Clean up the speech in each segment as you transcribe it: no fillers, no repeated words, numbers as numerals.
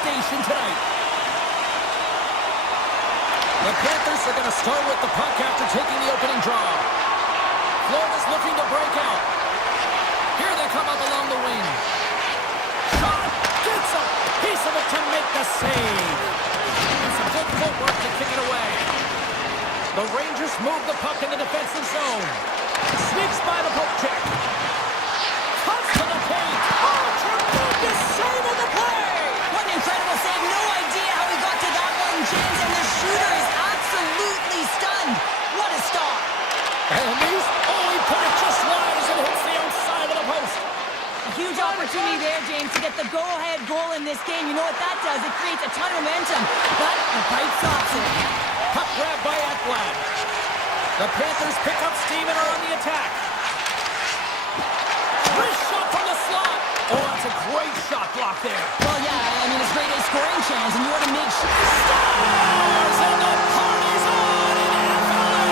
station tonight. The Panthers are going to start with the puck after taking the opening draw. Florida's looking to break out. Here they come up along the wing. Shot! Gets a piece of it to make the save. And some good footwork to kick it away. The Rangers move the puck in the defensive zone. Sneaks by the poke check. Cuts to the paint. Oh, tremendous save on the play! What an incredible save. No idea how he got to that one, James. And the shooter is absolutely stunned. What a stop. And these, he put it just wide as it hits the outside of the post. A huge opportunity there, James, to get the go-ahead goal in this game. You know what that does? It creates a ton of momentum. But the pipe stops it. Puck grab by Ekblad. The Panthers pick up steam and are on the attack. Wrist shot from the slot. Oh, that's a great shot block there. Well, yeah, I mean, it's great a scoring chance, and you want to make sure. Stars and the party's on in FLA.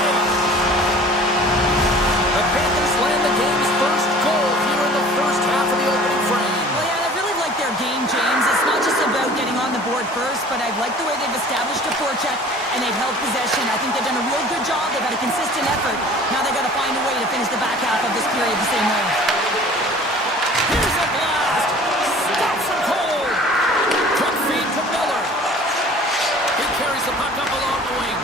The Panthers land the game's first goal here in the first half of the opening frame. Well, yeah, I really like their game, James. It's not just about getting on the board first, but I like the way they've established a forecheck and they've held possession. I think they've done a real good job. They've had a consistent effort. Now they've got to find a way to finish the back half of this period the same way. Here's a blast. Stops him cold. Quick feed to Miller. He carries the puck up along the wing.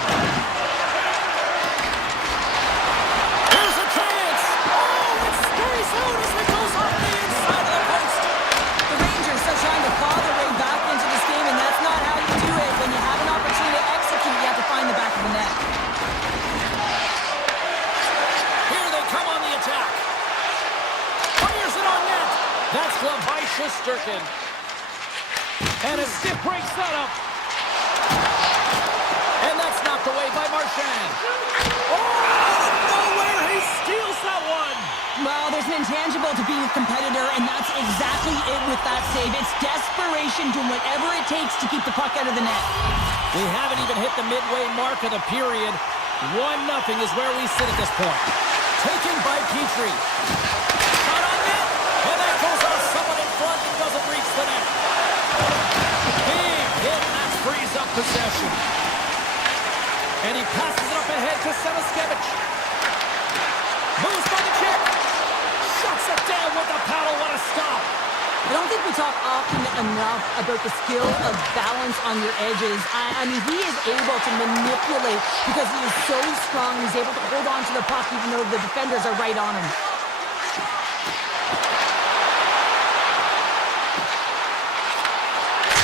Here's a chance. Oh, it stays out as it goes off the inside of the post. The Rangers are trying to claw their way back into this game, and that's not how you do it. When you have an opportunity to execute, you have to find the back of the net. Here they come on the attack. Fires it on net. That's gloved by Shesterkin. And a stiff break setup. And that's knocked away by Marchand. Oh, out of nowhere, he steals that one. Well, there's an intangible to being a competitor, and that's exactly it with that save. It's desperation, doing whatever it takes to keep the puck out of the net. We haven't even hit the midway mark of the period. 1-0 is where we sit at this point. Taken by Petrie. Shot on net, and that goes off someone in front and doesn't reach the net. Big hit, and that frees up possession. And he passes it up ahead to Semiskevich. Moves by the check. Shuts it down with the paddle. What a stop. I don't think we talk often enough about the skill of balance on your edges. I mean, he is able to manipulate because he is so strong. He's able to hold on to the puck even though the defenders are right on him.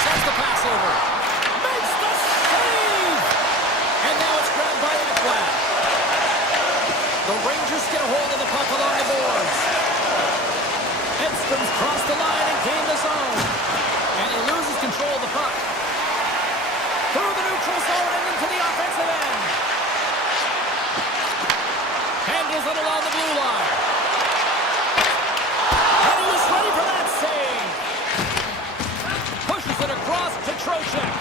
Sends the pass over. Makes the save! And now it's grabbed by Ekblad. The Rangers get a hold of the puck along the boards. Edstrom's crossed the line and gained the zone. And he loses control of the puck. Through the neutral zone and into the offensive end. Handles it along the blue line. And he was ready for that save. Pushes it across to Trocheck.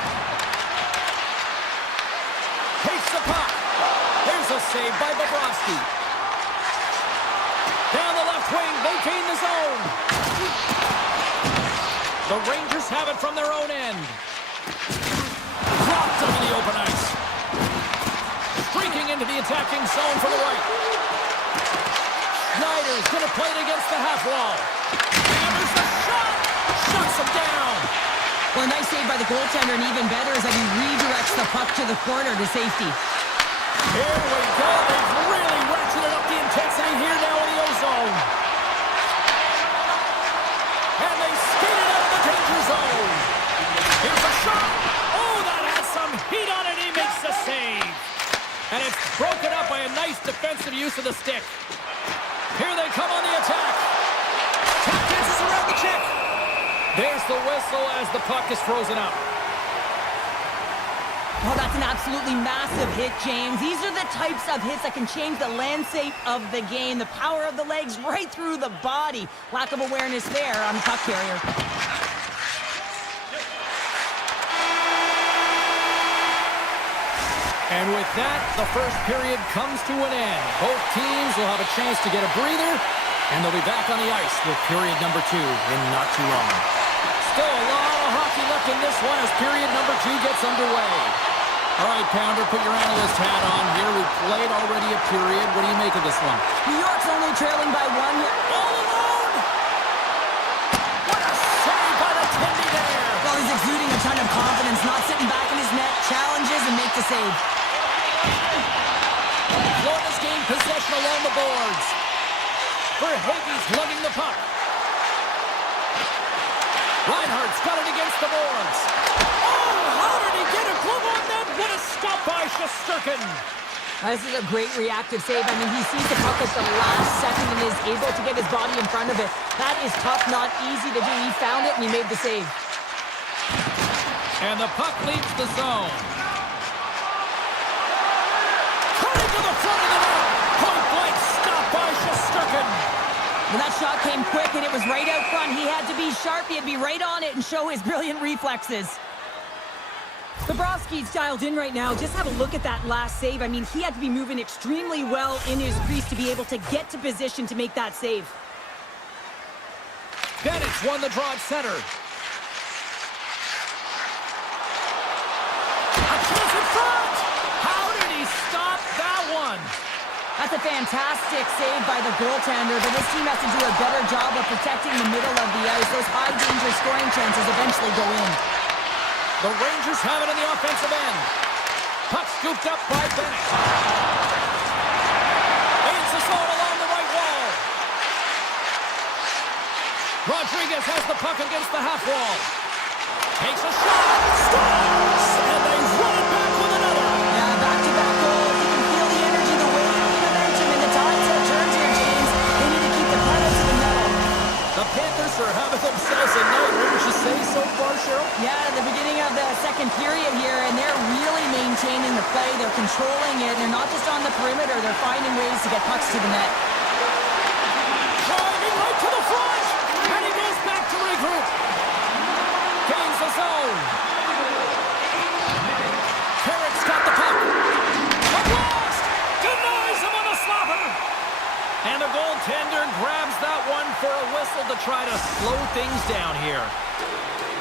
Takes the puck. There's a save by Bobrovsky. Down the left wing, they gain the zone. The Rangers have it from their own end. Dropped over the open ice. Streaking into the attacking zone for the right. Schneider's going to play it against the half wall. Hammers the shot. Shuts him down. Well, a nice save by the goaltender, and even better is that he redirects the puck to the corner to safety. Here we go. They've really ratcheted up the intensity here now in the O-zone. And they skate it out of the danger zone. Here's a shot. Oh, that has some heat on it. He makes the save. And it's broken up by a nice defensive use of the stick. Here they come on the attack. Tap dances around the check. There's the whistle as the puck is frozen up. Oh, that's an absolutely massive hit, James. These are the types of hits that can change the landscape of the game. The power of the legs right through the body. Lack of awareness there on the puck carrier. And with that, the first period comes to an end. Both teams will have a chance to get a breather, and they'll be back on the ice with period number 2 in not too long. Still a lot of hockey left puck in this one as period number 2 gets underway. All right, Pounder, put your analyst hat on here. We've played already a period. What do you make of this one? New York's only trailing by 1 here. All alone! What a save by the Tendy there! Well, he's exuding a ton of confidence, not sitting back in his net, challenges and makes the save. Florida's gained possession along the boards. Verhaeghe's lugging the puck. Reinhardt's got it against the boards. Oh, how did he get a glove on that? What a stop by Shesterkin. This is a great reactive save. I mean, he sees the puck at the last second and is able to get his body in front of it. That is tough, not easy to do. He found it and he made the save. And the puck leaves the zone. Cutting to the front of the net. Point blank stop by Shesterkin. Well, that shot came quick and it was right out front. He had to be sharp. He had to be right on it and show his brilliant reflexes. Bobrovsky's dialed in right now. Just have a look at that last save. I mean, he had to be moving extremely well in his crease to be able to get to position to make that save. Bennett's won the draw at center. A chance in front! How did he stop that one? That's a fantastic save by the goaltender, but this team has to do a better job of protecting the middle of the ice. Those high-danger scoring chances eventually go in. The Rangers have it in the offensive end. Puck scooped up by Bennett. Aids the zone along the right wall. Rodriguez has the puck against the half wall. Takes a shot. Scores! And they run it back with another. Yeah, back-to-back goals. You can feel the energy, the weight, the momentum, and the tides have turned here, James. They need to keep the pedal to the metal. The Panthers are having themselves a night, wouldn't you say so far, Cheryl? Yeah, the beginning of the second period here, and they're really maintaining the play. They're controlling it. They're not just on the perimeter. They're finding ways to get pucks to the net. Driving right to the front, and he goes back to regroup. Gains the zone. Carrick's got the puck. A blast! Denies him on the slapper. And the goaltender grabs that one for a whistle to try to slow things down here.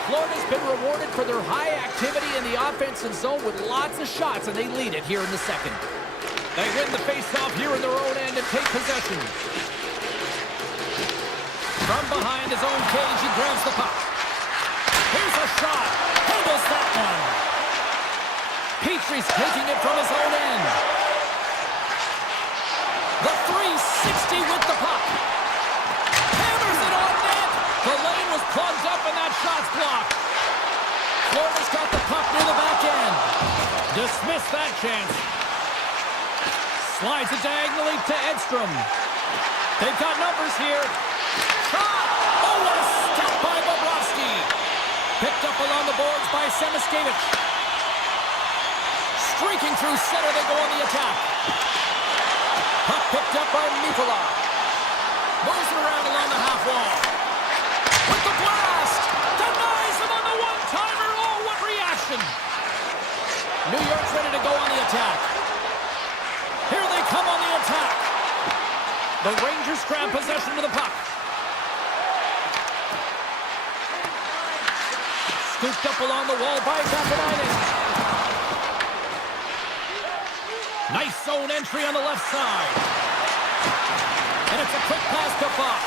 Florida's been rewarded for their high activity in the offensive zone with lots of shots, and they lead it here in the second. They win the face-off here in their own end and take possession. From behind his own cage, he grabs the puck. Here's a shot. Handles that one. Petrie's taking it from his own end. The 360 with the puck. Hammers it on net. The lane was plugged up and that shot's blocked. Florida's got the puck near the back end. Dismiss that chance. Slides it diagonally to Edstrom. They've got numbers here. Shot! Oh, what a stop by Bobrovsky. Picked up along the boards by Semiskevich. Streaking through center, they go on the attack. Puck picked up by Mikola. Moves it around along the half wall. With the blast! Denies him on the one-timer. Oh, what reaction! New York's ready to go on the attack. Here they come on the attack. The Rangers grab possession of the puck. Scooped up along the wall by Vasilevskiy. Nice zone entry on the left side. And it's a quick pass to Fox.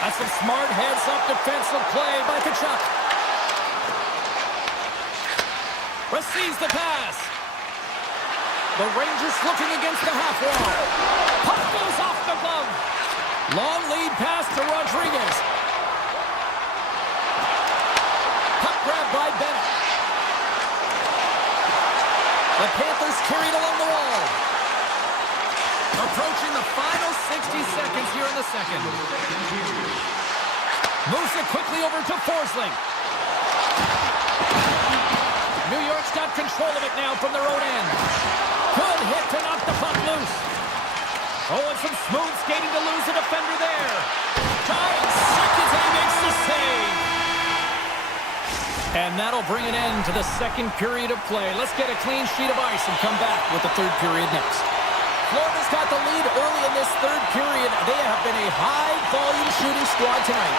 That's some smart heads-up defensive play by Tkachuk. Receives the pass. The Rangers looking against the half wall. Puck goes off the glove. Long lead pass to Rodriguez. Puck grabbed by Bennett. The Panthers carried along the wall. Approaching the final 60 seconds here in the second. Moves it quickly over to Forsling. New York's got control of it now from their own end. Good hit to knock the puck loose. Oh, and some smooth skating to lose a defender there. Giant seconds and he makes the save. And that'll bring an end to the second period of play. Let's get a clean sheet of ice and come back with the third period next. Florida's got the lead early in this third period. They have been a high-volume shooting squad tonight.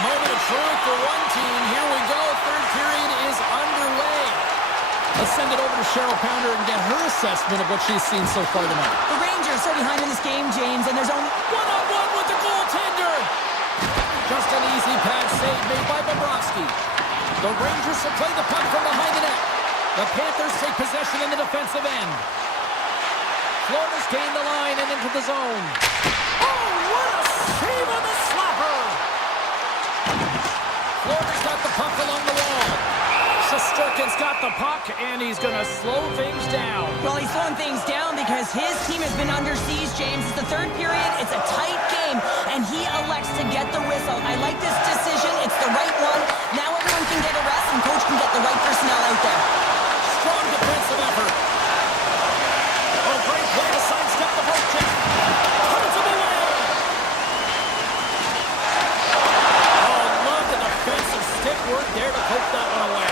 Moment of truth for one team. Here we go. Third period is underway. Let's send it over to Cheryl Pounder and get her assessment of what she's seen so far tonight. The Rangers are behind in this game, James, and there's only One-on-one with the goaltender. Just an easy pad save made by Bobrovsky. The Rangers will play the puck from behind the net. The Panthers take possession in the defensive end. Florida's gained the line and into the zone. Oh, what a save on the slapper! Florida's got the puck along the wall. Shesterkin's got the puck, and he's going to slow things down. Well, he's slowing things down because his team has been under siege, James. It's the third period. It's a tight game, and he elects to get the whistle. I like this decision. It's the right one. Now everyone can get a rest, and coach can get the right personnel out there. Strong defensive effort. Oh, great play to sidestep the poke check. Puts him away. Oh, love the defensive stick work there to poke that one away.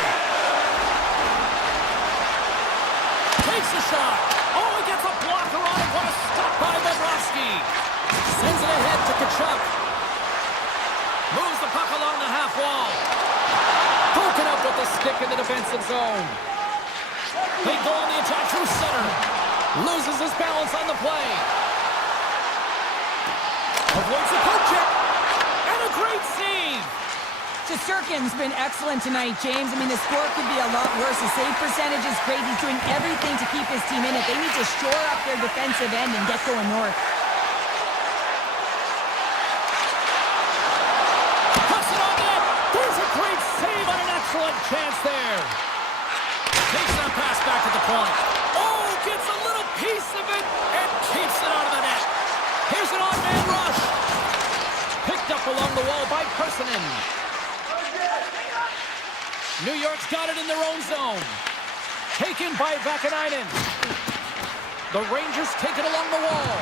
Takes a shot. Oh, he gets a blocker on it. What a stop by Bobrovsky. Sends it ahead to Kachuk. Moves the puck along the half wall. Broken up with the stick in the defensive zone. They go on the attack through center. Loses his balance on the play. Avoids the poke check. And a great save. Shesterkin's been excellent tonight, James. I mean, the score could be a lot worse. The save percentage is great. He's doing everything to keep his team in it. They need to shore up their defensive end and get going north. Puts it on net. There's a great save on an excellent chance there. Takes that pass back at the point. Oh, gets a little piece of it and keeps it out of the net. Here's an on-man rush. Picked up along the wall by Persinen. New York's got it in their own zone. Taken by Vakanainen. The Rangers take it along the wall.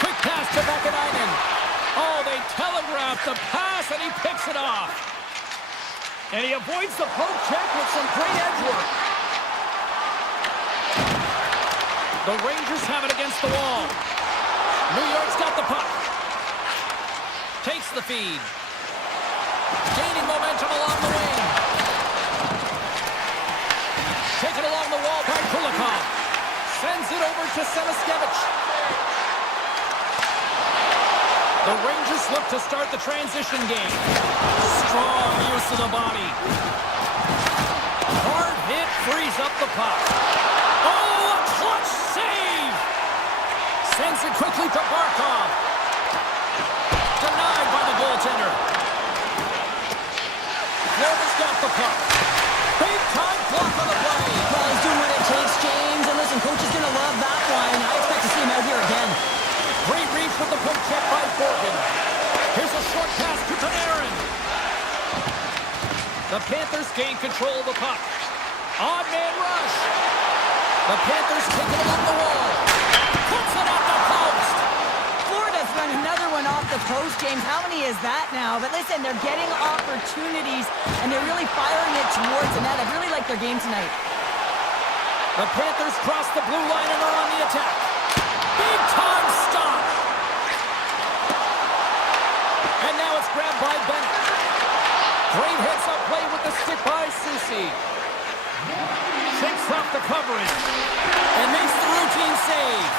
Quick pass to Vakanainen. Oh, they telegraph the pass and he picks it off. And he avoids the poke check with some great edge work. The Rangers have it against the wall. New York's got the puck. Takes the feed. Gaining momentum along the wing. Taken along the wall by Kulikov. Sends it over to Semiskevich. The Rangers look to start the transition game. Strong use of the body. Hard hit frees up the puck. Oh, a clutch save! Sends it quickly to Barkov. Denied by the goaltender. Florida's got the puck. Big time block on the play. Well, he's doing what it takes, James. And listen, coach is going to love that one. I expect to see him out here again. Great reach with the poke check by Forgan. Here's a short pass to Panarin. The Panthers gain control of the puck. Odd man rush. The Panthers take it along the wall. Puts it off the post. Florida's run another one off the post, James. How many is that now? But listen, they're getting opportunities, and they're really firing it towards the net. I really like their game tonight. The Panthers cross the blue line and are on the attack. Big time stop. And now it's grabbed by Bennett. Great hits up play with the stick by Soucy. Shakes off the coverage and makes the routine save.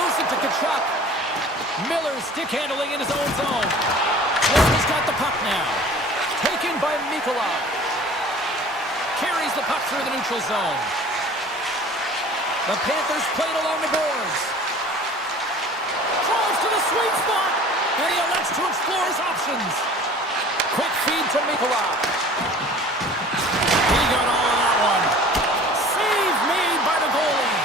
Moves it to Kachuk. Miller stick handling in his own zone. Florida's got the puck now. Taken by Mikolov. Carries the puck through the neutral zone. The Panthers played along the boards. Draws to the sweet spot. And he elects to explore his options. Quick feed to Mikolov. He got all of that one. Save made by the goalie.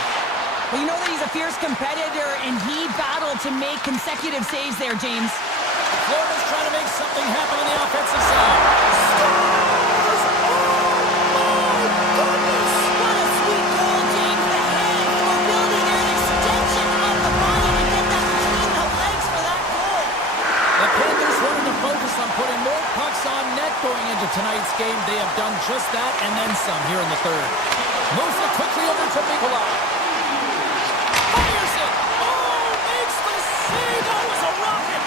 Well, you know that he's a fierce competitor, and he battled to make consecutive saves there, James. Florida's trying to make something happen on the offensive side. Scores! Oh, my goodness! What a sweet goal, James. The hands were building an extension of the body to get that between the legs for that goal. The Panthers wanted to focus on putting more pucks on net going into tonight's game. They have done just that and then some here in the third. Moves it quickly over to Mikolov. Fires it! Oh, makes the save! That was a rocket!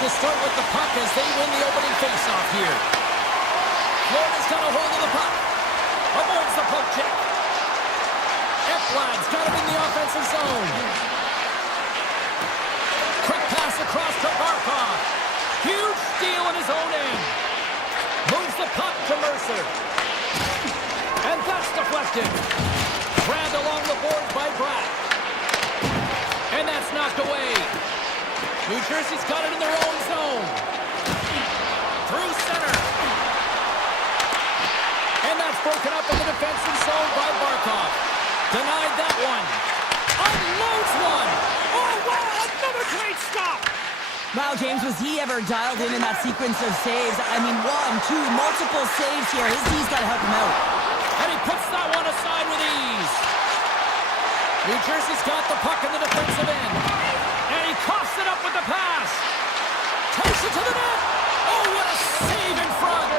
will start with the puck as they win the opening faceoff here. Florida's got a hold of the puck. Avoids the poke check. Eflad's got him in the offensive zone. Quick pass across to Barkov. Huge steal in his own end. Moves the puck to Mercer. And that's deflected. Grabbed along the boards by Bratt. And that's knocked away. New Jersey's got it in their own zone. Through center. And that's broken up in the defensive zone by Barkov. Denied that one. Unloads one. Oh, wow, another great stop. Wow, James, was he ever dialed in that sequence of saves? I mean, 1, 2, multiple saves here. His D's got to help him out. And he puts that one aside with ease. New Jersey's got the puck in the defensive end. And he coughs it up with the pass. Takes it to the net. Oh, what a save in front.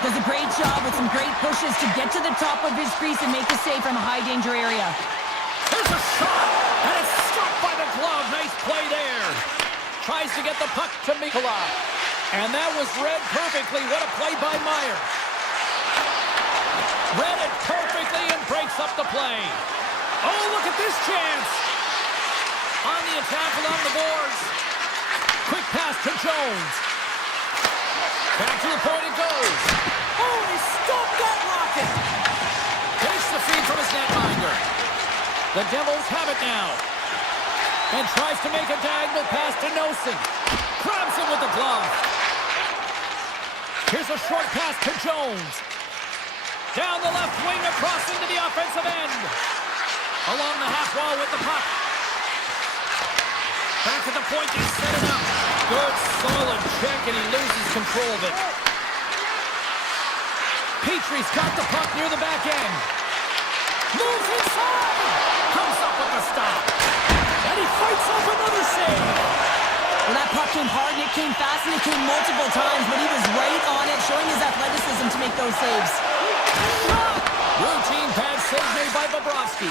Does a great job with some great pushes to get to the top of his crease and make the save from a high-danger area. There's a shot, and it's stopped by the glove. Nice play there. Tries to get the puck to Mikula. And that was read perfectly. What a play by Meyer. Read it perfectly and breaks up the play. Oh, look at this chance. On the attack along the boards. Quick pass to Jones. Back to the point it goes. Oh, he stopped that rocket. Takes the feed from his netminder. The Devils have it now. And tries to make a diagonal pass to Nosen. Grabs him with the glove. Here's a short pass to Jones. Down the left wing across into the offensive end. Along the half wall with the puck. Back to the point, he's set it up. Good, solid check, and he loses control of it. Petrie's got the puck near the back end. Moves inside. Comes up with the stop. And he fights off another save. Well, that puck came hard, and it came fast, and it came multiple times, but he was right on it, showing his athleticism to make those saves. Routine pass save made by Bobrovsky.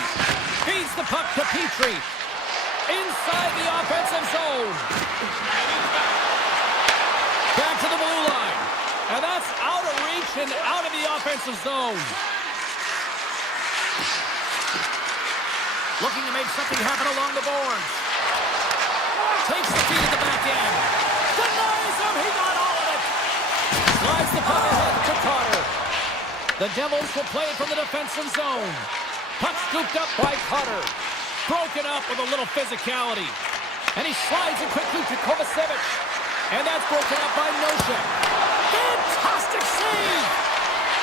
Feeds the puck to Petrie. Inside the offensive zone. Back to the blue line. And that's out of reach and out of the offensive zone. Looking to make something happen along the boards. Takes the feed at the back end. Denies him. He got all of it. Slides the puck ahead to Carter. The Devils will play it from the defensive zone. Puck scooped up by Carter. Broken up with a little physicality. And he slides it quickly to Kovacevic. And that's broken up by Nosek. Fantastic save!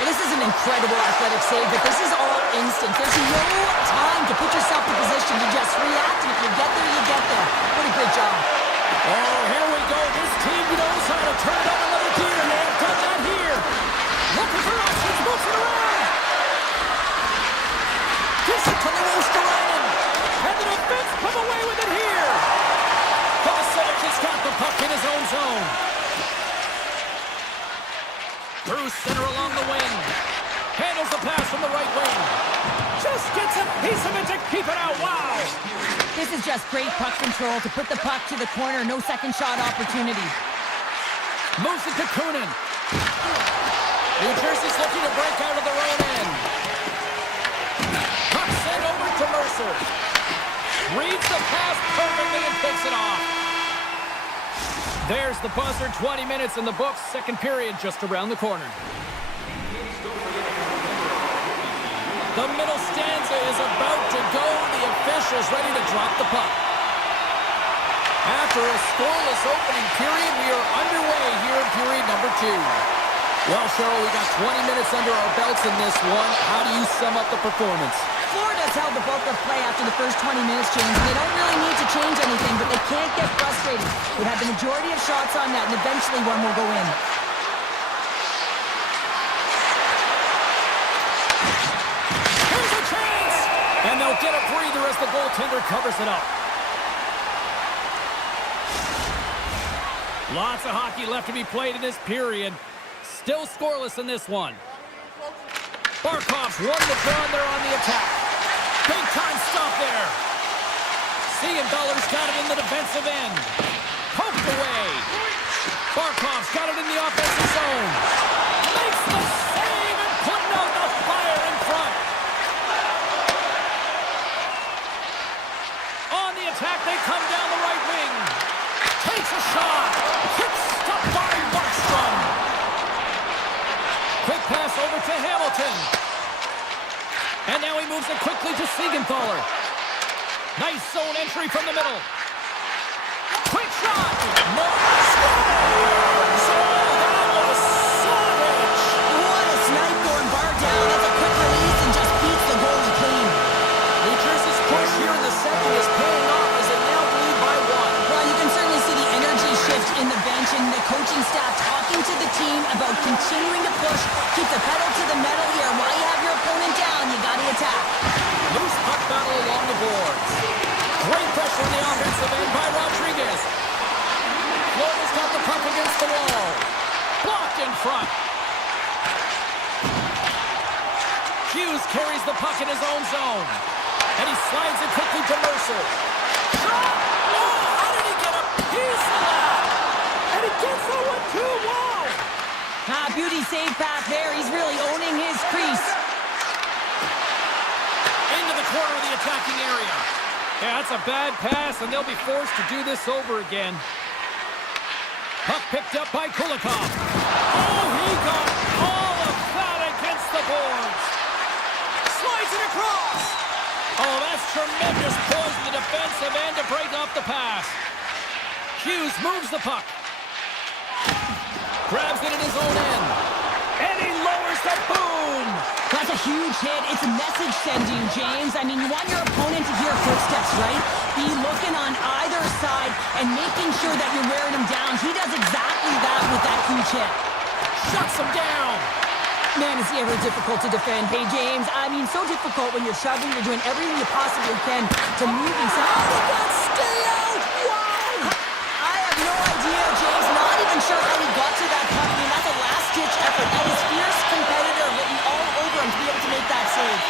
Well, this is an incredible athletic save, but this is all instant. There's no time to put yourself in position to just react, and if you get there, you get there. What a great job. Oh, here we go. This team knows how to turn it on another gear, and they have done that here. Looking for options, moves it around. Gives it to Lewis-Duranen. And the defense come away with it here. Kovacevic has got the puck in his own zone. Through center along the wing. Handles the pass from the right wing. Just gets a piece of it to keep it out. Wow. This is just great puck control to put the puck to the corner. No second shot opportunity. Moves it to Kunin. New Jersey's looking to break out of their own end. Puck sent over to Mercer. Reads the pass perfectly and takes it off. There's the buzzer. 20 minutes in the books. Second period just around the corner. The middle stanza is about to go. The officials ready to drop the puck. After a scoreless opening period, we are underway here in period number 2. Well, Cheryl, we got 20 minutes under our belts in this one. How do you sum up the performance? Florida's held the bulk of play after the first 20 minutes, James, and they don't really need to change anything, but they can't get frustrated. They've had the majority of shots on net, and eventually one will go in. Here's a chance! And they'll get a breather as the goaltender covers it up. Lots of hockey left to be played in this period. Still scoreless in this one. Barkov's won the draw, and they're on the attack. Big time stop there. Siegenthaler's got it in the defensive end. Poked away. Barkov's got it in the offensive zone. Makes the save and putting out the fire in front. On the attack, they come down the right wing. Takes a shot. Quick stop by Markstrom. Quick pass over to Hamilton. And now he moves it quickly to Siegenthaler. Nice zone entry from the middle. Quick shot. No. Scores! Oh, that was savage. What a snipe going bar down. That's a quick release and just beats the goalie clean. New Jersey's push here in the second is paying off as it now lead by one. Well, you can certainly see the energy shift in the bench and the coaching staff talking to the team about continuing to push. Keep the pedal to the metal here. While you have your opponent down, you got to attack. Loose puck battle along the boards. Great pressure on the offensive end by Rodriguez. Florida's got the puck against the wall. Blocked in front. Hughes carries the puck in his own zone. And he slides it quickly to Mercer. Shot! Oh, how did he get a piece of that? And he gets that one too. Wow! Beauty save path there. He's really owning his crease. Into the corner of the attacking area. Yeah, that's a bad pass, and they'll be forced to do this over again. Puck picked up by Kulikov. Oh, he got all of that against the boards. Slides it across. Oh, that's tremendous poise in the defensive end to break off the pass. Hughes moves the puck. Grabs it in his own end. And he lowers the boom. That's a huge hit. It's a message sending, James. I mean, you want your opponent to hear footsteps, right? Be looking on either side and making sure that you're wearing him down. He does exactly that with that huge hit. Shuts him down. Man, is he ever difficult to defend. Hey, James, I mean, so difficult when you're shoving. You're doing everything you possibly can to move himself. Oh, he got stay out. Wow. I have no idea, James. Not even sure how he got to that puck. I mean, that's a last-ditch effort. That was fierce competitor written all over him to be able to make that save.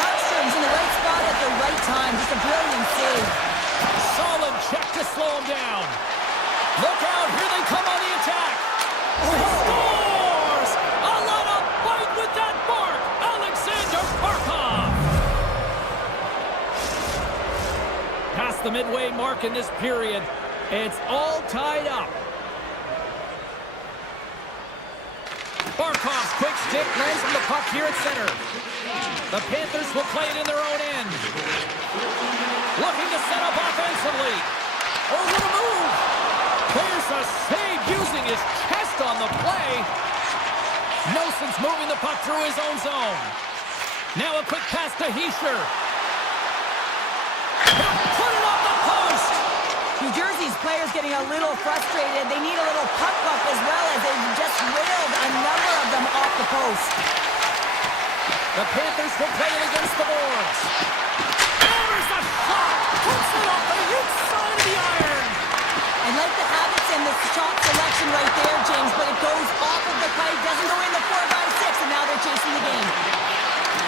Markstrom's in the right spot at the right time. Just a brilliant save. Solid check to slow him down. Look out. Here they come on the attack. Scores! A lot of bite with that mark. Alexander Barkov. Past the midway mark in this period. It's all tied up. Barkov's quick stick lands on the puck here at center. The Panthers will play it in their own end. Looking to set up offensively. Oh, what a move! There's a save using his chest on the play. Nelson's moving the puck through his own zone. Now a quick pass to Heischer. Put it on the post! New Jersey's players getting a little frustrated. They need a little puck luck as well as they've just railed a number of them off the post. The Panthers will play it against the boards. There's a shot! Puts it off the inside of the iron! I like the habits and the shot selection right there, James, but it goes off of the pipe, doesn't go in the 4x6, and now they're chasing the game.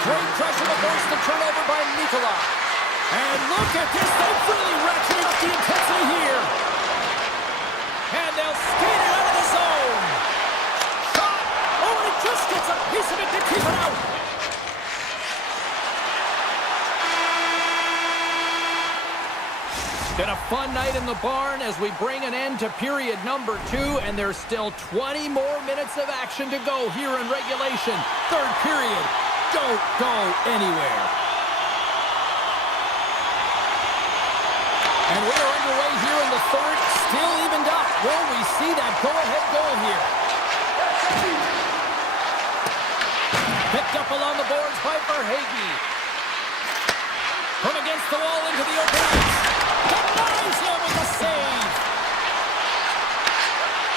Great pressure to force the turnover by Nikola. And look at this, they've really ratcheted up the intensity here. And they'll skate it out of the zone. Shot! Oh, and he just gets a piece of it to keep it out. Been a fun night in the barn as we bring an end to period number 2, and there's still 20 more minutes of action to go here in regulation. Third period. Don't go anywhere. And we are underway here in the third, still evened up. Will we see that go-ahead goal here? Picked up along the boards by Verhaeghe. From against the wall into the open ice. Denies him with a save.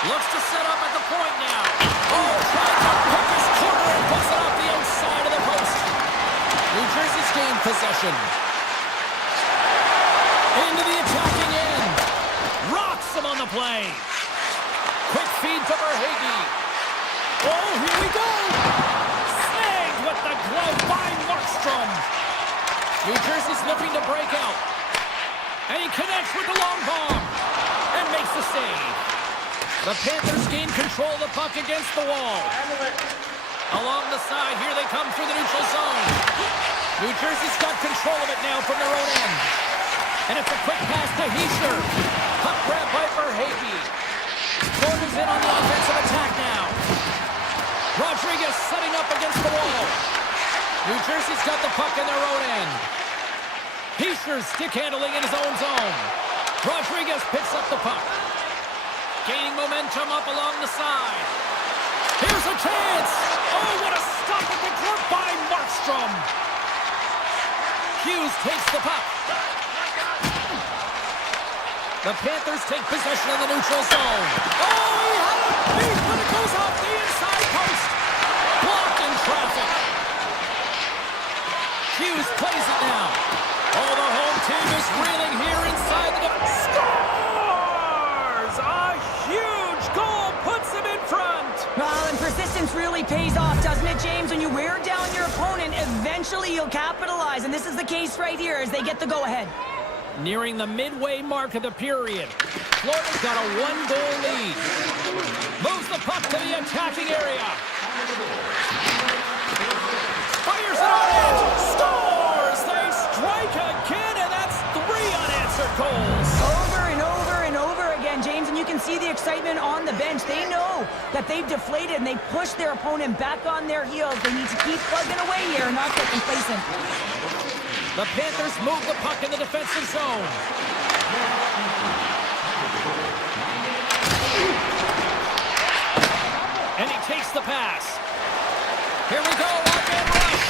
Looks to set up at the point now. Oh, trying to pick his corner and puts it off the outside of the post. New Jersey's gained possession. Into the attacking end. Rocks him on the play. Quick feed to Verhaeghe. Oh, here we go. Snagged with the glove by Markstrom. New Jersey's looking to break out. And he connects with the long bomb. And makes the save. The Panthers gain control of the puck against the wall. Along the side, here they come through the neutral zone. New Jersey's got control of it now from their own end. And it's a quick pass to Heischer. Puck grab by Verhage. Florida's in on the offensive attack now. Rodriguez setting up against the wall. New Jersey's got the puck in their own end. Heischer's stick handling in his own zone. Rodriguez picks up the puck. Gaining momentum up along the side. Here's a chance! Oh, what a stop at the court by Markstrom! Hughes takes the puck. The Panthers take possession of the neutral zone. Oh, he had a beat, but it goes off the inside post. Blocked in traffic. Hughes plays it now. Oh, the home team is reeling here inside the scores! A huge goal puts them in front. Well, and persistence really pays off, doesn't it, James? When you wear down your opponent, eventually you'll capitalize. And this is the case right here as they get the go-ahead. Nearing the midway mark of the period. Florida's got a one-goal lead. Moves the puck to the attacking area. Fires it on edge. Scores! They strike again, and that's 3 unanswered goals. Over and over and over again, James, and you can see the excitement on the bench. They know that they've deflated and they push their opponent back on their heels. They need to keep plugging away here and not get complacent. The Panthers move the puck in the defensive zone. And he takes the pass. Here we go, one-man rush.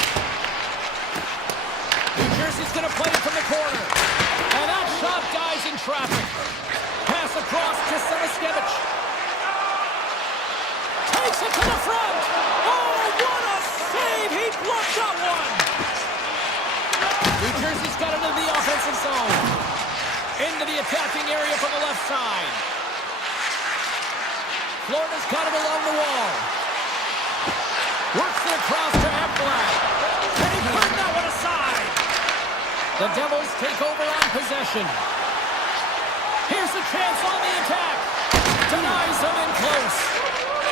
New Jersey's going to play it from the corner. And that shot dies in traffic. Pass across to Semiskevich. Takes it to the front. Oh, what a save! He blocked that one. New Jersey's got into the offensive zone. Into the attacking area from the left side. Florida's got it along the wall. Works it across to Ekblad. And he turned that one aside. The Devils take over on possession. Here's a chance on the attack. Denies him in close.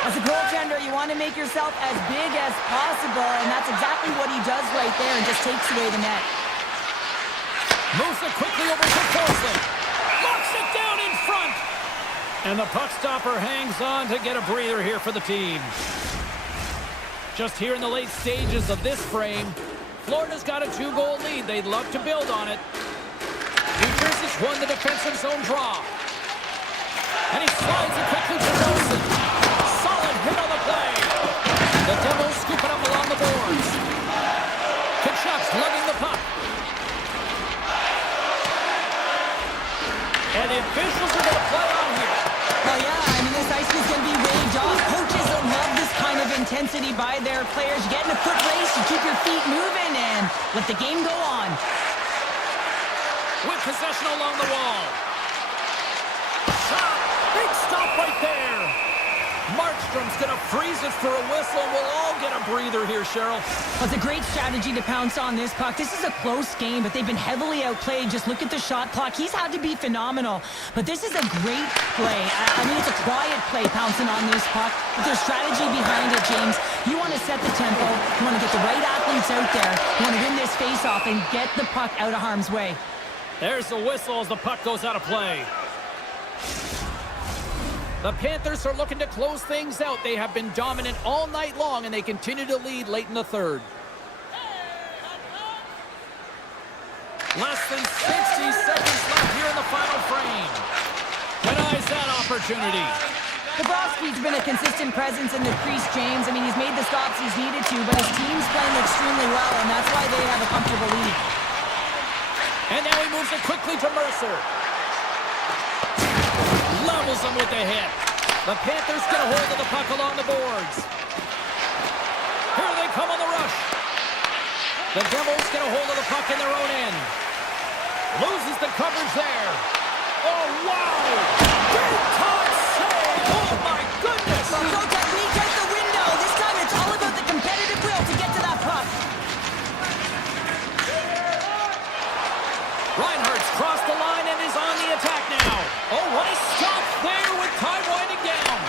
As a goaltender, you want to make yourself as big as possible, and that's exactly what he does right there and just takes away the net. Moves it quickly over to Forsling. Locks it down in front. And the puck stopper hangs on to get a breather here for the team. Just here in the late stages of this frame, Florida's got a 2-goal lead. They'd love to build on it. New Jersey's won the defensive zone draw. And he slides it quickly to Nelson. Solid hit on the play. The Devils scoop it up along the boards. Kachuk's lugging the puck. And the officials are going to play on here. Oh, yeah, I mean, this ice is going to be waved off. Coaches will love this kind of intensity by their players. You get in a foot race, you keep your feet moving, and let the game go on. With possession along the wall. Shot! Big stop right there. Markstrom's going to freeze it for a whistle. We'll all get a breather here, Cheryl. Well, it's a great strategy to pounce on this puck. This is a close game, but they've been heavily outplayed. Just look at the shot clock. He's had to be phenomenal. But this is a great play. I mean, it's a quiet play pouncing on this puck. But there's strategy behind it, James. You want to set the tempo. You want to get the right athletes out there. You want to win this face-off and get the puck out of harm's way. There's the whistle as the puck goes out of play. The Panthers are looking to close things out. They have been dominant all night long, and they continue to lead late in the third. Less than 60 seconds left here in the final frame. Denies that opportunity. Bobrovsky's been a consistent presence in the crease, James. I mean, he's made the stops he's needed to, but his team's playing extremely well, and that's why they have a comfortable lead. And now he moves it quickly to Mercer. Levels him with the hit. The Panthers get a hold of the puck along the boards. Here they come on the rush. The Devils get a hold of the puck in their own end. Loses the coverage there. Oh, wow! Big time save! Oh, my goodness! Pro technique out the window. This time it's all about the competitive will to get to that puck. Reinhardt's crossed the line and is on the attack now. Oh, what a stop there with time winding down.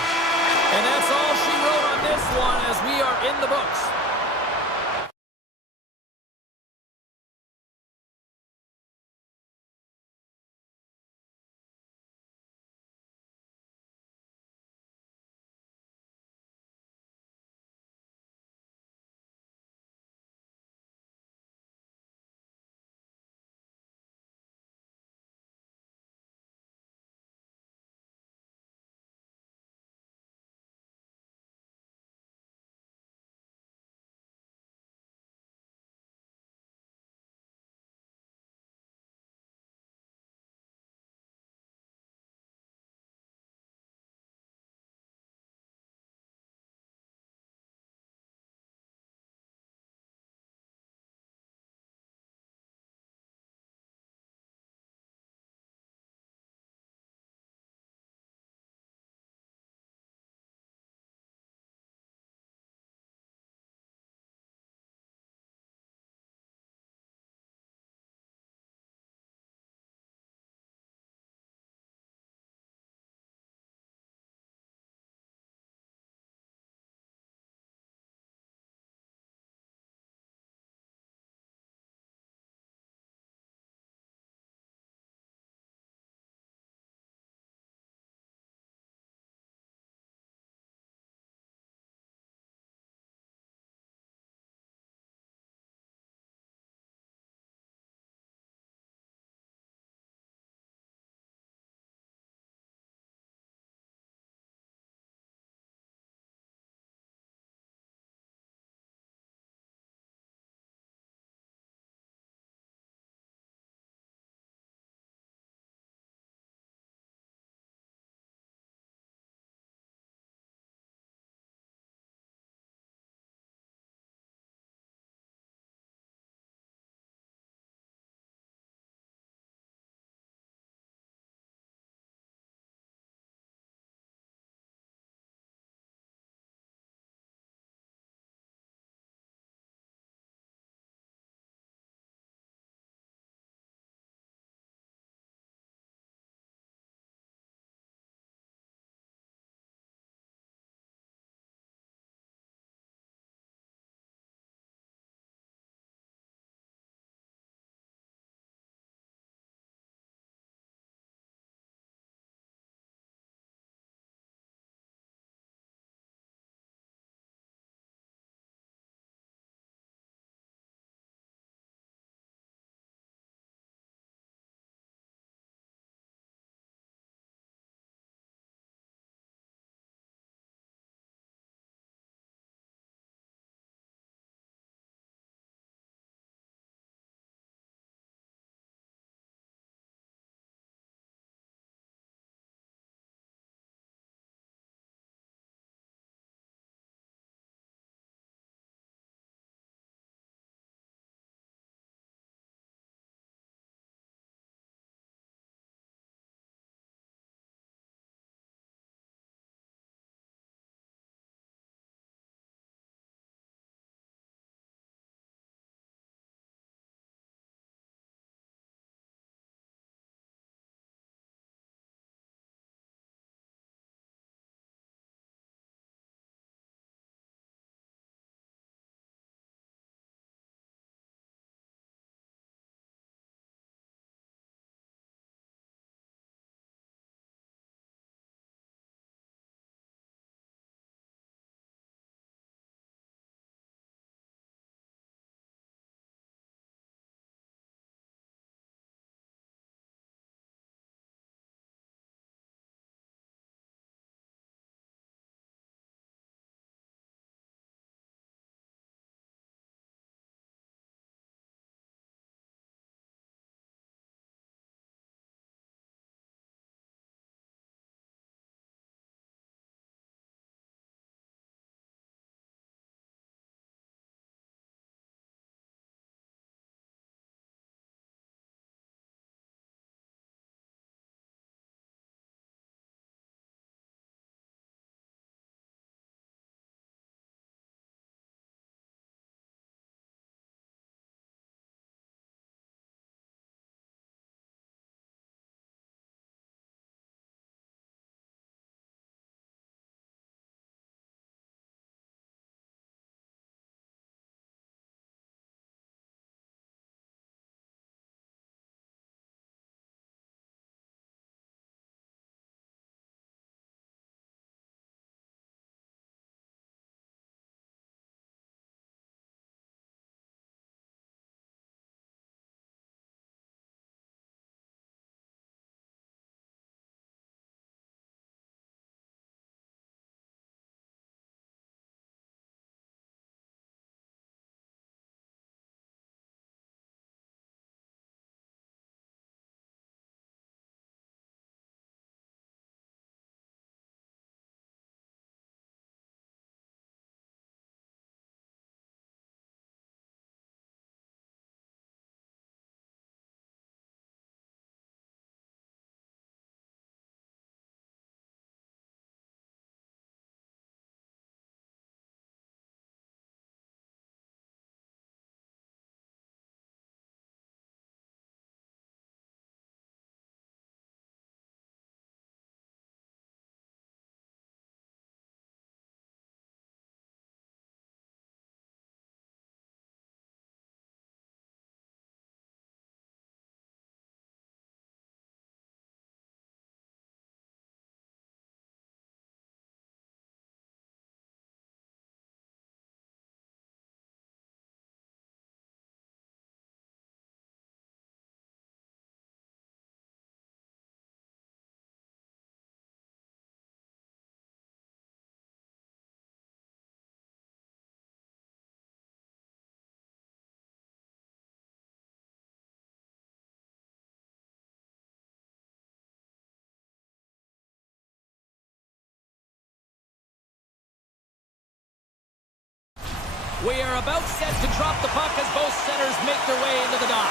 We are about set to drop the puck as both centers make their way into the dot.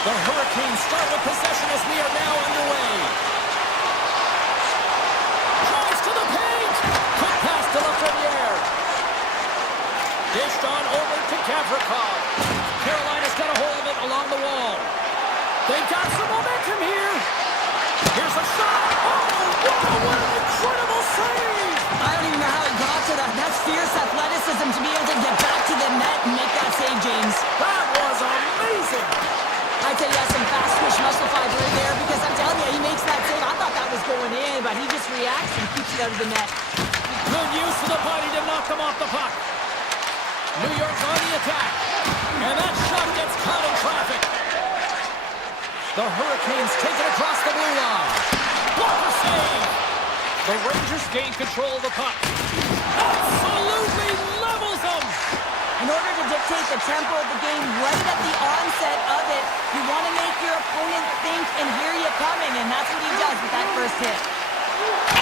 The Hurricanes start with possession as we are now underway. Drives to the paint. Quick pass to Lafreniere. Dished on over to Gavrikov. Carolina's got a hold of it along the wall. They've got some momentum here. Here's a shot. Oh, wow, what an incredible save. I don't even know how he got to that. That's fierce athleticism to be able to get back to the net and make that save, James. That was amazing. I tell you, some fast twitch muscle fiber in there because I'm telling you, he makes that save. I thought that was going in, but he just reacts and keeps it out of the net. Good use of the body to knock him off the puck. New York's on the attack. And that shot gets caught in traffic. The Hurricanes take it across the blue line. Blocker save. The Rangers gain control of the puck. Absolutely levels them. In order to dictate the tempo of the game right at the onset of it, you want to make your opponent think and hear you coming, and that's what he does with that first hit.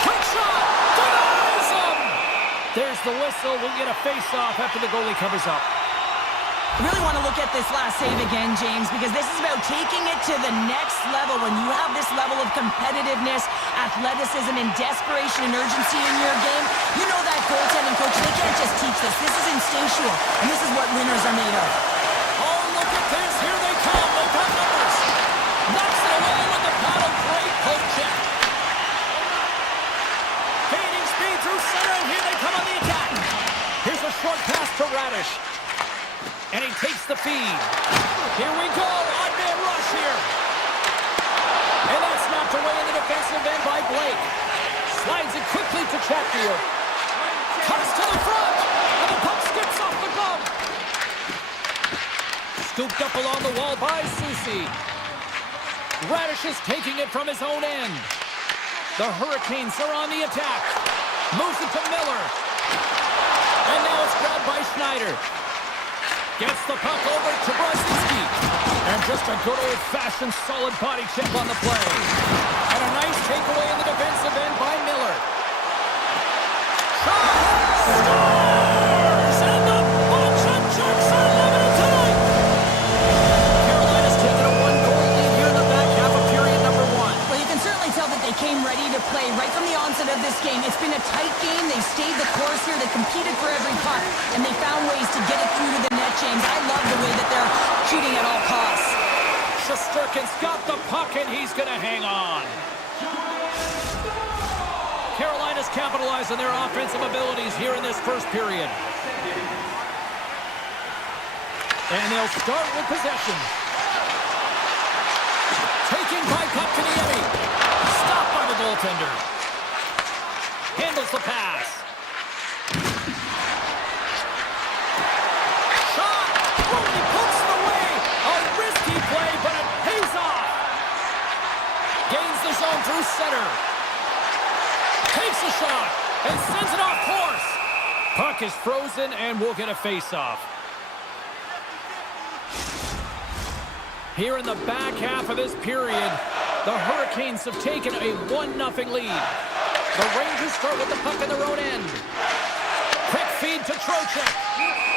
Quick shot! Denies him! There's the whistle. We'll get a face-off after the goalie covers up. I really want to look at this last save again, James, because this is about taking it to the next level. When you have this level of competitiveness, athleticism, and desperation and urgency in your game, you know that goaltending coach, they can't just teach this. This is instinctual, and this is what winners are made of. Oh, look at this. Here they come. They've got numbers. Knocks it away with the paddle. Great poke check. Gaining speed through center, and here they come on the attack. Here's a short pass to Radish. And he takes the feed. Here we go. Odd man rush here. And that's knocked away in the defensive end by Blake. Slides it quickly to Chatfield. Cuts to the front. And the puck skips off the glove. Scooped up along the wall by Soucy. Radish is taking it from his own end. The Hurricanes are on the attack. Moves it to Miller. And now it's grabbed by Schneider. Gets the puck over to Brzezinski. And just a good old-fashioned solid body check on the play. And a nice takeaway in the defensive end by Miller. Shot! Scores! And the Bullshit Sharks are eliminated tonight! Carolina's taken a one-goal lead here in the back half of period number one. Well, you can certainly tell that they came ready to play right from the onset of this game. It's been a tight game. They stayed the course here. They competed for every puck. And they found ways to get it through to the net, James. I love the way that they're shooting at all costs. Shesterkin's got the puck, and he's going to hang on. Carolina's capitalized on their offensive abilities here in this first period. And they'll start with possession. Taking by Kotkaniemi. Stopped by the goaltender. Handles the pass. Shot! Oh, he pokes it away. A risky play, but it pays off. Gains the zone through center. Takes a shot and sends it off course. Puck is frozen and we'll get a face-off. Here in the back half of this period, the Hurricanes have taken a 1-0 lead. The Rangers start with the puck in their own end. Quick feed to Trocheck.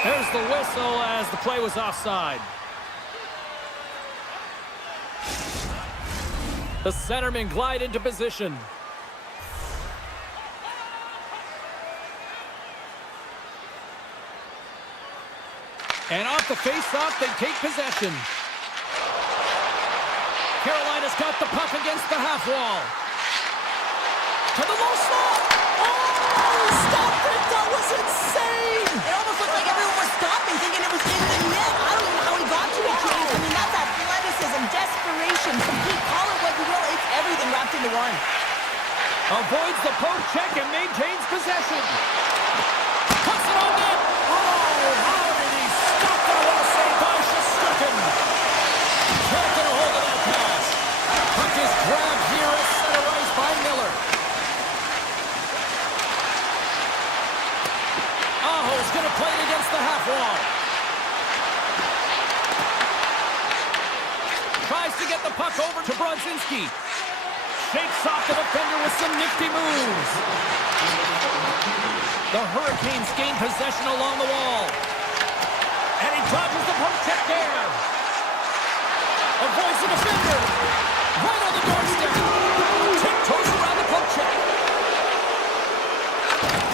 There's the whistle as the play was offside. The centermen glide into position. And off the face-off, they take possession. Carolina's got the puck against the half wall. To the low slot. Oh, stop it. That was insane. It almost looked like everyone was stopping, thinking it was in the net. I don't even know how he got to it, James. I mean, that's athleticism, desperation, complete, call it what you will. It's everything wrapped into one. Avoids the poke check and maintains possession. Puts it on net. Oh, how did he stop that? What a save by Shesterkin. Can't get a hold of that pass. Puck is grabbed here at center ice by Miller. Aho's going to play it against the half wall. Tries to get the puck over to Brzezinski. shakes off the defender with some nifty moves. The Hurricanes gain possession along the wall. And he dodges the poke check there. Avoids the defender. Right on the doorstep. Tiptoes around the poke check.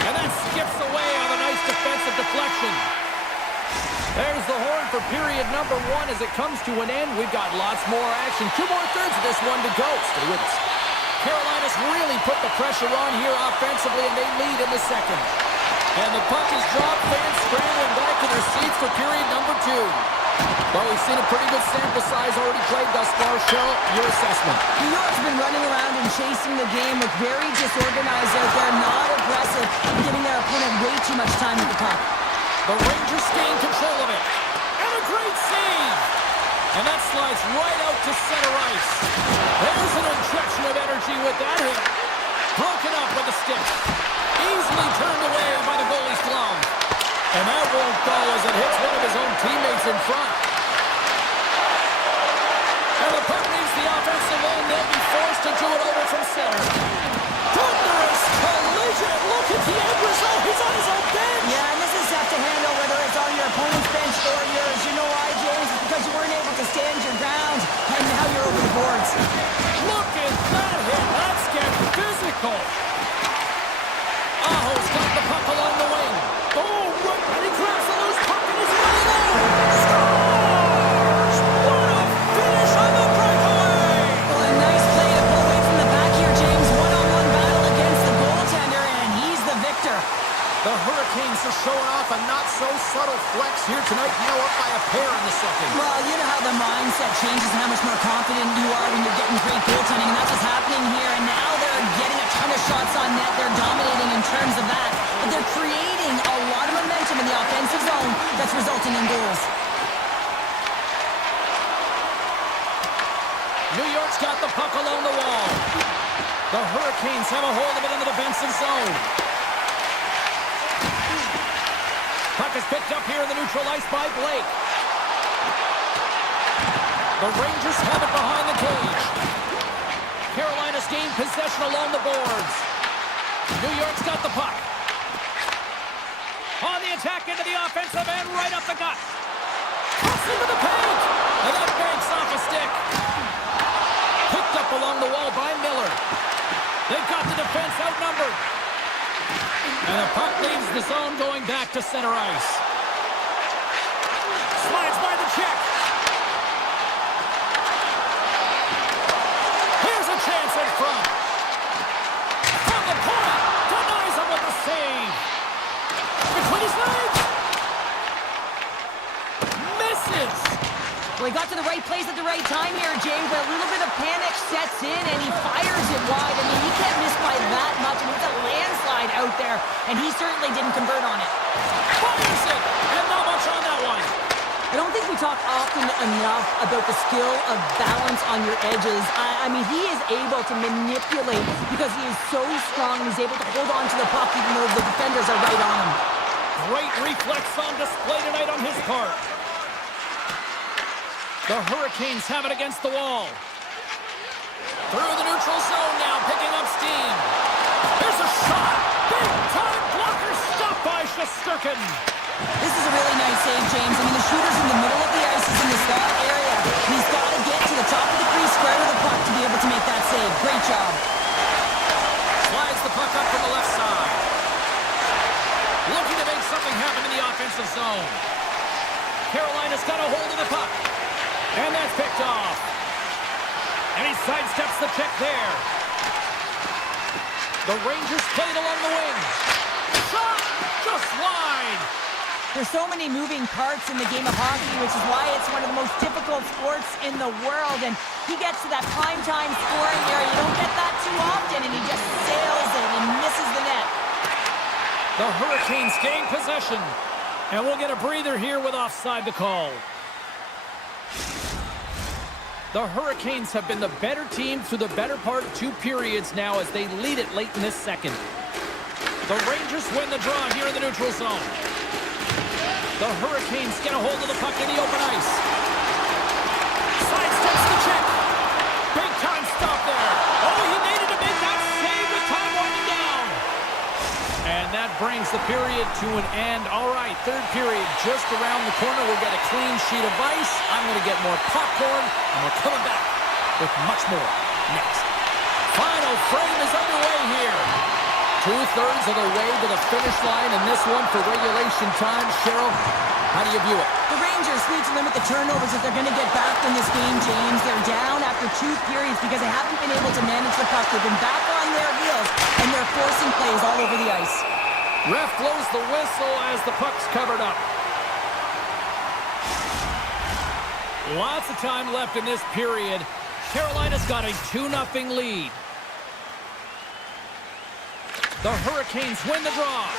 And that skips away on a nice defensive deflection. There's the horn for period number 1 as it comes to an end. We've got lots more action. 2 more thirds of this one to go. Stay with us. Carolina's really put the pressure on here offensively, and they lead in the second. And the puck is dropped. Fans scrambling back to their seats for period number 2. Well, we've seen a pretty good sample size already played thus far. Cheryl, your assessment. New York's been running around and chasing the game, look very disorganized out there, not aggressive, giving their opponent way too much time with the puck. The Rangers gain control of it. And a great save! And that slides right out to center ice. There's an injection of energy with that hit. Broken up with a stick. Easily turned away by the goalie's glove. And that won't go as it hits one of his own teammates in front. And the puck leaves the offensive zone. They'll be forced to do it over from center. Thunderous collision. Look at the end result. He's on his own bench. Yeah, and this is tough to handle whether it's on your opponent's bench or yours. You know why, James? It's because you weren't able to stand your ground, and now you're over the boards. Look at that hit. That's getting physical. Aho's got the puck along the wing. Oh, right. And he grabs the loose puck and he's running over. Scores! What a finish on the breakaway! Well, a nice play to pull away from the back here, James. One-on-one battle against the goaltender, and he's the victor. The Hurricanes are showing off a not-so-subtle flex here tonight, now up by a pair in the second. Well, you know how the mindset changes and how much more confident you are when you're getting great goaltending, and that's what's happening here. And now they're getting a ton of shots on net. They're dominating in terms of that, but they're creating a lot of momentum in the offensive zone that's resulting in goals. New York's got the puck along the wall. The Hurricanes have a hold of it in the defensive zone. Puck is picked up here in the neutral ice by Blake. The Rangers have it behind the cage. Carolina's gained possession along the boards. New York's got the puck. On the attack into the offensive end, right up the gut. Crossing to the paint. And that banks off a stick. Picked up along the wall by Miller. They've got the defense outnumbered. And the puck leaves the zone going back to center ice. Slides by the check. Here's a chance in front. From the point. Denies him with a save. Between his legs. Misses. Well, he got to the right place at the right time here, James, but a little bit of panic sets in, and he fires it wide. I mean, he can't miss by that much. I mean, it's a landslide out there, and he certainly didn't convert on it. Fires it, and not much on that one. I don't think we talk often enough about the skill of balance on your edges. I mean, he is able to manipulate because he is so strong. He's able to hold on to the puck even though the defenders are right on him. Great reflex on display tonight on his part. The Hurricanes have it against the wall. Through the neutral zone now, picking up steam. There's a shot. Big time blocker stopped by Shesterkin. This is a really nice save, James. I mean, the shooter's in the middle of the ice, is in the slot area. He's got to get to the top of the crease, square to the puck to be able to make that save. Great job. Slides the puck up from the left side. Looking to make something happen in the offensive zone. Carolina's got a hold of the puck. And that's picked off. And he sidesteps the check there. The Rangers played along the wing. Shot! Just wide! There's so many moving parts in the game of hockey, which is why it's one of the most difficult sports in the world. And he gets to that primetime scoring area. You don't get that too often, and he just sails it and misses the net. The Hurricanes gain possession. And we'll get a breather here with offside to call. The Hurricanes have been the better team through the better part of 2 periods now as they lead it late in this second. The Rangers win the draw here in the neutral zone. The Hurricanes get a hold of the puck in the open ice. Sidesteps the check. Big time stop there. Oh, he made brings the period to an end. All right, third period just around the corner. We'll get a clean sheet of ice. I'm going to get more popcorn, and we're coming back with much more next. Final frame is underway here. Two-thirds of the way to the finish line in this one for regulation time. Cheryl, how do you view it? The Rangers need to limit the turnovers if they're going to get back in this game, James. They're down after 2 periods because they haven't been able to manage the puck. They've been back on their heels, and they're forcing plays all over the ice. Ref blows the whistle as the puck's covered up. Lots of time left in this period. Carolina's got a 2-0 lead. The Hurricanes win the draw.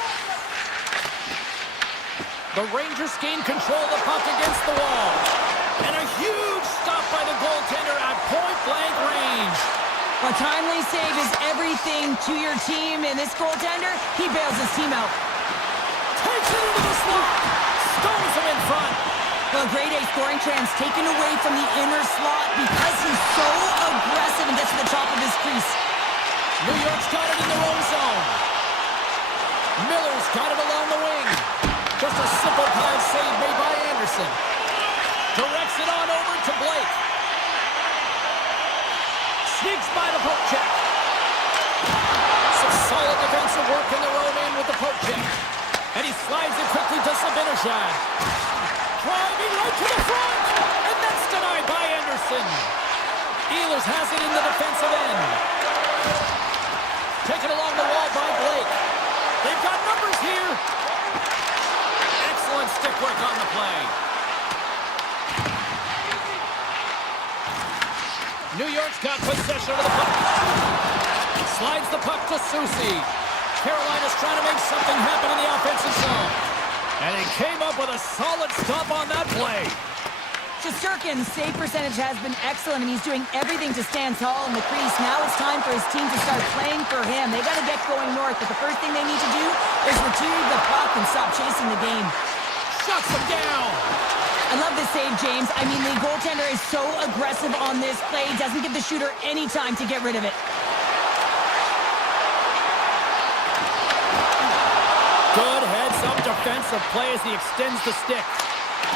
The Rangers gain control of the puck against the wall. And a huge stop by the goaltender at point-blank range. A timely save is everything to your team, and this goaltender, he bails his team out. Takes it into the slot. Stones him in front. Well, grade A scoring chance taken away from the inner slot because he's so aggressive and gets to the top of his crease. New York's got it in their own zone. Miller's got it along the wing. Just a simple pad save made by Anderson. Directs it on over to Blake. Sneaks by the poke check. Some solid defensive work in their own end with the poke check. And he slides it quickly to Sabinishad. Driving right to the front. And that's denied by Anderson. Ehlers has it in the defensive end. Taken along the wall by Blake. They've got numbers here. Excellent stick work on the play. New York's got possession of the puck. Slides the puck to Susie. Carolina's trying to make something happen in the offensive zone. And he came up with a solid stop on that play. Shesterkin's save percentage has been excellent, and he's doing everything to stand tall in the crease. Now it's time for his team to start playing for him. They got to get going north, but the first thing they need to do is retrieve the puck and stop chasing the game. Shuts him down. I love this save, James. I mean, the goaltender is so aggressive on this play. Doesn't give the shooter any time to get rid of it. Good heads-up defensive play as he extends the stick.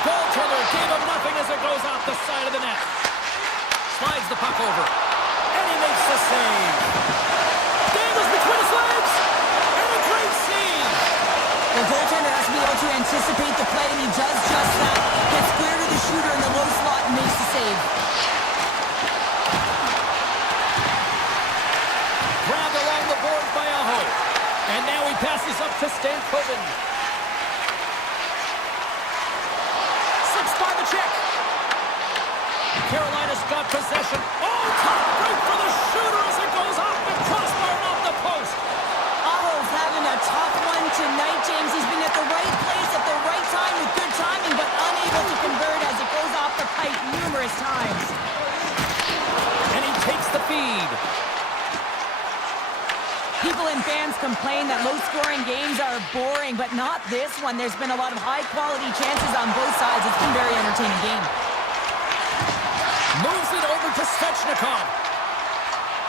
Goaltender gave him nothing as it goes off the side of the net. Slides the puck over. And he makes the save. Dangles between his legs. And a great save. The goaltender has to be able to anticipate the play, and he does just that. Gets clear to the shooter in the low slot and makes the save. Grabbed along the boards by Aho. And now he passes up to Stankoven. By the check. Carolina's got possession. Oh, top right for the shooter as it goes off the crossbar and off the post. Aho's having a tough one tonight, James. He's been at the right place at the right time with good timing, but unable to convert as it goes off the pipe numerous times. And he takes the feed. People and fans complain that low-scoring games are boring, but not this one. There's been a lot of high-quality chances on both sides. It's been a very entertaining game. Moves it over to Svechnikov.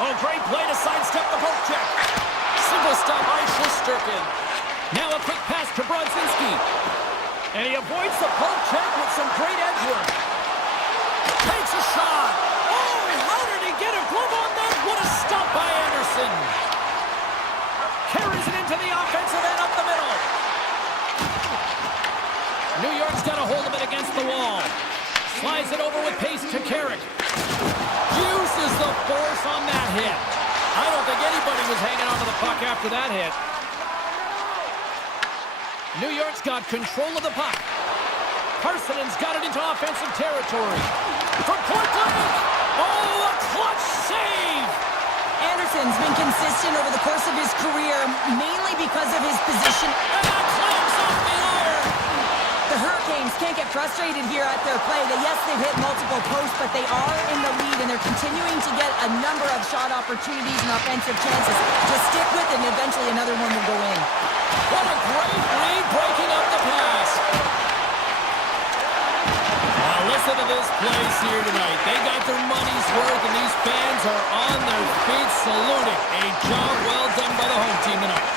Oh, great play to sidestep the poke check. Simple stop by Shesterkin. Now a quick pass to Brodzinski. And he avoids the poke check with some great edge work. Takes a shot. Oh, how did he get a glove on that? What a stop by Anderson. Carries it into the offensive end up the middle. New York's got a hold of it against the wall. Slides it over with pace to Carrick. Uses the force on that hit. I don't think anybody was hanging onto the puck after that hit. New York's got control of the puck. Parsonen's got it into offensive territory. From point blank. Oh, a clutch save. Anderson's been consistent over the course of his career, mainly because of his position. And that climbs off the iron. The Hurricanes can't get frustrated here at their play. Yes, they've hit multiple posts, but they are in the lead, and they're continuing to get a number of shot opportunities and offensive chances. Just stick with it, and eventually another one will go in. What a great lead breaking up the pass. Now listen to this place here tonight. They got their money's worth, and these fans are on their feet saluting. A job well done by the home team tonight.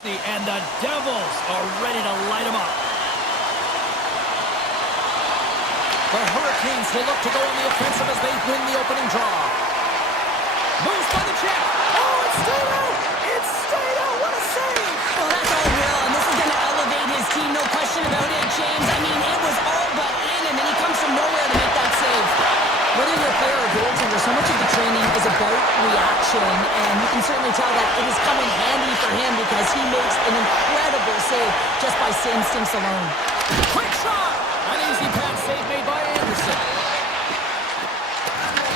And the Devils are ready to light them up. The Hurricanes will look to go on the offensive as they win the opening draw. Moves by the check. Oh, it stayed out! It stayed out! What a save! Well, that's all Will, and this is going to elevate his team, no question about it, James. I mean, it was all but in, and then he comes from nowhere to make that save. Whether you're a player or goaltender, so much of the training is about reaction, and you can certainly tell that it has come in handy for him because he makes an incredible save just by instincts alone. Quick shot! An easy pass save made by Anderson.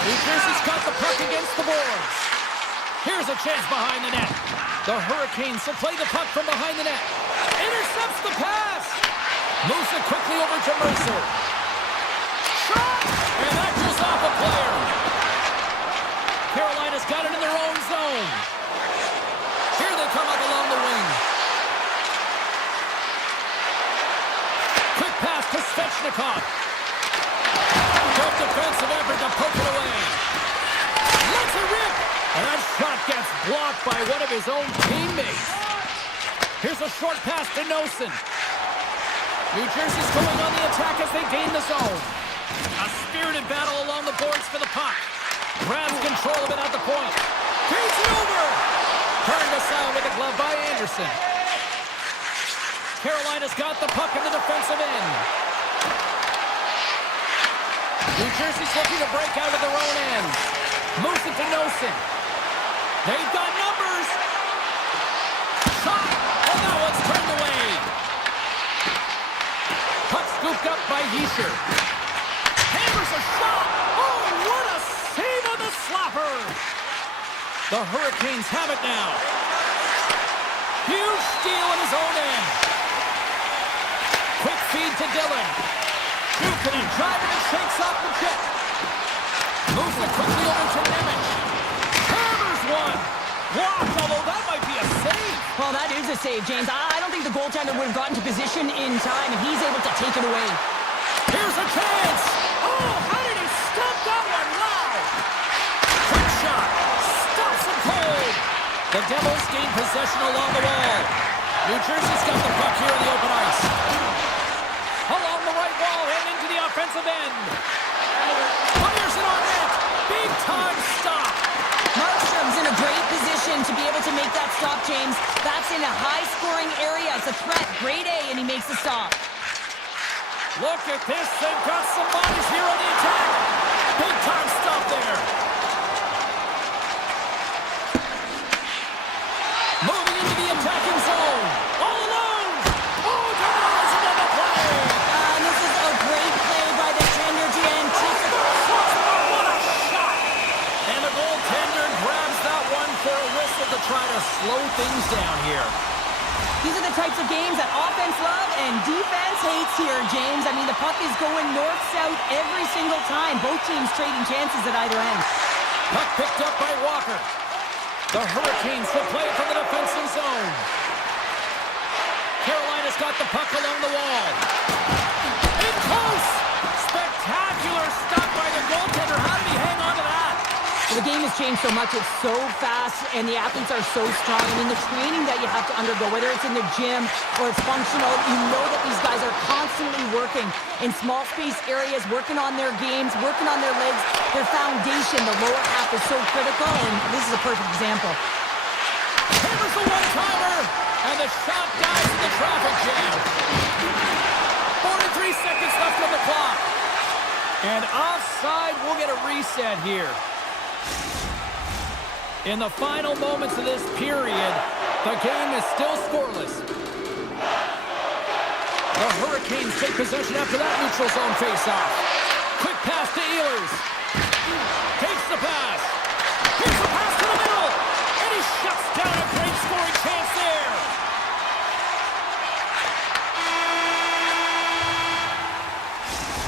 New Jersey's got the puck against the boards. Here's a chance behind the net. The Hurricanes will play the puck from behind the net. Intercepts the pass. Moves it quickly over to Mercer. Shot! And that goes off a player. Carolina's got it in their own zone. Here they come up along the wing. Quick pass to Svechnikov. Good defensive effort to poke it away. Lets it rip. And that shot gets blocked by one of his own teammates. Here's a short pass to Nosen. New Jersey's going on the attack as they gain the zone. A spirited battle along the boards for the puck. Grabs control of it at the point. Takes it over. Turned aside with the glove by Anderson. Carolina's got the puck in the defensive end. New Jersey's looking to break out of their own end. Moves it to Nosen. They've got numbers. Shot. And that one's turned away. Puck scooped up by Hischer. Hammers a shot. Oh, what a save on the slapper. The Hurricanes have it now. Huge steal in his own end. Quick feed to Dillon. Duke and driving and shakes off the check. Moves it quickly over to Nemec. Hammers one. Blocked, although that might be a save. Well, that is a save, James. I don't think the goaltender would have gotten to position in time, and he's able to take it away. Here's a chance. Oh, how did he stop that one? Wow. Quick shot. Stops him cold. The Devils gain possession along the wall. New Jersey's got the puck here in the open ice. Along the right wall and into the offensive end. Fires it on net. Big time stop. Markstrom's in a great position to be able to make that stop, James. That's in a high-scoring area. It's a threat. Grade A, and he makes the stop. Look at this. They've got some bodies here on the attack. Big time stop there. Moving into the attacking zone. All alone. Oh, denies another play. This is a great play by the tender to anticipate. What a shot. And the goaltender grabs that one for a whistle to try to slow things down here. These are the types of games that offense love and defense hates here, James. I mean, the puck is going north-south every single time. Both teams trading chances at either end. Puck picked up by Walker. The Hurricanes will play it from the defensive zone. Carolina's got the puck along the wall. In close! Spectacular stop by the goaltender. How did he hang on to that? The game has changed so much. It's so fast, and the athletes are so strong. I mean, the training that you have to undergo, whether it's in the gym or it's functional, you know that these guys are constantly working in small space areas, working on their games, working on their legs. Their foundation, the lower half, is so critical, and this is a perfect example. Hammers the one-timer, and the shot dies in the traffic jam. 43 seconds left on the clock. And offside, we'll get a reset here. In the final moments of this period, the game is still scoreless. The Hurricanes take possession after that neutral zone faceoff. Quick pass to Ehlers. Takes the pass. Here's the pass to the middle. And he shuts down a great scoring chance there.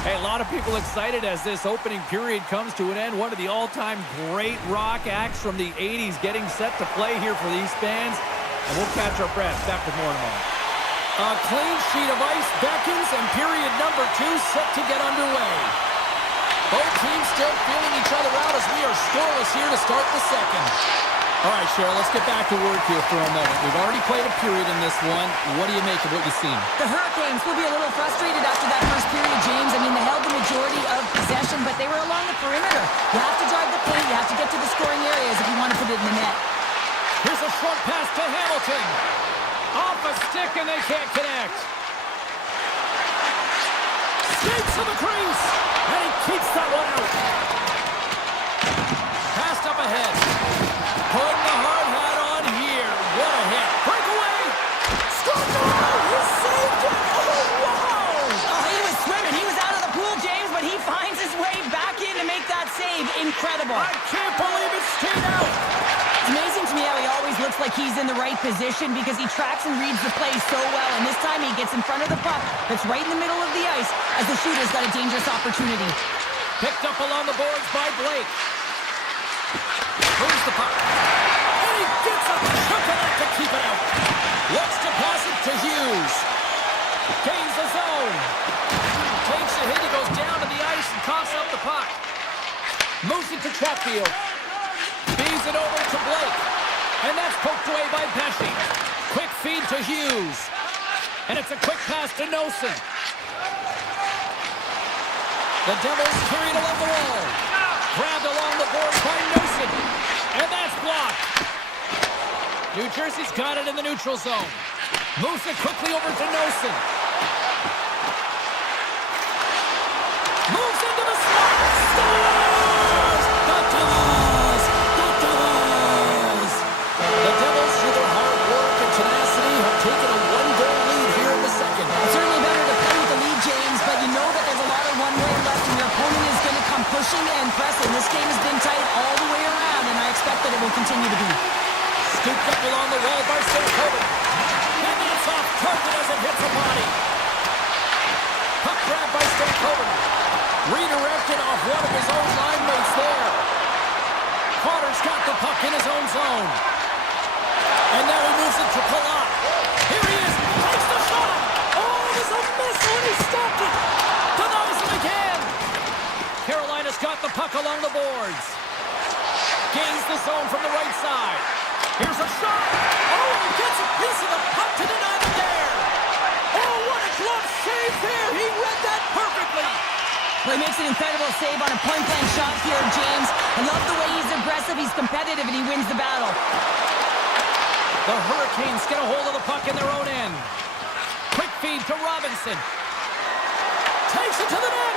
Hey, a lot of people excited as this opening period comes to an end. One of the all-time great rock acts from the 80s getting set to play here for these fans. And we'll catch our breath. Back with more in a moment. A clean sheet of ice beckons, and period number 2 set to get underway. Both teams still feeling each other out as we are scoreless here to start the second. All right, Cheryl, let's get back to work here for a moment. We've already played a period in this one. What do you make of what you've seen? The Hurricanes will be a little frustrated after that first period, James. I mean, they held the majority of possession, but they were along the perimeter. You have to drive the paint. You have to get to the scoring areas if you want to put it in the net. Here's a short pass to Hamilton. Off a stick, and they can't connect. Skates to the crease, and he keeps that one out. Passed up ahead. Putting the hard hat on here. What a hit. Breakaway. Scored the goal. He saved it. Oh, wow. Oh, he was swimming. He was out of the pool, James, but he finds his way back in to make that save. Incredible. I can't believe it stayed out. It's amazing to me how he always looks like he's in the right position because he tracks and reads the play so well, and this time he gets in front of the puck that's right in the middle of the ice as the shooter's got a dangerous opportunity. Picked up along the boards by Blake. Moves the puck. And he gets a chunk of that to keep it out. Looks to pass it to Hughes. Gains the zone. Takes a hit. He goes down to the ice and tosses up the puck. Moves it to Chatfield. Feeds it over to Blake. And that's poked away by Pesci. Quick feed to Hughes. And it's a quick pass to Nosen. The Devils carried along the wall. Grabbed along the boards by Nosen. And that's blocked. New Jersey's got it in the neutral zone. Moves it quickly over to Nosen. Moves into the slot. Scores! The Devils! The Devils! The Devils, through their hard work and tenacity, have taken a one-goal lead here in the second. It's certainly better to play with the lead, James, but you know that there's a lot of one-way left, and your opponent is going to come pushing and pressing. This game has been tight all the way around, and I expect that it will continue to be. Scooped up along the wall by Stankovic. And that's off target as it hits a body. Puck grabbed by Stankovic. Redirected off one of his own line mates there. Carter's got the puck in his own zone. And now he moves it to Palat. Here he is. Takes the shot. Oh, there's a miss when he stopped it. Denies it again. Carolina's got the puck along the boards. Gains the zone from the right side. Here's a shot. Oh, he gets a piece of the puck to deny the dare. Oh, what a glove save there. He read that perfectly. Well, he makes an incredible save on a point-blank shot here, James. I love the way he's aggressive, he's competitive, and he wins the battle. The Hurricanes get a hold of the puck in their own end. Quick feed to Robinson. Takes it to the net.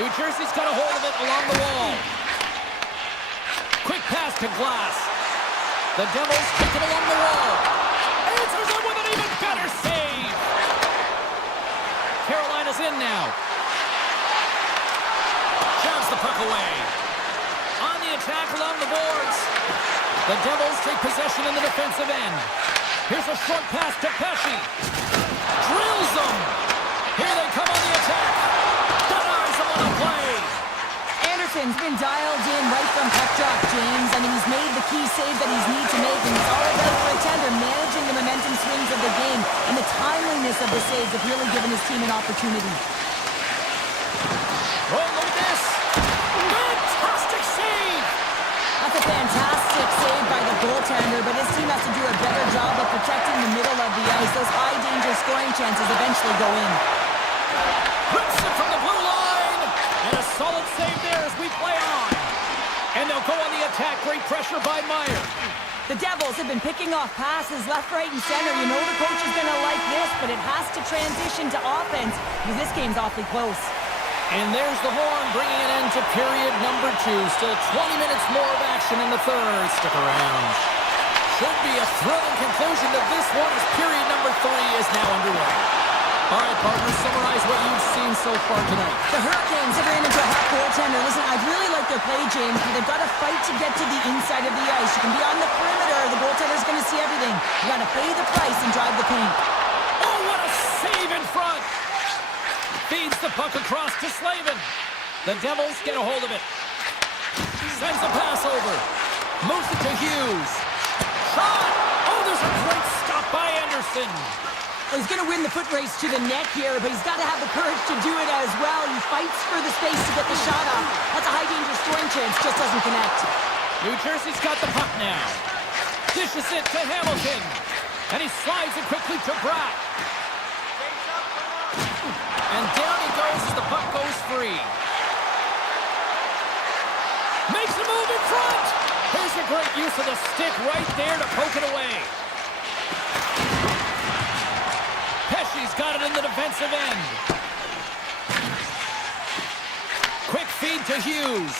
New Jersey's got a hold of it along the wall. Quick pass to Glass. The Devils kick it along the wall. Answers it with an even better save. Carolina's in now. Shoves the puck away. On the attack along the boards. The Devils take possession in the defensive end. Here's a short pass to Pesci. Drills them. Here they come on the attack. Denies them on the play. Anderson's been dialed in right from puck drop, James. I mean, he's made the key save that he's need to make, and it's all about for a tender, managing the momentum swings of the game, and the timeliness of the saves have really given his team an opportunity. Oh, look at this. Fantastic save. That's a fantastic save by the goaltender, but his team has to do a better job of protecting the middle of the ice. Those high-danger scoring chances eventually go in. Rips it from the blue line. And a solid save there as we play on. And they'll go on the attack. Great pressure by Meyer. The Devils have been picking off passes left, right, and center. You know the coach is going to like this, but it has to transition to offense because this game's awfully close. And there's the horn, bringing it into period number 2. Still 20 minutes more of action in the third. Stick around. Should be a thrilling conclusion to this one as period number 3 is now underway. All right, partners, summarize what you've seen so far tonight. The Hurricanes have ran into a hot goaltender. Listen, I really like their play, James, but they've got to fight to get to the inside of the ice. You can be on the perimeter. The goaltender's going to see everything. You got to pay the price and drive the paint. Oh, what a save in front. Feeds the puck across to Slavin. The Devils get a hold of it. Sends the pass over. Moves it to Hughes. Shot! Oh, there's a great stop by Anderson. Well, he's going to win the foot race to the net here, but he's got to have the courage to do it as well. He fights for the space to get the shot off. That's a high-danger scoring chance, just doesn't connect. New Jersey's got the puck now. Dishes it to Hamilton. And he slides it quickly to Bratt. And down he goes as the puck goes free. Makes a move in front. Here's a great use of the stick right there to poke it away. Pesci's got it in the defensive end. Quick feed to Hughes.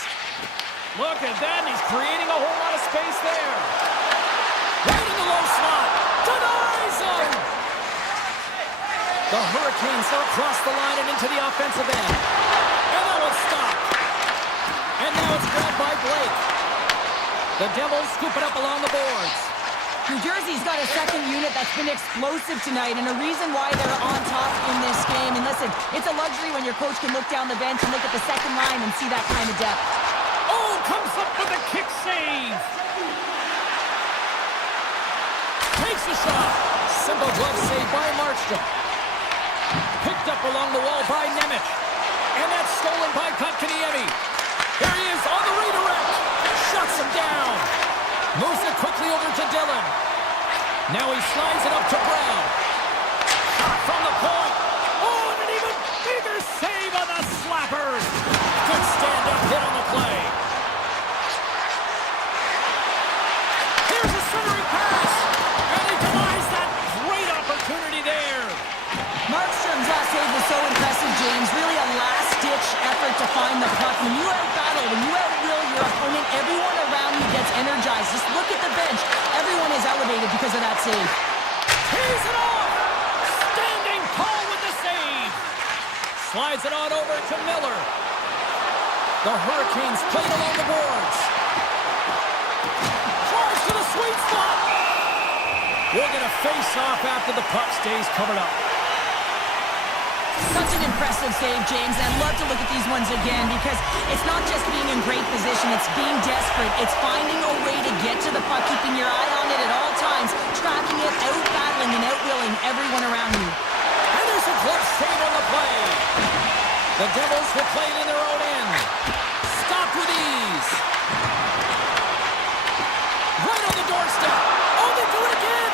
Look at that, and he's creating a whole lot of space there. Right in the low slot. Denies him! The Hurricanes are across the line and into the offensive end. And that one's stopped. And now it's grabbed by Blake. The Devils scoop it up along the boards. New Jersey's got a second unit that's been explosive tonight, and a reason why they're on top in this game. And listen, it's a luxury when your coach can look down the bench and look at the second line and see that kind of depth. Oh, comes up with a kick save. Takes a shot. Simple glove save by Markstrom. Picked up along the wall by Nemec. And that's stolen by Kotkaniemi. Here he is on the redirect. Shuts him down. Moves it quickly over to Dillon. Now he slides it up to Brown. Shot from the point. Oh, and an even bigger save on the slappers. Good stand-up hit on the play. Here's a centering pass. And he denies that great opportunity there. Markstrom's last save was so impressive, James. Really a last-ditch effort to find the puck. When you out-battle, when you out-will your opponent, everyone around you gets energized. Just look at the bench. Everyone is elevated because of that save. Tees it off! Standing tall with the save! Slides it on over to Miller. The Hurricanes played along the boards. Charge to the sweet spot! We're going to face off after the puck stays covered up. Such an impressive save, James. And I'd love to look at these ones again because it's not just being in great position, it's being desperate. It's finding a way to get to the puck, keeping your eye on it at all times, tracking it, out-battling and out-willing everyone around you. And there's a glove save on the play. The Devils will play it in their own end. Stopped with ease. Right on the doorstep. Oh, they do it again.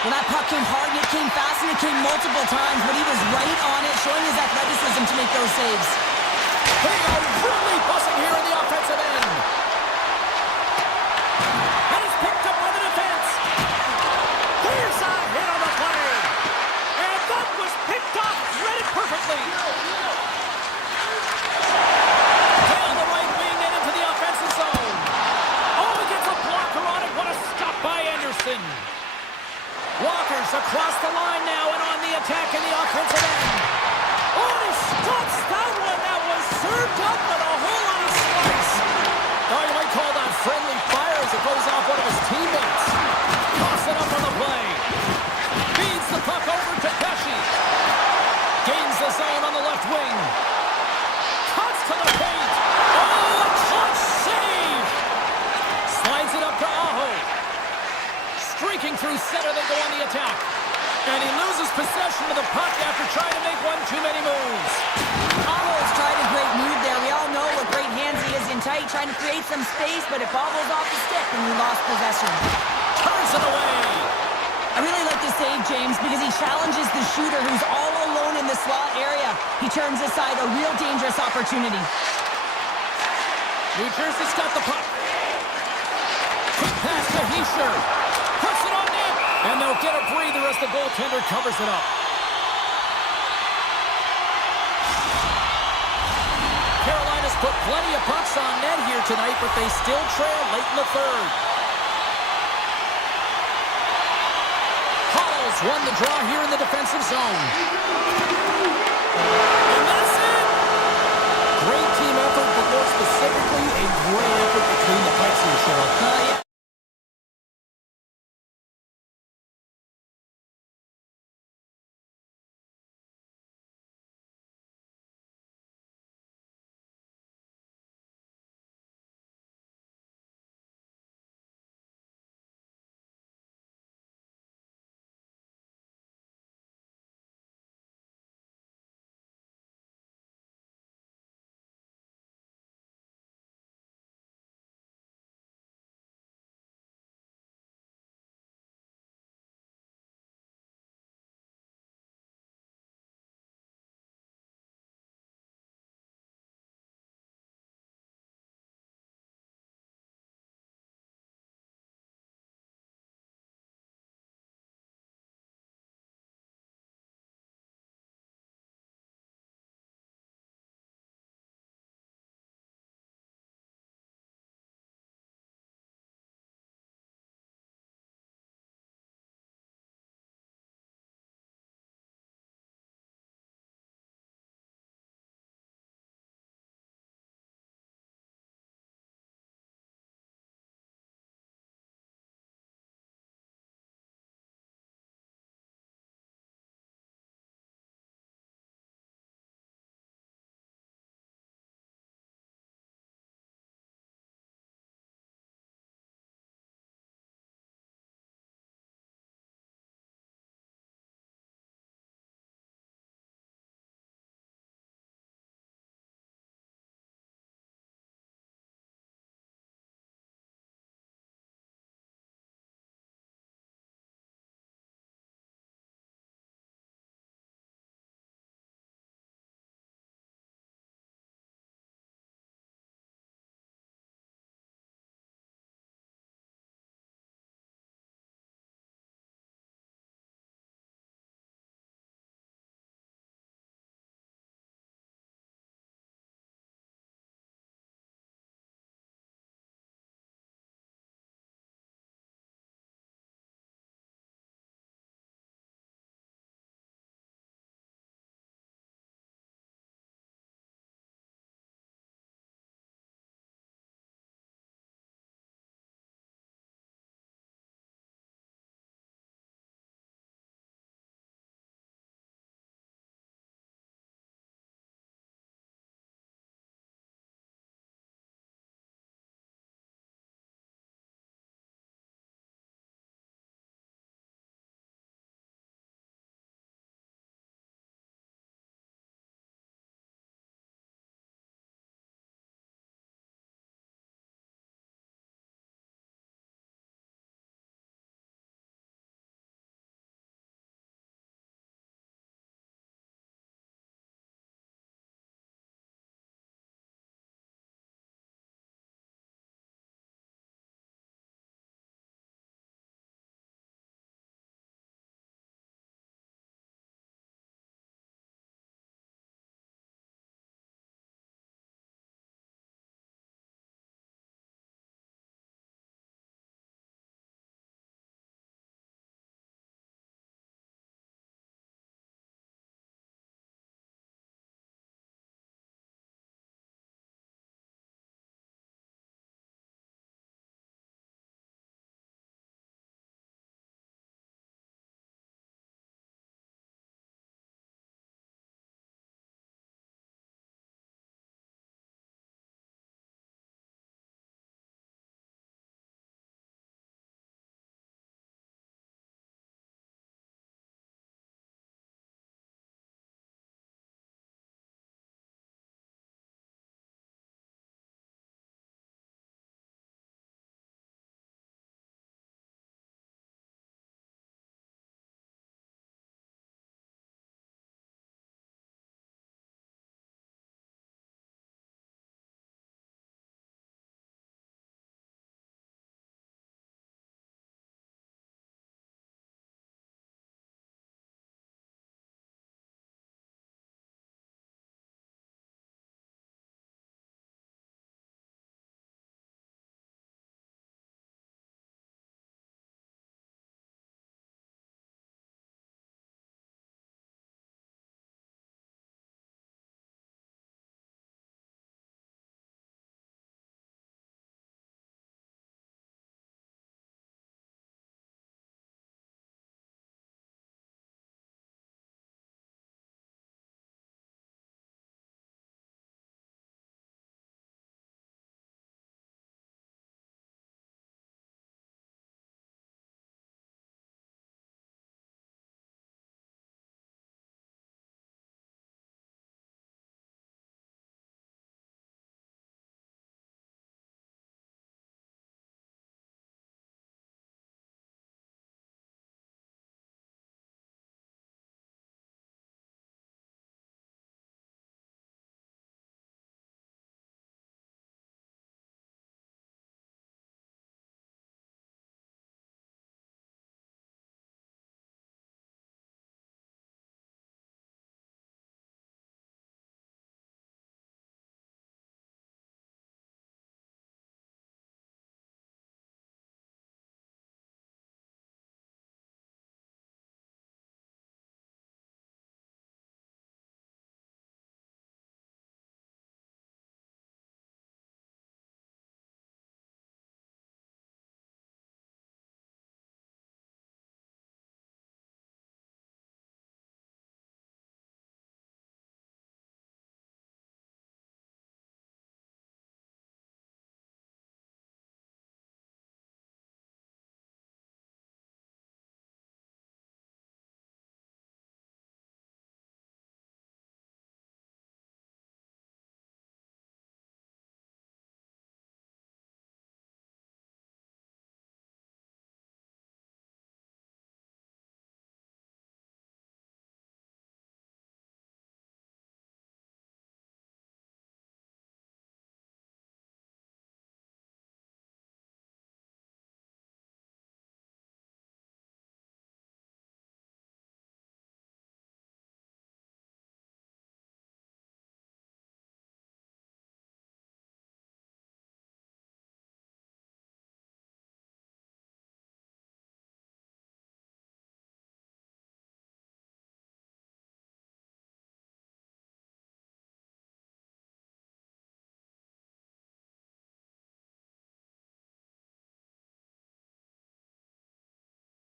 Well, that puck came hard, and it came fast, and it came multiple times, but he was right on it, showing his athleticism to make those saves. They are really buzzing here in the offensive end. And it's picked up by the defense. There's a hit on the play. And that was picked up, read it perfectly. Down the right wing and into the offensive zone. Oh, he gets a blocker on it. What a stop by Anderson. Walker's across the line now and on the attack in the offensive end. Oh, and he stops that one. That was served up with a whole lot of slice. Oh, you might call that friendly fire as it goes off one of his teammates. Toss it up on the play. Feeds the puck over to Pesci. Gains the zone on the left wing. Cuts to the paint. Oh, a clutch save. Slides it up to Aho. Streaking through center, they go on the attack. And he loses possession of the puck after trying to make one too many moves. Aho's tried a great move there. We all know what great hands he is in tight, trying to create some space, but it bobbles off the stick and we lost possession. Turns it away. I really like this save, James, because he challenges the shooter who's all alone in the slot area. He turns aside a real dangerous opportunity. New Jersey's got the puck. Quick pass to Hischier. Puts it on net. And they'll get a breather as the goaltender covers it up. Carolina's put plenty of pucks on net here tonight, but they still trail late in the third. Hollow's won the draw here in the defensive zone. And that's it! Great team effort, but more specifically, a great effort between the pipes here, Cheryl. Yeah.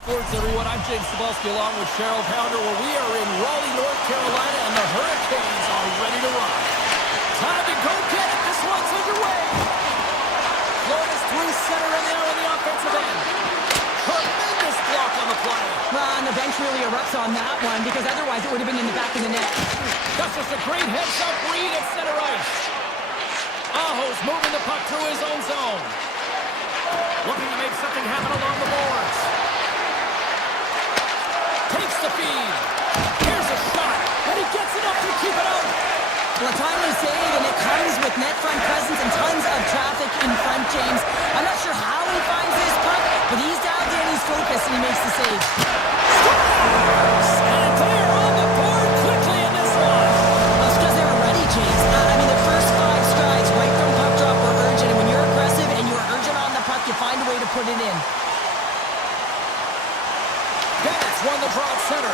Sports, everyone. I'm James Cebulski along with Cheryl Pounder, where we are in Raleigh, North Carolina, and the Hurricanes are ready to rock. Time to go get it. This one's underway. Florida's through center and now in the offensive end. Tremendous block on the play. Well, and the bench really erupts on that one, because otherwise it would have been in the back of the net. That's just a great heads-up read at center ice. Aho's moving the puck through his own zone. Looking to make something happen along the boards. Takes the feed. Here's a shot, and he gets enough to keep it out. Well, a timely save, and it comes with net front presence and tons of traffic in front, James. I'm not sure how he finds this puck, but he's dialed in, he's focused, and he makes the save. Scores! And clear on the board quickly in this one. Well, it's because they were ready, James. I mean, the first 5 strides right from puck drop were urgent, and when you're aggressive and you're urgent on the puck, you find a way to put it in. Bennett's won the draw at center.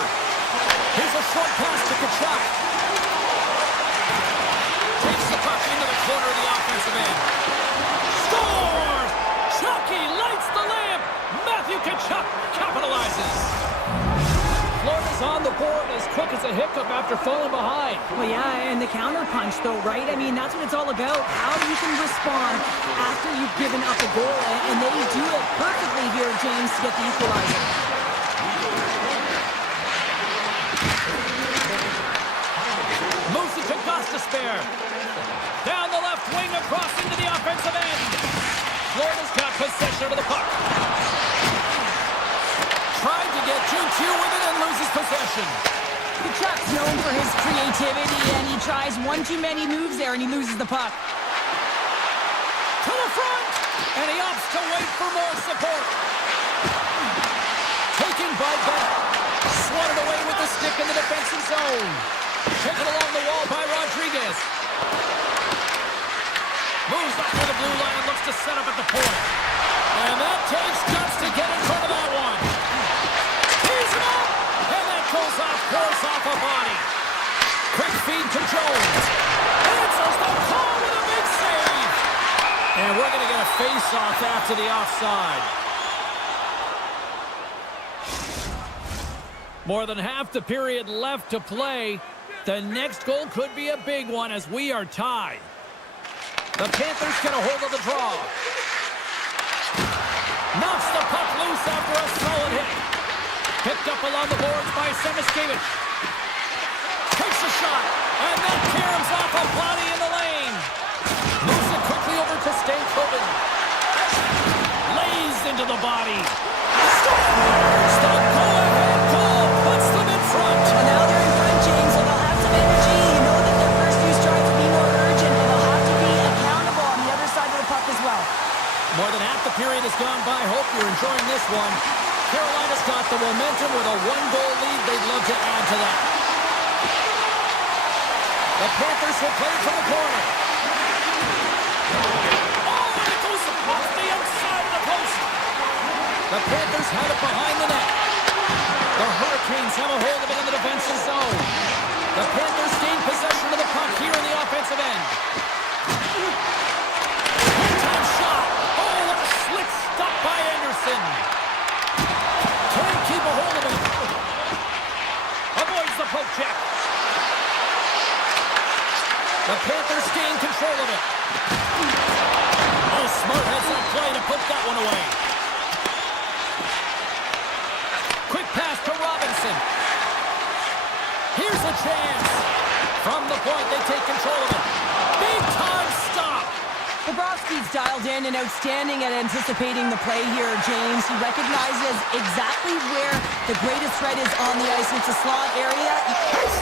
Here's a short pass to Kachuk. Takes the puck into the corner of the offensive end. Score! Chucky lights the lamp. Matthew Kachuk capitalizes. Florida's on the board as quick as a hiccup after falling behind. Well, yeah, and the counter punch, though, right? I mean, that's what it's all about. How you can respond after you've given up a goal, and they do it perfectly here, James, to get the equalizer. Moves it to Gostisbehere. Down the left wing across into the offensive end. Florida's got possession of the puck. Trying to get 2-2 with it and loses possession. Kachuk's known for his creativity, and he tries one too many moves there, and he loses the puck. To the front, and he opts to wait for more support. Taken by Bennett. Swatted away with the stick in the defensive zone. Taken along the wall by Rodriguez. Moves up to the blue line and looks to set up at the point. And that takes guts to get in front of that one. He's up! And that goes off course off a body. Quick feed to Jones. Answers the call with a big save. And we're going to get a face-off after the offside. More than half the period left to play. The next goal could be a big one as we are tied. The Panthers get a hold of the draw. Knocks the puck loose after a solid hit. Picked up along the boards by Semiskevich. Takes a shot, and that caroms off a body in the lane. Moves it quickly over to Stankoven. Lays into the body. Scores! The go-ahead goal puts them in front. Well, now they're in front, James, so they'll have some energy. You know that their first few strides will be more urgent, but they'll have to be accountable on the other side of the puck as well. More than half the period has gone by. Hope you're enjoying this one. Carolina's got the momentum with a 1-goal lead. They'd love to add to that. The Panthers will play from the corner. Oh, and it goes off the outside of the post. The Panthers have it behind the net. The Hurricanes have a hold of it in the defensive zone. The Panthers gain possession of the puck here in the offensive end. One-time shot. Oh, what a slick stop by Anderson. Can't keep a hold of it. Avoids the poke check. The Panthers gain control of it. Oh, smart heads-up play to put that one away. Quick pass to Robinson. Here's a chance. From the point, they take control of it. Big-time stop. Bobrovsky's dialed in and outstanding at anticipating the play here, James. He recognizes exactly where the greatest threat is on the ice. It's a slot area.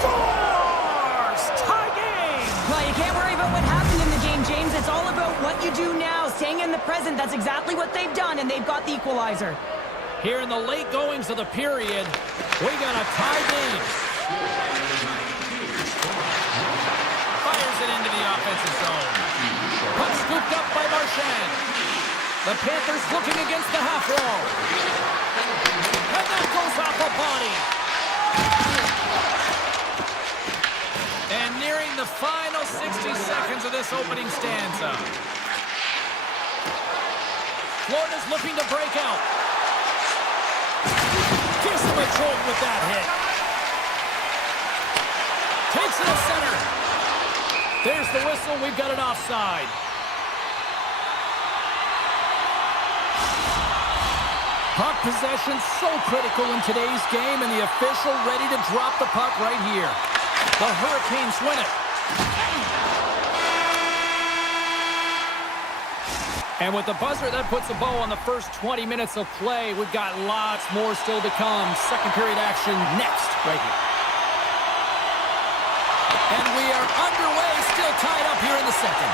Scores! Tie game! Well, you can't worry about what happened in the game, James. It's all about what you do now, staying in the present. That's exactly what they've done, and they've got the equalizer. Here in the late goings of the period, we got a tie game. Fires it into the offensive zone. Puck scooped up by Marchand. The Panthers looking against the half wall. And that goes off a body. And nearing the final 60 seconds of this opening stanza. Florida's looking to break out. Gives him a jolt with that hit. Takes it to center. There's the whistle. We've got an offside. Puck possession so critical in today's game, and the official ready to drop the puck right here. The Hurricanes win it. And with the buzzer, that puts a bow on the first 20 minutes of play. We've got lots more still to come. Second period action next, right here. And we are underway, still tied up here in the second.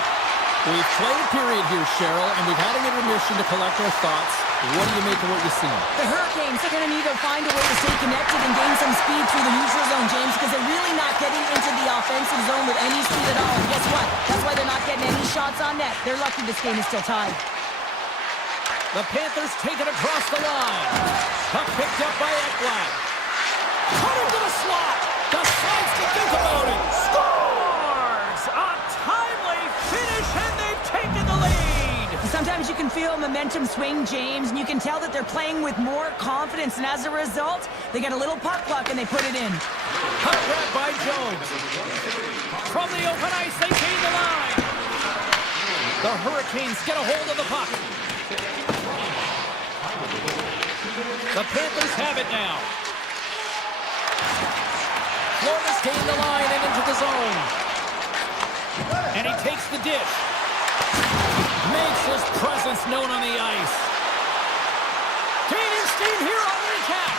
We've played a period here, Cheryl, and we've had an intermission to collect our thoughts. What do you make of what you've seen? The Hurricanes are going to need to find a way to stay connected and gain some speed through the neutral zone, James, because they're really not getting into the offensive zone with any speed at all. And guess what? That's why they're not getting any shots on net. They're lucky this game is still tied. The Panthers take it across the line. Puck picked up by Ekblad. Cut into the slot. Decides to think about it. Scores! A timely finish, and they've taken the lead. Sometimes you can feel momentum swing, James, and you can tell that they're playing with more confidence. And as a result, they get a little puck luck and they put it in. Puck grab by Jones. From the open ice, they gain the line. The Hurricanes get a hold of the puck. The Panthers have it now. Florida's gained the line and into the zone. And he takes the dish. Makes his presence known on the ice. Gaining steam here on the attack.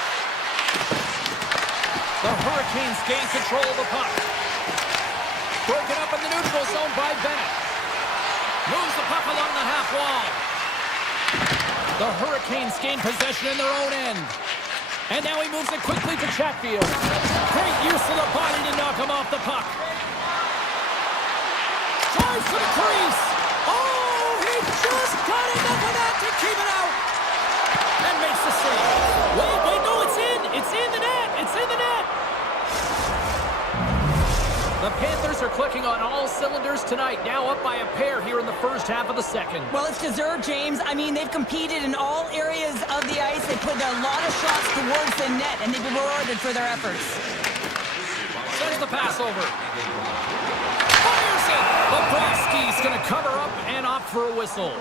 The Hurricanes gain control of the puck. Broken up in the neutral zone by Bennett. Moves the puck along the half wall. The Hurricanes gain possession in their own end. And now he moves it quickly to Chatfield. Great use of the body to knock him off the puck. Drives to the crease. Oh, he just got enough of that to keep it out. And makes the save. Wait, no, it's in. It's in the net. It's in the net. The Panthers are clicking on all cylinders tonight, now up by a pair here in the first half of the second. Well, it's deserved, James. I mean, they've competed in all areas of the ice. They put a lot of shots towards the net, and they've been rewarded for their efforts. Sends the pass over. Fires it! Bobrovsky's going to cover up and opt for a whistle.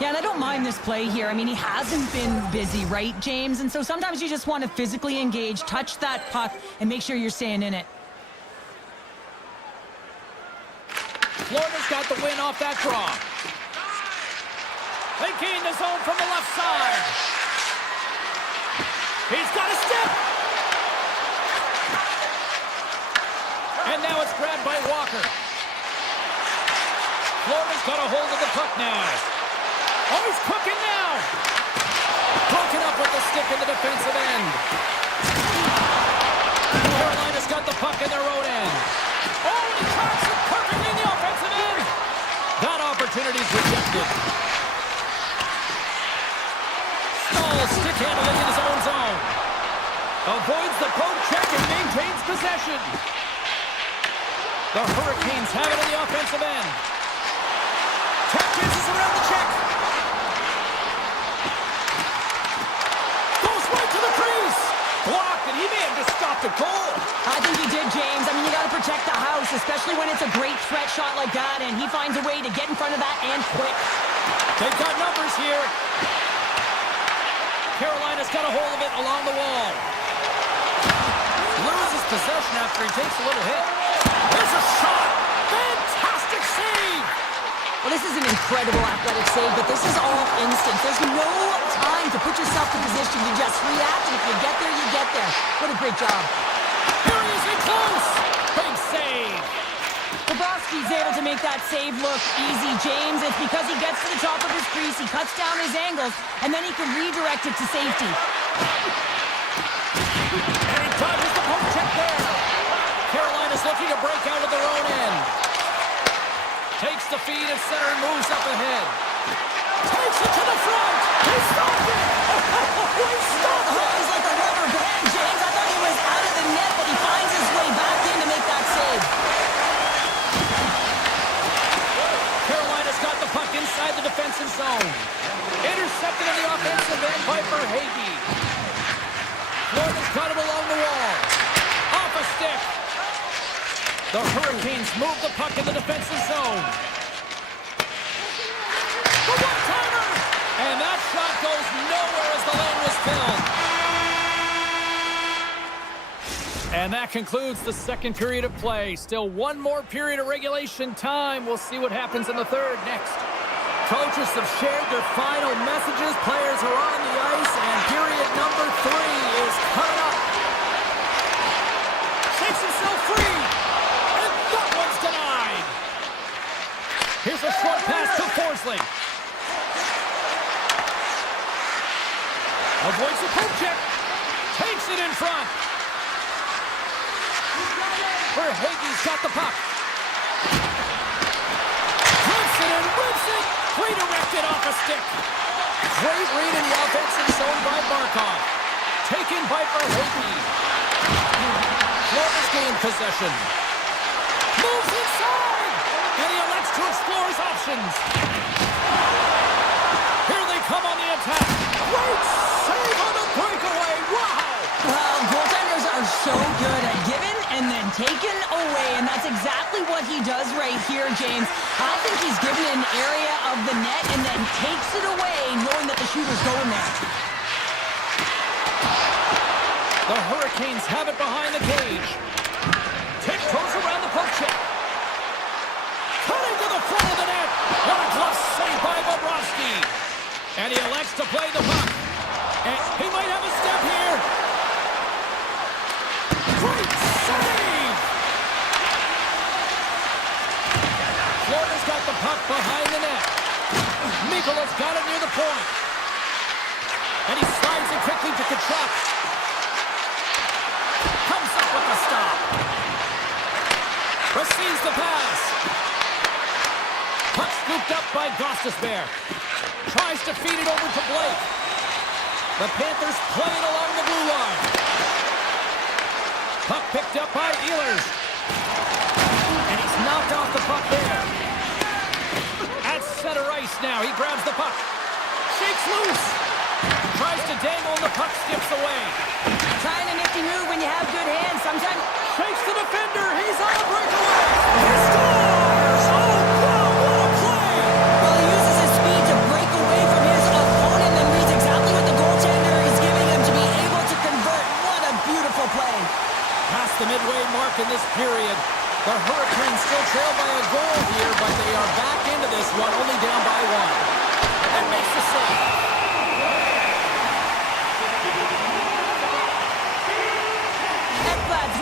Yeah, and I don't mind this play here. I mean, he hasn't been busy, right, James? And so sometimes you just want to physically engage, touch that puck, and make sure you're staying in it. Florida's got the win off that draw. They gain the zone from the left side. He's got a step. And now it's grabbed by Walker. Florida's got a hold of the puck now. Oh, he's cooking now. Broken up with the stick in the defensive end. Carolina's got the puck in their own end. Oh, and he tracks it perfectly in the offensive end. That opportunity's rejected. Stahl stick handling in his own zone. Avoids the poke check and maintains possession. The Hurricanes have it in the offensive end. Chances around the check. Goes right to the crease. Blocked, and he may have just stopped a goal. I think he did, James. I mean, you got to protect the house, especially when it's a great threat shot like that, and he finds a way to get in front of that and quick. They've got numbers here. Carolina's got a hold of it along the wall. Loses possession after he takes a little hit. There's a shot. Fantastic save. Well, this is an incredible athletic save, but this is all instinct. There's no time to put yourself in position to just react, and if you get there, you get there. What a great job. Here he is in close. Big save. Bobrovsky's able to make that save look easy, James. It's because he gets to the top of his crease, he cuts down his angles, and then he can redirect it to safety. And he dodges the poke check there. Carolina's looking to break out of their own end. Takes the feed at center and moves up ahead. Takes it to the front. He stopped it. Oh, he stopped it. He's like a rubber band, James. I thought he was out of the net, but he finds his way back in to make that save. Carolina's got the puck inside the defensive zone. Intercepted in the offensive end by Verhaeghe. Florida's The Hurricanes move the puck in the defensive zone. The one-timer! And that shot goes nowhere as the lane was filled. And that concludes the second period of play. Still one more period of regulation time. We'll see what happens in the third next. Coaches have shared their final messages. Players are on the ice, and period number 3 is coming up. Shakes himself free, and that one's denied. Here's a short pass to Forsling. Avoids the poke check. Takes it in front. Verhaeghe's got the puck. Rips it and rips it. Redirected off a stick. Great read in the offensive zone by Barkov. Taken by Verhaeghe. Florida's gained possession. Moves inside. And he elects to explore his options. Here they come on the attack. Great save on the breakaway. Wow. Well, goaltenders are so good at giving and then taken away, and that's exactly what he does right here, James. I think he's given an area of the net and then takes it away, knowing that the shooter's going there. The Hurricanes have it behind the cage. Tiptoes around the poke check. Cutting to the front of the net. What a glove save by Bobrovsky. And he elects to play the puck. And he might have a step here. Great save! Florida's got the puck behind the net. Mikola's got it near the point. And he slides it quickly to Kachuk. Comes up with the stop. Receives the pass. Puck scooped up by Gostisbehere. Tries to feed it over to Blake. The Panthers play it along the blue line. Puck picked up by Ehlers. And he's knocked off the puck there. At center ice now. He grabs the puck. Shakes loose. Tries to dangle and the puck skips away. Trying a nifty move when you have good hands. Sometimes Shakes the defender. He's on a breakaway. He scores! Oh, wow, what a play! well, he uses his speed to break away from his opponent and reads exactly what the goaltender is giving him to be able to convert. What a beautiful play. Past the midway mark in this period. The Hurricanes still trail by a goal here, but they are back into this one, only down by 1. And makes the save.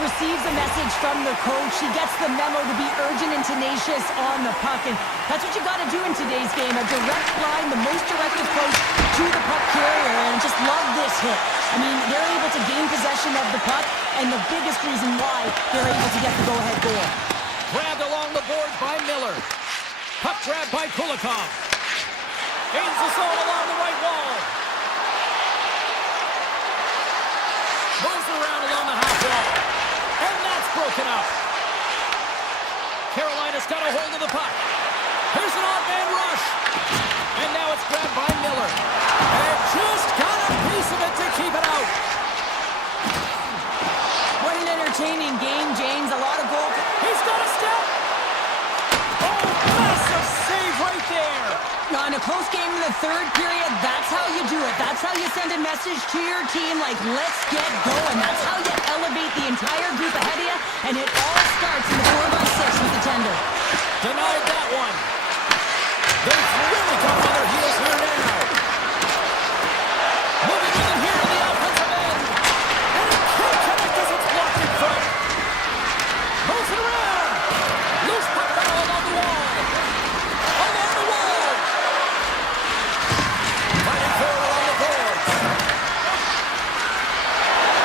Receives a message from the coach. He gets the memo to be urgent and tenacious on the puck, and that's what you got to do in today's game. A direct line, the most direct approach to the puck carrier, and just love this hit. I mean, they're able to gain possession of the puck, and the biggest reason why they're able to get the go-ahead goal. Grabbed along the boards by Miller. Puck grabbed by Kulikov. Gains the zone along the right wall. Moves around along the half wall. And that's broken up. Carolina's got a hold of the puck. Here's an odd man rush. And now it's grabbed by Miller. And just got a piece of it to keep it out. What an entertaining game, James. A lot of goal. He's got a step. Oh, massive save right there. In a close game in the third period, that's how you do it. That's how you send a message to your team like, let's get going. That's how you elevate the entire group ahead of you, and it all starts in the 4x6 with the tender. Denied that one. They've really got on their heels here now. Moving in here in the offensive end. And it can't connect as it's blocked in front. Moves it around. Loose puck battle along the wall. Along the wall. Fighting for it along the boards.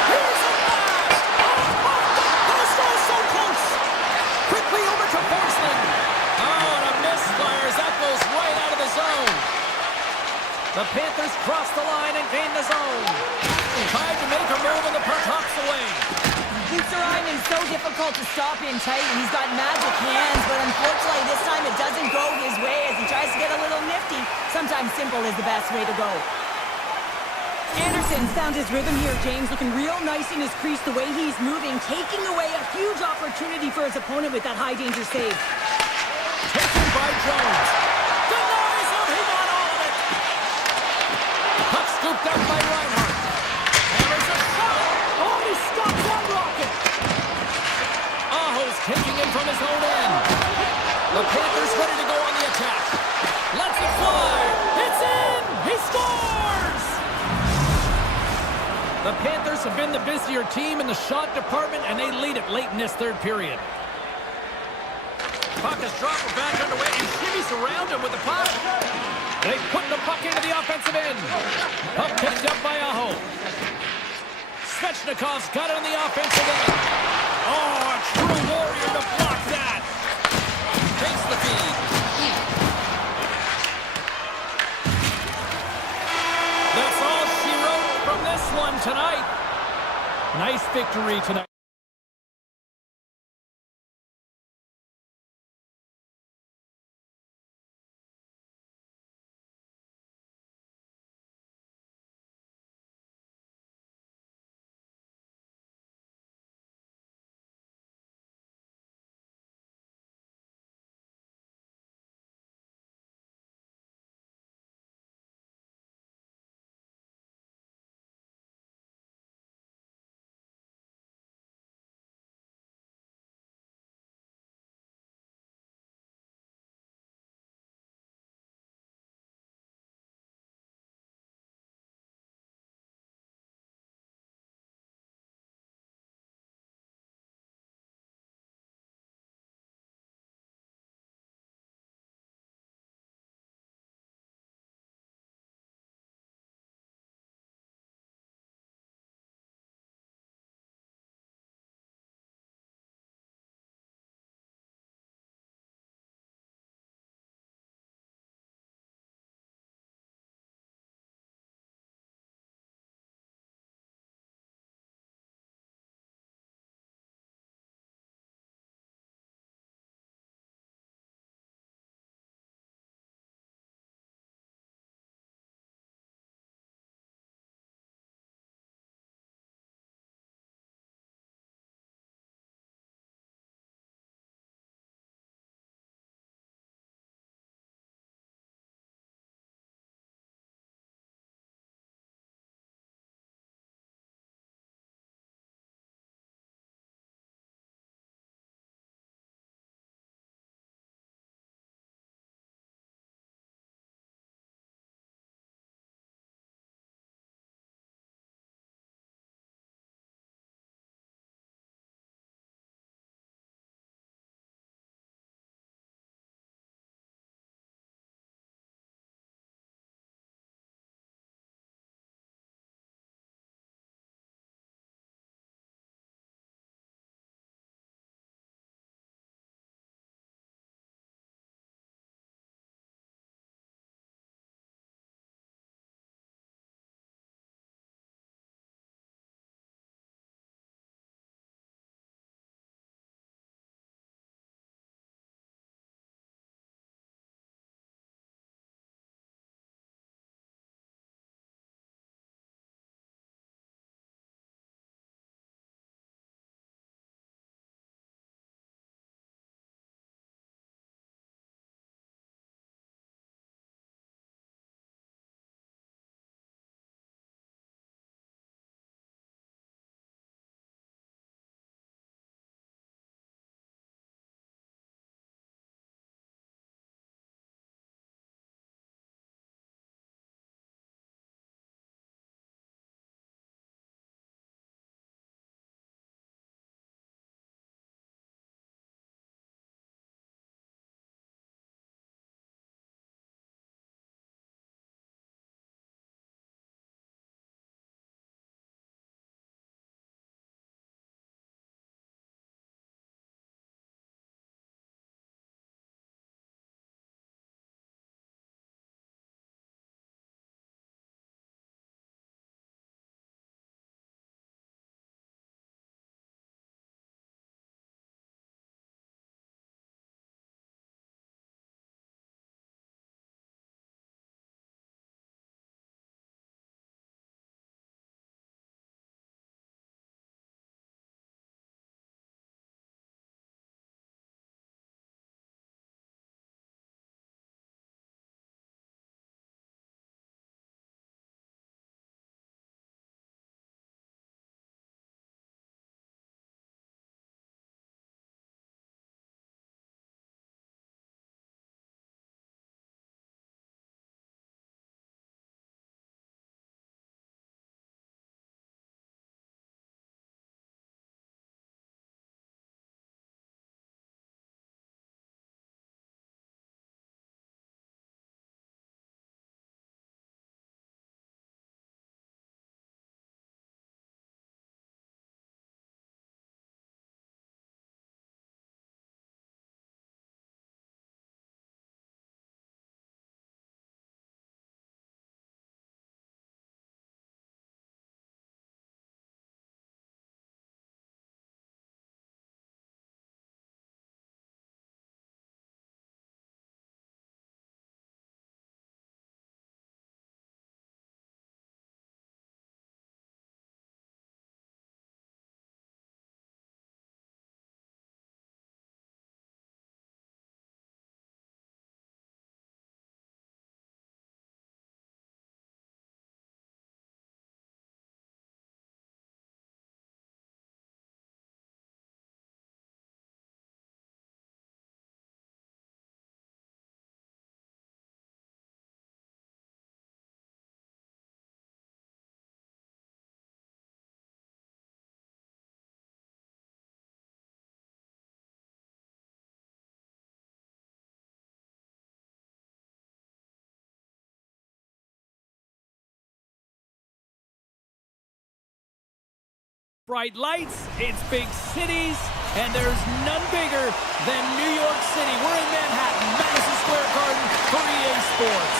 Here's a pass. Oh, so close. Quickly over to Forsling. Oh, and a misfires. That goes right out of the zone. The Panthers cross the line and gain the zone. Tried to make a move and the puck hops away. Bucharine is so difficult to stop in tight, and he's got magic hands, but unfortunately this time it doesn't go his way as he tries to get a little nifty. Sometimes simple is the best way to go. Anderson's found his rhythm here, James. Looking real nice in his crease, the way he's moving, taking away a huge opportunity for his opponent with that high-danger save. Taken by Jones. Denies him. He got all of it. Puck scooped up by Reinhardt. Hammers a shot. Oh, he stops that rocket. Aho's taking it from his own end. The Panthers ready to go on the attack. Lets it fly. It's in. He scores. The Panthers have been the busier team in the shot department, and they lead it late in this third period. Puck is dropped back underway, and shimmies around him with the puck. They put the puck into the offensive end. Puck picked up by Aho. Svechnikov's got it on the offensive end. Oh, a true warrior to block that. Takes the feed. That's all she wrote from this one tonight. Nice victory tonight. bright lights, it's big cities, and there's none bigger than New York City. We're in Manhattan, Madison Square Garden for EA Sports.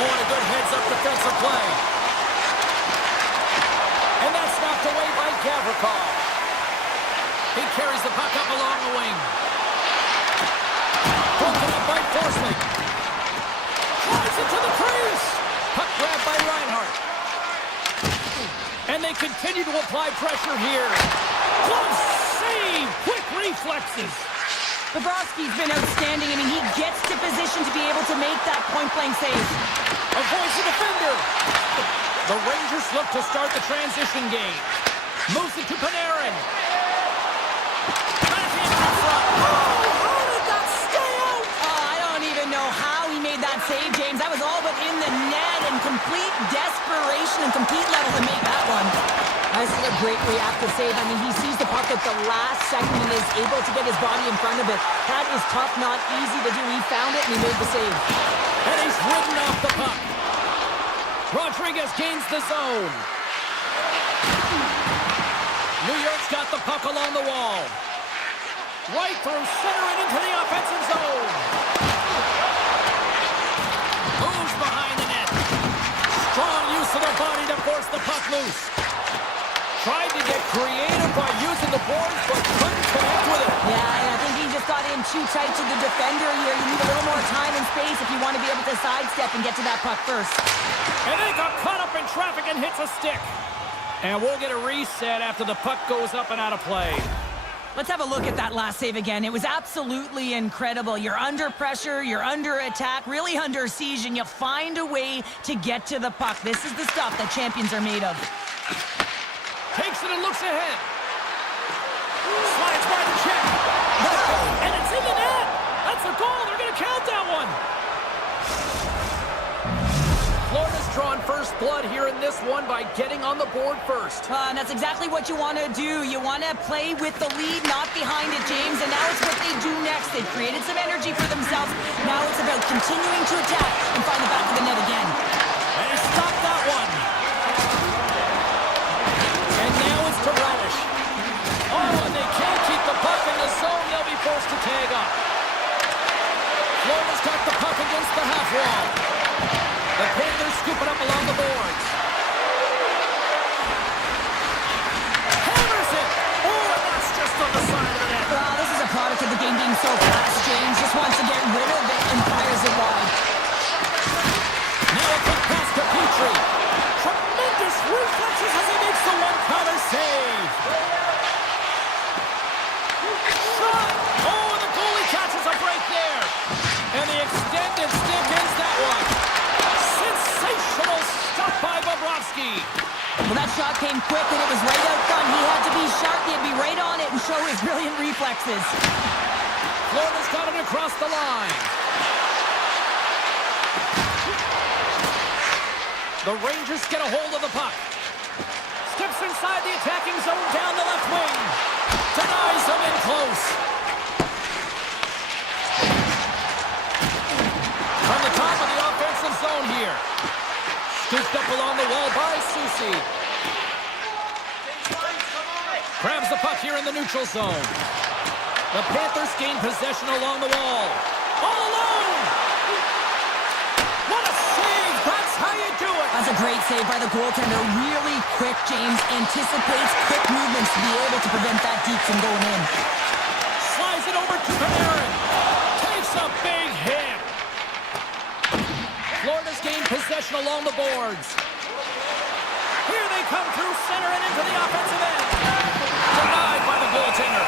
Oh, and a good heads-up defensive play. And that's knocked away by Gavrikov. He carries the puck up along the wing. Broken up by Forsling. Drives it to the crease. Puck grabbed by Reinhart. And they continue to apply pressure here. Glove save! Quick reflexes. Bobrovsky's been outstanding. I mean, he gets to position to be able to make that point-blank save. Avoids the defender. The Rangers look to start the transition game. Moves it to Panarin. Backhand to front. Oh, how did that stay out? Oh, I don't even know how he made that save, James. That was all within the net and complete desperation and complete level to make that one. This is a great reactive save. I mean, he sees the puck at the last second and is able to get his body in front of it. That is tough, not easy to do. He found it and he made the save. And he's ridden off the puck. Rodriguez gains the zone. New York's got the puck along the wall. Right through center and into the offensive zone. Moves behind the net. Strong use of the body to force the puck loose. Tried to get creative by using the boards, but couldn't connect with it. Yeah, and I think he just got in too tight to the defender here. You need a little more time and space if you want to be able to sidestep and get to that puck first. And they got caught up in traffic and hits a stick. And we'll get a reset after the puck goes up and out of play. Let's have a look at that last save again. It was absolutely incredible. You're under pressure, you're under attack, really under siege, and you find a way to get to the puck. This is the stuff that champions are made of. Takes it and looks ahead. Slides by the check. And it's in the net. That's a goal. They're going to count that one. Florida's drawn first blood here in this one by getting on the board first. And that's exactly what you want to do. You want to play with the lead, not behind it, James. And now it's what they do next. They've created some energy for themselves. Now it's about continuing to attack and find the back of the net again. And he stopped that one. And now it's to Radish. Oh, and they can't keep the puck in the zone. They'll be forced to tag up. Florida's got the puck against the half wall. The Panthers scoop it up along the boards. Hammers it. Oh, and that's just on the side of the net. Well, this is a product of the game being so fast. James just wants to get rid of it and fires it wide. Now a quick pass to Petrie. Tremendous reflexes as he makes the one-counter save. Shot. Oh, and the goalie catches a break there. And the extended stick ends that one. Sensational stuff by Bobrovsky. Well, that shot came quick and it was right out front. He had to be sharp. He had to be right on it and show his brilliant reflexes. Florida's got it across the line. The Rangers get a hold of the puck. Steps inside the attacking zone down the left wing. Denies them in close. From the top of the offensive zone here. Scooped up along the wall by Susi. Grabs the puck here in the neutral zone. The Panthers gain possession along the wall. All alone! What a save! That's how you do it! That's a great save by the goaltender. Really quick, James. Anticipates quick movements to be able to prevent that deep from going in. Slides it over to Panarin. Takes a big hit. Florida's gained possession along the boards. Here they come through center and into the offensive end. Denied by the goaltender.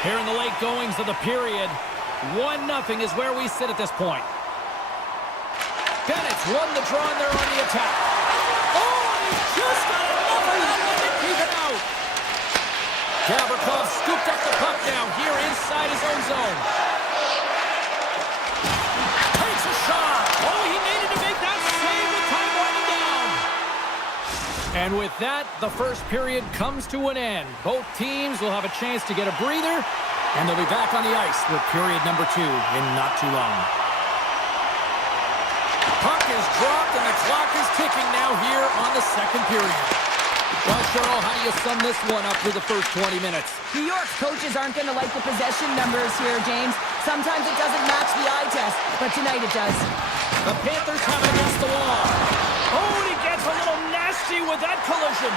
Here in the late goings of the period, 1-0 is where we sit at this point. Bennett's won the draw and they're on the attack. Oh, and he's just got enough of that one to keep it out. Gavrikov scooped up the puck now here inside his own zone. Takes a shot. Oh, he needed to make that save with time winding down. And with that, the first period comes to an end. Both teams will have a chance to get a breather, and they'll be back on the ice with period number 2 in not too long. Puck is dropped and the clock is ticking now here on the second period. Well, Cheryl, how do you sum this one up through the first 20 minutes? New York's coaches aren't going to like the possession numbers here, James. Sometimes it doesn't match the eye test, but tonight it does. The Panthers have it against the wall. Oh, and he gets a little nasty with that collision.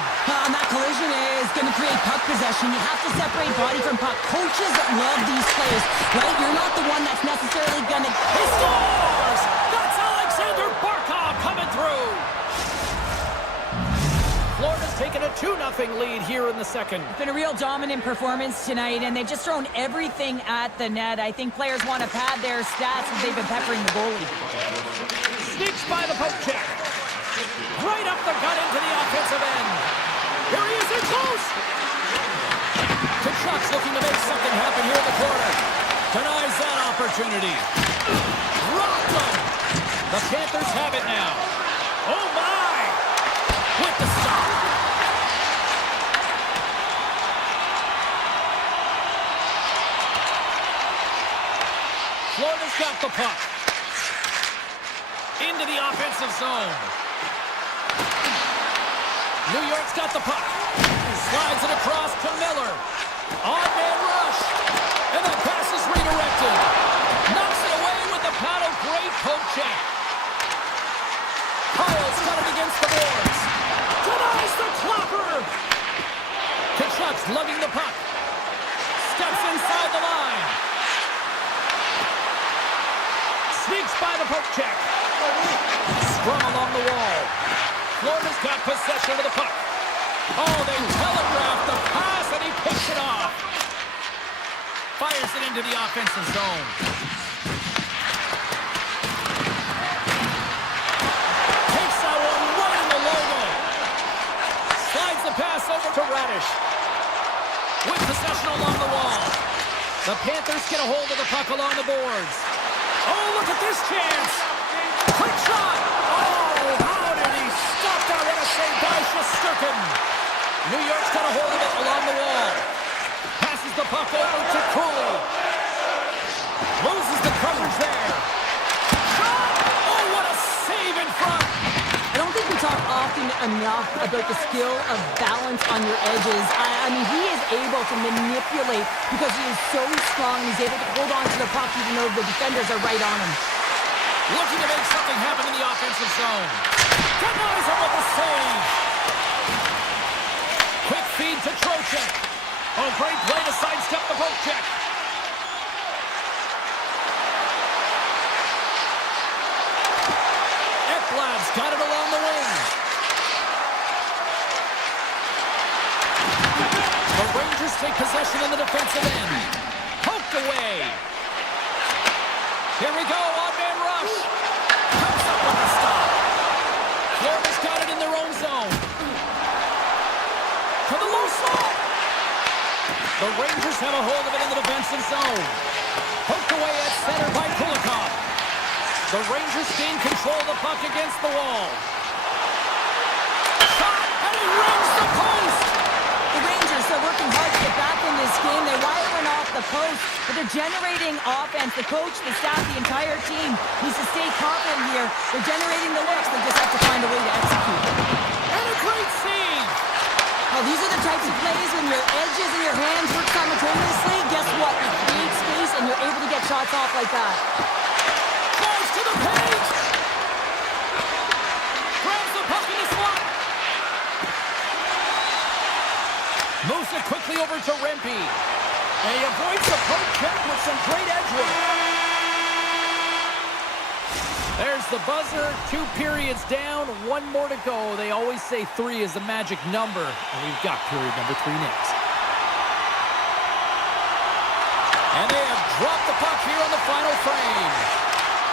And that collision is going to create puck possession. You have to separate body from puck. Coaches love these plays, right? You're not the one that's necessarily going to... He scores! That's Alexander Barkov coming through. Florida's taken a 2-0 lead here in the second. It's been a real dominant performance tonight, and they've just thrown everything at the net. I think players want to pad their stats as they've been peppering the goalie. Sneaks by the poke check. Right up the gut into the offensive end. Here he is in close. Kachuk's looking to make something happen here in the corner. Denies that opportunity. Rocked him. The Panthers have it now. Oh my! With the stop. Florida's got the puck. Into the offensive zone. New York's got the puck. Slides it across to Miller. On-man rush. And the pass is redirected. Knocks it away with the paddle. Great poke check. Kyle's got it against the boards. Denies the clopper. Kachuk's lugging the puck. Steps inside the line. Sneaks by the poke check. Scrum along the wall. Florida's got possession of the puck. Oh, they telegraphed the pass, and he picks it off. Fires it into the offensive zone. Takes that one right in the logo. Slides the pass over to Radish. With possession along the wall. The Panthers get a hold of the puck along the boards. Oh, look at this chance. Quick shot. Oh, how did he stop that? What a save by Shesterkin. New York's got a hold of it along the wall. Passes the puck over to Cooley. Loses the coverage there. Shot. Oh, what a save in front. I don't think we talk often enough about the skill of balance on your edges. I mean, he is able to manipulate because he is so strong. He's able to hold on to the puck even though the defenders are right on him. Looking to make something happen in the offensive zone. Denies him with the save. Quick feed to Trocheck. Oh, great play to sidestep the poke check. Ekblad's got it along the wing. The Rangers take possession in the defensive end. Poked away. Here we go, on-man rush. Comes up with the stop. Florida's got it in their own zone. To the low slot. The Rangers have a hold of it in the defensive zone. Poked away at center by Kulikov. The Rangers gain control of the puck against the wall. Shot, and he rings the post. The Rangers are working hard to get back in this game. They're wiring off the post, but they're generating offense. The coach, the staff, the entire team needs to stay confident here. They're generating the looks. They just have to find a way to execute. And a great save. Well, these are the types of plays when your edges and your hands work simultaneously. Guess what? You create space and you're able to get shots off like that. Drives to the paint. Grabs the puck in the slot. Moves it quickly over to Rempe. And he avoids the poke check with some great edge work. There's the buzzer. 2 periods down, 1 more to go. They always say 3 is the magic number. And we've got period number 3 next. And they have dropped the puck here on the final frame.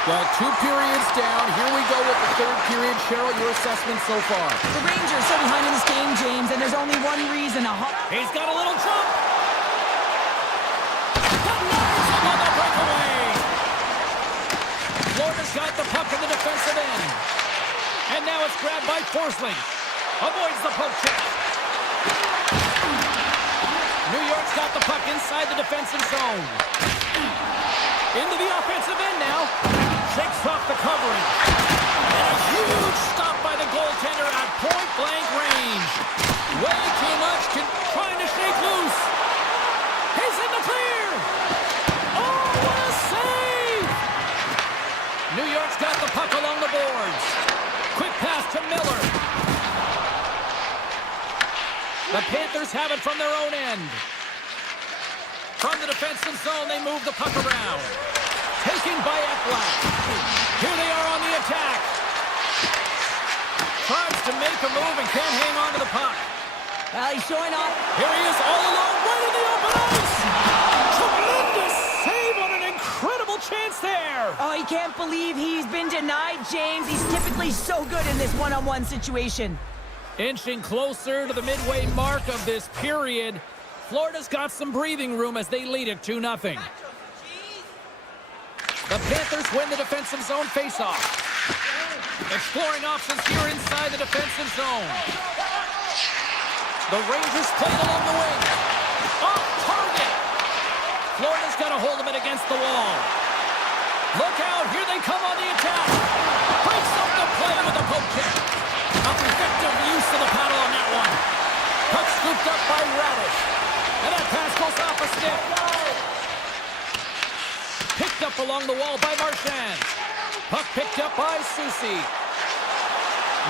Well, 2 periods down. Here we go with the 3rd period. Cheryl, your assessment so far? The Rangers are behind in this game, James, and there's only one reason. He's got a little jump. Denies him on the breakaway. Florida's got the puck in the defensive end. And now it's grabbed by Forsling. Avoids the poke check. New York's got the puck inside the defensive zone. Into the offensive end now. Shakes off the covering. Panthers have it from their own end. From the defensive zone, they move the puck around. Taking by Ekblad. Here they are on the attack. Tries to make a move and can't hang on to the puck. Well, he's showing off. Here he is all alone, right in the open ice. Tremendous save on an incredible chance there. Oh, he can't believe he's been denied, James. He's typically so good in this one-on-one situation. Inching closer to the midway mark of this period. Florida's got some breathing room as they lead it 2-0. The Panthers win the defensive zone faceoff. Exploring options here inside the defensive zone. The Rangers played along the wing. Off target. Florida's got a hold of it against the wall. Look out, here they come on the attack. Breaks up the play with a poke kick. Effective use of the paddle on that one. Puck scooped up by Radish. And that pass goes off a stick. Picked up along the wall by Marchand. Puck picked up by Susie.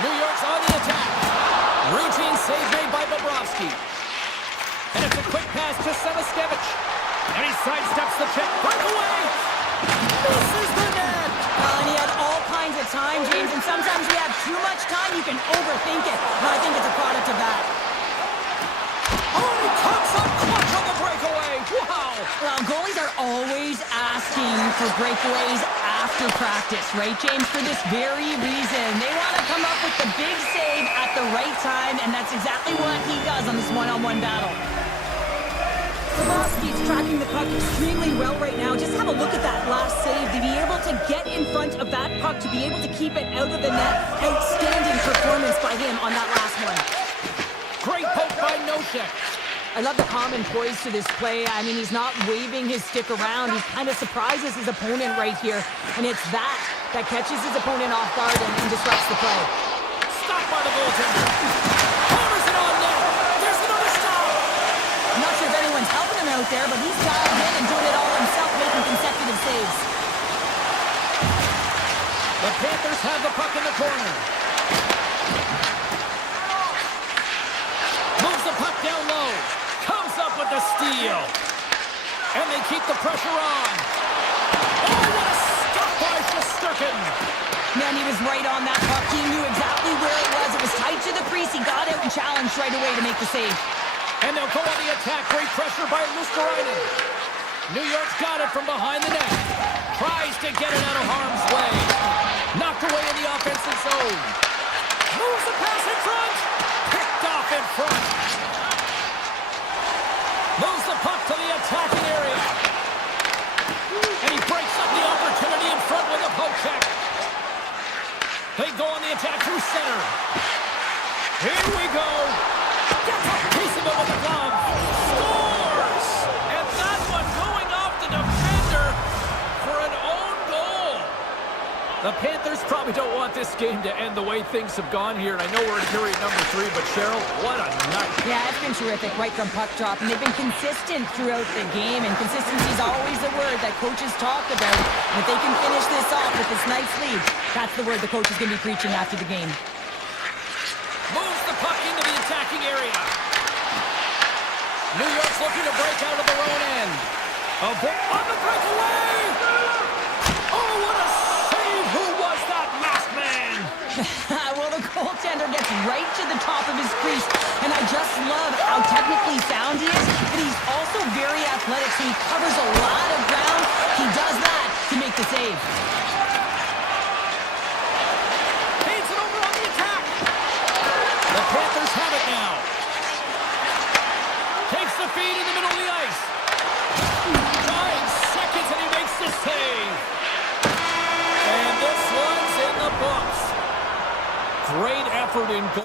New York's on the attack. Routine save made by Bobrovsky. And it's a quick pass to Samaskevich. And he sidesteps the check. Breakaway. Misses the net. And he had all kinds of time, James, and sometimes you have too much time, you can overthink it. But I think it's a product of that. Oh, he comes up clutch on the breakaway. Wow. Well, goalies are always asking for breakaways after practice, right, James? For this very reason. They want to come up with the big save at the right time, and that's exactly what he does on this one-on-one battle. Bobrovsky's tracking the puck extremely well right now. Just have a look at that last save. To be able to get in front of that puck, to be able to keep it out of the net. Outstanding performance by him on that last one. Great poke by Nosek. I love the calm and poise to this play. I mean, he's not waving his stick around. He kind of surprises his opponent right here. And it's that catches his opponent off guard and disrupts the play. Stopped by the goaltender. Hammers it on net. There's another stop. I'm not sure if anyone's helping him out there, but he's dialed in and doing it all himself, making consecutive saves. The Panthers have the puck in the corner. Moves the puck down low. Comes up with the steal. And they keep the pressure on. Oh, what a stop by Shesterkin. Man, he was right on that puck. He knew exactly where it was. It was tight to the crease. He got out and challenged right away to make the save. And they'll go on the attack. Great pressure by Luskarainen. New York's got it from behind the net. Tries to get it out of harm's way. Knocked away in the offensive zone. Moves the pass in front. Picked off in front. Moves the puck to the attacking area. And he breaks up the opportunity in front with a poke check. They go on the attack through center. Here we go. Gets a piece of it with the glove. Scores! And that one going off the defender for an own goal. The Panthers probably don't want this game to end the way things have gone here. And I know we're in period number 3, but Cheryl, what a night. Yeah, it's been terrific right from puck drop. And they've been consistent throughout the game. And consistency is always a word that coaches talk about. And if they can finish this off with this nice lead, that's the word the coach is going to be preaching after the game. Moves the puck into the attacking area. New York's looking to break out of their own end. On the breakaway! Oh, what a save! Who was that masked man? Well, the goaltender gets right to the top of his crease. And I just love how technically sound he is. But he's also very athletic, so he covers a lot of ground. He does that to make the save. The Panthers have it now. Takes the feed in the middle of the ice. 9 seconds and he makes the save. And this one's in the books. Great effort in goal.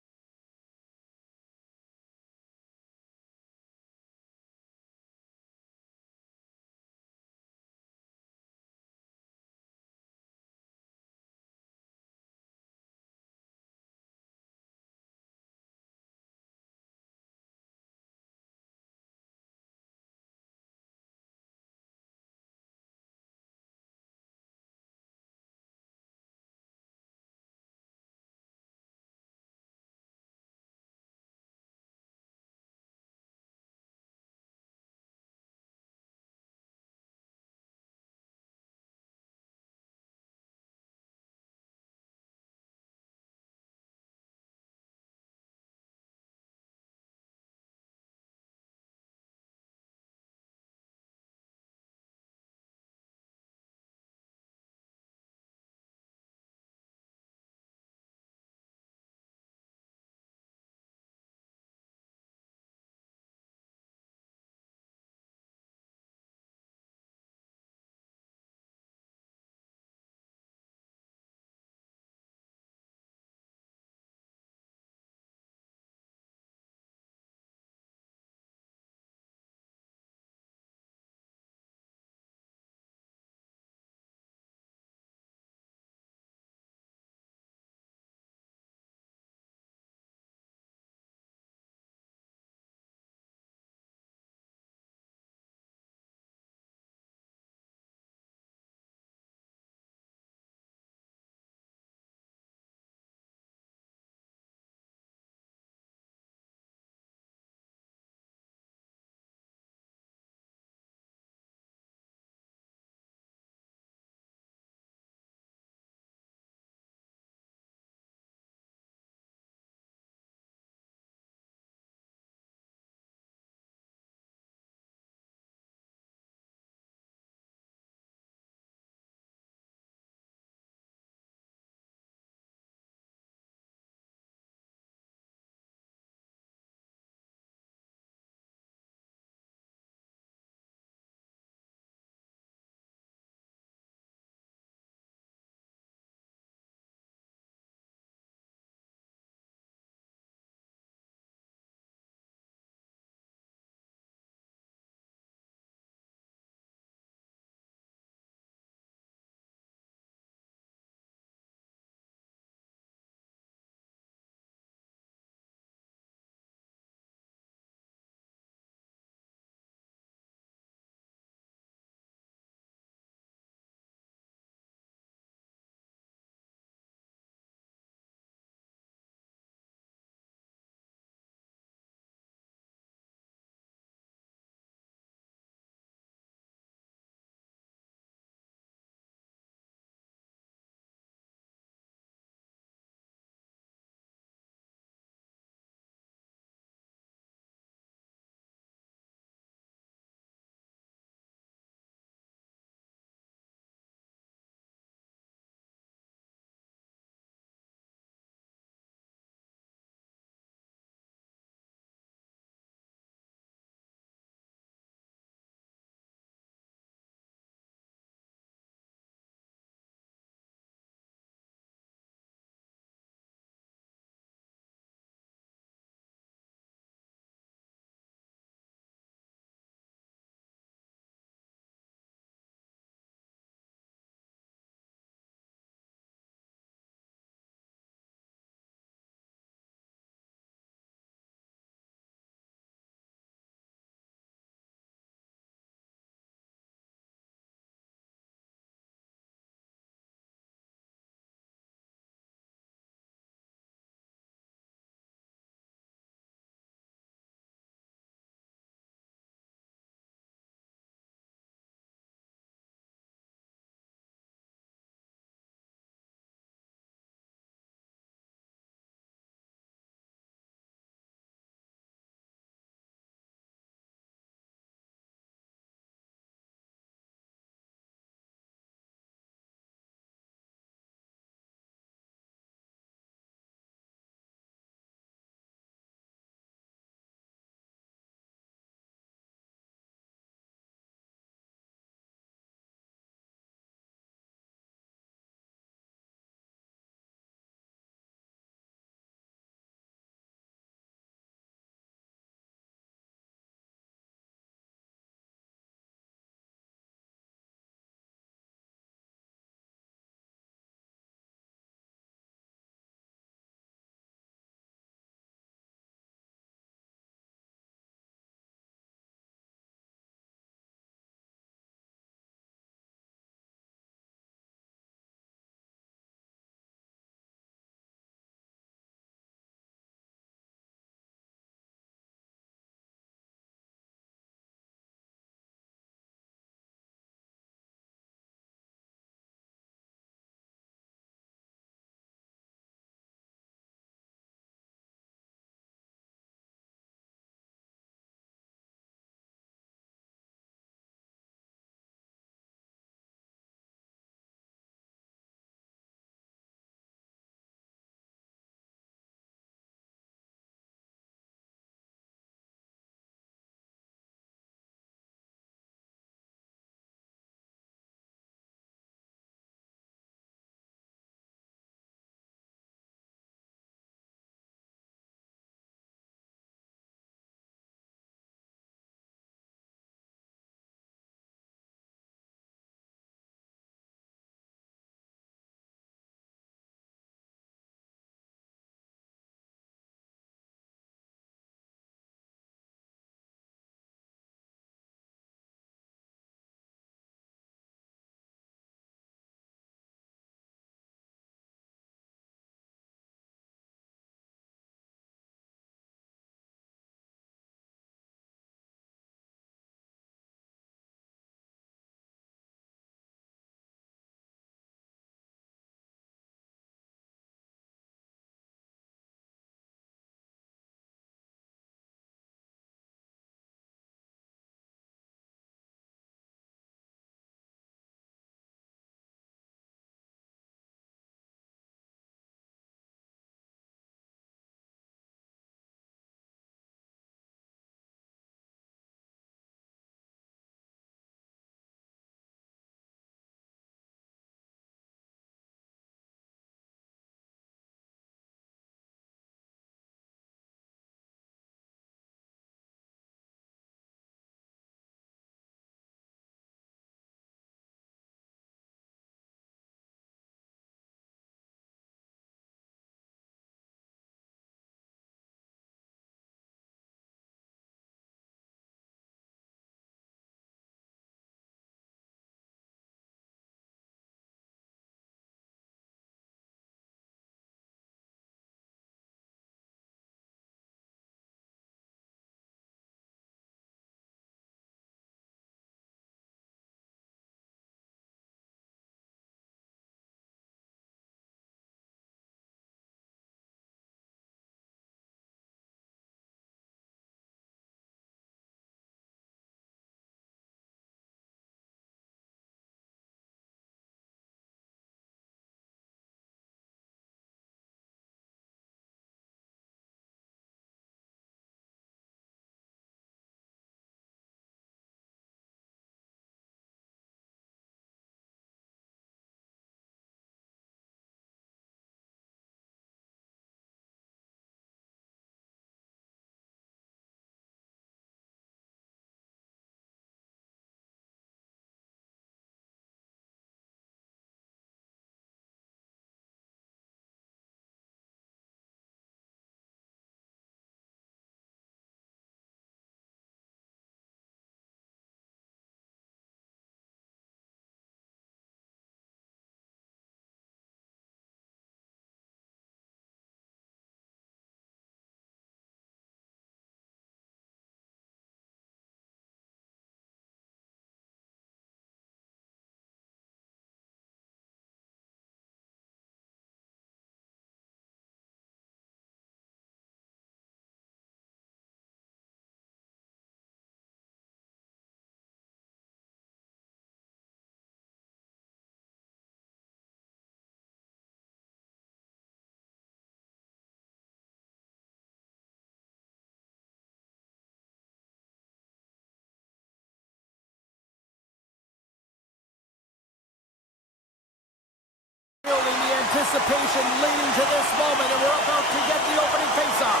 anticipation leading to this moment, and we're about to get the opening faceoff.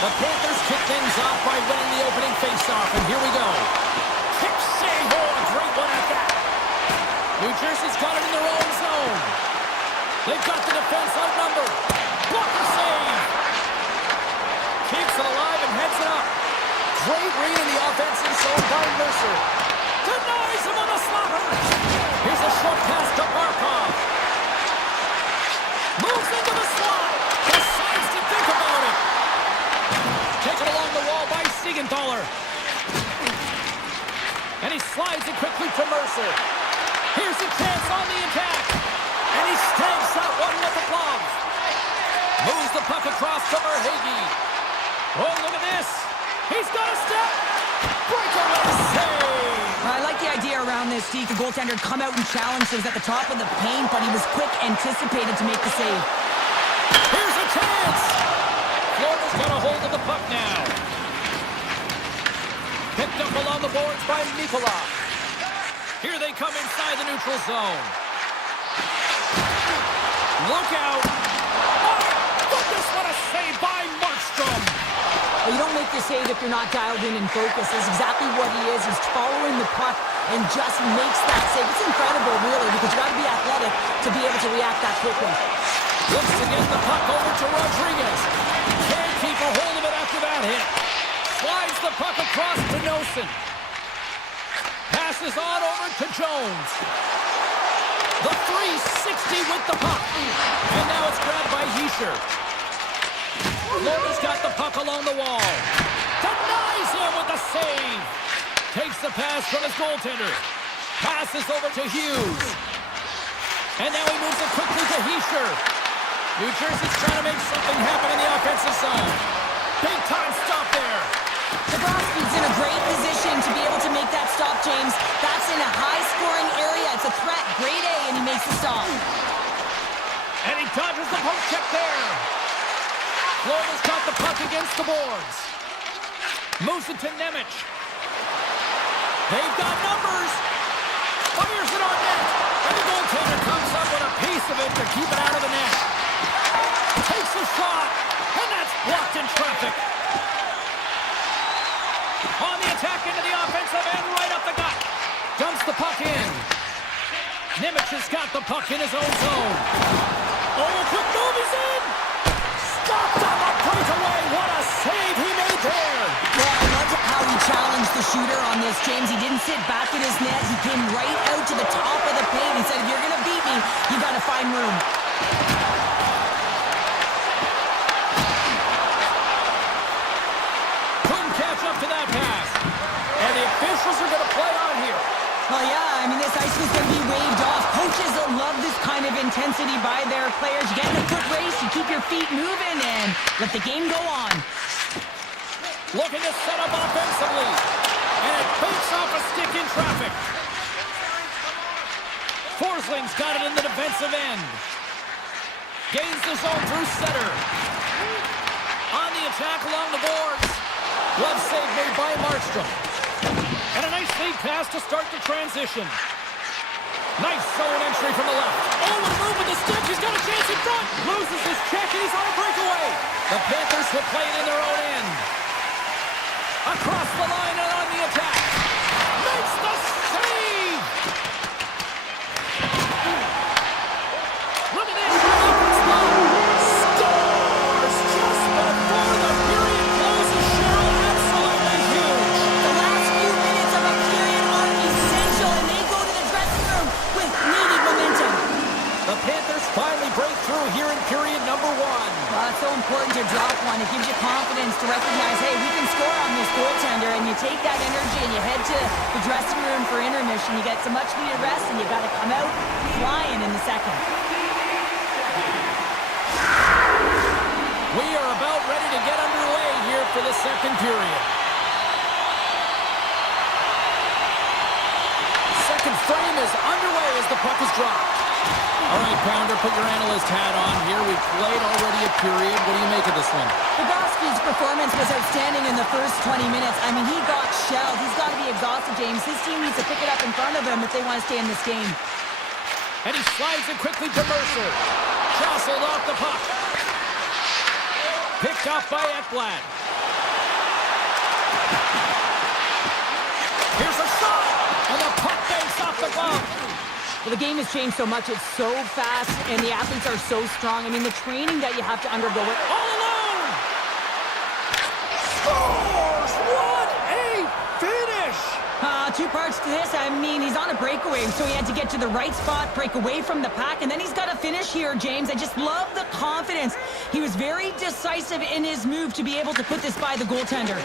The Panthers kick things off by winning the opening faceoff, and here we go. Kick save, oh, a great one at that. New Jersey's got it in their own zone. They've got the defense outnumbered. Blocker save. Keeps it alive and heads it up. Great read in the offensive zone by Mercer. Denies him on the slapper. Here's a short pass to Barkov. Moves into the slot. Decides to think about it. Taken along the wall by Siegenthaler. And he slides it quickly to Mercer. Here's a chance on the attack. And he stamps that one with the glove. Moves the puck across to Verhaeghe. Oh, look at this. He's got a step. Breakaway save. I like the idea around this, Steve. The goaltender come out and challenge. He was at the top of the paint, but he was quick, anticipated to make the save. Here's a chance. Florida's got a hold of the puck now. Picked up along the boards by Nikola. Here they come inside the neutral zone. Look out. Oh, goodness, what a save by Markstrom. Well, you don't make the save if you're not dialed in and focused. That's exactly what he is. He's following the puck and just makes that save. It's incredible, really, because you got to be athletic to be able to react that quickly. Looks to get the puck over to Rodriguez. Can't keep a hold of it after that hit. Slides the puck across to Nosen. Passes on over to Jones. The 360 with the puck. And now it's grabbed by Hischier. Florida's got the puck along the wall. Denies him with the save. Takes the pass from his goaltender. Passes over to Hughes. And now he moves it quickly to Hischier. New Jersey's trying to make something happen in the offensive zone. Big time stop there. Bobrovsky's in a great position to be able to make that stop, James. That's in a high-scoring area. It's a threat. Grade A, and he makes the stop. And he dodges the poke check there. Florida's got the puck against the boards. Moves it to Nemec. They've got numbers. Fires it on net. And the goaltender comes up with a piece of it to keep it out of the net. Takes a shot. And that's blocked in traffic. On the attack into the offensive end, right up the gut. Dumps the puck in. Nemec has got the puck in his own zone. Oh, quick move, he's in! Stopped on the breakaway. What a save he made there! Well, I love how he challenged the shooter on this, James. He didn't sit back at his net. He came right out to the top of the paint. He said, if you're going to beat me, you got to find room. Couldn't catch up to that pass. And the officials are going to play on here. Well, yeah, I mean, this ice was going to be waved off. Coaches love this kind of intensity by their players. You get in a foot race, you keep your feet moving, and let the game go on. Looking to set up offensively. And it beats off a stick in traffic. Forsling's got it in the defensive end. Gains the zone through center. On the attack along the boards. Glove save made by Markstrom. And a nice lead pass to start the transition. Nice zone entry from the left. Oh, what a move with the stick. He's got a chance in front. Loses his check and he's on a breakaway. The Panthers will play it in their own end. Across the line and on the attack. Makes the save. Look at this. Scores just before the period closes. Cheryl, absolutely huge. The last few minutes of a period are essential, and they go to the dressing room with needed momentum. The Panthers finally break through here in period number one. It's so important to drop one. It gives you confidence to recognize, hey, we can score on this goaltender, and you take that energy and you head to the dressing room for intermission. You get some much-needed rest, and you got to come out flying in the second. We are about ready to get underway here for the second period. Second frame is underway as the puck is dropped. All right, Pounder, put your analyst hat on here. We've played already a period. What do you make of this one? Bobrovsky's performance was outstanding in the first 20 minutes. I mean, he got shelled. He's got to be exhausted, James. His team needs to pick it up in front of him if they want to stay in this game. And he slides it quickly to Mercer. Jostled off the puck. Picked up by Ekblad. Here's a shot. And the puck banks off the glove. Well, the game has changed so much. It's so fast, and the athletes are so strong. I mean, the training that you have to undergo it. All alone! Scores! What a finish! Two parts to this. I mean, he's on a breakaway, so he had to get to the right spot, break away from the pack, and then he's got to finish here, James. I just love the confidence. He was very decisive in his move to be able to put this by the goaltender.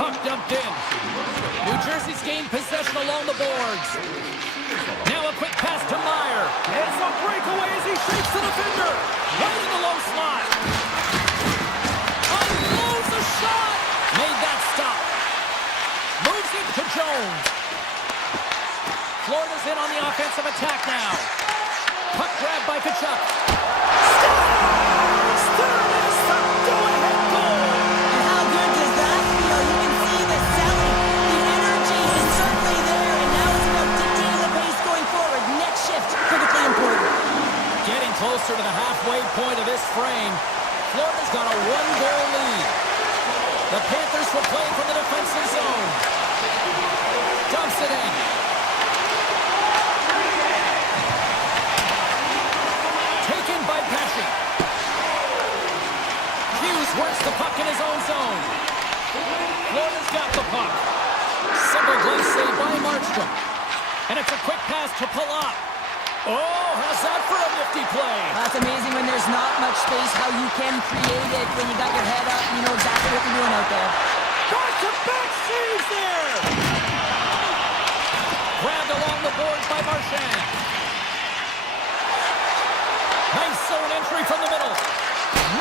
Puck dumped in. New Jersey's gained possession along the boards. Now a quick pass to Meyer. It's a breakaway as he shakes the defender. Right in the low slot. Unloads a shot. Made that stop. Moves it to Jones. Florida's in on the offensive attack now. Puck grabbed by Kachuk. Stars! There it is, the go-ahead goal! And how good does that feel? You can see the selling. The energy is certainly there, and now it's about dictating the pace going forward. Next shift, critically important. Getting closer to the halfway point of this frame. Florida's got a one-goal lead. The Panthers will play from the defensive zone. Dumps it in. Taken by Pesci. Hughes works the puck in his own zone. Florida's got the puck. Simple glove save by Markstrom. And it's a quick pass to Palat. Oh, how's that for a nifty play? That's amazing when there's not much space, how you can create it when you got your head up. You know exactly what you're doing out there. Back-to-back saves there! Grabbed along the boards by Marchand. Nice zone entry from the middle.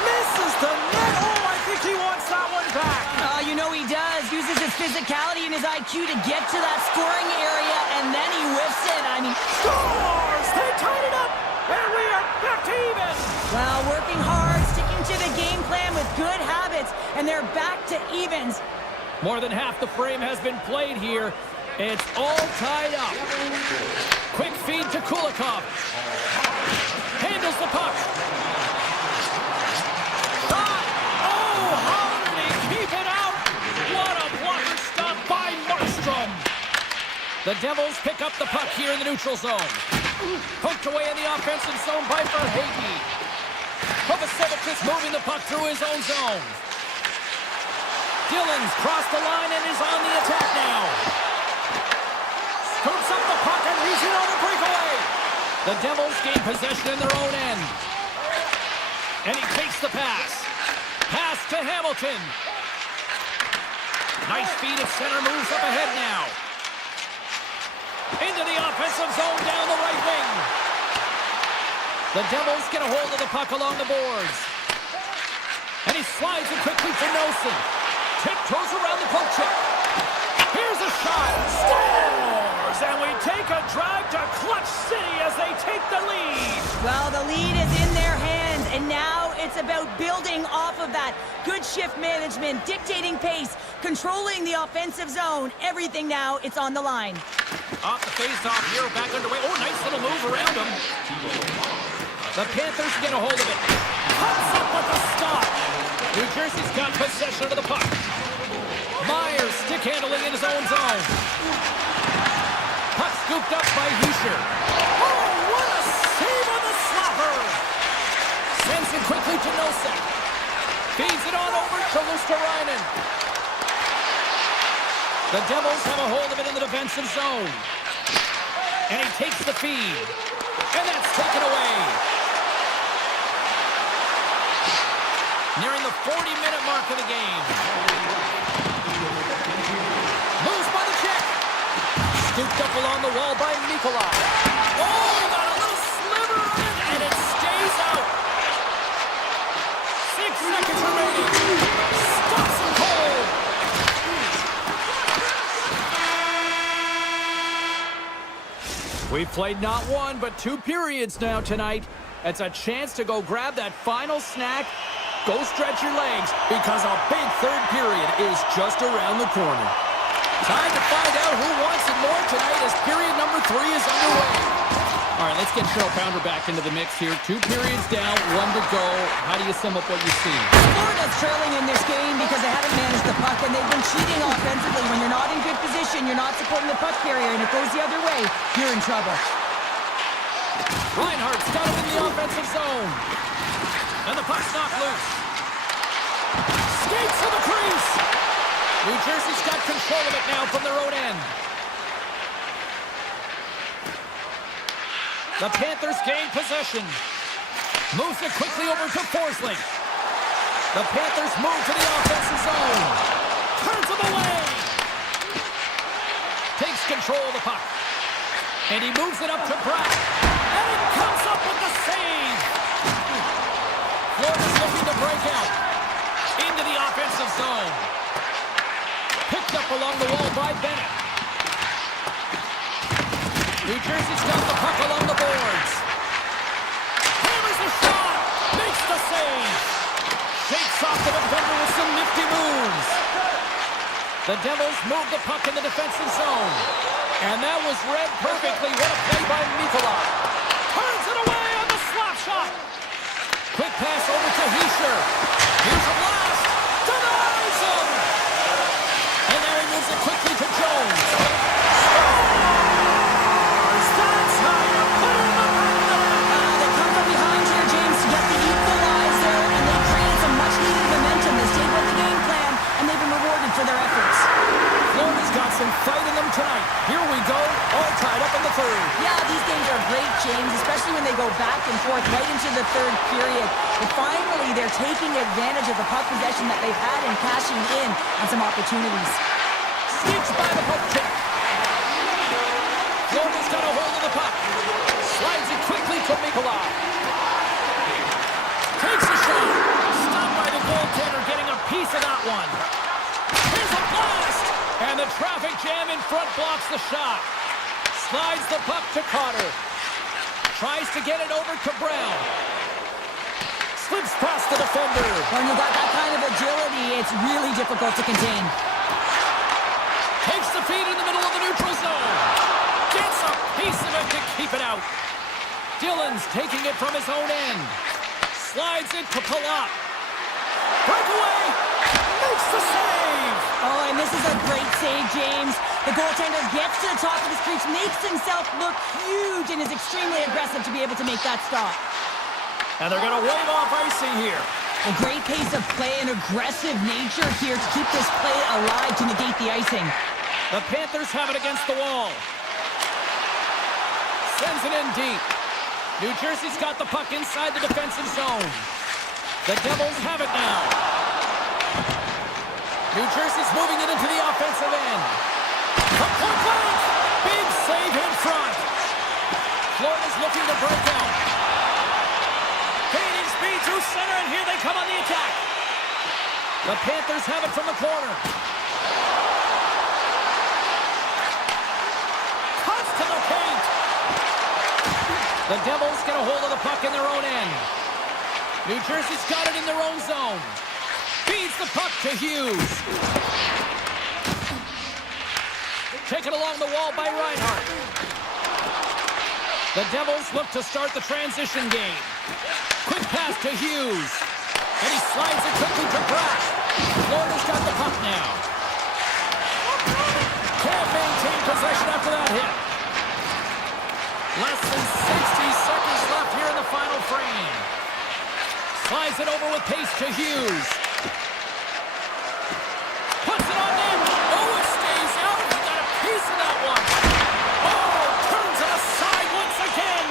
Misses the net. Oh, I think he wants that one back. You know he does. Uses his physicality and his IQ to get to that scoring area, and then he whiffs it. I mean, Scores! They tied it up, and we are back to even. well, working hard, sticking to the game plan with good habits, and they're back to evens. More than half the frame has been played here. It's all tied up. Quick feed to Kulikov. Handles the puck. Shot! Oh, how did he keep it out? What a blocker stop by Markstrom. The Devils pick up the puck here in the neutral zone. Poked away in the offensive zone by Verhaeghe. Kovacevic is moving the puck through his own zone. Dillon's crossed the line and is on the attack now. Scoops up the puck and he's in on the breakaway. The Devils gain possession in their own end. And he takes the pass. Pass to Hamilton. Nice feed at center, moves up ahead now. Into the offensive zone down the right wing. The Devils get a hold of the puck along the boards. And he slides it quickly to Nelson. Tiptoes around the poke check. Here's a shot. Scores! And we take a drive to Clutch City as they take the lead. Well, the lead is in their hands, and now it's about building off of that. Good shift management, dictating pace, controlling the offensive zone. Everything now, it's on the line. Off the face-off here, back underway. Oh, nice little move around him. The Panthers get a hold of it. Pops up with a stop. New Jersey's got possession of the puck. Myers stick handling in his own zone. Puck scooped up by Hischier. Oh, what a save on the slapper! Sends it quickly to Nosek. Feeds it on over to Luosterainen. The Devils have a hold of it in the defensive zone. And he takes the feed. And that's taken away. Nearing the 40-minute mark of the game. Moves by the check. Scooped up along the wall by Nikolai. Oh, got a little sliver of it, and it stays out. 6 seconds remaining. Stops him cold. We've played not one, but 2 periods now tonight. It's a chance to go grab that final snack. Go stretch your legs, because a big third period is just around the corner. Time to find out who wants it more tonight as period number 3 is underway. All right, let's get Cheryl Pounder back into the mix here. 2 periods down, 1 to go. How do you sum up what you see? Florida's trailing in this game because they haven't managed the puck, and they've been cheating offensively. When you're not in good position, you're not supporting the puck carrier, and it goes the other way, you're in trouble. Reinhardt's got him in the offensive zone. And the puck's knocked loose. Skates to the crease. New Jersey's got control of it now from their own end. The Panthers gain possession. Moves it quickly over to Forsling. The Panthers move to the offensive zone. Turns him away. Takes control of the puck. And he moves it up to Brown. And it comes up with the save. Florida's looking to break out. Into the offensive zone. Picked up along the wall by Bennett. New Jersey's got the puck along the boards. Hammers the shot. Makes the save. Shakes off the defender with some nifty moves. The Devils move the puck in the defensive zone. And that was read perfectly. What a play by Mikola. Turns it away on the slap shot. Quick pass over to Heischer. Here's a blast. Denies him. And there he moves it quickly to Jones. Scores! That's how you put it in the back. They come from behind here, James, to get the equalizer, and they created some much-needed momentum. They stayed with the game plan, and they've been rewarded for their efforts. Florida's got some fight in them tonight. Here we go, all tied up in the third. Yeah, these games are great, James, especially when they go back and forth right into the third period. But finally, they're taking advantage of the puck possession that they've had and cashing in on some opportunities. Sneaks by the puck check. Florida's got a hold of the puck. Slides it quickly to Mikola. Takes a shot. Stopped by the goaltender, getting a piece of that one. Here's a blast. And the traffic jam in front blocks the shot. Slides the puck to Carter. Tries to get it over to Brown. Slips past the defender. When you got that kind of agility, it's really difficult to contain. Takes the feed in the middle of the neutral zone. Gets a piece of it to keep it out. Dillon's taking it from his own end. Slides it to Palat. Breakaway. Makes the save. Oh, and this is a great save, James. The goaltender gets to the top of his crease, makes himself look huge, and is extremely aggressive to be able to make that stop. And they're going to wave off icing here. A great pace of play and aggressive nature here to keep this play alive to negate the icing. The Panthers have it against the wall. Sends it in deep. New Jersey's got the puck inside the defensive zone. The Devils have it now. New Jersey's moving it into the offensive end. From point blank. Big save in front. Florida's looking to break out. Fading speed through center, and here they come on the attack. The Panthers have it from the corner. Cuts to the paint. The Devils get a hold of the puck in their own end. New Jersey's got it in their own zone. Feeds the puck to Hughes. Taken along the wall by Reinhardt. The Devils look to start the transition game. Quick pass to Hughes. And he slides it quickly to Pratt. Florida's got the puck now. Can't maintain possession after that hit. Less than 60 seconds left here in the final frame. Slides it over with pace to Hughes. Puts it on in. Oh, it stays out. He got a piece of that one. Oh, turns it aside once again.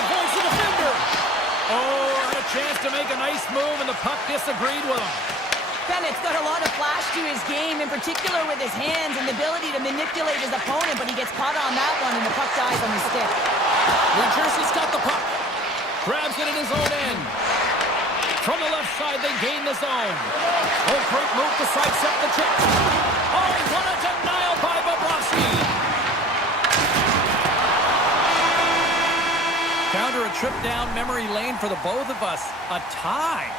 Avoids the defender. Oh, had a chance to make a nice move, and the puck disagreed with him. Bennett's got a lot of flash to his game, in particular with his hands and the ability to manipulate his opponent, but he gets caught on that one, and the puck dies on his stick. New Jersey's got the puck. Grabs it in his own end. From the left side, they gain the zone. Oh, great move to sidestep the check. Oh, what a denial by Bobrovsky. Counter a trip down memory lane for the both of us. A tie.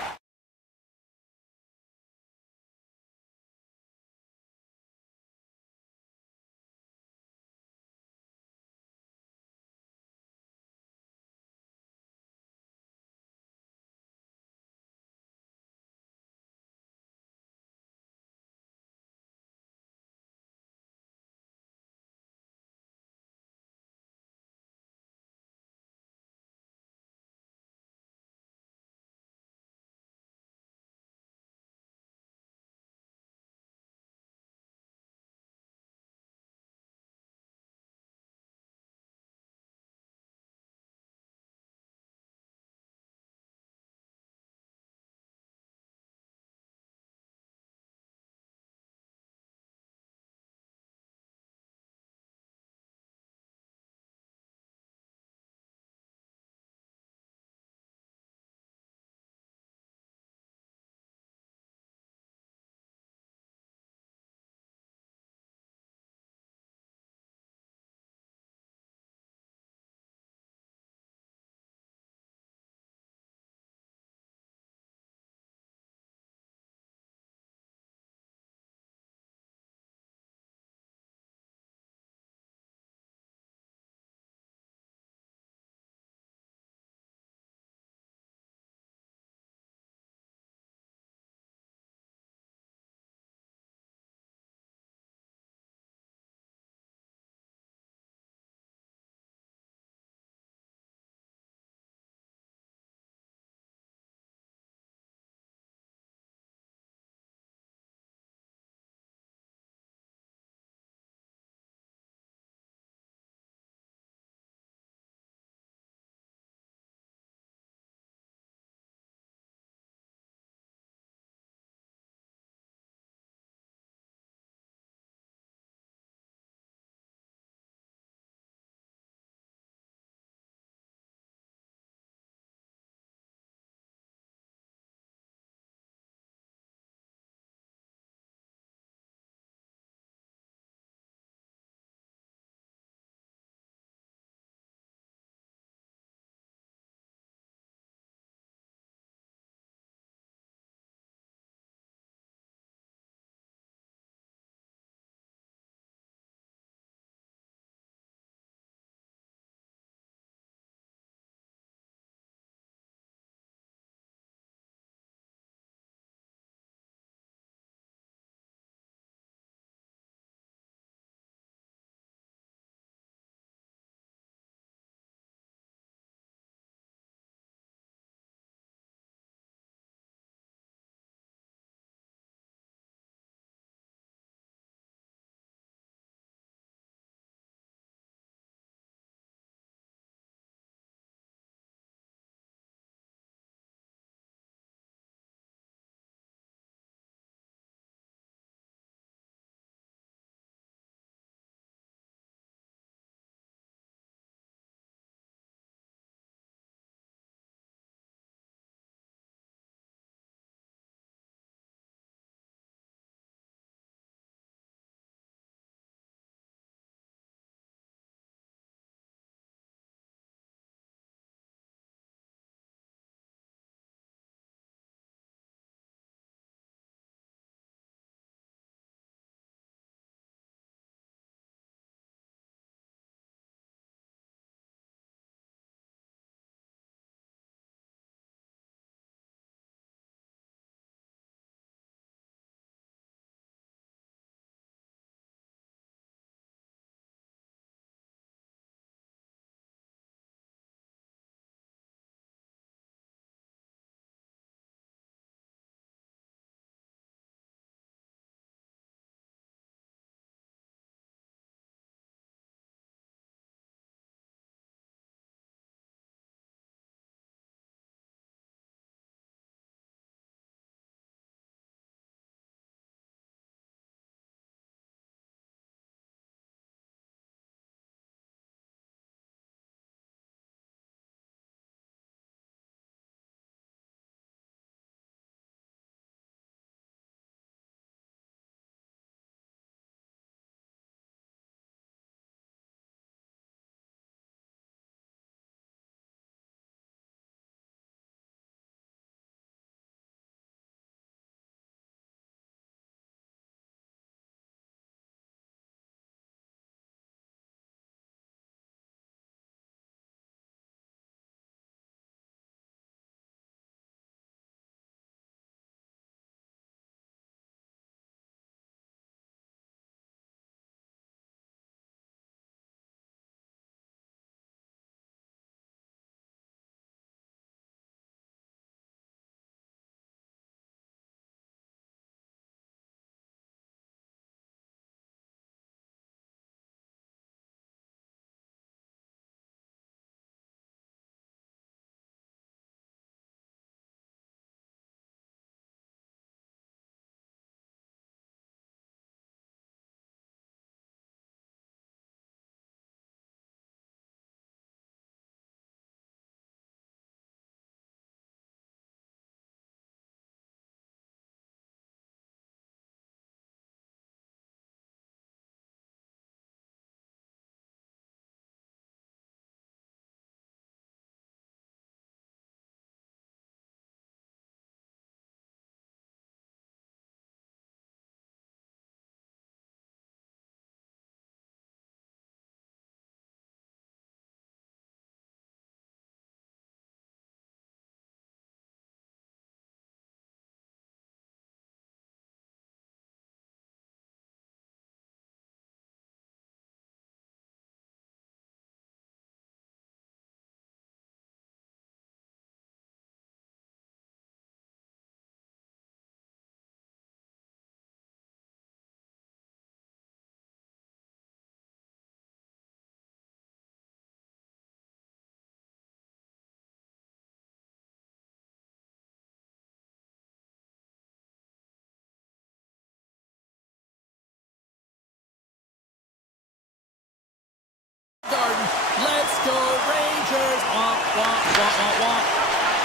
Garden. Let's go, Rangers. Womp, womp, womp, womp, womp.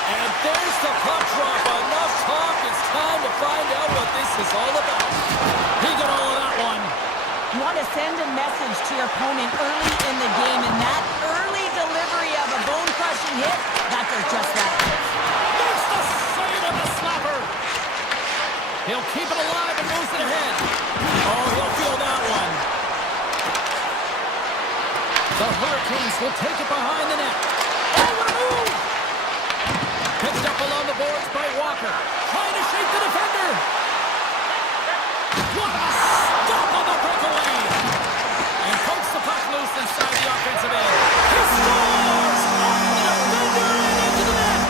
And there's the puck drop. Enough talk. It's time to find out what this is all about. He got all of that one. You want to send a message to your opponent early in the game, and that early delivery of a bone-crushing hit, that does just that. There's the save on the slapper. He'll keep it alive and moves it ahead. Oh, he'll feel that one. The Hurricanes will take it behind the net. Oh, what a move! Picked up along the boards by Walker. Trying to shake the defender. What a stop on the breakaway! And pokes the puck loose inside the offensive end. He scores! Off the defender and into the net!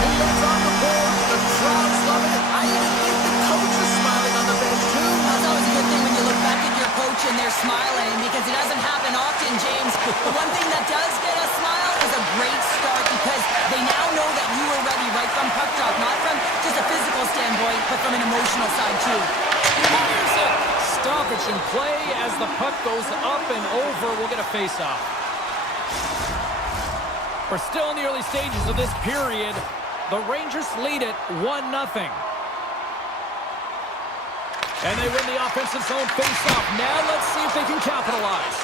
New York's on the board. The crowd's loving it. I even think the coach is smiling on the bench, too. That's always a good thing when you look back at your coach and they're smiling, because it doesn't happen often, James. The one thing that does get a smile is a great start, because they now know that you are ready right from puck drop, not from just a physical standpoint, but from an emotional side, too. Fires it! Stoppage in play as the puck goes up and over. We'll get a face-off. We're still in the early stages of this period. The Rangers lead it 1-0. And they win the offensive zone face-off. Now let's see if they can capitalize.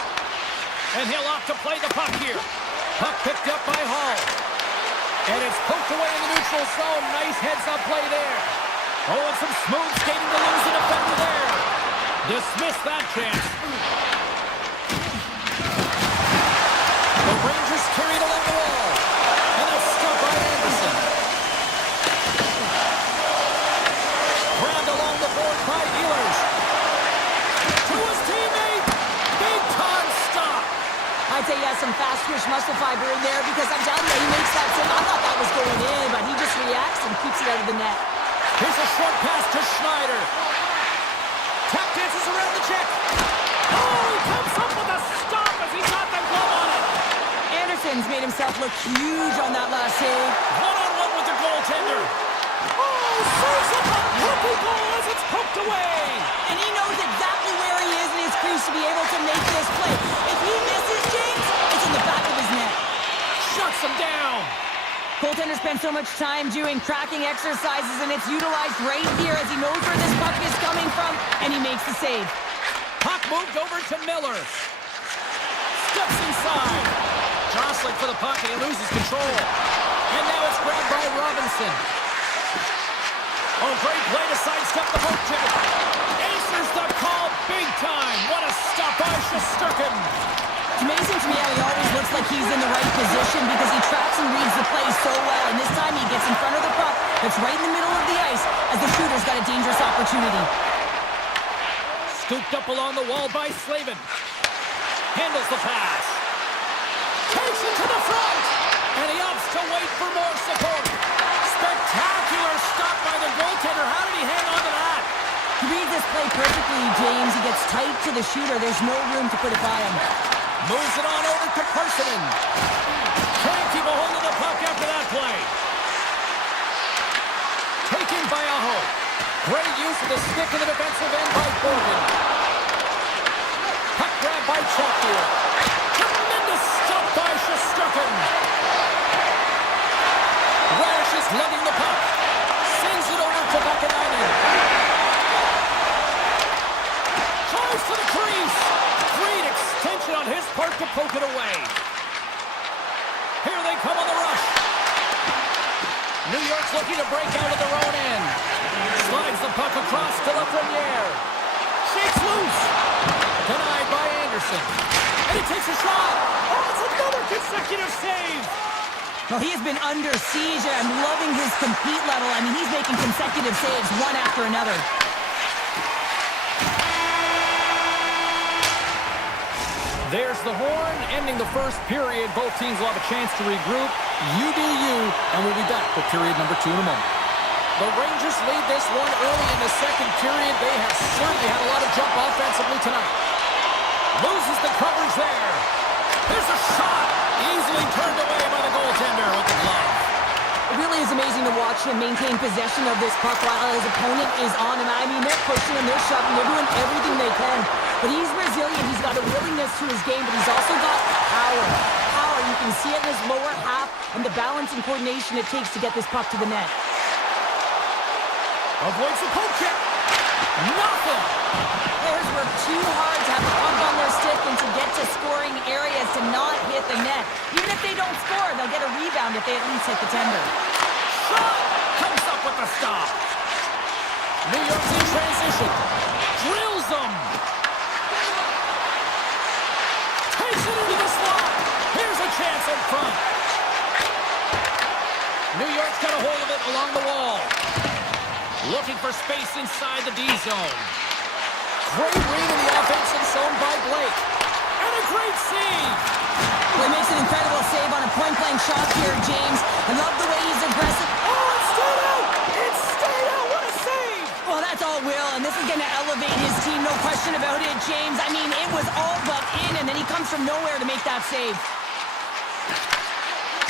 And he'll opt to play the puck here. Puck picked up by Hall. And it's poked away in the neutral zone. Nice heads-up play there. Oh, and some smooth skating to lose the defender there. Dismiss that chance. The Rangers carried along the wall. And a stop by Anderson. Grabbed along the board by Ehlers. To his teammate. Big time stop. I'd say he has some fast-twitch muscle fiber in there, because I'm telling you, he makes that save. I thought that was going in, but he just reacts and keeps it out of the net. Here's a short pass to Schneider. Tap dances around the check. Oh, he comes up with a stop as he got the glove on it. Anderson's made himself look huge on that last save. One-on-one with the goaltender. Oh, serves up a purple goal as it's poked away. And he knows exactly where he is in his crease to be able to make this play. If he misses, James, it's in the back of his net. Shuts him down. Goaltender spends so much time doing tracking exercises, and it's utilized right here as he knows where this puck is coming from, and he makes the save. Puck moved over to Miller. Steps inside. Jostling for the puck, and he loses control. And now it's grabbed by Robinson. Oh, great play to sidestep the poke check. Answers the call big time. What a stop by Shesterkin. It's amazing to me how he always looks like he's in the right position, because he tracks and reads the play so well, and this time he gets in front of the puck that's right in the middle of the ice as the shooter's got a dangerous opportunity. Scooped up along the wall by Slavin. Handles the pass. Takes it to the front. And he opts to wait for more support. Spectacular stop by the goaltender. How did he hang on to that? He reads this play perfectly, James. He gets tight to the shooter. There's no room to put it by him. Moves it on over to Parsonen. Can't keep a hold of the puck after that play. Taken by Aho. Great use of the stick in the defensive end by Borgen. Puck grab by Chatfield. Tremendous stop by Shesterkin. Rash is lugging the puck. Sends it over to Vakanainen. Tries to the crease. Great extension on his part to poke it away. Here they come on the rush. New York's looking to break out of their own end. Slides the puck across to Lafreniere. Shakes loose. Denied by Anderson. And he takes a shot. Oh, it's another consecutive save. Well, he has been under siege, and I'm loving his compete level. I mean, he's making consecutive saves one after another. There's the horn, ending the first period. Both teams will have a chance to regroup. You do you, and we'll be back with period number 2 in a moment. The Rangers lead this one early in the second period. They have certainly had a lot of jump offensively tonight. Loses the coverage there. There's a shot. Easily turned away by the goaltender with the glove. It really is amazing to watch him maintain possession of this puck while his opponent is on him. I mean, they're pushing him, they're shoving, they're doing everything they can But he's resilient. He's got a willingness to his game, but he's also got power. Power, you can see it in his lower half and the balance and coordination it takes to get this puck to the net. Avoids the poke check. Nothing. Players work too hard to have the puck on their stick and to get to scoring areas to not hit the net. Even if they don't score, they'll get a rebound if they at least hit the tender. Shot! Comes up with the stop. New York's in transition. Drills them. Takes it into the slot. Here's a chance in front. New York's got a hold of it along the wall. Looking for space inside the D zone. Great read in the offensive zone by Blake. And a great save. Well, he makes an incredible save on a point-blank shot here, James. I love the way he's aggressive. Oh, it stayed out! It stayed out! What a save! Well, that's all Will, and this is going to elevate his team, no question about it, James. I mean, it was all but in, and then he comes from nowhere to make that save.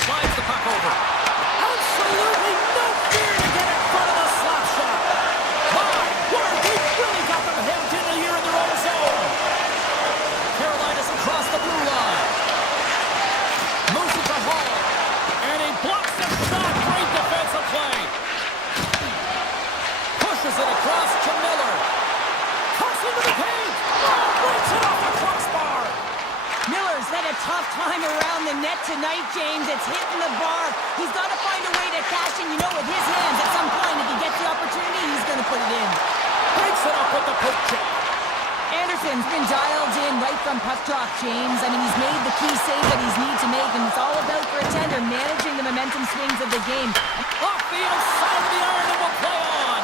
Slides the puck over. Absolutely no fear to get in front of the slap shot. My word, they've really got them hemmed in here in their own zone. Carolina's across the blue line. Moves it to Hall. And he blocks the shot. Great defensive play. Pushes it across to Miller. Cuts into the paint. Oh, breaks it off the crossbar. Miller's had a tough time around the net tonight, James. It's hitting the bar. He's got to find a way to cash in. You know, with his hands, at some point, if he gets the opportunity, he's going to put it in. Breaks it up with the poke check. Anderson's been dialed in right from puck drop, James. I mean, he's made the key save that he's need to make, and it's all about for a tender, managing the momentum swings of the game. Off the outside of the iron and will play on.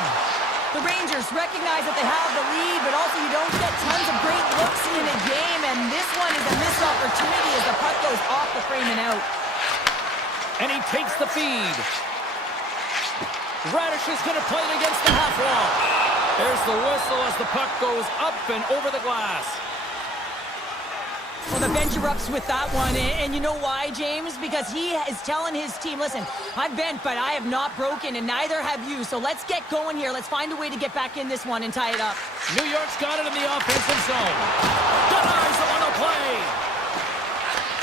The Rangers recognize that they have the lead, but also you don't get tons of great looks in a game, and this one is a missed opportunity as the puck goes off the frame and out. And he takes the feed. Radish is going to play it against the half wall. There's the whistle as the puck goes up and over the glass. Well, the bench erupts with that one, and you know why, James? Because he is telling his team, listen, I've bent, but I have not broken, and neither have you, so let's get going here. Let's find a way to get back in this one and tie it up. New York's got it in the offensive zone. Denies the one to play.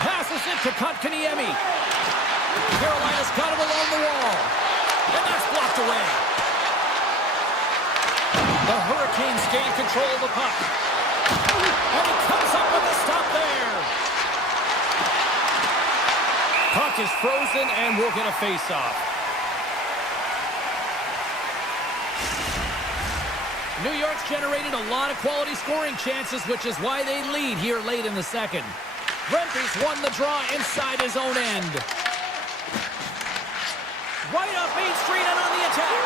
Passes it to Kotkaniemi. Carolina's got it along the wall. And that's blocked away. The Hurricanes gain control of the puck. And it comes up with a stop there. Puck is frozen and we'll get a face-off. New York's generated a lot of quality scoring chances, which is why they lead here late in the second. Rempe's won the draw inside his own end. Right up Main Street and on the attack.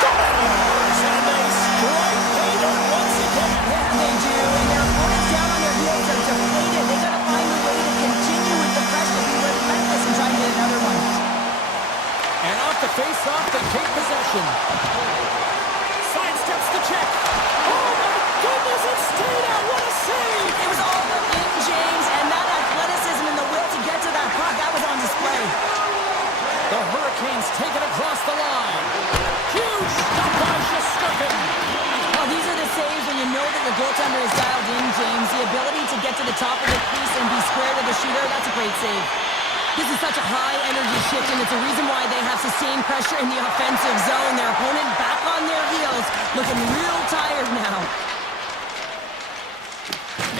Scores! And they strike Tatum once again. Yeah, they do, and their opponents down on their heels are deflated. They got to find a way to continue with the pressure, be relentless, and try to get another one. And off the face-off, they take possession. Sidesteps the check. Oh my goodness, it stayed out. What a save! It was all but in, James, and that athleticism and the will to get to that puck, that was on display. The Hurricanes take it across the line. Huge stop by Shesterkin. Well, these are the saves when you know that your goaltender is dialed in, James. The ability to get to the top of the crease and be square to the shooter, that's a great save. This is such a high-energy shift, and it's a reason why they have sustained pressure in the offensive zone. Their opponent back on their heels, looking real tired now.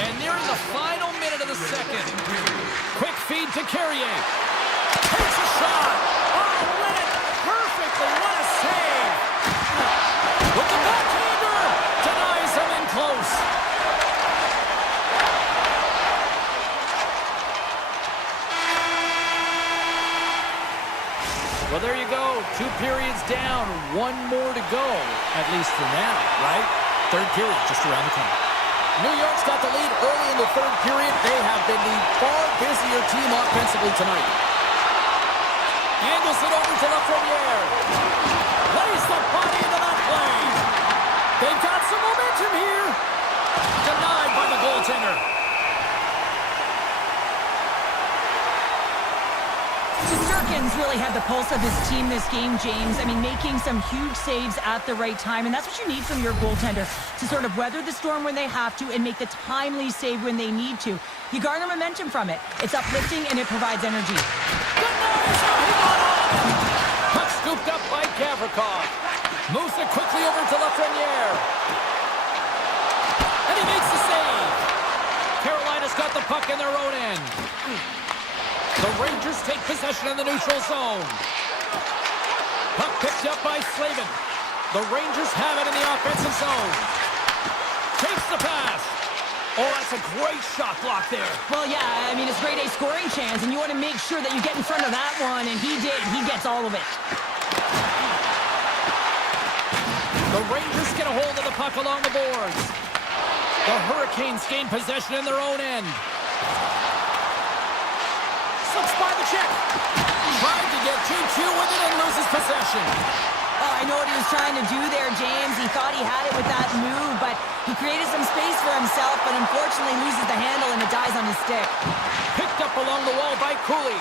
And nearing the final minute of the second. Quick feed to Carrier. Takes a shot. Oh, read it perfectly. What a save. With the backhander. Denies him in close. Well, there you go. 2 periods down. 1 more to go. At least for now, right? Third period just around the corner. New York's got the lead early in the third period. They have been the far busier team offensively tonight. Angles it over to Lafreniere. Plays the body into that play. They've got some momentum here. Denied by the goaltender. Shesterkin's really had the pulse of his team this game, James. I mean, making some huge saves at the right time, and that's what you need from your goaltender, to sort of weather the storm when they have to and make the timely save when they need to. You garner momentum from it. It's uplifting and it provides energy. Puck scooped up by Gavrikov. Moves it quickly over to Lafreniere. And he makes the save. Carolina's got the puck in their own end. The Rangers take possession in the neutral zone. Puck picked up by Slavin. The Rangers have it in the offensive zone. Takes the pass. Oh, that's a great shot block there. Well, yeah, I mean, it's grade A scoring chance, and you want to make sure that you get in front of that one, and he did. He gets all of it. The Rangers get a hold of the puck along the boards. The Hurricanes gain possession in their own end. Slips by the check. Tried to get 2-2 with it and loses possession. Oh, I know what he was trying to do there, James. He thought he had it with that move, but he created some space for himself, but unfortunately loses the handle and it dies on his stick. Picked up along the wall by Cooley.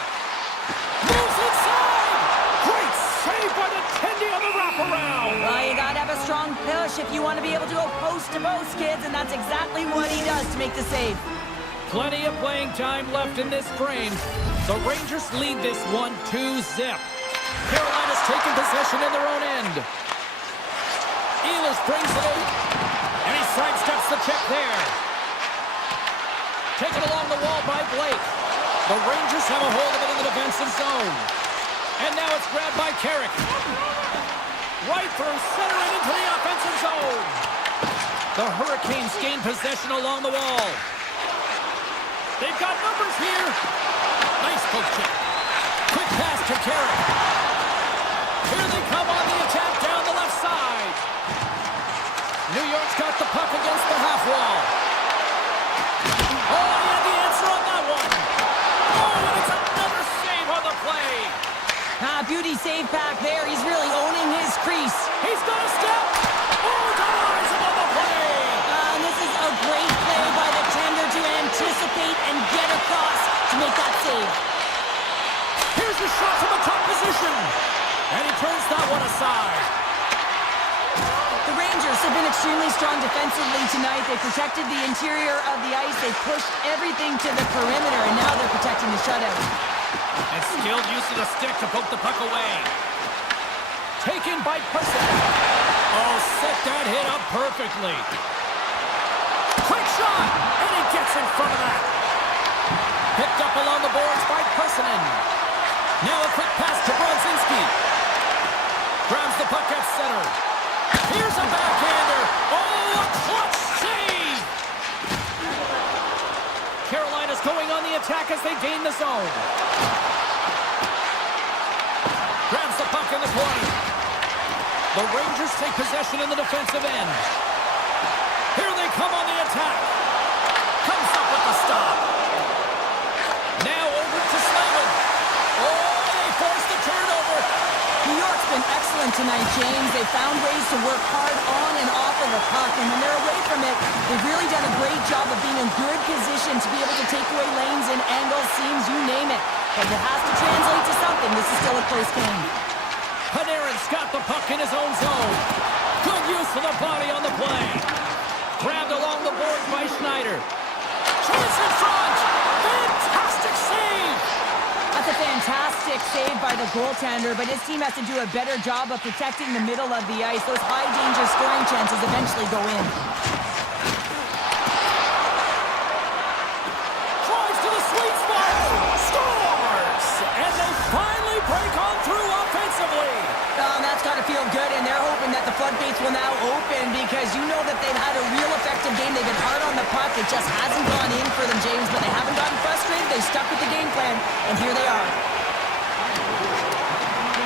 Moves inside! Great save by the Tendy on the wraparound! Well, you gotta have a strong push if you want to be able to go post to post, kids, and that's exactly what he does to make the save. Plenty of playing time left in this frame. The Rangers lead this one 2-0. Carolina's taking possession in their own end. Ehlers brings it in. And he sidesteps the check there. Taken along the wall by Blake. The Rangers have a hold of it in the defensive zone. And now it's grabbed by Carrick. Right through center and into the offensive zone. The Hurricanes gain possession along the wall. They've got numbers here. Nice poke check. Quick pass to Carrick. Here they come on the attack down the left side. New York's got the puck against the half wall. Oh, he had the answer on that one. Oh, and it's another save on the play. Beauty save back there. He's really owning his crease. He's got a step. Oh, denies him on the play. And this is a great play by the tender to anticipate and get across to make that save. Here's a shot from the top position. And he turns that one aside. The Rangers have been extremely strong defensively tonight. They protected the interior of the ice. They pushed everything to the perimeter, and now they're protecting the shutout. And skilled use of the stick to poke the puck away. Taken by Person. Oh, set that hit up perfectly. Quick shot, and he gets in front of that. Picked up along the boards by Personin. Now a quick pass to Brodzinski. Grabs the puck at center. Here's a backhander. Oh, a clutch save! Carolina's going on the attack as they gain the zone. Grabs the puck in the corner. The Rangers take possession in the defensive end. Here they come on the attack. Comes up with the stop. Now over to Slavin. Oh, they force the turnover. New York's been excellent tonight, James. They found ways to work hard on and off of the puck, and when they're away from it, they've really done a great job of being in good position to be able to take away lanes and angles, seams, you name it. But it has to translate to something. This is still a close game. Panarin's got the puck in his own zone. Good use of the body on the play. Grabbed along the board by Schneider. Chance in front. Fantastic save. That's a fantastic save by the goaltender, but his team has to do a better job of protecting the middle of the ice. Those high-danger scoring chances eventually go in. Drives to the sweet spot. Scores! And they finally break on through offensively. That's got to feel good, and they're hoping that the floodgates will now open because you know that they've had a real effective game. They've been hard on the puck. It just hasn't gone in for them, James, but they haven't gotten frustrated. They've stuck with the game plan, and here they are.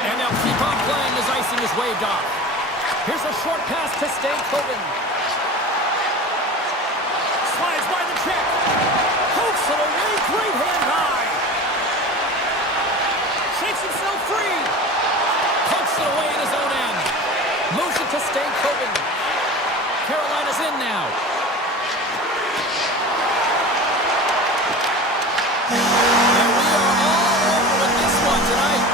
And they'll keep on playing as icing is waved off. Here's a short pass to Stankoven. Slides by the check. Pokes it away. Great hand high. Shakes himself free. Pokes it away in his own end. Moves it to Stankoven. Carolina's in now. And we are all over with this one tonight.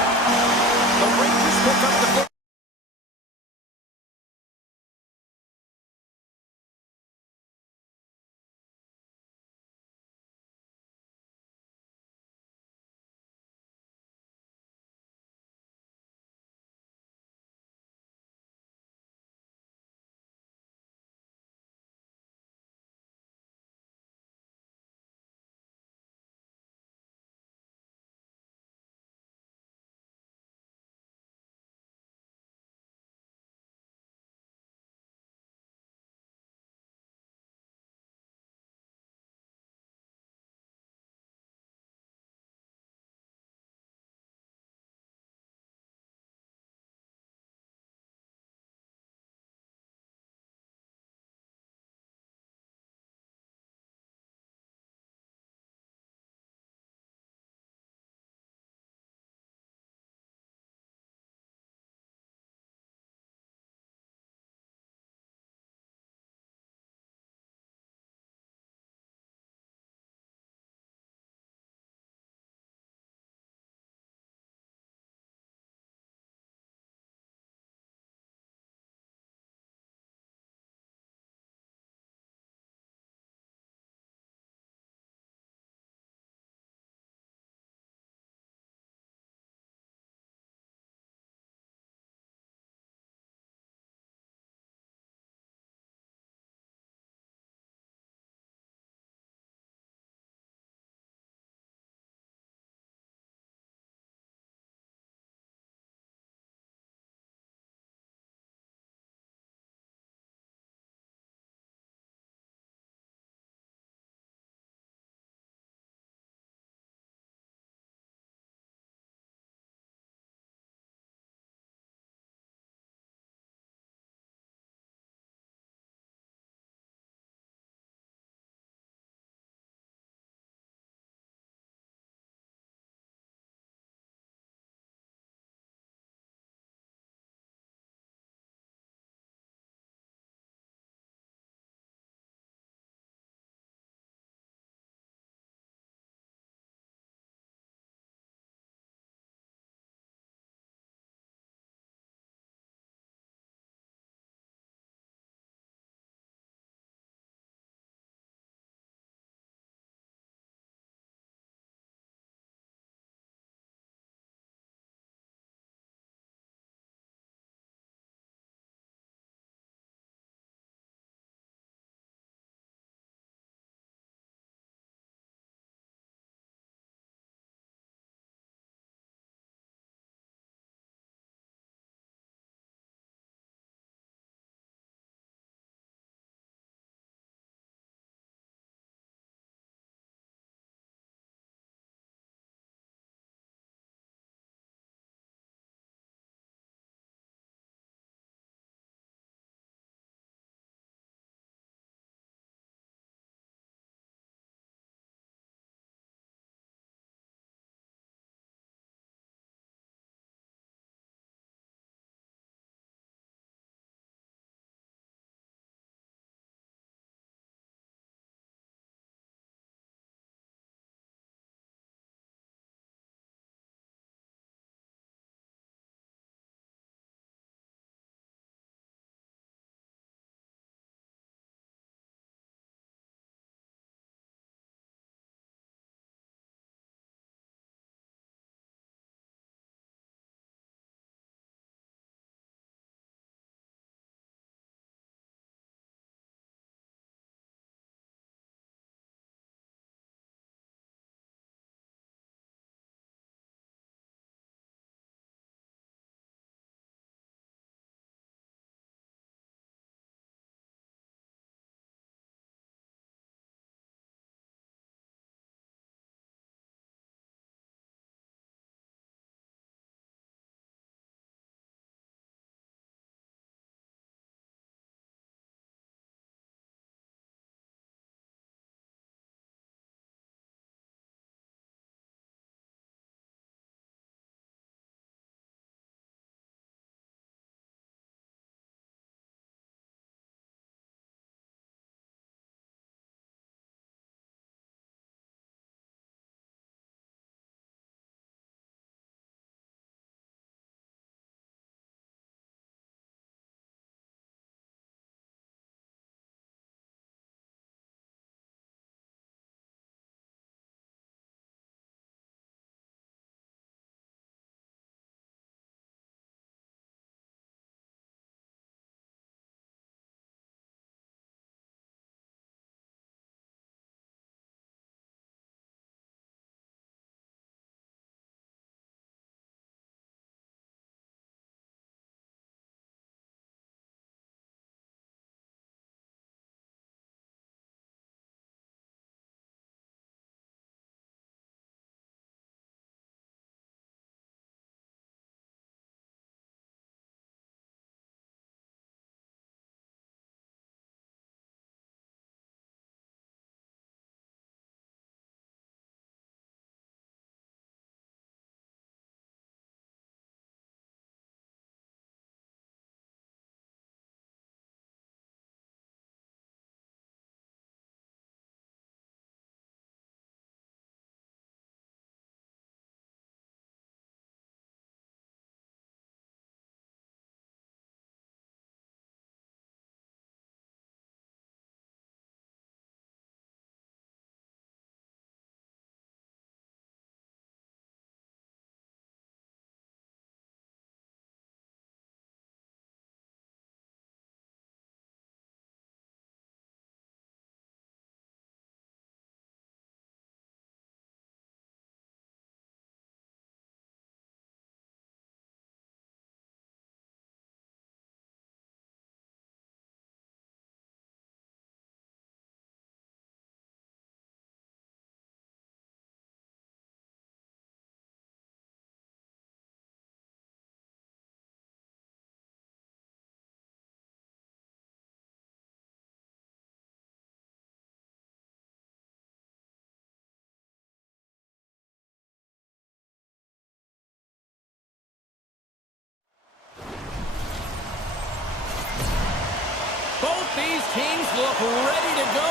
these teams look ready to go,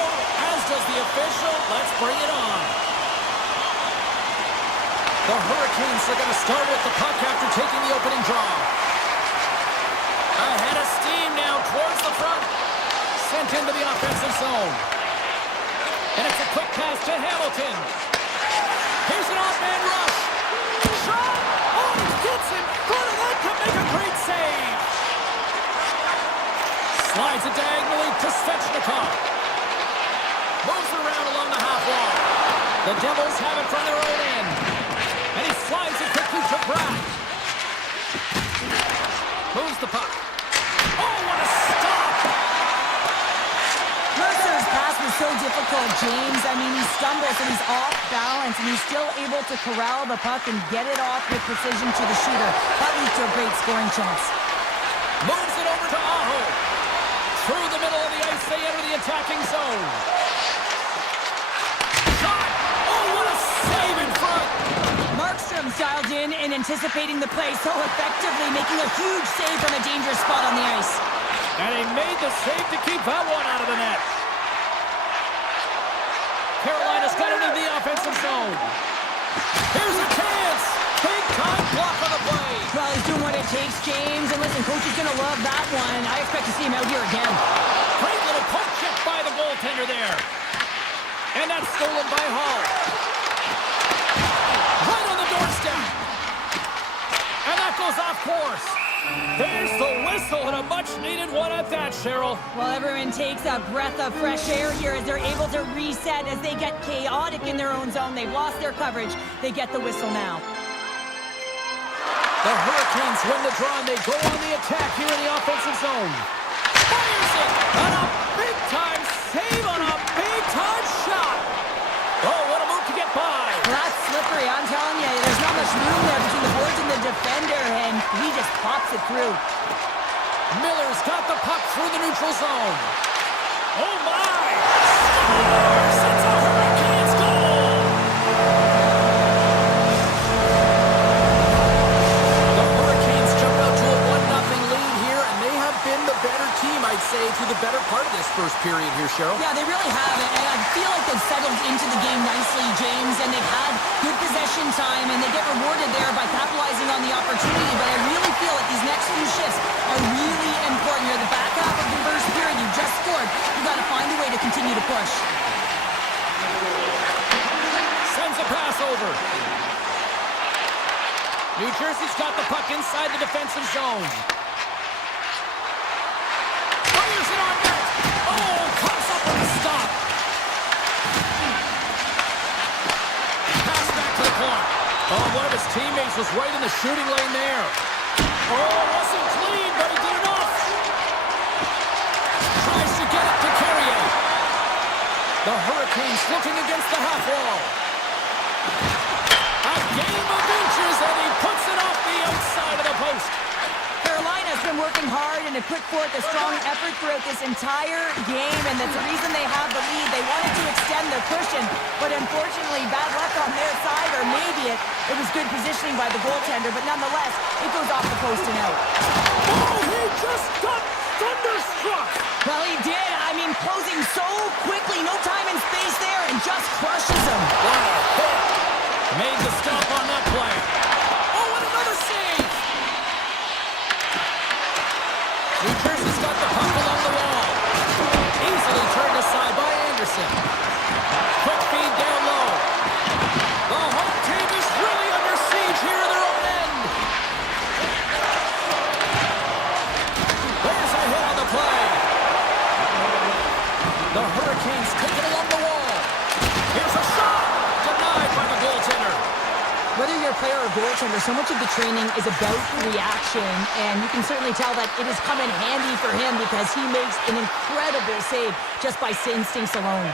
as does the official. Let's bring it on. The Hurricanes are going to start with the puck after taking the opening draw. Ahead of steam now towards the front. Sent into the offensive zone. And it's a quick pass to Hamilton. Here's an off-man rush. Shot! Oh, he gets in front of that to make a great save. Slides it diagonally to Svechnikov. Moves around along the half wall. The Devils have it from their own end. And he slides it quickly to Bratt. Moves the puck. Oh, what a stop! Mercer's pass was so difficult, James. I mean, he stumbles and he's off balance, and he's still able to corral the puck and get it off with precision to the shooter. That leads to a great scoring chance. Moves it over to Aho. Through the middle of the ice, they enter the attacking zone. Shot! Oh, what a save in front! Markstrom's dialed in and anticipating the play so effectively, making a huge save from a dangerous spot on the ice. And he made the save to keep that one out of the net. Carolina's got it into the offensive zone. Here's a chance! Big time block on the play. Well, he's doing what it takes, James. And listen, coach is going to love that one. I expect to see him out here again. Great little poke check by the goaltender there. And that's stolen by Hall. Right on the doorstep. And that goes off course. There's the whistle, and a much-needed one at that, Cheryl. Well, everyone takes a breath of fresh air here as they're able to reset as they get chaotic in their own zone. They've lost their coverage. They get the whistle now. The Hurricanes win the draw, and they go on the attack here in the offensive zone. Fires it! On a big-time save on a big-time shot! Oh, what a move to get by! Well, that's slippery, I'm telling you. There's not much room there between the boards and the defender, and he just pops it through. Miller's got the puck through the neutral zone. Oh, my! Scores! It's a Hurricanes goal! The Hurricanes jump out to a 1-0 lead here, and they have been the better team, I'd say, through the better part of this first period here, Cheryl. Yeah, they really have it, and I feel like they've settled into the game nicely, James, and they've had good possession time, and they get rewarded there by capitalizing on the opportunity, but I really feel like these next few shifts are really important. You're the back half of the first period, you just scored. You've got to find a way to continue to push. Sends a pass over. New Jersey's got the puck inside the defensive zone. Fires it on net. Oh, comes up with a stop. Pass back to the point. Oh, one of his teammates was right in the shooting lane there. Oh, wasn't clean, but he did enough. Tries to get it to Carrier. The Hurricanes looking against the half wall. A game of inches, and he puts it off the outside of the post. Carolina's been working hard and have put forth a strong effort throughout this entire game, and that's the reason they have the lead. They wanted to extend their cushion, but unfortunately, bad luck on their side, or maybe it was good positioning by the goaltender, but nonetheless, it goes off the post and out. Oh, he just got thunderstruck. Well, he did. I mean, closing so quickly, no time and space there, and just crushes him. What a hit. Made the stop on that play. Oh, and another save. New Jersey's got the puck along the wall. Easily turned aside by Anderson. Quick feed down low. The home team is really under siege here in their own end. There's a hit on the play. The Hurricanes take it along the wall. Here's a shot. Denied by the goaltender. Whether you're a player or goaltender, so much of the training is about reaction, and you can certainly tell that it has come in handy for him because he makes an incredible save just by instincts alone.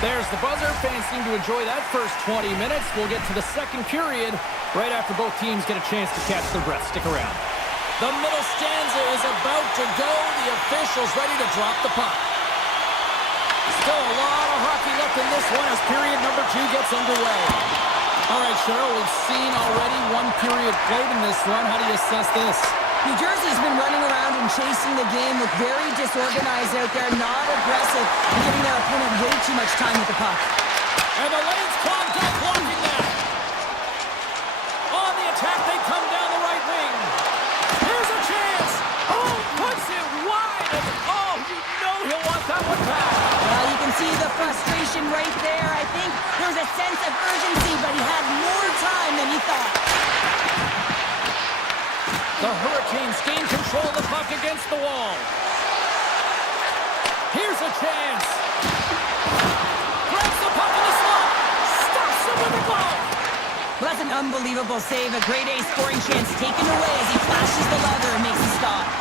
There's the buzzer. Fans seem to enjoy that first 20 minutes. We'll get to the second period right after both teams get a chance to catch their breath. Stick around. The middle stanza is about to go. The official's ready to drop the puck. Still a lot of hockey left in this one as period number 2 gets underway. All right, Cheryl, we've seen already one period played in this run. How do you assess this? New Jersey's been and chasing the game, look very disorganized out there, not aggressive, and giving their opponent way too much time with the puck. And the lane's clogged up, blocking that. On the attack, they come down the right wing. Here's a chance. Oh, puts it wide. And oh, you know he'll want that one back. Well, you can see the frustration right there. I think there was a sense of urgency, but he had more time than he thought. The Hurricanes gain control of the puck against the wall. Here's a chance. Grabs the puck in the slot. Stops him with the glove. Well, that's an unbelievable save. A grade A scoring chance taken away as he flashes the leather and makes a stop.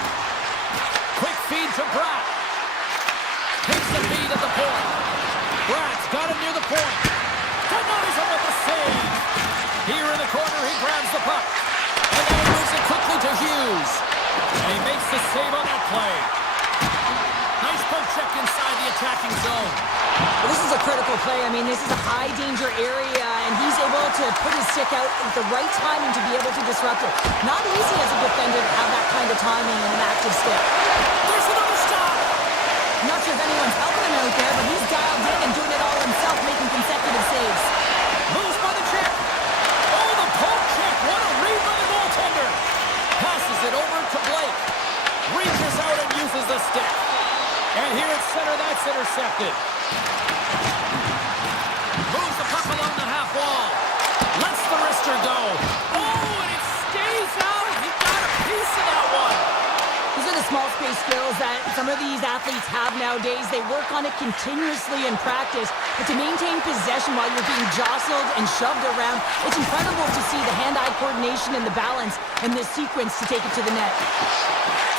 Quick feed to Bratt. Takes the feed at the point. Bratt's got him near the point. Denies him with the save. Here in the corner, he grabs the puck. And then he moves it quickly to Hughes. And he makes the save on that play. Nice poke check inside the attacking zone. Well, this is a critical play. I mean, this is a high-danger area, and he's able to put his stick out at the right timing to be able to disrupt it. Not easy as a defender to have that kind of timing and an active stick. There's another stop. Not sure if anyone's helping him out there, but he's dialed in and doing it all himself, making consecutive saves. Moves by the check. Oh, the poke check. What a read by the goaltender. Passes it over to Blake. Reaches out and uses the stick. And here at center, that's intercepted. Moves the puck along the half wall. Lets the wrister go. Oh, and it stays out. He got a piece of that one. These are the small space skills that some of these athletes have nowadays. They work on it continuously in practice. But to maintain possession while you're being jostled and shoved around, it's incredible to see the hand-eye coordination and the balance in this sequence to take it to the net.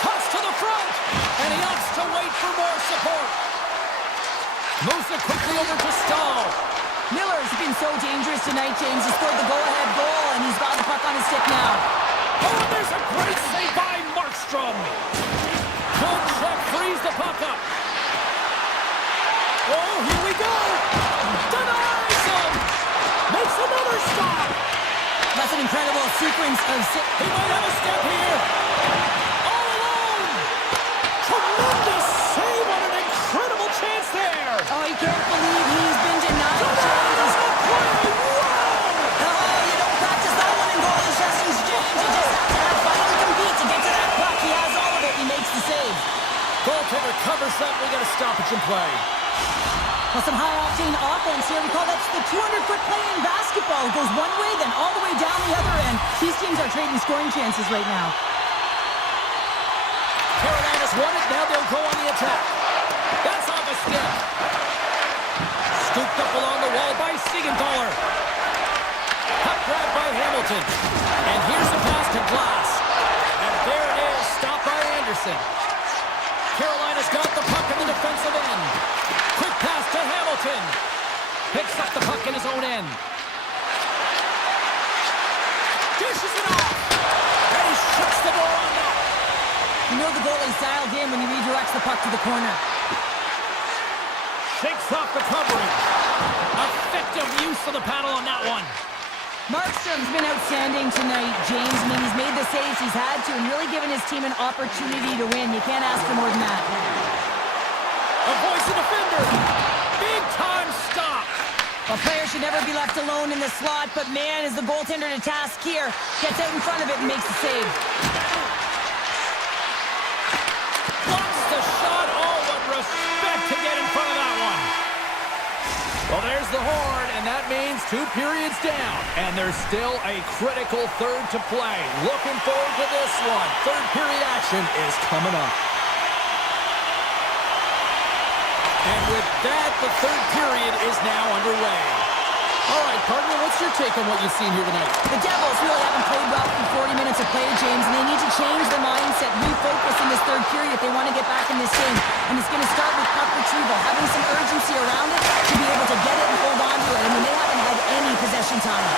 Cuts to the front. And he opts to wait for more support. Moves it quickly over to Stahl. Miller's been so dangerous tonight, James. He scored the go-ahead goal, and he's got the puck on his stick now. Oh, and there's a great save by Markstrom. Poke check frees the puck up. Oh, here we go. Denies him. Makes another stop. That's an incredible sequence of... He might have a step here. All alone. Tremendous save on an incredible chance there. Oh, you can't believe he's been denied. Denies the play. Wow. Oh, you don't practice that one in goal sessions, James. You just have to have fun and compete to get to that puck. He has all of it. He makes the save. Goaltender covers up. We got a stoppage in play. Well, some high-octane offense here. We call that the 200-foot play in basketball. It goes one way, then all the way down the other end. These teams are trading scoring chances right now. Carolina's won it. Now they'll go on the attack. That's off a stick. Scooped up along the wall by Siegenthaler. Puck grab by Hamilton. And here's the pass to Glass. And there it is. Stopped by Anderson. Carolina's got the puck in the defensive end. Quick pass to Hamilton. Picks up the puck in his own end. Dishes it off. And he shuts the door on that. You know the goalie's dialed in when he redirects the puck to the corner. Shakes off the covering. Effective use of the paddle on that one. Markstrom's been outstanding tonight, James. I mean, he's made the saves he's had to and really given his team an opportunity to win. You can't ask for more than that. Avoids the defender. Big time stop. A player should never be left alone in the slot, but man, is the goaltender to task here. Gets out in front of it and makes the save. Blocks the shot. Oh, what respect to get in front of that one. Well, there's the horn, and that means 2 periods down. And there's still a critical third to play. Looking forward to this one. Third period action is coming up. And with that, the third period is now underway. All right, partner, what's your take on what you've seen here tonight? The Devils really haven't played well through 40 minutes of play, James, and they need to change their mindset, refocus in this third period if they want to get back in this game. And it's going to start with puck retrieval, having some urgency around it to be able to get it and hold on to it. I mean, they haven't had any possession time.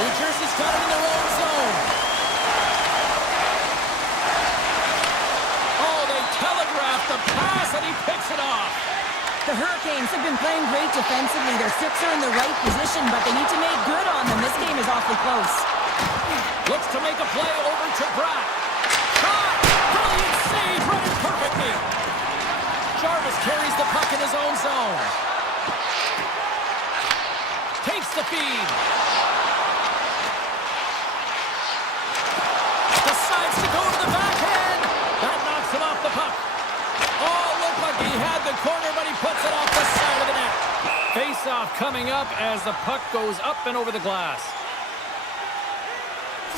New Jersey's got it in their own zone. Oh, they telegraphed the pass, and he picks it off. The Hurricanes have been playing great defensively. Their sticks are in the right position, but they need to make good on them. This game is awfully close. Looks to make a play over to Bratt. Shot! Brilliant feed. Decides to go to the backhand. That knocks him off the puck. Oh, looked like he had the corner, but he puts it off the side of the net. Face-off coming up as the puck goes up and over the glass.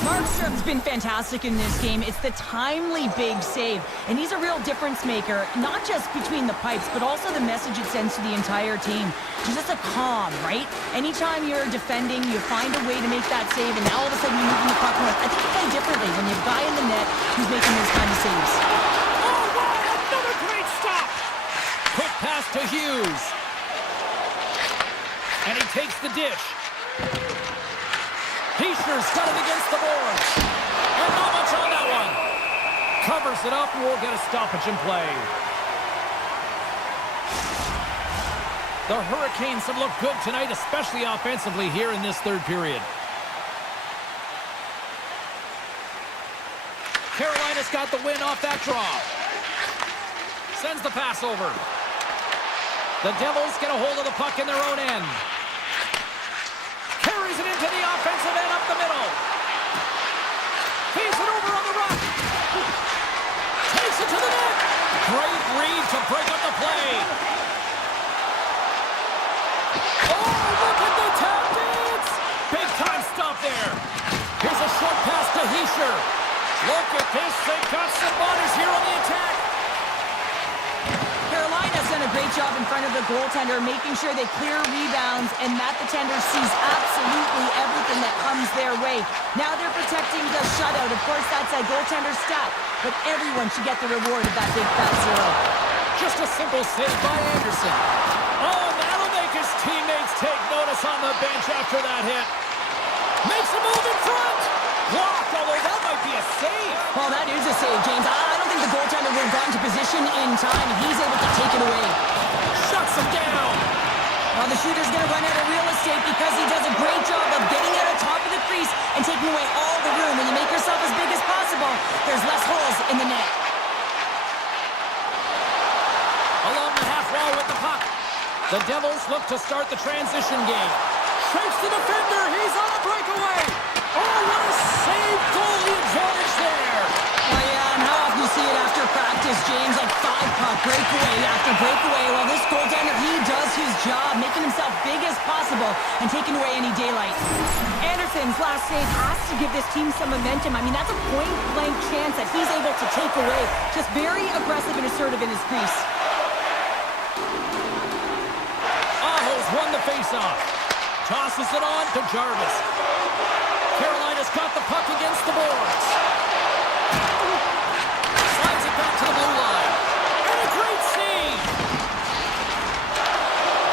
Markstrom's been fantastic in this game. It's the timely big save. And he's a real difference maker, not just between the pipes, but also the message it sends to the entire team. He's just a calm, right? Anytime you're defending, you find a way to make that save, and now all of a sudden you're moving the puck north. I think you play differently when you have a guy in the net who's making those kind of saves. Oh, wow! Another great stop! Quick pass to Hughes. And he takes the dish. Heischer's got it against the boards. And not much on that one. Covers it up and we'll get a stoppage in play. The Hurricanes have looked good tonight, especially offensively here in this third period. Carolina's got the win off that draw. Sends the pass over. The Devils get a hold of the puck in their own end. Carries it into the offensive end up the middle. Feeds it over on the run. Takes it to the net. Great read to break up the play. Oh, look at the tactics. Big time stop there. Here's a short pass to Hischier. Look at this. They got some bodies here on the attack. Carolina's done a great job in front of the goaltender, making sure they clear rebounds and that the tender sees absolutely everything that comes their way. Now they're protecting the shutout. Of course, that's a goaltender stat, but everyone should get the reward of that big fat zero. Just a simple save by Anderson. Oh, that'll make his teammates take notice on the bench after that hit. Makes a move in front. Blocked, although that might be a save. Well, that is a save, James. I don't think the goaltender would have gotten to position in time, and he's able to take it away. Shuts him down. Well, the shooter's going to run out of real estate because he does a great job of getting out on top of the crease and taking away all the room. When you make yourself as big as possible, there's less holes in the net. Along the half wall with the puck. The Devils look to start the transition game. Shakes the defender. He's on a breakaway. Oh, what a save! Goalie advantage there. Oh, yeah, and how often you see it after practice, James? Like 5-puck breakaway after breakaway. Well, this goaltender, he does his job, making himself big as possible and taking away any daylight. Anderson's last save has to give this team some momentum. I mean, that's a point-blank chance that he's able to take away. Just very aggressive and assertive in his crease. Aho's won the faceoff. Tosses it on to Jarvis. Carolina's got the puck against the boards. Slides it back to the blue line. And a great save.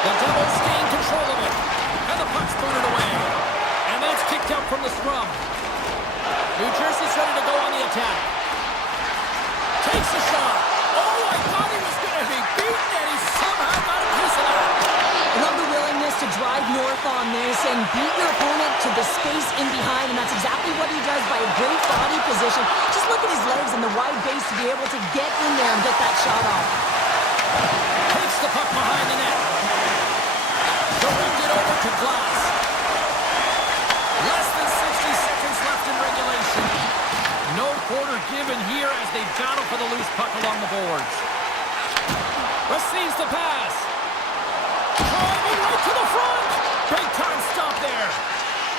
The Devils gain control of it. And the puck's booted away. And that's kicked out from the scrum. New Jersey's ready to go on the attack. Takes a shot. Oh, I thought he was going to be beaten, and he somehow got a piece of that. I love the willingness to drive north on this and beat your opponent to the space in behind, and that's exactly what he does by a great body position. Just look at his legs and the wide base to be able to get in there and get that shot off. Takes the puck behind the net. Directed over to Glass. Less than 60 seconds left in regulation. No quarter given here as they battle for the loose puck along the boards. Receives the pass. Driving right to the front. Big time stop there.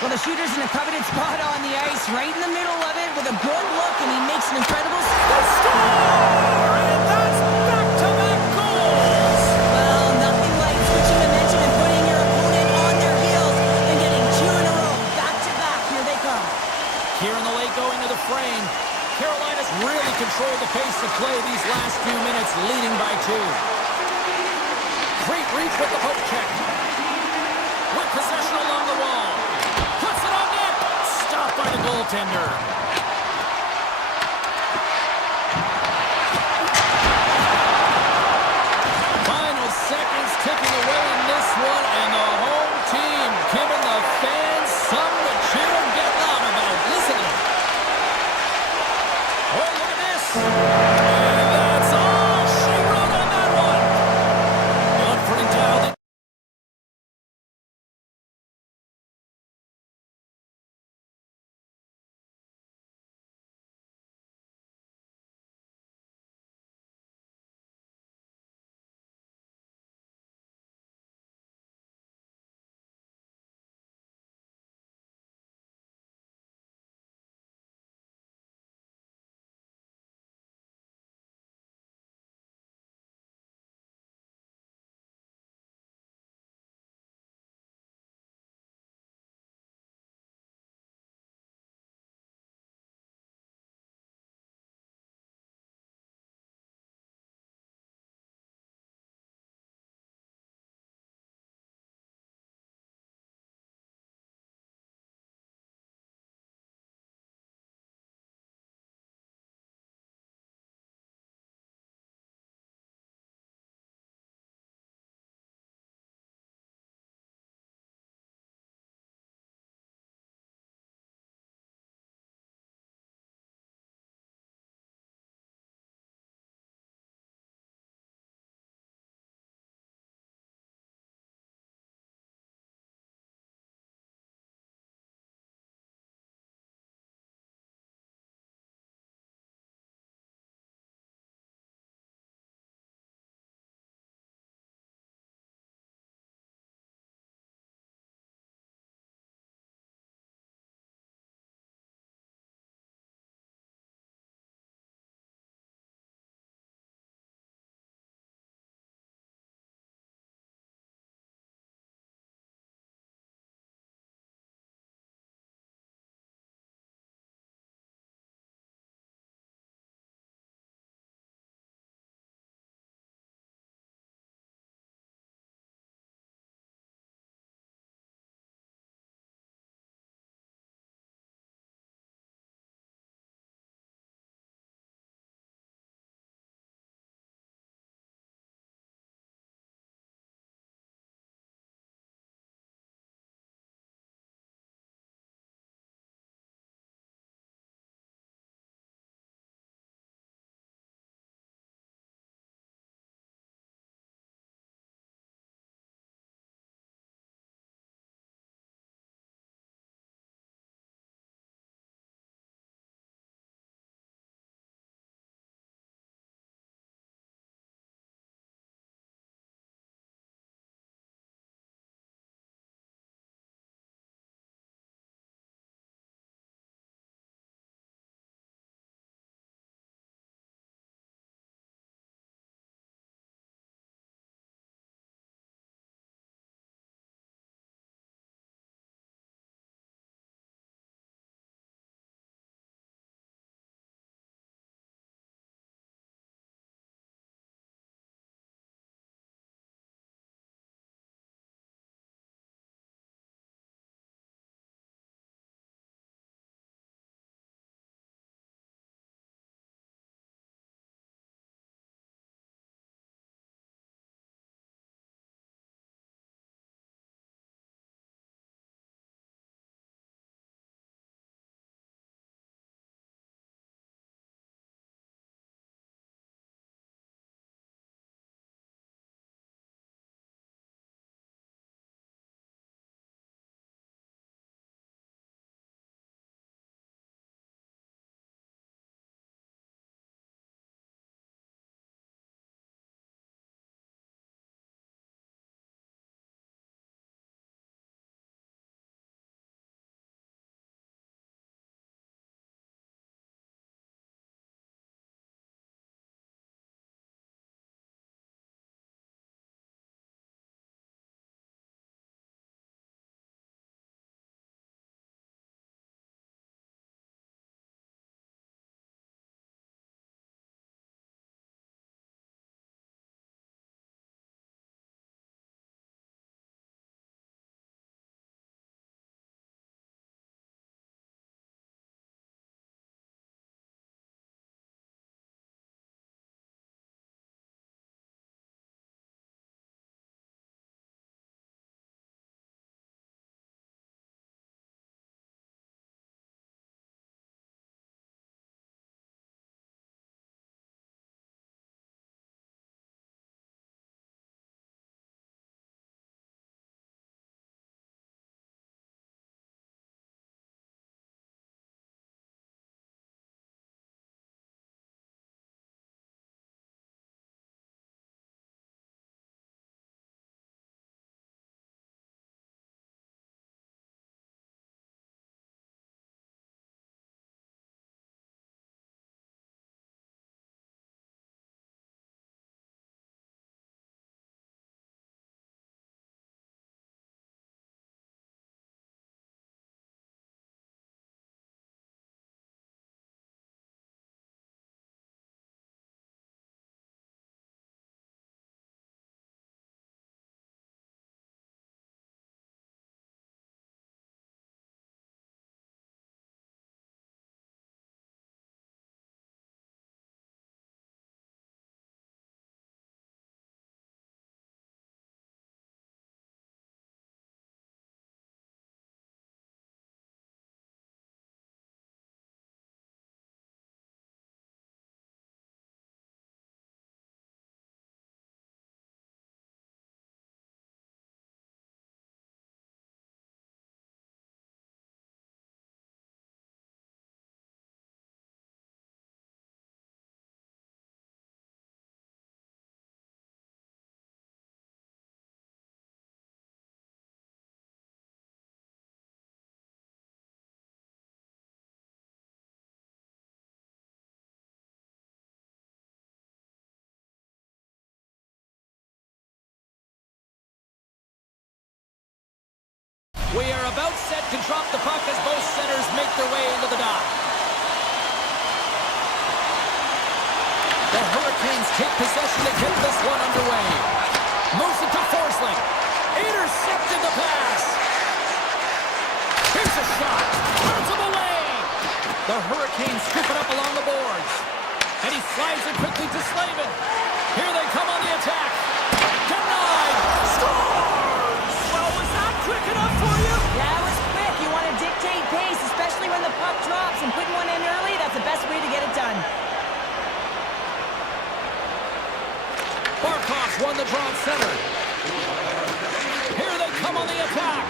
Well, the shooter's in a coveted spot on the ice, right in the middle of it with a good look, and he makes an incredible Score! And that's back-to-back goals. Well, nothing like switching momentum and putting your opponent on their heels and getting 2 in a row. Back-to-back, here they come. Here in the late going to the frame. Carolina's really controlled the pace of play these last few minutes, leading by 2. Great reach with the poke check. With possession along the wall. Puts it on net. Stopped by the goaltender. We are about set to drop the puck as both centers make their way into the dot. The Hurricanes take possession to get this one underway. Moves it to Forsling. Intercepted the pass. Here's a shot. Turns him away. The Hurricanes scoop it up along the boards. And he slides it quickly to Slavin. Here they come on the attack. Denied. Scores! Well, was that quick enough for you? Yeah, it was quick. You want to dictate pace, especially when the puck drops, and putting one in early, that's the best way to get it done. Barkov's won the draw at center. Here they come on the attack.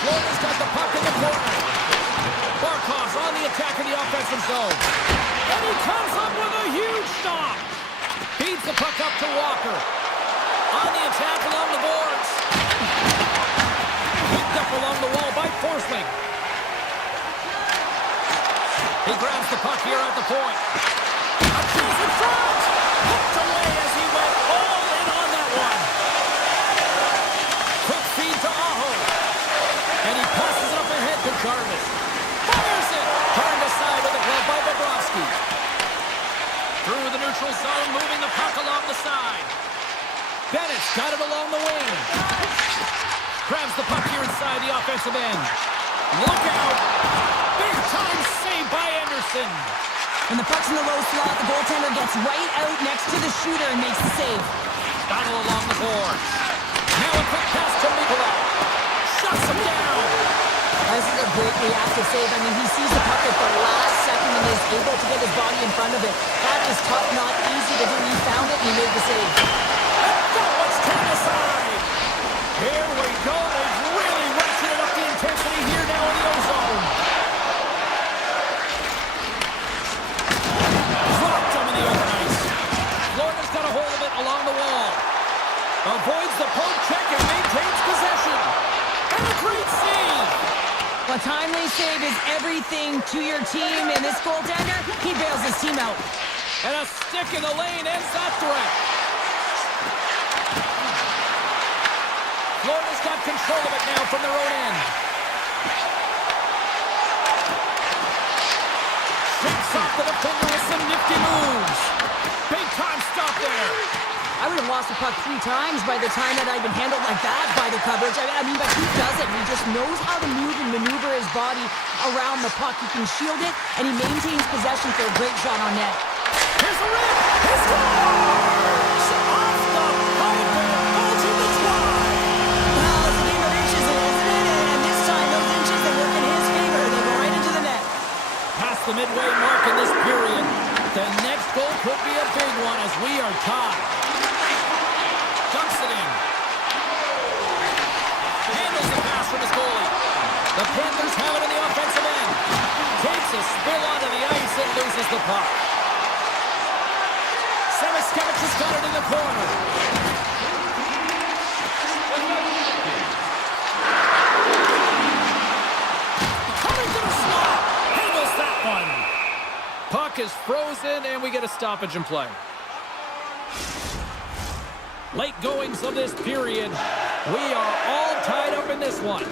Florida's got the puck in the corner. Barkov's on the attack in the offensive zone. And he comes up with a huge stop. Feeds the puck up to Walker. On the attack along the boards. Picked up along the wall by Forsling. He grabs the puck here at the point. A chase in front. Hooked away as he went all in on that one. Quick feed to Aho. And he passes it up ahead to Jarvis. Fires it. Turned aside with a glove by Bobrovsky. Through the neutral zone, moving the puck along the side. Bennett's got it along the wing. Grabs the puck here inside the offensive end. Look out. Big time save by Anderson. When the puck's in the low slot, the goaltender gets right out next to the shooter and makes the save. Battle along the boards. Now a quick pass to Nikolai. Shuts him down. This is a great reactive save. I mean, he sees the puck at the last second and is able to get his body in front of it. That is tough, not easy to do. He found it and he made the save. That was turned aside. Here we go. They've really ratcheted up the intensity here now in the O-zone. Dropped him in the open ice. Florida's got a hold of it along the wall. Avoids the poke check and maintains possession. And a great save. A timely save is everything to your team, and this goaltender, he bails his team out. And a stick in the lane ends that threat. Florida's got control of it now from their own end. Shakes off the defender with some nifty moves. Big time stop there. I would have lost the puck 3 times by the time that I'd been handled like that by the coverage. I mean, but he doesn't. He just knows how to move and maneuver his body around the puck. He can shield it, and he maintains possession for a great shot on net. Here's the rip. He scores! Off the pipe and goes in the try. Well, it's a game of inches, isn't it? And this time, those inches, they work in his favor. They go right into the net. Past the midway mark in this period. The next goal could be a big one as we are tied. Dumps it in. Handles the pass from his goalie. The Panthers have it in the offensive end. Takes a spill onto the ice and loses the puck. Semiskevich has got it in the corner. Coming to the slot. Handles that one. Puck is frozen and we get a stoppage in play. Late goings of this period. We are all tied up in this one.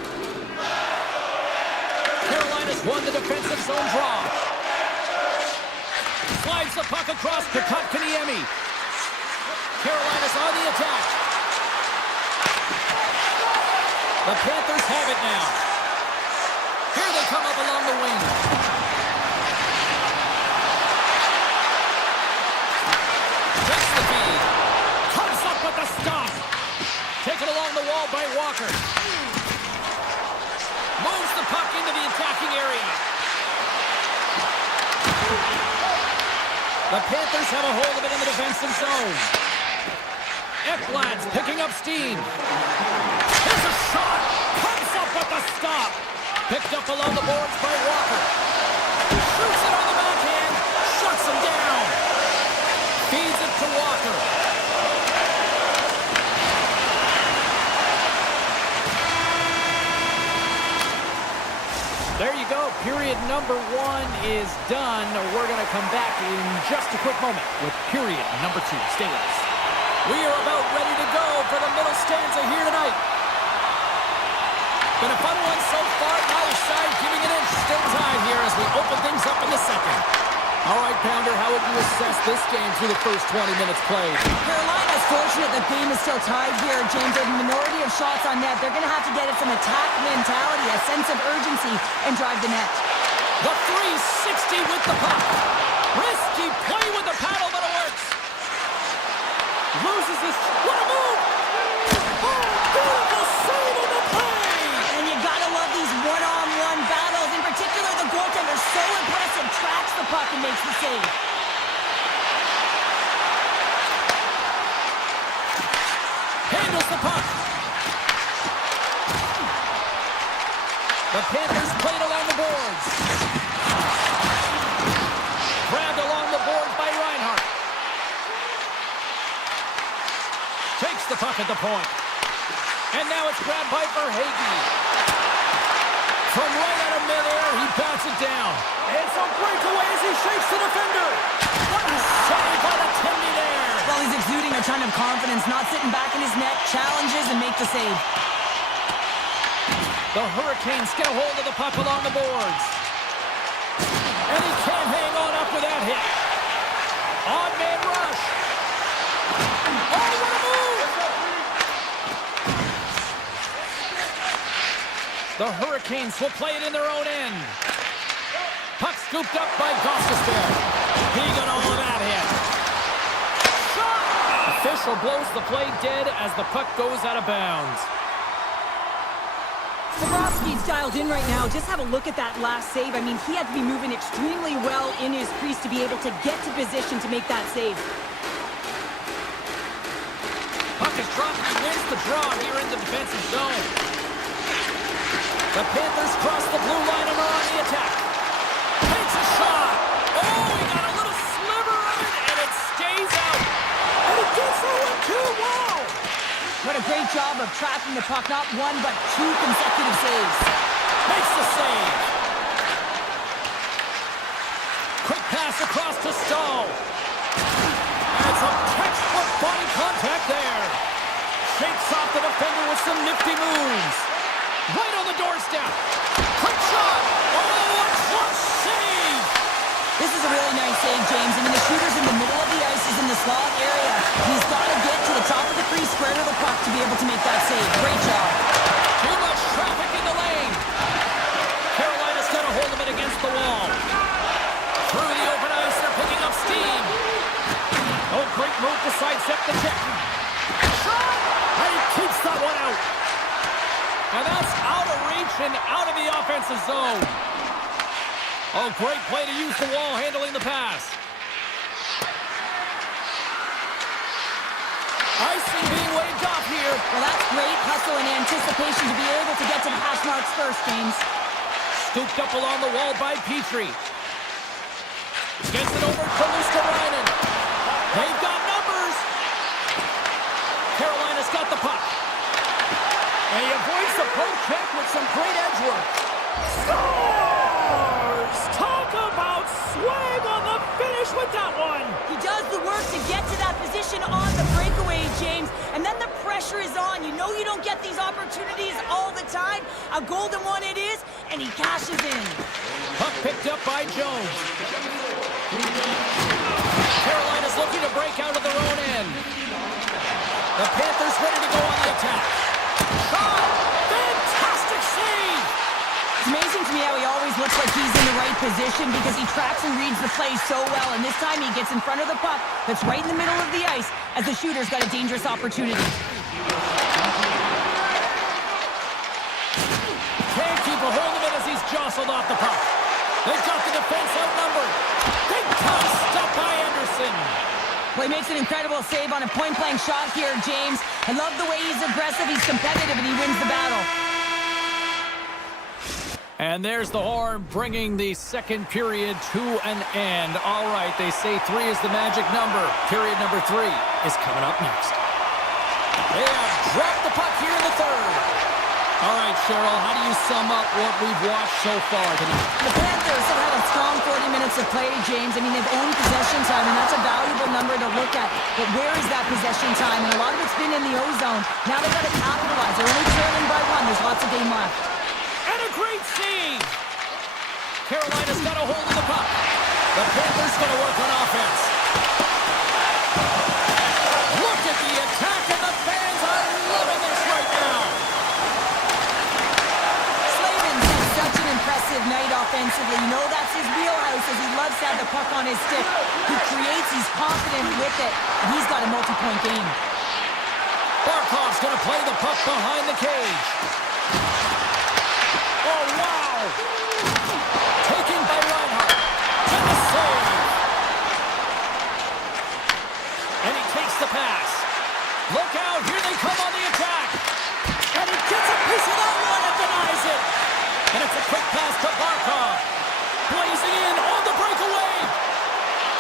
Carolina's won the defensive zone draw. Slides the puck across to Kotkaniemi. Carolina's on the attack. The Panthers have it now. Here they come up along the wing. Takes the feed. Comes up with the stop. Taken along the wall by Walker. Moves the puck into the attacking area. The Panthers have a hold of it in the defensive zone. Ekblad's picking up steam. Here's a shot. Comes up with the stop. Picked up along the boards by Walker. Shoots it on the backhand. Shuts him down. Feeds it to Walker. There you go. Period number 1 is done. We're going to come back in just a quick moment with period number 2. Stay with us. We are about ready to go for the middle stanza here tonight. Been a fun one so far. Neither side giving an inch. Still tied here as we open things up in the second. All right, Pounder, how would you assess this game through the first 20 minutes played? Carolina's fortunate the game is still tied here, James. They have a minority of shots on net. They're going to have to get some attack mentality, a sense of urgency, and drive the net. The 360 with the puck. Risky play with the paddle, but it works. Loses this. What a move! Oh, beautiful save on the play! And you gotta love these one-on-one battles. In particular, the goaltender so impressive, tracks the puck and makes the save. Handles the puck. The Panthers played along the boards. Grabbed along the boards by Reinhart. Takes the puck at the point. And now it's grabbed by Verhaeghe. From right out of midair, he bats it down. It's a breakaway as he shakes the defender. What a save by the Timmy there. Well, he's exuding a ton of confidence, not sitting back in his net, challenges and make the save. The Hurricanes get a hold of the puck along the boards. And he can't hang on after that hit. On man rush. Oh, what a move! The Hurricanes will play it in their own end. Puck scooped up by Gostisbehere. He got all of that hit. Shot! Official blows the play dead as the puck goes out of bounds. Bobrovsky's dialed in right now. Just have a look at that last save. I mean, he had to be moving extremely well in his crease to be able to get to position to make that save. Puck is dropped and wins the draw here in the defensive zone. The Panthers cross the blue line and are on the attack. Takes a shot. Oh, he got a little sliver of it, and it stays out. And it gets over two. Wow! What a great job of tracking the puck. Not one, but two consecutive saves. Makes the save. Quick pass across to Stahl. And it's a textbook body contact there. Shakes off the defender with some nifty moves. Right on the doorstep. Quick shot. Oh, what a save. This is a really nice save, James. I mean, the shooter's in the middle of the ice. He's in the slot area. He's got to get to the top of the crease, square to the puck to be able to make that save. Great job. Too much traffic in the lane. Carolina's got to hold him in against the wall. Through the open ice, they're picking up steam. Oh, great move to sidestep the check. Shot! And he keeps that one out. And that's out of reach and out of the offensive zone. Oh, great play to use the wall handling the pass. Icing being waved off here. Well, that's great hustle and anticipation to be able to get to the hash marks first, James. Scooped up along the wall by Petrie. Gets it over to Luosterainen. They've got numbers. Carolina's got the puck. And he avoids the poke check with some great edge work. Scores! Talk about swag on the finish with that one. He does the work to get to that position on the breakaway, James. And then the pressure is on. You know you don't get these opportunities all the time. A golden one it is, and he cashes in. Puck picked up by Jones. Carolina's looking to break out of their own end. The Panthers ready to go on the attack. Shot! Fantastic save! It's amazing to me how he always looks like he's in the right position because he tracks and reads the play so well. And this time he gets in front of the puck that's right in the middle of the ice as the shooter's got a dangerous opportunity. Can't keep a hold of it as he's jostled off the puck. They've got the defense outnumbered. Big time stop by Anderson. Well, he makes an incredible save on a point-blank shot here, James. I love the way he's aggressive, he's competitive, and he wins the battle. And there's the horn bringing the second period to an end. All right, they say 3 is the magic number. Period number 3 is coming up next. They have dropped the puck here in the third. All right, Cheryl, how do you sum up what we've watched so far tonight? The Panthers have had a strong 40 minutes of play, James. I mean, they've owned possession time, and that's a valuable number to look at. But where is that possession time? And a lot of it's been in the O-zone. Now they've got to capitalize. They're only trailing by 1. There's lots of game left. And a great save! Carolina's got a hold of the puck. The Panthers going to work on offense. Look at the attack, and the fans are loving this right now. Slavin's had such an impressive night offensively. You know that's his wheelhouse, as he loves to have the puck on his stick. He creates, he's confident with it, and he's got a multi-point game. Barkov's going to play the puck behind the cage. Oh, wow! Taken by Reinhardt. And the save. And he takes the pass. Look out, here they come on the attack. And he gets a piece of that one and denies it. And it's a quick pass to Barkov. Blazing in on the breakaway.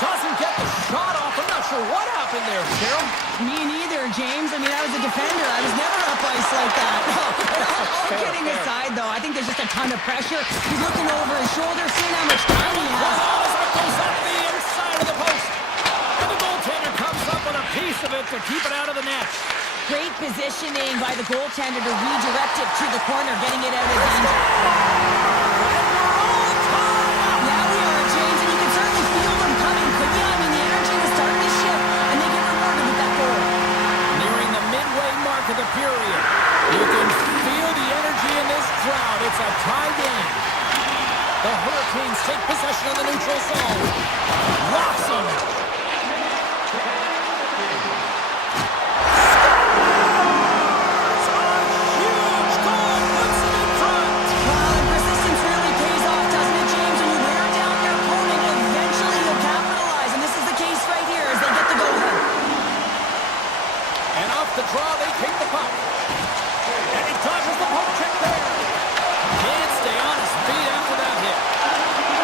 Doesn't get the shot off. I'm not sure what happened there, Cheryl. Me neither, James. I mean, I was a defender. I was never up ice like that. All kidding aside, though, I think there's just a ton of pressure. He's looking over his shoulder, seeing how much time he has. It goes up the inside of the post. And the goaltender comes up with a piece of it to keep it out of the net. Great positioning by the goaltender to redirect it to the corner, getting it out of danger. Now we are, James, and you can certainly feel them coming, couldn't you? I mean, the energy was starting to shift, and they get rewarded with that goal. Nearing the midway mark of the period, you can feel the energy in this crowd. It's a tie game. The Hurricanes take possession of the neutral zone. Rocks him. The draw, they take the puck. And he dodges the poke check there. Can't stay on his feet after that hit.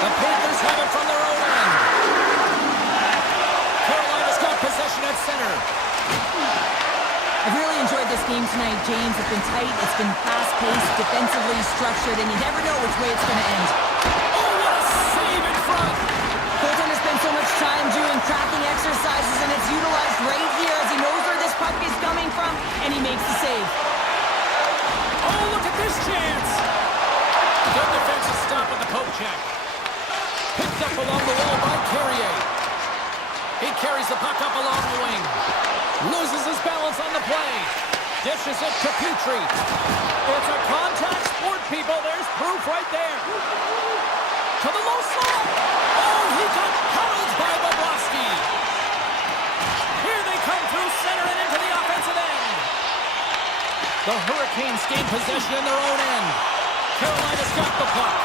The Panthers have it from their own end. Carolina's got possession at center. I've really enjoyed this game tonight, James. It's been tight, it's been fast-paced, defensively structured, and you never know which way it's going to end. Oh, what a save in front. Goaltender spends so much time doing tracking exercises, and it's utilized right here as he knows where this puck is coming from, and he makes the save. Oh, look at this chance. Good defensive stop at the poke check. Picked up along the wall by Carrier. He carries the puck up along the wing. Loses his balance on the play. Dishes it to Petrie. It's a contact sport, people. There's proof right there. To the low slot. Oh, he got cuddled by Bobrovsky. Here they come through center and into the offensive end. The Hurricanes gain possession in their own end. Carolina's got the puck.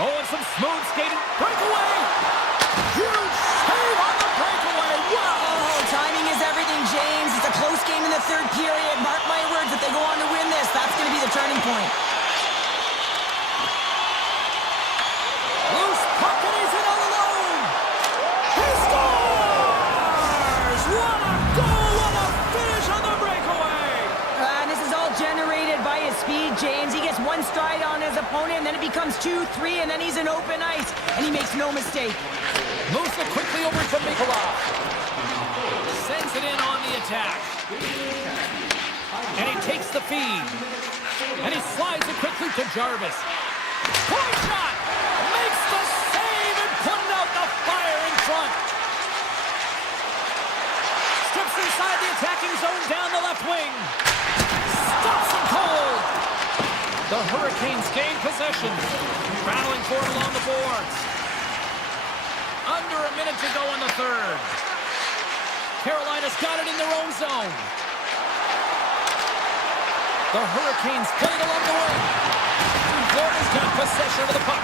Oh, and some smooth skating. Breakaway. Huge save on the breakaway. Wow. Oh, timing is everything, James. It's a close game in the third period. Mark my words, if they go on to win this, that's going to be the turning point. Loose puck and he's in all alone. He scores! What a goal! What a finish on the breakaway! And this is all generated by his speed, James. He gets one stride on his opponent, and then it becomes 2, 3, and then he's in open ice, and he makes no mistake. Moves it quickly over to Mikolov. Sends it in on the attack. And he takes the feed. And he slides it quickly to Jarvis. Point shot! Makes the save and putting out the fire in front. Steps inside the attacking zone down the left wing. Stops him cold. The Hurricanes gain possession. Battling for it along the boards. Under a minute to go in the third. Carolina's got it in their own zone. The Hurricanes play it along the wing. Florida's got possession of the puck.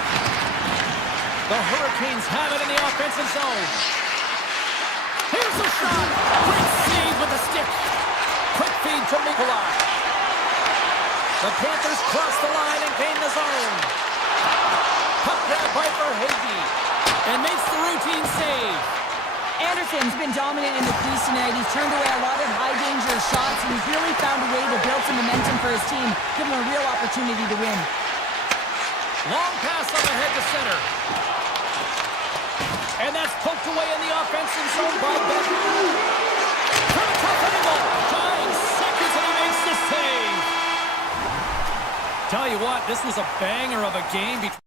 The Hurricanes have it in the offensive zone. Here's a shot. Great save with the stick. Quick feed to Mikolov. The Panthers cross the line and gain the zone. Puck grab by Verhaeghe. And makes the routine save. Anderson's been dominant in the crease tonight. He's turned away a lot of high-danger shots, and he's really found a way to build some momentum for his team, give him a real opportunity to win. Long pass on the head to center. And that's poked away in the offensive zone by Ben. From a tough angle. 9 seconds and he makes the save. Tell you what, this was a banger of a game between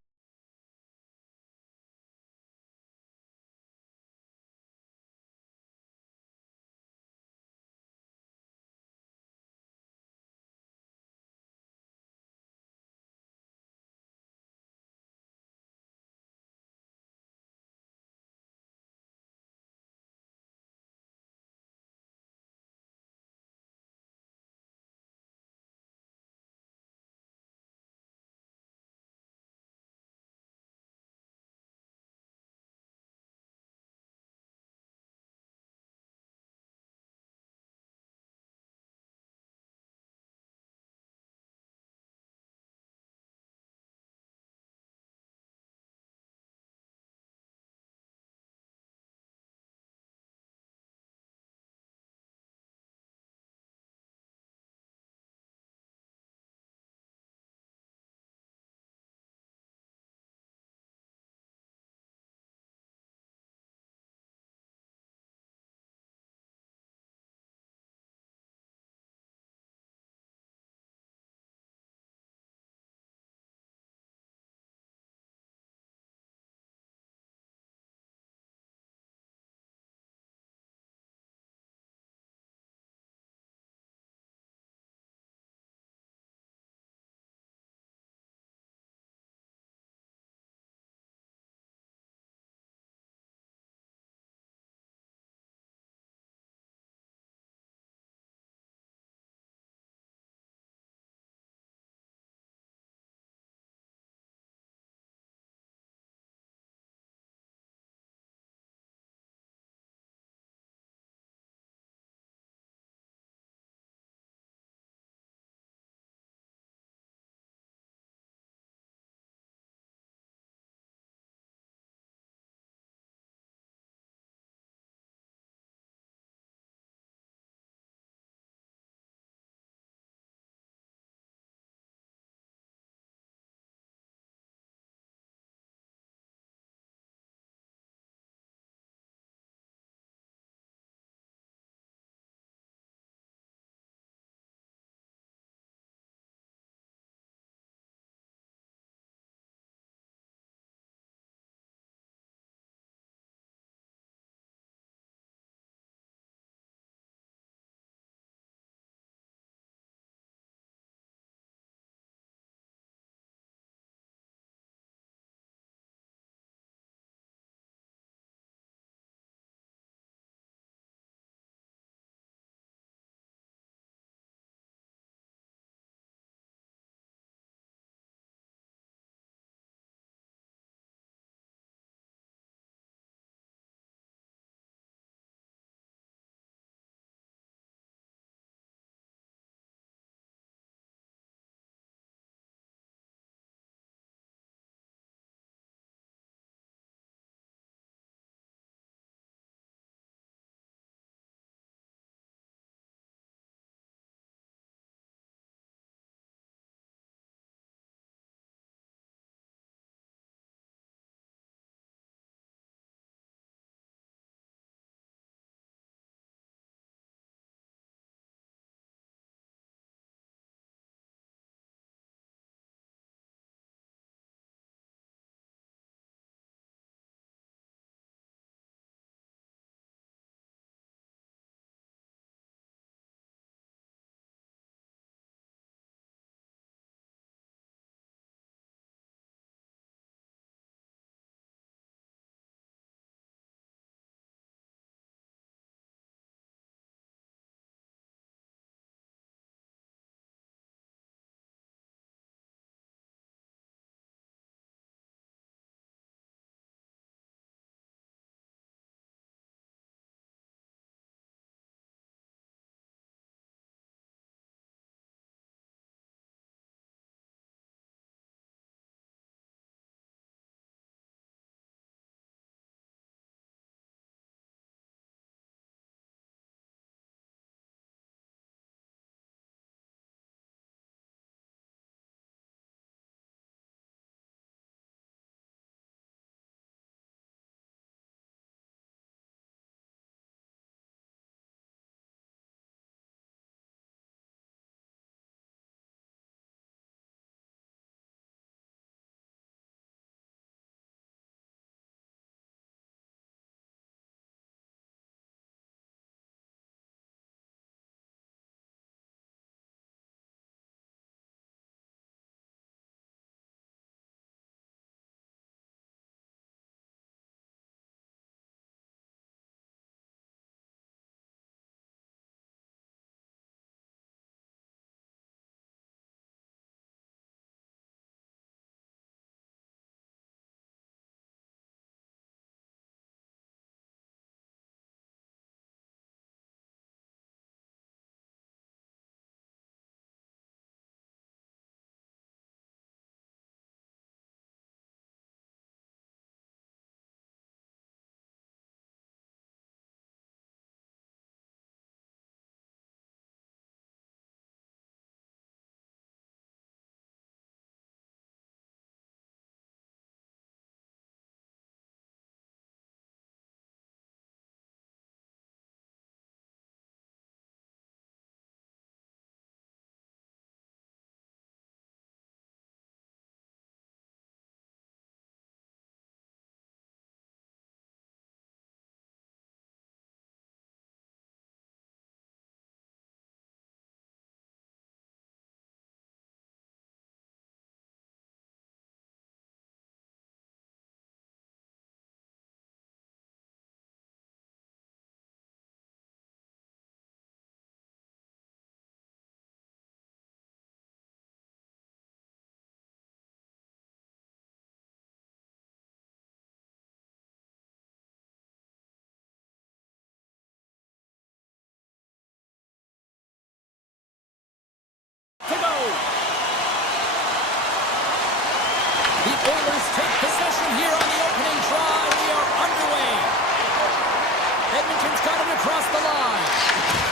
Edmonton's got it across the line.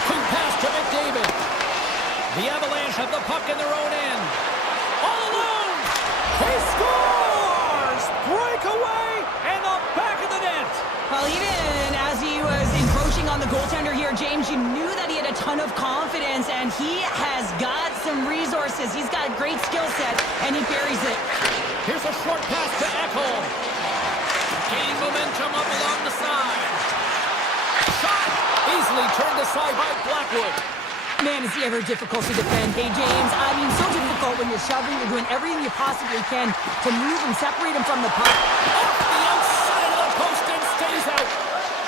Quick pass to McDavid. The Avalanche have the puck in their own end. All alone. He scores! Breakaway and the back of the net. Well, even as he was encroaching on the goaltender here, James, you knew that he had a ton of confidence, and he has got some resources. He's got a great skill set, and he buries it. Here's a short pass to Ekholm. Gaining momentum up along the side. Shot! Easily turned aside by Blackwood. Man, is he ever difficult to defend. Hey, James, I mean, so difficult when you're shoving, you're doing everything you possibly can to move and separate him from the puck. Off the outside of the post and stays out.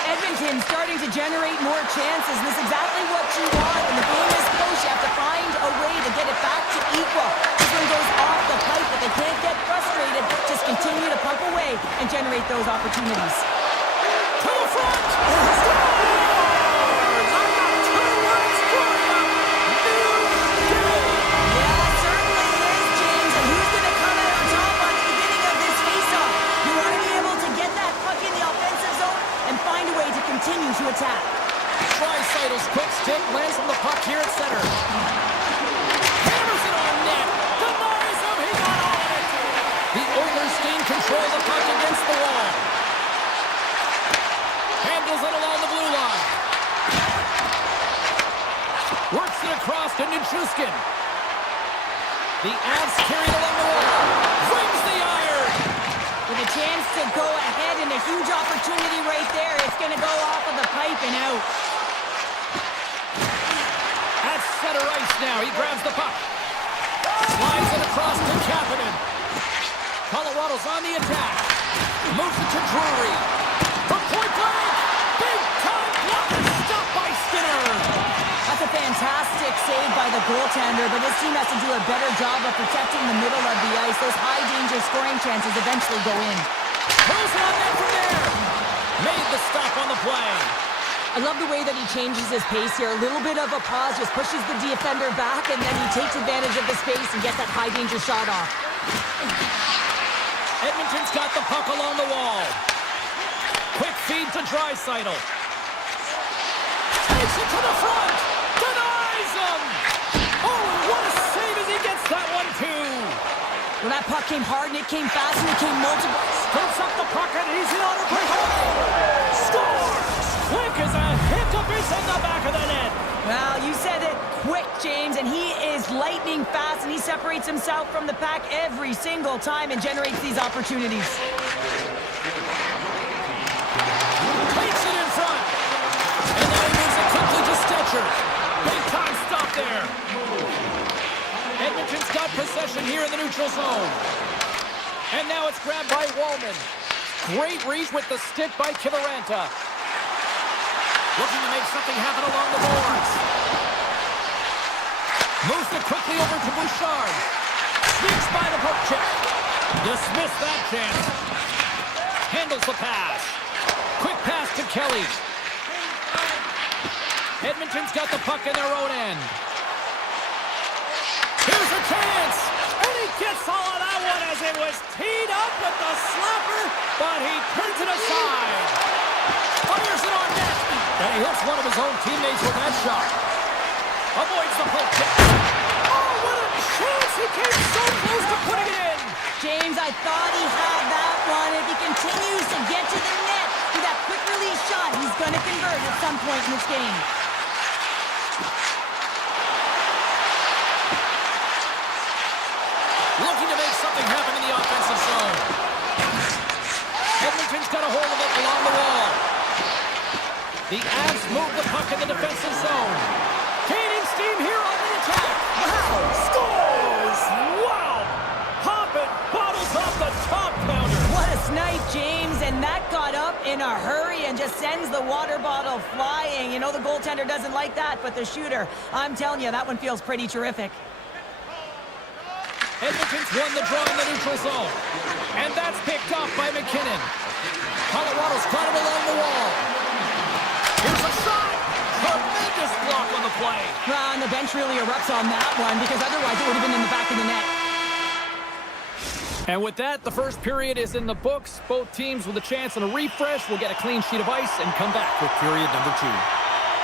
Edmonton starting to generate more chances, and this is exactly what you want. In the game is close, you have to find a way to get it back to equal. This one goes off the pipe, but they can't get frustrated. Just continue to pump away and generate those opportunities. To the front! Scores! On the two-run score! Yeah, it certainly is, James. And who's going to come out on top on the beginning of this face-off? You want to be able to get that puck in the offensive zone and find a way to continue to attack. Dreisaitl's quick stick lands on the puck here at center. Hammers it on net. Denies him. He got all of it. The Oilers gain control of the puck against the wall. Handles it along the blue line. Works it across to Nichushkin. The Avs carried along the wall. Rings the iron. With a chance to go ahead and a huge opportunity right there. It's going to go off of the pipe and out. At center ice now. He grabs the puck. Slides it across to Kapanen. Colorado's on the attack. Moves it to Drury. For point blank. Big time block and stop by Skinner. That's a fantastic save by the goaltender, but this team has to do a better job of protecting the middle of the ice. Those high-danger scoring chances eventually go in. Throws it on net from there. Made the stop on the play. I love the way that he changes his pace here. A little bit of a pause, just pushes the defender back, and then he takes advantage of the space and gets that high-danger shot off. Edmonton's got the puck along the wall. Quick feed to Draisaitl. Takes it to the front. Denies him. Oh, what a save as he gets that one, too. Well, that puck came hard, and it came fast, and it came multiple. Scoops up the puck, and he's in on a breakaway. Scores! Quick as a hiccup is in the back of the net. Well, you said it quick, James, and he is lightning fast, and he separates himself from the pack every single time and generates these opportunities. Takes it in front. And now he moves it quickly to Stelcher. Big time stop there. Edmonton's got possession here in the neutral zone. And now it's grabbed by Wallman. Great reach with the stick by Kiviranta. Looking to make something happen along the boards. Moves it quickly over to Bouchard. Sneaks by the poke check. Dismissed that chance. Handles the pass. Quick pass to Kelly. Edmonton's got the puck in their own end. Here's a chance. And he gets all of that one as it was teed up with the slapper, but he turns it aside. Fires it on net. And he hits one of his own teammates with that shot. Avoids the poke check. Oh, what a chance. He came so close to putting it in. James, I thought he had that one. If he continues to get to the net with that quick release shot, he's going to convert at some point in this game. Looking to make something happen in the offensive zone. Edmonton's got a hold of it along the wall. The Avs move the puck in the defensive zone. Gaining steam here on the attack. Wow! Scores! Wow! Popping bottles off the top counter. What a snipe, James, and that got up in a hurry and just sends the water bottle flying. You know the goaltender doesn't like that, but the shooter, I'm telling you, that one feels pretty terrific. Edmonton's won the draw in the neutral zone. And that's picked off by McKinnon. Colorado's got him along the wall. Here's a shot! Tremendous block on the play. Well, and the bench really erupts on that one because otherwise it would have been in the back of the net. And with that, the first period is in the books. Both teams with a chance and a refresh will get a clean sheet of ice and come back with period number 2.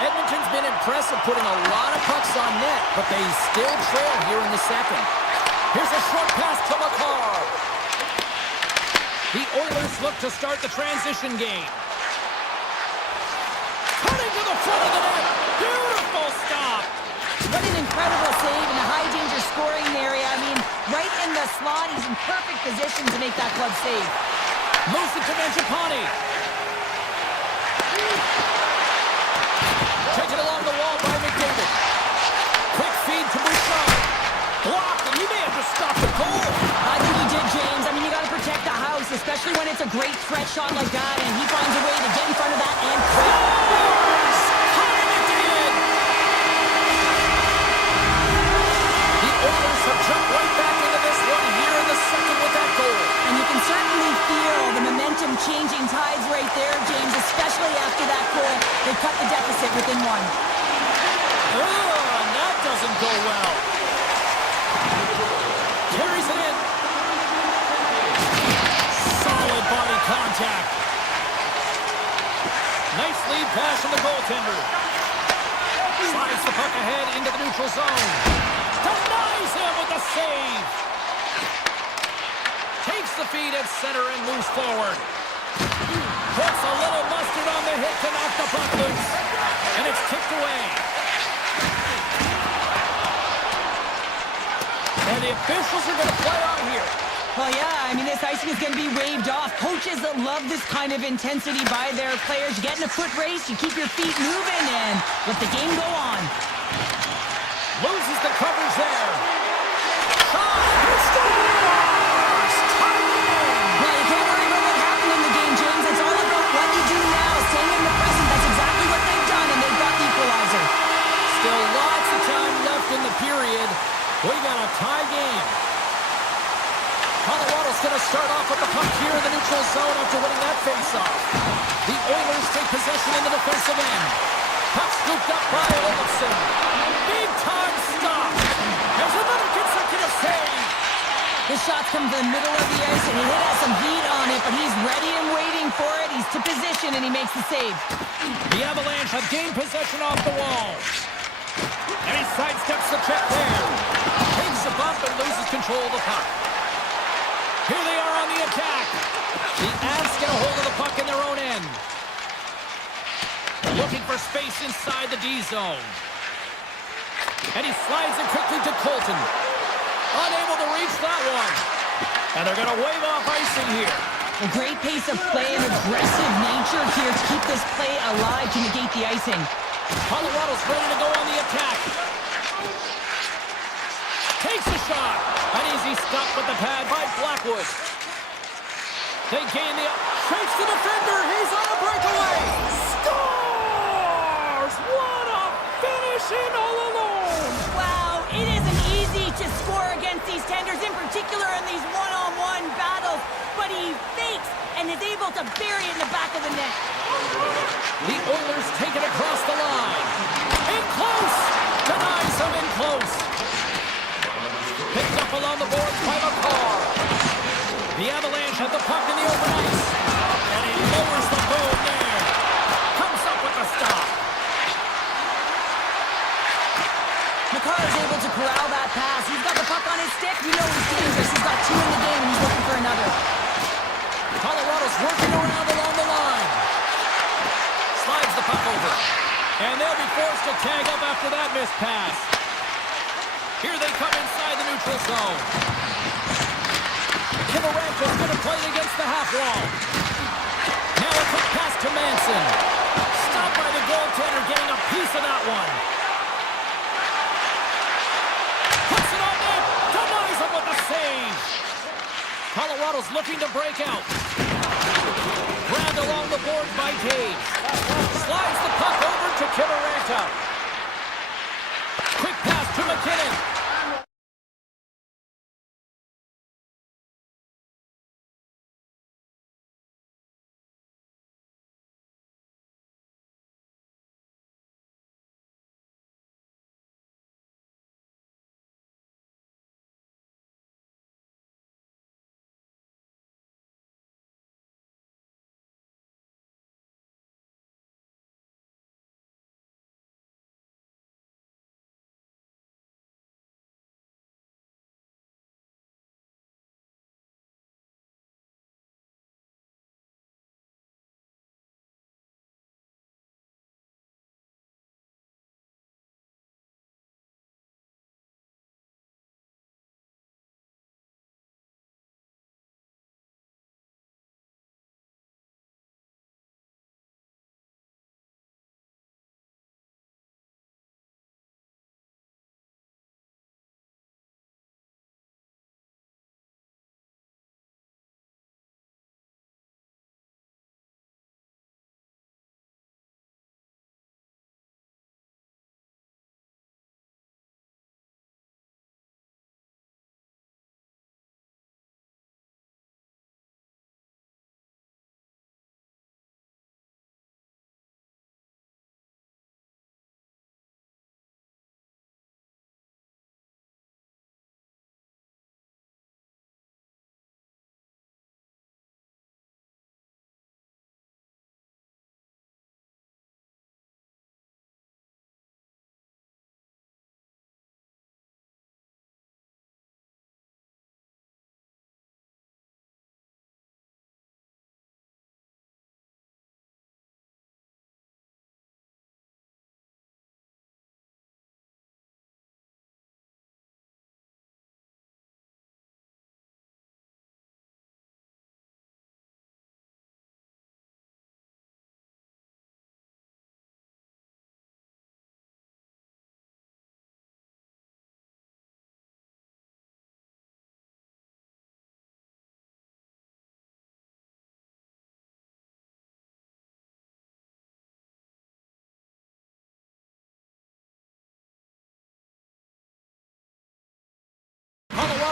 Edmonton's been impressive putting a lot of pucks on net, but they still trail here in the second. Here's a short pass to McCarr. The Oilers look to start the transition game. Cutting to the front of the net. Beautiful stop. What an incredible save in a high-danger scoring area. I mean, right in the slot, he's in perfect position to make that glove save. Moves it to Mangiapane. Taken along the wall by McDavid. Quick feed to Bouchard. Blocked, and he may have just stopped the goal. I think he did, James. I mean, you got to protect the house, especially when it's a great threat shot like that, and he finds a way to get in front of that and Scores! Connor McDavid! The Oilers have jumped right back into this one here in the second with that goal. And you can certainly feel the momentum changing tides right there, James, especially after that goal. They cut the deficit within one. And that doesn't go well. Carries it in. Solid body contact. Nice lead pass from the goaltender. Slides the puck ahead into the neutral zone. Denies him with the save. Takes the feed at center and moves forward. Puts a little mustard on the hit to knock the puck loose. And it's kicked away. And the officials are going to play on here. Well, yeah, I mean, this icing is going to be waved off. Coaches that love this kind of intensity by their players. You get in a foot race, you keep your feet moving, and let the game go on. Loses the coverage there. Shot! He scores! Tied the game! Well, you can't worry about what happened in the game, James. It's all about what you do now. Staying in the present, that's exactly what they've done, and they've got the equalizer. Still lots of time left in the period. We got a tie game. Colorado's going to start off with the puck here in the neutral zone after winning that faceoff. The Oilers take possession in the defensive end. Puck scooped up by Olofsson. Big time stop. There's another consecutive save. His shots come to the middle of the ice, and he has some heat on it, but he's ready and waiting for it. He's to position, and he makes the save. The Avalanche have gained possession off the wall. And he sidesteps the check there. Takes a bump and loses control of the puck. Here they are on the attack. The Avs get a hold of the puck in their own end. Looking for space inside the D zone. And he slides it quickly to Colton. Unable to reach that one. And they're going to wave off icing here. A great pace of play and aggressive nature here to keep this play alive to negate the icing. Colorado's ready to go on the attack. Takes a shot. An easy stop with the pad by Blackwood. They gain the... Shakes the defender. He's on a breakaway. Scores! What a finish in all alone. Wow, it isn't easy to score against these tenders, in particular in these one-on-one battles, but he fakes and is able to bury it in the back of the net. The Oilers take it across the line. In close. Denies him in close. Picked up along the boards by McCarr. The Avalanche have the puck in the open ice. And he lowers the boom there. Comes up with the stop. McCarr is able to corral that pass. He's got the puck on his stick. We know he's dangerous. He's got 2 in the game, and he's looking for another. Colorado's working around along the line. Slides the puck over. And they'll be forced to tag up after that missed pass. Here they come inside the neutral zone. Kivarenko's going to play it against the half wall. Now a quick pass to Manson. Stopped by the goaltender, getting a piece of that one. Puts it on net. Denies him with the save. Colorado's looking to break out. Grabbed along the boards by Taves. Slides the puck over to Kivarenko. Quick pass to McKinnon.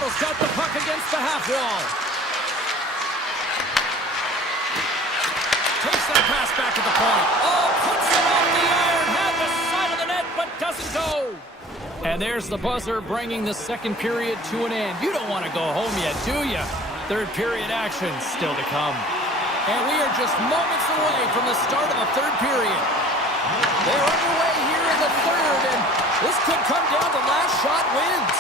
Colorado's got the puck against the half wall. Takes that pass back to the point. Oh, puts it off the iron. Had the side of the net, but doesn't go. And there's the buzzer bringing the second period to an end. You don't want to go home yet, do you? Third period action still to come. And we are just moments away from the start of the third period. They're underway here in the third, and this could come down to last shot wins.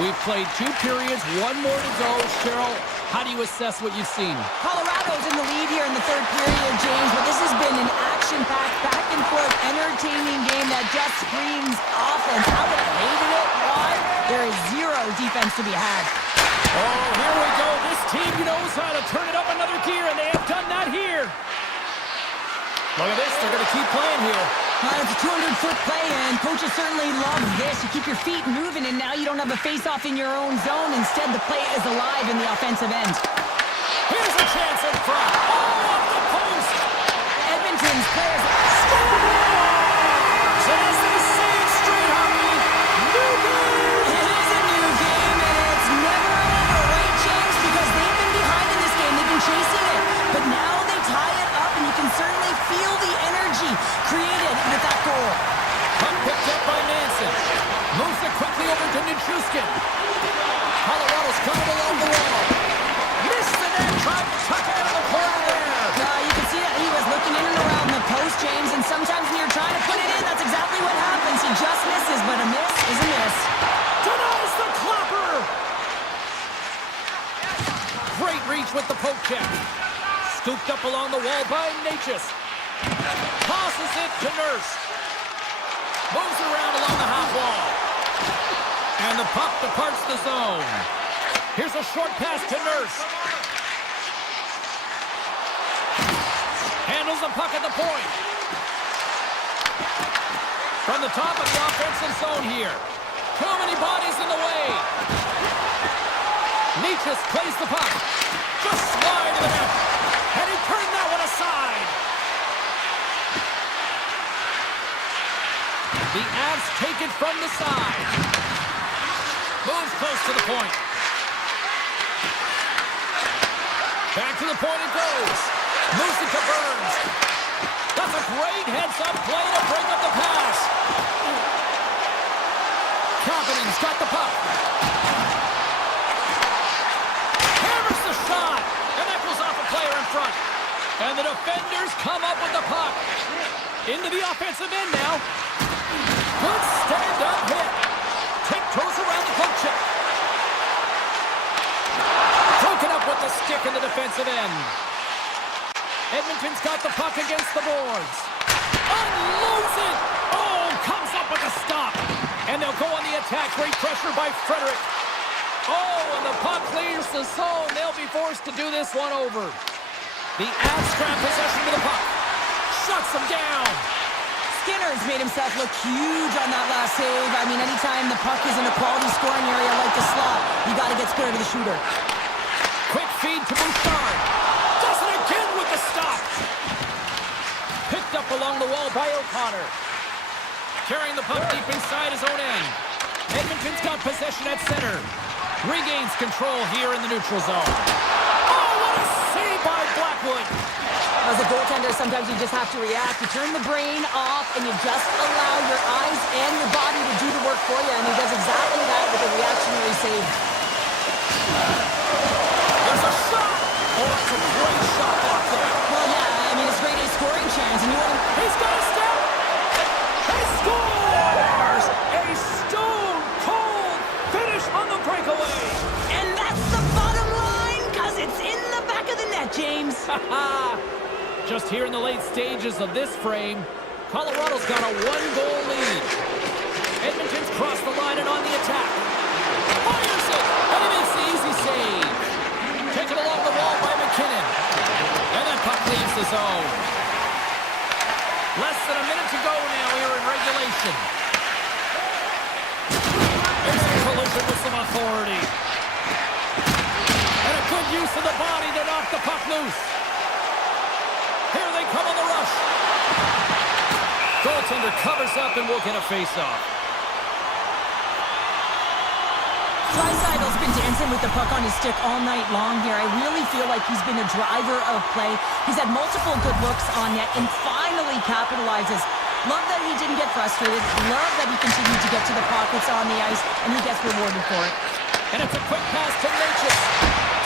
We've played 2 periods, 1 more to go. Cheryl, how do you assess what you've seen? Colorado's in the lead here in the third period, James, but this has been an action-packed, back-and-forth, entertaining game that just screams offense. I would have hated it. Why? There is 0 defense to be had. Oh, here we go. This team knows how to turn it up another gear, and they have done that here. Look at this. They're going to keep playing here. It's a 200-foot play, and coaches certainly love this. You keep your feet moving, and now you don't have a face-off in your own zone. Instead, the play is alive in the offensive end. Here's a chance in front. Oh, off the post. Edmonton's players scores! And as they say in street hockey, new game! It is a new game, and it's never over, right, James? Because they've been behind in this game. They've been chasing it. But now they tie it up, and you can certainly feel the energy created with that goal. Puck picked up by Manson. Moves it quickly over to Nichushkin. Colorado's coming along the wall. Missed the net, tried to tuck it out of the corner there. You can see that he was looking in and around the post, James, and sometimes when you're trying to put it in, that's exactly what happens. He just misses, but a miss is a miss. Denies the clapper. Great reach with the poke check. Scooped up along the wall by Natchez. Tosses it to Nurse. Moves around along the half wall. And the puck departs the zone. Here's a short pass to Nurse. Handles the puck at the point. From the top of the offensive zone here. Too many bodies in the way. Natchez plays the puck. Just slide to the net. And he turned that one aside. The Avs take it from the side. Moves close to the point. Back to the point it goes. Moves it to Burns. That's a great heads-up play to break up the pass. Kapanen's got the puck. Hammers the shot. And that goes off a player in front. And the defenders come up with the puck. Into the offensive end now. Good stand-up hit. Tiptoes around the poke check. Broken up with the stick in the defensive end. Edmonton's got the puck against the boards. Unloads it. Oh, comes up with a stop. And they'll go on the attack. Great pressure by Frederick. Oh, and the puck clears the zone. They'll be forced to do this one over. The Avs grab possession to the puck. Shuts them down. Skinner's made himself look huge on that last save. I mean, anytime the puck is in a quality scoring area like the slot, you got to get Skinner to the shooter. Quick feed to Bouchard. Does it again with the stop. Picked up along the wall by O'Connor. Carrying the puck deep inside his own end. Edmonton's got possession at center. Regains control here in the neutral zone. Oh, what a save by Blackwood. As a goaltender, sometimes you just have to react. You turn the brain off, and you just allow your eyes and your body to do the work for you, and he does exactly that with a reactionary save. There's a shot! Oh, that's a great shot block there. Well, yeah, I mean, it's great a scoring chance, and you want to... He's got a step! He scores! A stone-cold finish on the breakaway! And that's the bottom line, because it's in the back of the net, James. Just here in the late stages of this frame, Colorado's got a 1-goal lead. Edmonton's crossed the line and on the attack. Fires it, and he makes the easy save. Taken along the wall by McKinnon. And that puck leaves the zone. Less than a minute to go now here in regulation. There's a collision with some authority. And a good use of the body to knock the puck loose. Here they come on the rush. Goaltender covers up and will get a face-off. Draisaitl been dancing with the puck on his stick all night long here. I really feel like he's been a driver of play. He's had multiple good looks on net and finally capitalizes. Love that he didn't get frustrated. Love that he continued to get to the pockets on the ice, and he gets rewarded for it. And it's a quick pass to Natchez.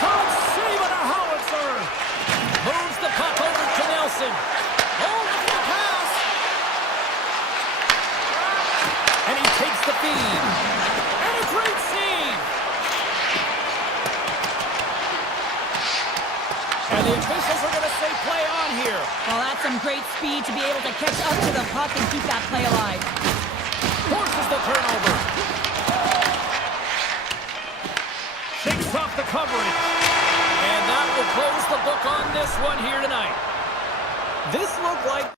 Tom saving a howitzer. Moves the puck over to Nelson. Oh, look at the pass. And he takes the feed. And a great save. And the officials are going to say play on here. Well, that's some great speed to be able to catch up to the puck and keep that play alive. Forces the turnover. Shakes off the coverage. And that will close the book on this one here tonight. This looked like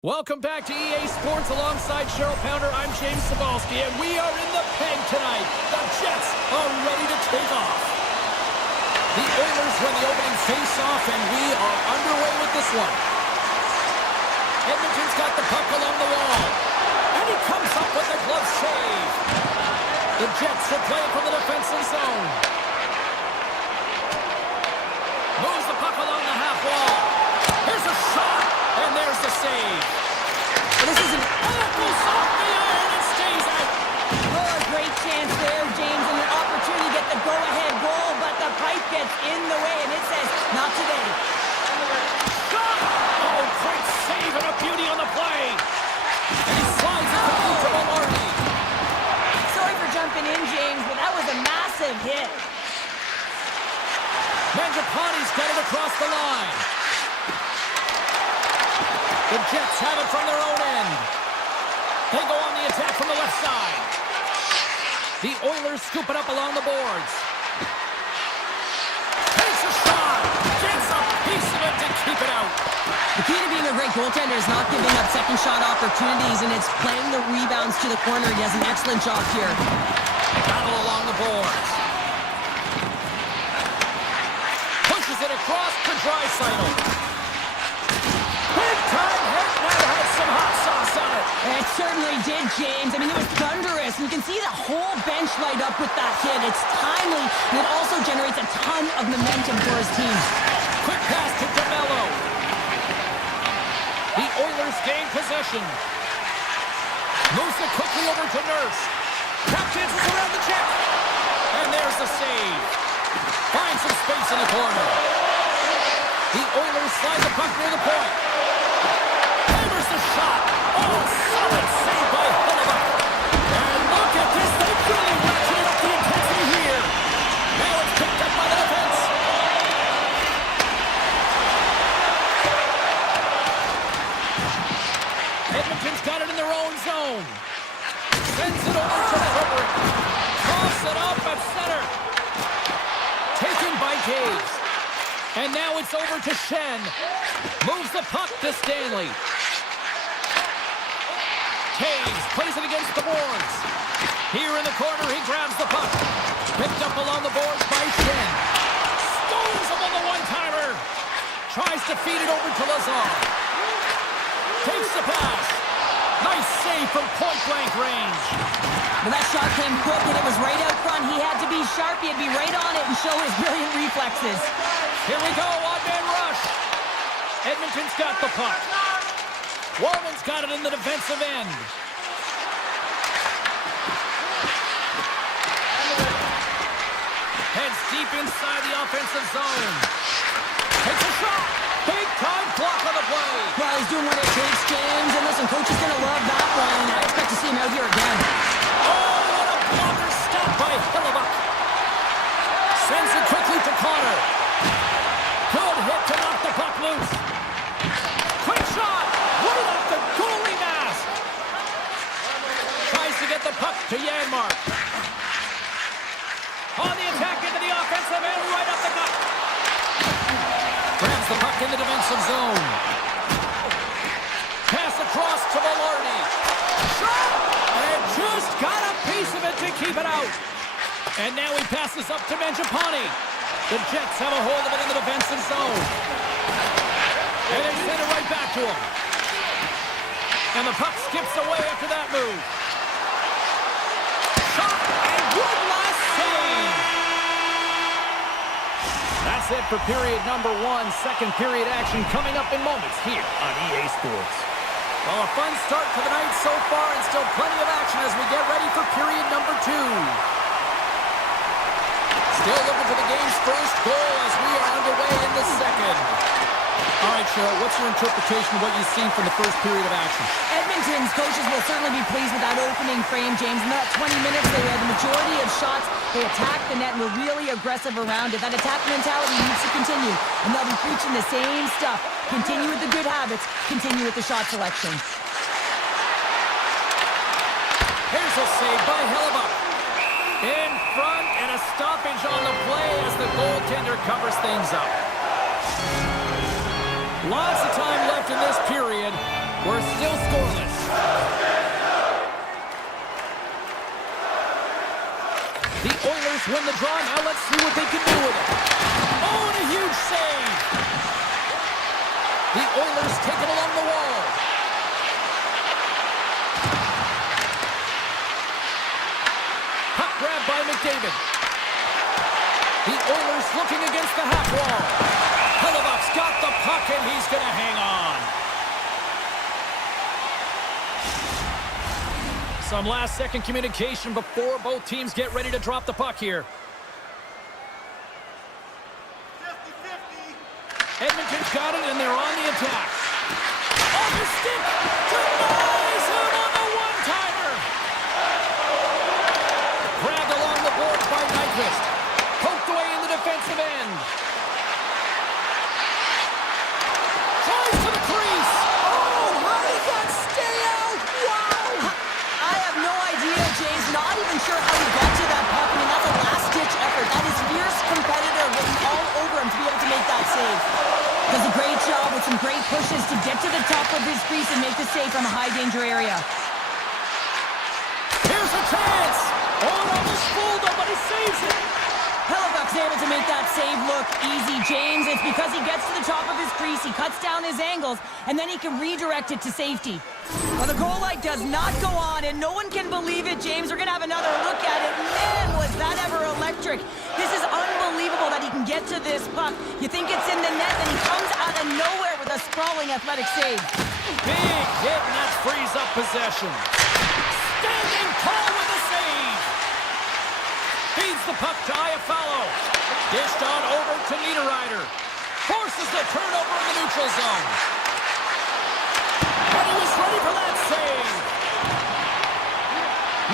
Welcome back to EA Sports alongside Cheryl Pounder. I'm James Cebulski, and we are in the pen tonight. The Jets are ready to take off. The Oilers win the opening face-off, and we are underway with this one. Edmonton's got the puck along the wall, and he comes up with a glove save. The Jets will play it from the defensive zone. Moves the puck along the half wall. Here's a shot, and there's the save. This is an Goes off the iron and stays out. a great chance there, James, and an opportunity to get the go-ahead goal, but the pipe gets in the way, and it says, not today. Shot! Oh, great save and a beauty on the play. And he slides it through to Maloney. Sorry for jumping in, James, but that was a massive hit. Mangiapane's got it across the line. The Jets have it from their own end. They go on the attack from the left side. The Oilers scoop it up along the boards. Takes a shot. Gets a piece of it to keep it out. The key to being a great goaltender is not giving up second shot opportunities, and it's playing the rebounds to the corner. He has an excellent job here. Battle along the boards. Pushes it across to Draisaitl. Big time hit, that had some hot sauce on it. It certainly did, James. I mean, it was thunderous, and you can see the whole bench light up with that hit. It's timely, and it also generates a ton of momentum for his team. Quick pass to DeMello. The Oilers gain possession. Moves it quickly over to Nurse. Tap dances around the check. And there's the save. Finds some space in the corner. The Oilers slide the puck near the point. Hammers the shot. Oh, solid save by Hellebuyck. And look at this. They really ratcheted up the intensity here. Now it's picked up by the defense. Edmonton's got it in their own zone. Sends it over to Frederick. Toss it up at center. Taken by Caves. And now it's over to Shen. Moves the puck to Stanley. Caves plays it against the boards. Here in the corner, he grabs the puck. Picked up along the boards by Shen. Stones him on the one-timer. Tries to feed it over to Lazar. Takes the pass. Nice save from point-blank range. Well, that shot came quick, and it was right out front. He had to be sharp. He had to be right on it and show his brilliant reflexes. Here we go, one-man rush. Edmonton's got the puck. Walman's got it in the defensive end. Heads deep inside the offensive zone. Takes a shot. Big-time block on the play. Well, he's doing what it takes, James. And listen, coach is going to love that one. I expect to see him out here again. Oh, what a blocker stop by Hellebuyck. Sends it quickly to Connor. Good hit to knock the puck loose. Quick shot. Right off the goalie mask. Tries to get the puck to Janmark. On the attack into the offensive end, right up the gut. Grabs the puck in the defensive zone. Pass across to Maloney. Shot! And just got a piece of it to keep it out. And now he passes up to Mangiapane. The Jets have a hold of it in the defensive zone. And they send it right back to him. And the puck skips away after that move. Shot! And good last save! That's it for period number one. Second period action coming up in moments here on EA Sports. Well, a fun start to the night so far, and still plenty of action as we get ready for period number two. Still looking for the game's first goal as we are underway in the second. All right, Cheryl, what's your interpretation of what you've seen from the first period of action? Edmonton's coaches will certainly be pleased with that opening frame, James. In that 20 minutes, they had the majority of shots. They attacked the net and were really aggressive around it. That attack mentality needs to continue, and they'll be preaching the same stuff. Continue with the good habits. Continue with the shot selection. Here's a save by Hellebuyck. In front, and a stoppage on the play as the goaltender covers things up. Lots of time left in this period. We're still scoreless. The Oilers win the draw. Now let's see what they can do with it. Oh, and a huge save. The Oilers take it along the wall. Puck grab by McDavid. The Oilers looking against the half wall. Hellebuck's got the puck and he's going to hang on. Some last-second communication before both teams get ready to drop the puck here. 50-50. Edmonton's got it, and they're on the attack. Off his stick! Denies him on the one-timer! Grabbed along the boards by Nyquist. Poked away in the defensive end. Tries to the crease! Oh, how did that stay out? Wow! I have no idea, James. Not even sure how he got to that puck. I mean, that's a last-ditch effort. That is fierce competitor written all over him to be able to make that save. Does a great job with some great pushes to get to the top of his crease and make the save from a high-danger area. Here's a chance! Oh, almost fooled him, but he saves it! Hellebuck's able to make that save look easy, James. It's because he gets to the top of his crease, he cuts down his angles, and then he can redirect it to safety. Well, the goal light does not go on, and no one can believe it, James. We're going to have another look at it. Man, was that ever electric. This is unbelievable that he can get to this puck. You think it's in the net, and he comes out of nowhere with a sprawling athletic save. Big hit, and that frees up possession. Standing tall with the save. Feeds the puck to Iafallo. Dished on over to Niederreiter. Forces the turnover in the neutral zone. And he was ready for that save.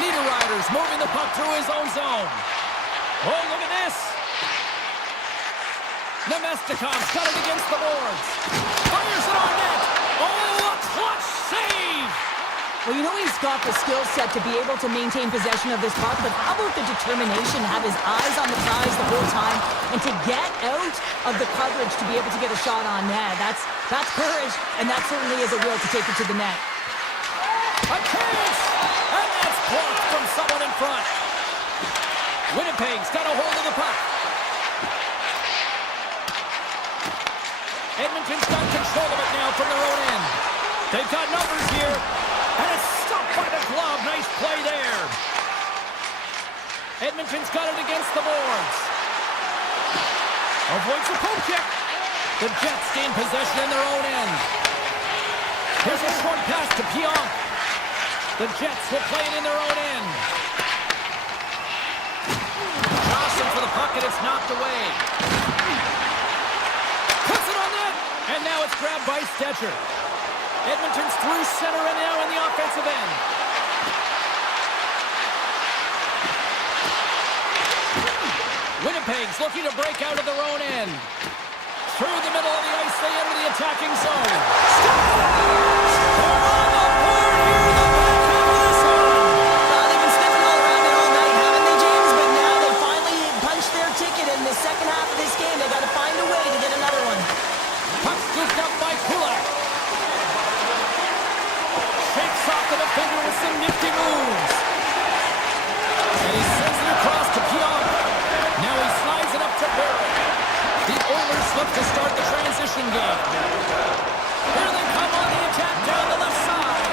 Niederreiter's moving the puck through his own zone. Oh, look at this. Nemestikov's got it against the boards. Fires it on net. Oh, a clutch save. Well, you know he's got the skill set to be able to maintain possession of this puck, but how about the determination to have his eyes on the prize the whole time and to get out of the coverage to be able to get a shot on net? That's courage, and that certainly is a will to take it to the net. A chance! And that's blocked from someone in front. Winnipeg's got a hold of the puck. Edmonton's got control of it now from their own end. They've got numbers here. And it's stopped by the glove. Nice play there. Edmonton's got it against the boards. Avoids a poke check. The Jets gain possession in their own end. Here's a short pass to Pionk. The Jets will play it in their own end. Johnson for the puck, and it's knocked away. Puts it on net. And now it's grabbed by Stetcher. Edmonton's through center and now in the offensive end. Winnipeg's looking to break out of their own end. Through the middle of the ice, they enter the attacking zone. They're on the board here in the back half of this one. They've been sniffing all around it all night, haven't they, James? But now they finally punched their ticket in the second half of this game. They got to find a way to get another one. Puck scooped up by Kulak. Shakes off the defender with some nifty moves. And he sends it across to Pionk. Now he slides it up to Barrett. The Oilers look to start the transition game. Here they come on the attack down the left side.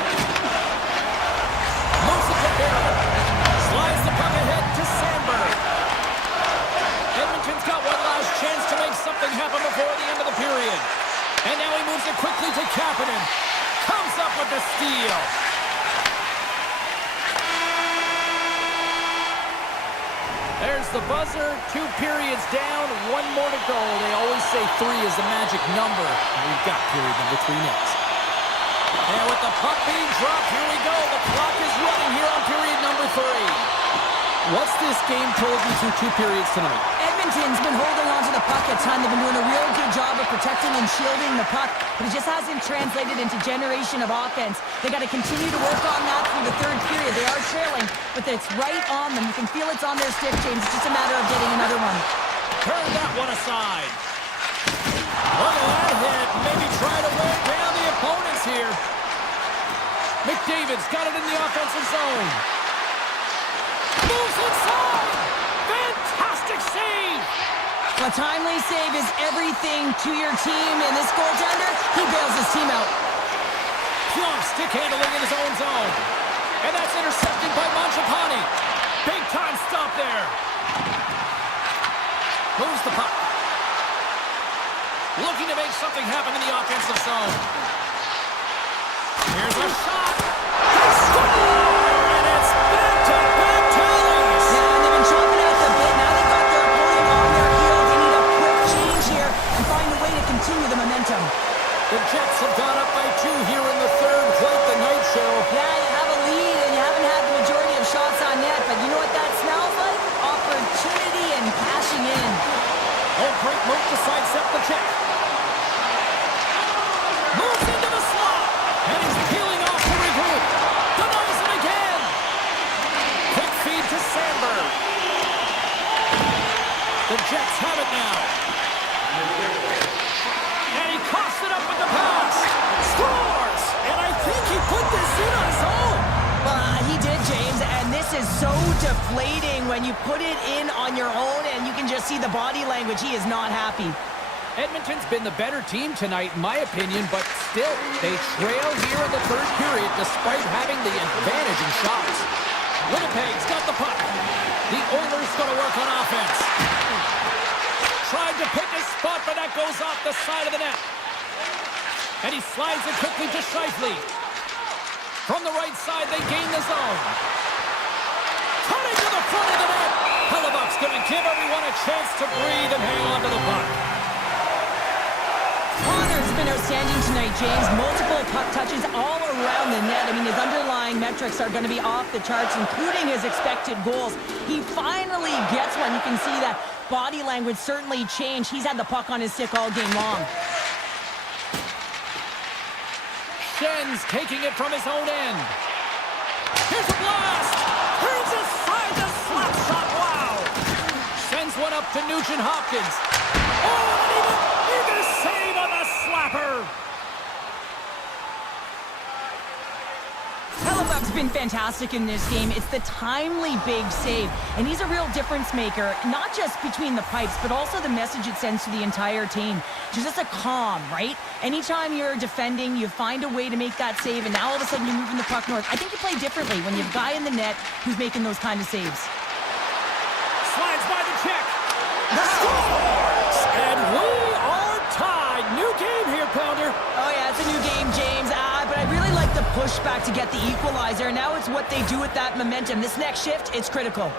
Moves it to Barrett. Slides the puck ahead to Sandberg. Edmonton's got one last chance to make something happen before the end of the period. And now he moves it quickly to Kapanen. Comes up with the steal. There's the buzzer. 2 periods down, 1 more to go. They always say 3 is the magic number. We've got period number 3 next. And with the puck being dropped, here we go. The clock is running here on period number 3. What's this game told you through 2 periods tonight? Edmonton's been holding on to the puck a ton. They've been doing a real good job of protecting and shielding the puck, but it just hasn't translated into generation of offense. They got to continue to work on that through the 3rd period. They are trailing, but it's right on them. You can feel it's on their stick, James. It's just a matter of getting another one. Turn that one aside. Look at that hit. Maybe try to wear down the opponents here. McDavid's got it in the offensive zone. Moves inside. Fantastic save. A timely save is everything to your team, and this goaltender, he bails his team out. Pure stick handling in his own zone. And that's intercepted by Mangiapane. Big time stop there. Moves the puck. Looking to make something happen in the offensive zone. Here's a shot. They score! And it's back-to-back tallies. Yeah, and they've been chopping out the bit. Now they've got their opponent on their heels. They need a quick change here and find a way to continue the momentum. The Jets have gone up by 2 here in the third. Quite the night show. Yeah, you have a lead and you haven't had the majority of shots on net, but you know what that smells like? Opportunity and cashing in. Oh, great move to sidestep the check. Moves into the slot. And he's peeling off to regroup. Denies him again. Quick feed to Sandberg. The Jets have it now. And he coughs it up with the pass. Scores! And I think he put this in on his own. He did, James, and this is so deflating when you put it in on your own and you can just see the body language. He is not happy. Edmonton's been the better team tonight, in my opinion, but still, they trail here in the third period despite having the advantage in shots. Winnipeg's got the puck. The Oilers going to work on offense. Tried to pick his spot, but that goes off the side of the net. And he slides it quickly to Scheifele. From the right side, they gain the zone. Cutting to the front of the net. Hellebuck's going to give everyone a chance to breathe and hang on to the puck. Connor's been outstanding tonight, James. Multiple puck touches all around the net. I mean, his underlying metrics are going to be off the charts, including his expected goals. He finally gets one. You can see that body language certainly changed. He's had the puck on his stick all game long. Schen's taking it from his own end. Here's a blast! Turns aside the slap shot. Wow! Sends one up to Nugent-Hopkins. Oh, and even a save on the slapper! Hellebuck's been fantastic in this game. It's the timely big save, and he's a real difference maker, not just between the pipes, but also the message it sends to the entire team. Just a calm, right? Anytime you're defending, you find a way to make that save, and now all of a sudden you're moving the puck north. I think you play differently when you have a guy in the net who's making those kind of saves. Slides by the check. Scores! And we are tied. New game here, Pounder. Oh yeah, it's a new game, James. But I really like the pushback to get the equalizer. Now it's what they do with that momentum. This next shift, it's critical.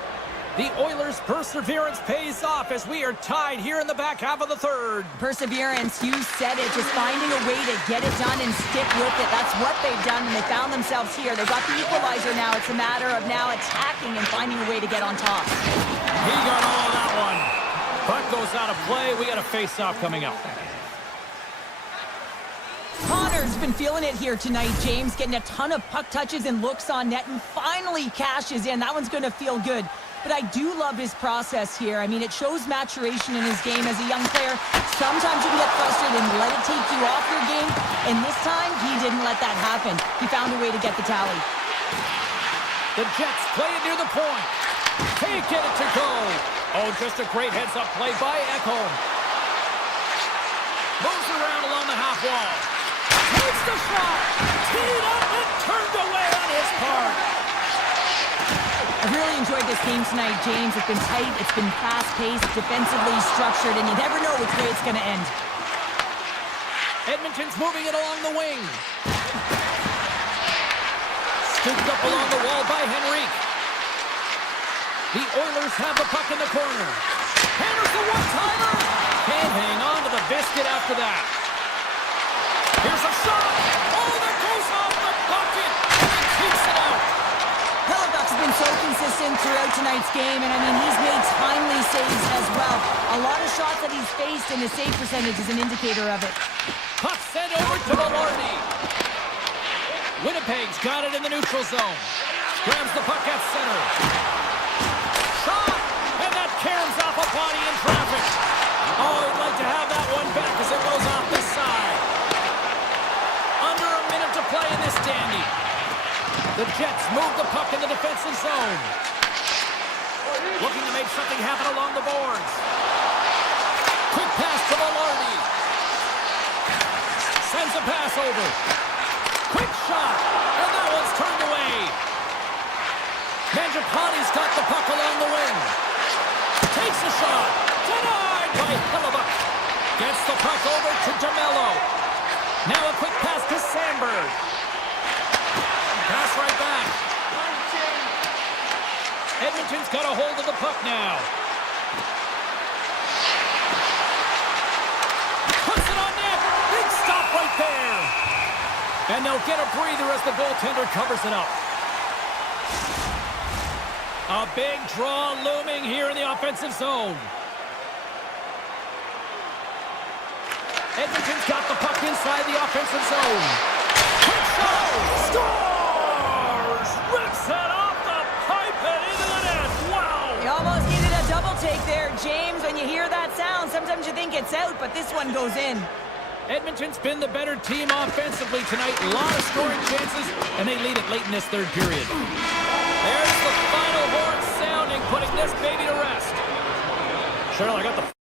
The Oilers' perseverance pays off as we are tied here in the back half of the third. Perseverance, you said it. Just finding a way to get it done and stick with it. That's what they've done, and they found themselves here. They've got the equalizer now. It's a matter of now attacking and finding a way to get on top. He got all of that one. Puck goes out of play. We got a face-off coming up. Connor's been feeling it here tonight, James, getting a ton of puck touches and looks on net, and finally cashes in. That one's going to feel good. But I do love his process here. I mean, it shows maturation in his game as a young player. Sometimes you can get frustrated and let it take you off your game, and this time, he didn't let that happen. He found a way to get the tally. The Jets play it near the point. Can't get it to go. Oh, just a great heads-up play by Ekholm. Moves around along the half wall. Takes the shot. Teed up and turned away on his part. I've really enjoyed this game tonight, James. It's been tight, it's been fast-paced, defensively structured, and you never know which way it's going to end. Edmonton's moving it along the wing. Scooped up along the wall by Henrique. The Oilers have the puck in the corner. Hammers the one-timer. Can't hang on to the biscuit after that. Here's a shot. Oh, that goes off the bucket. And he keeps it out. Hellebuck's been so consistent throughout tonight's game, and I mean, he's made timely saves as well. A lot of shots that he's faced, and his save percentage is an indicator of it. Puck sent over to Velarde. Winnipeg's got it in the neutral zone. Grabs the puck at center. Shot! And that caroms off a body in traffic. Oh, he'd like to have that one back as it goes off the side. Under a minute to play in this dandy. The Jets move the puck in the defensive zone. Looking to make something happen along the boards. Quick pass to Velarde. Sends a pass over. Quick shot, and that one's turned away. Mangiapane's got the puck along the wing. Takes a shot. Denied by Hellebuyck. Gets the puck over to DeMello. Now a quick pass to Sandberg. Pass right back. Edmonton's got a hold of the puck now. Puts it on net. Big stop right there. And they'll get a breather as the goaltender covers it up. A big draw looming here in the offensive zone. Edmonton's got the puck inside the offensive zone. Quick shot! Scores! Rips it off the pipe and into the net. Wow! You almost needed a double take there, James. When you hear that sound, sometimes you think it's out, but this one goes in. Edmonton's been the better team offensively tonight. A lot of scoring chances, and they lead it late in this third period. There's the final horn sounding, putting this baby to rest. Cheryl, I got the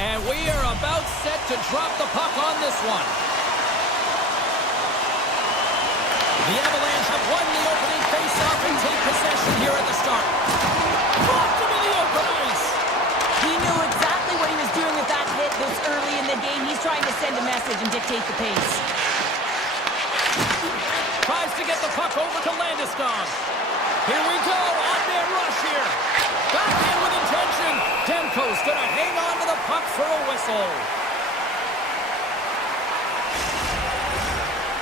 And we are about set to drop the puck on this one. The Avalanche have won the opening face-off and take possession here at the start. Blocked him in the open ice. He knew exactly what he was doing with that hit this early in the game. He's trying to send a message and dictate the pace. Tries to get the puck over to Landeskog. Here we go, on-man rush here. Back in with intention. Demko's gonna hang on to the puck for a whistle.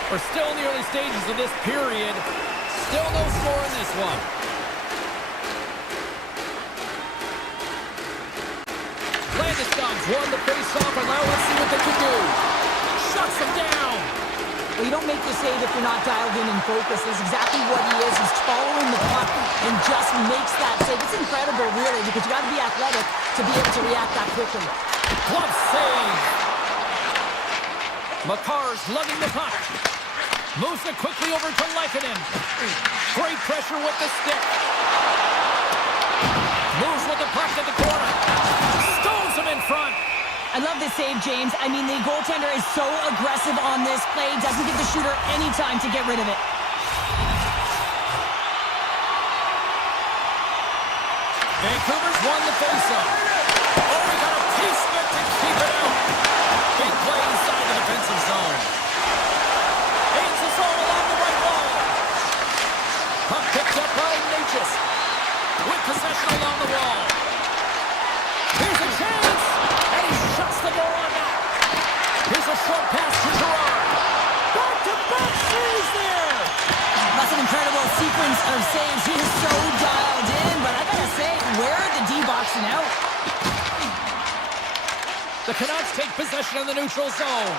We're still in the early stages of this period. Still no score in this one. Landeskog's won the face-off, and now let's see what they can do. Shuts him down. Well, you don't make the save if you're not dialed in and focused. That's exactly what he is. He's following the puck and just makes that save. It's incredible, really, because you got to be athletic to be able to react that quickly. Glove save. Makar's lugging the puck. Moves it quickly over to Lehkonen. Great pressure with the stick. Moves with the puck to the corner. Stones him in front. I love this save, James. I mean, the goaltender is so aggressive on this play. Doesn't give the shooter any time to get rid of it. Vancouver's won the faceoff. Oh, we got a piece of it to keep it out. Big play inside the defensive zone. Aids the zone along the right wall. Puck picked up by Natchez. With possession along the wall. Here's a chance. And he shuts the door on that. Here's a short pass to Gerard. Back-to-back saves there. That's an incredible sequence of saves. He is so dialed in, but I gotta say, where are the D-boxing out? The Canucks take possession of the neutral zone.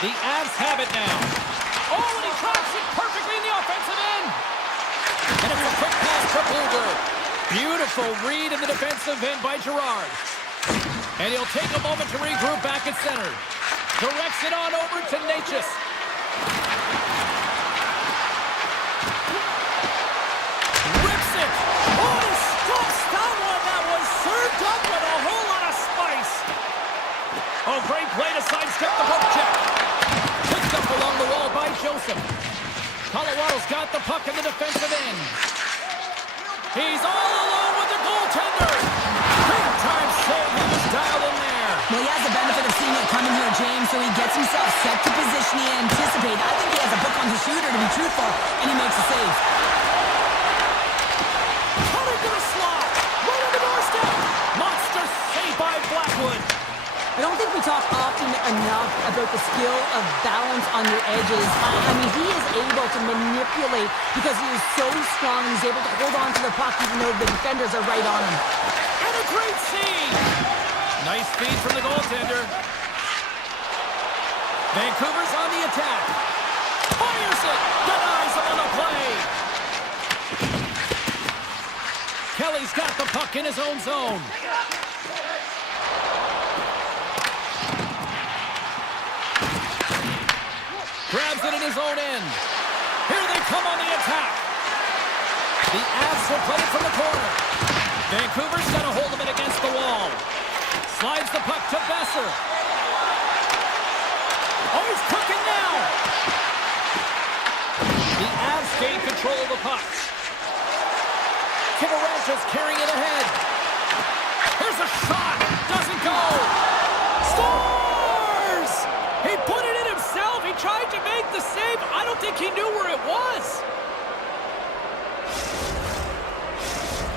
The Avs have it now. Oh, and he drops it perfectly in the offensive end. And it's a quick pass to Bluger. Beautiful read in the defensive end by Gerard. And he'll take a moment to regroup back at center. Directs it on over to Natchez. Rips it. Oh, he stumps that one. That was served up with a whole lot of spice. Oh, great play to sidestep the poke check. Picked up along the wall by Joseph. Colorado's got the puck in the defensive end. He's all alone with the goaltender. Big time save. He was dialed in there. Well, he has the benefit of seeing it coming here, James, so he gets himself set to position he anticipated. I think he has a book on his shooter, to be truthful, and he makes a save. Coming to the slot. Right on the doorstep. Monster save by Blackwood. I don't think we talk often enough about the skill of balance on your edges. I mean, he is able to manipulate because he is so strong. He's able to hold on to the puck even though the defenders are right on him. And a great save. Nice feed from the goaltender. Vancouver's on the attack. Fires it. Denies him on the play. Kelly's got the puck in his own zone. Grabs it in his own end. Here they come on the attack. The Avs will play it from the corner. Vancouver's got a hold of it against the wall. Slides the puck to Besser. Oh, he's cooking now. The Avs gain control of the puck. Kivaranta's carrying it ahead. Here's a shot. Doesn't go. Scores! He put it in himself. He tried to make the save. I don't think he knew where it was.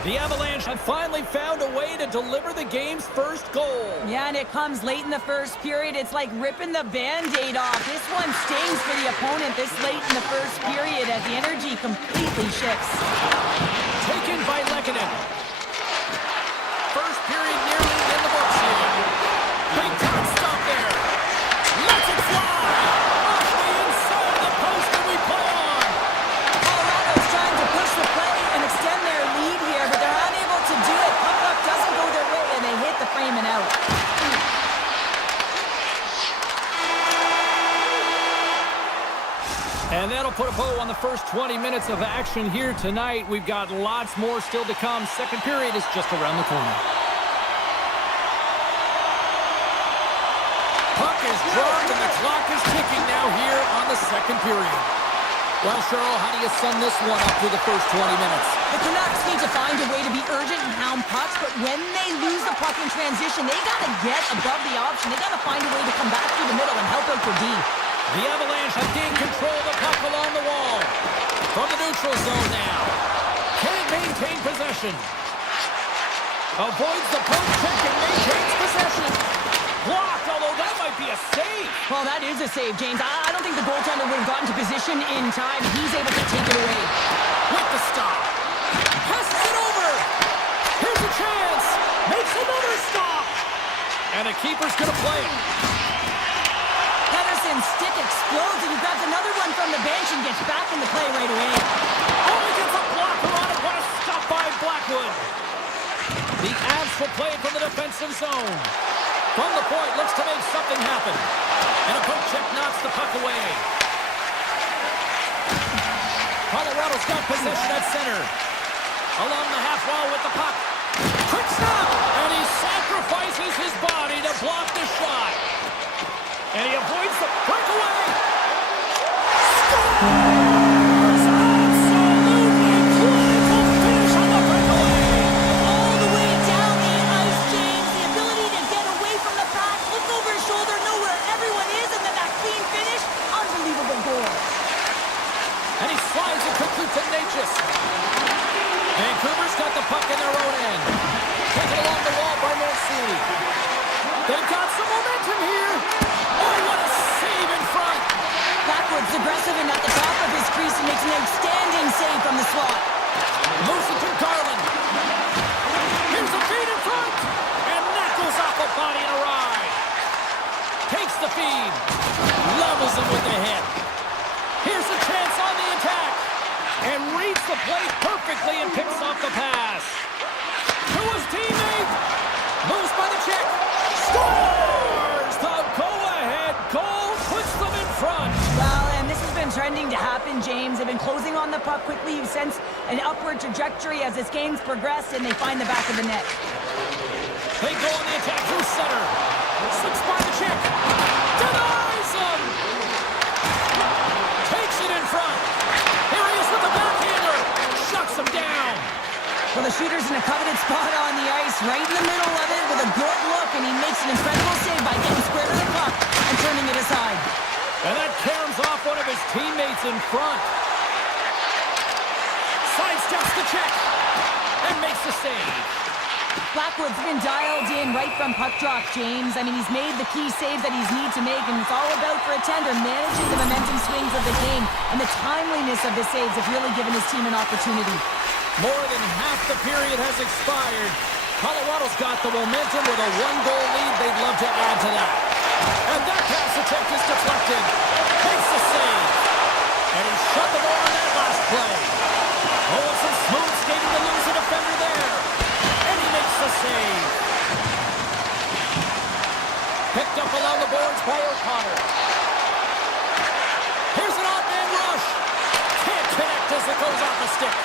The Avalanche have finally found a way to deliver the game's first goal. Yeah, and it comes late in the first period. It's like ripping the Band-Aid off. This one stings for the opponent this late in the first period as the energy completely shifts. Taken by Lehkonen. First period nearly in the books here. Big time stop there. Lets it fly. Off the inside of the post that we play on. Colorado's trying to push the play and extend their lead here, but they're unable to do it. Puck doesn't go their way, and they hit the frame and out. And that'll put a bow on the first 20 minutes of action here tonight. We've got lots more still to come. Second period is just around the corner. second period. Well, Cheryl, how do you sum this one up through the first 20 minutes? The Canucks need to find a way to be urgent and pound pucks, but when they lose the puck in transition, they got to get above the option. They got to find a way to come back through the middle and help out their D. The Avalanche have gained control of the puck along the wall. From the neutral zone now. Can't maintain possession. Avoids the poke check and maintains possession. Blocked, although that might be a save. Well, that is a save, James. I don't think the goaltender would have gotten to position in time. He's able to take it away. With the stop. Passes it over. Here's a chance. Makes another stop. And the keeper's going to play it. Pedersen's stick explodes, and he grabs another one from the bench and gets back in the play right away. Oh, he gets a blocker on it. What a stop by Blackwood. The Avs will play it from the defensive zone. From the point, looks to make something happen. And a poke check knocks the puck away. Colorado's got possession at center. Along the half wall with the puck. Quick stop! And he sacrifices his body to block the shot. And he avoids the breakaway. Scores! Absolutely clinical finish on the breakaway. All the way down the ice, James. The ability to get away from the pack, look over his shoulder, know where everyone is, and then that clean finish. Unbelievable goal. And he slides it quickly to Natchez. Vancouver's got the puck in their own end. Taken along the wall by Mancini. They've got some momentum here. Oh, what a save in front. Backwards, aggressive and at the top of his crease, and makes an outstanding save from the slot. Moves it to Garland. Here's a feed in front. And that goes off a body and a ride. Takes the feed. Levels him with the hit. Here's a chance on the attack. And reads the play perfectly and picks off the pass. To his teammate. Moves by the check. Scores! The go-ahead goal puts them in front. Well, and this has been trending to happen, James. They've been closing on the puck quickly. You sense an upward trajectory as this game's progressed, and they find the back of the net. They go on the attack through center. Slips by the check. Denies him. Takes it in front. Here he is with the backhander. Shuts him down. Well, the shooter's in a coveted spot on the ice, right in the middle of it with a good look, and he makes an incredible save by getting square to the puck and turning it aside. And that caroms off one of his teammates in front. Sidesteps the check and makes the save. Blackwood's been dialed in right from puck drop, James. I mean, he's made the key saves that he's need to make, and it's all about for a tender managing the momentum swings of the game, and the timeliness of the saves have really given his team an opportunity. More than half the period has expired. Colorado's got the momentum with a one-goal lead. They'd love to add to that. And that pass attempt is deflected. Makes the save. And he shut the door on that last play. Oh, some smooth skating to lose a defender there. And he makes the save. Picked up along the boards by O'Connor. Here's an odd man rush. Can't connect as it goes off the stick.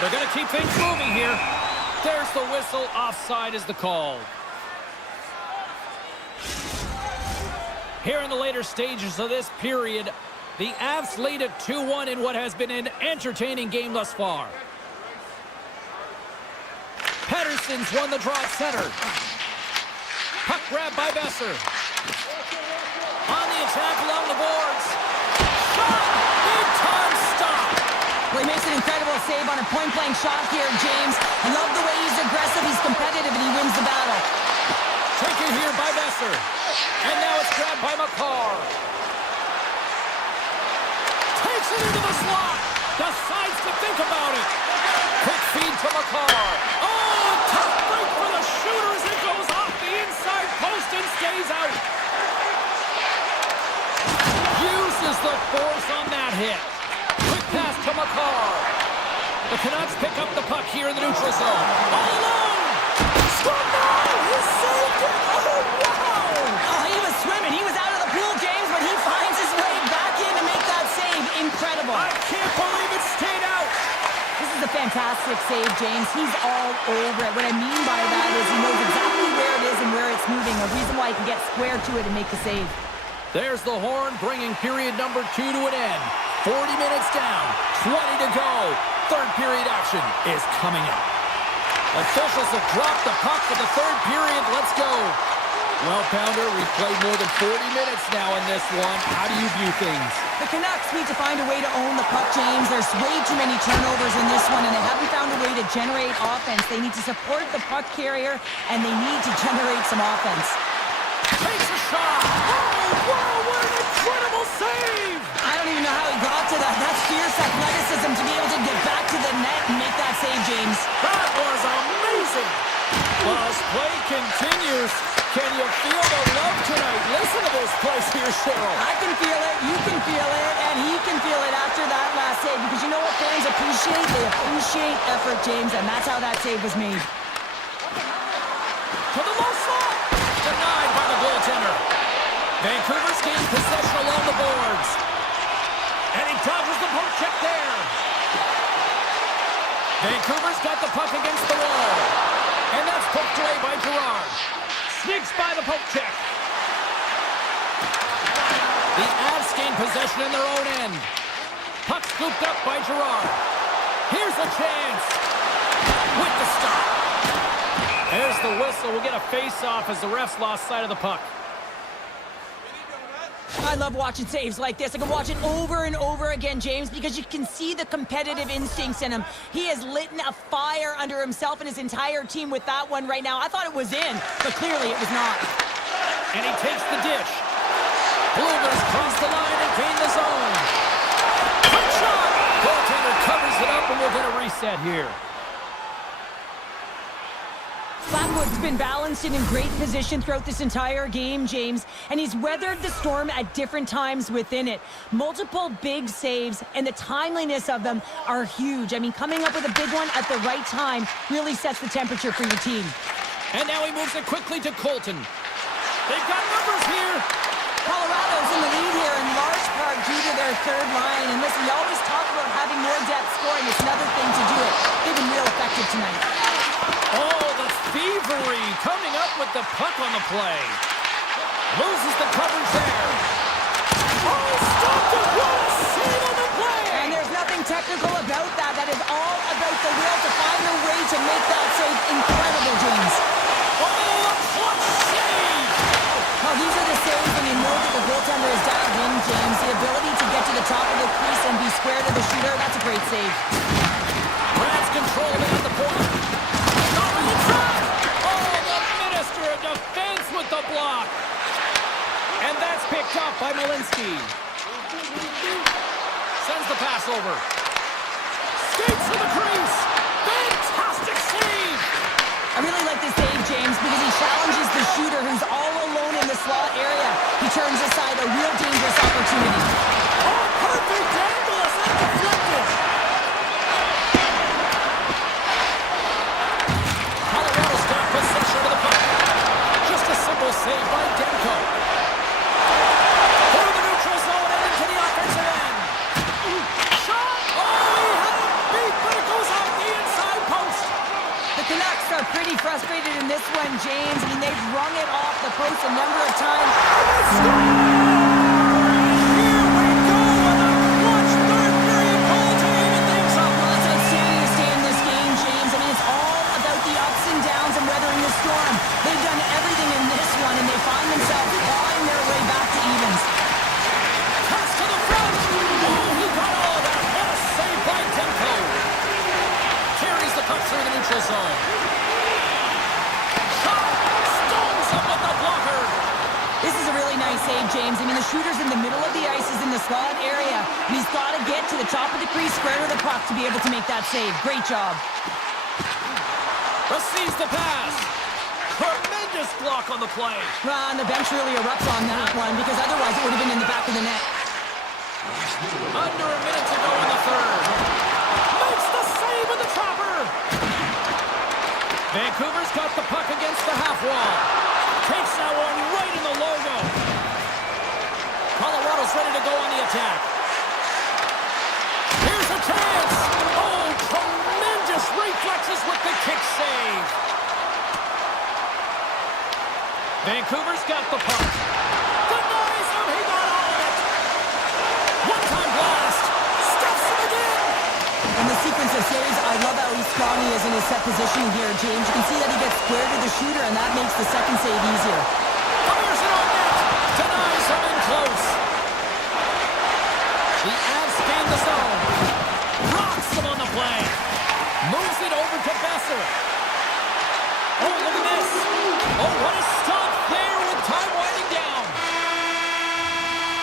They're going to keep things moving here. There's the whistle. Offside is the call. Here in the later stages of this period, the Avs lead at 2-1 in what has been an entertaining game thus far. Pedersen's won the draw at center. Puck grab by Besser. On the attack along the boards. Shot! Big-time stop! Well, he makes an incredible save on a point-blank shot here, James. I love the way he's aggressive, he's competitive, and he wins the battle. Taken here by Besser. And now it's grabbed by McCarr. Takes it into the slot. Decides to think about it. Quick feed to McCarr. Oh, tough break for the shooter as it goes off the inside post and stays out. Uses the force on that hit. Quick pass to McCarr. The Canucks pick up the puck here in the neutral zone. All alone! Scored now! He saved it! Oh, wow! Oh, he was swimming. He was out of the pool, James, but he finds his way back in to make that save. Incredible. I can't believe it stayed out! This is a fantastic save, James. He's all over it. What I mean by that is he knows exactly where it is and where it's moving. A reason why he can get square to it and make the save. There's the horn, bringing period number 2 to an end. 40 minutes down, 20 to go. Third period action is coming up. Officials have dropped the puck for the third period. Let's go. Well, Pounder, we've played more than 40 minutes now in this one. How do you view things? The Canucks need to find a way to own the puck, James. There's way too many turnovers in this one, and they haven't found a way to generate offense. They need to support the puck carrier, and they need to generate some offense. Takes a shot. Oh, wow, what an incredible save! I don't even know how he got to that. That's fierce athleticism to be able to get back to the net and make that save, James. That was amazing! Well, as play continues, can you feel the love tonight? Listen to this place here, Cheryl. I can feel it, you can feel it, and he can feel it after that last save. Because you know what fans appreciate? They appreciate effort, James, and that's how that save was made. To the low slot! Denied by the goaltender. Vancouver's gained possession along the boards. And he dodges the poke check there. Vancouver's got the puck against the wall. And that's poked away by Girard. Sneaks by the poke check. The Avs gain possession in their own end. Puck scooped up by Girard. Here's a chance. With the stop. There's the whistle. We'll get a face-off as the refs lost sight of the puck. I love watching saves like this. I can watch it over and over again, James, because you can see the competitive instincts in him. He has lit a fire under himself and his entire team with that one right now. I thought it was in, but clearly it was not. And he takes the dish. Bluegrass cross the line and gain the zone. Quick shot! Goaltender covers it up, and we'll get a reset here. Blackwood's been balanced and in great position throughout this entire game, James, and he's weathered the storm at different times within it. Multiple big saves, and the timeliness of them are huge. I mean, coming up with a big one at the right time really sets the temperature for your team. And now he moves it quickly to Colton. They've got numbers here. Colorado's in the lead here in large part due to their third line. And listen, you always talk about having more depth scoring. It's another thing to do it. They've been real effective tonight. Oh, the thievery coming up with the puck on the play. Loses the coverage there. Oh, stopped it. What a save on the play. And there's nothing technical about that. That is all about the will to find a way to make that save incredible, James. Oh, a clutch save. Well, these are the saves when you know that the goaltender is dialed in, James. The ability to get to the top of the crease and be square to the shooter, that's a great save. Grabs control of it at the point. Over the track. Oh, the Minister of Defense with the block. And that's picked up by Malinsky. Sends the pass over. Skates to the crease. Fantastic save. I really like this save, James, because he challenges the shooter who's all alone in the slot area. He turns aside a real dangerous opportunity. Oh, perfect angle as that deflected. Colorado's got possession of the puck. Just a simple save by Demko. Through the neutral zone and into the offensive end. Shot! Oh, he had it beat, but it goes off the inside post. The Canucks are pretty frustrated in this one, James. I mean, they've rung it off the post a number of times. Here we go with a clutch third period goal to even things up. Well, it's outstanding to stay in this game, James. I mean, it's all about the ups and downs and weathering the storm. They've done everything in this one, and they find themselves clawing their way back to evens. Pass to the front. Oh, he got all of that. What a save by Demko. Carries the puck through the neutral zone. Shot. Stones up with the blocker. This is a really nice save, James. I mean, the shooter's in the middle of the ice, is in the slot area. And he's got to get to the top of the crease, square to the puck to be able to make that save. Great job. Receives the pass. Tremendous block on the play. Well, and the bench really erupts on that one, because otherwise it would have been in the back of the net. Under a minute to go in the third. Makes the save with the chopper. Vancouver's got the puck against the half wall. Takes that one right in the logo. Colorado's ready to go on the attack. Here's a chance. Oh, tremendous reflexes with the kick save. Vancouver's got the puck. Denies him. He he is in his set position here, James. You can see that he gets square to the shooter, and that makes the second save easier. Fires it on net. Denies him in close. The Avs gain the zone. Rocks him on the play. Moves it over to Besser. Oh, look at this. Oh, what a stop there with time winding down.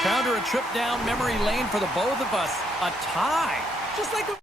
Counter a trip down memory lane for the both of us. A tie. Just like...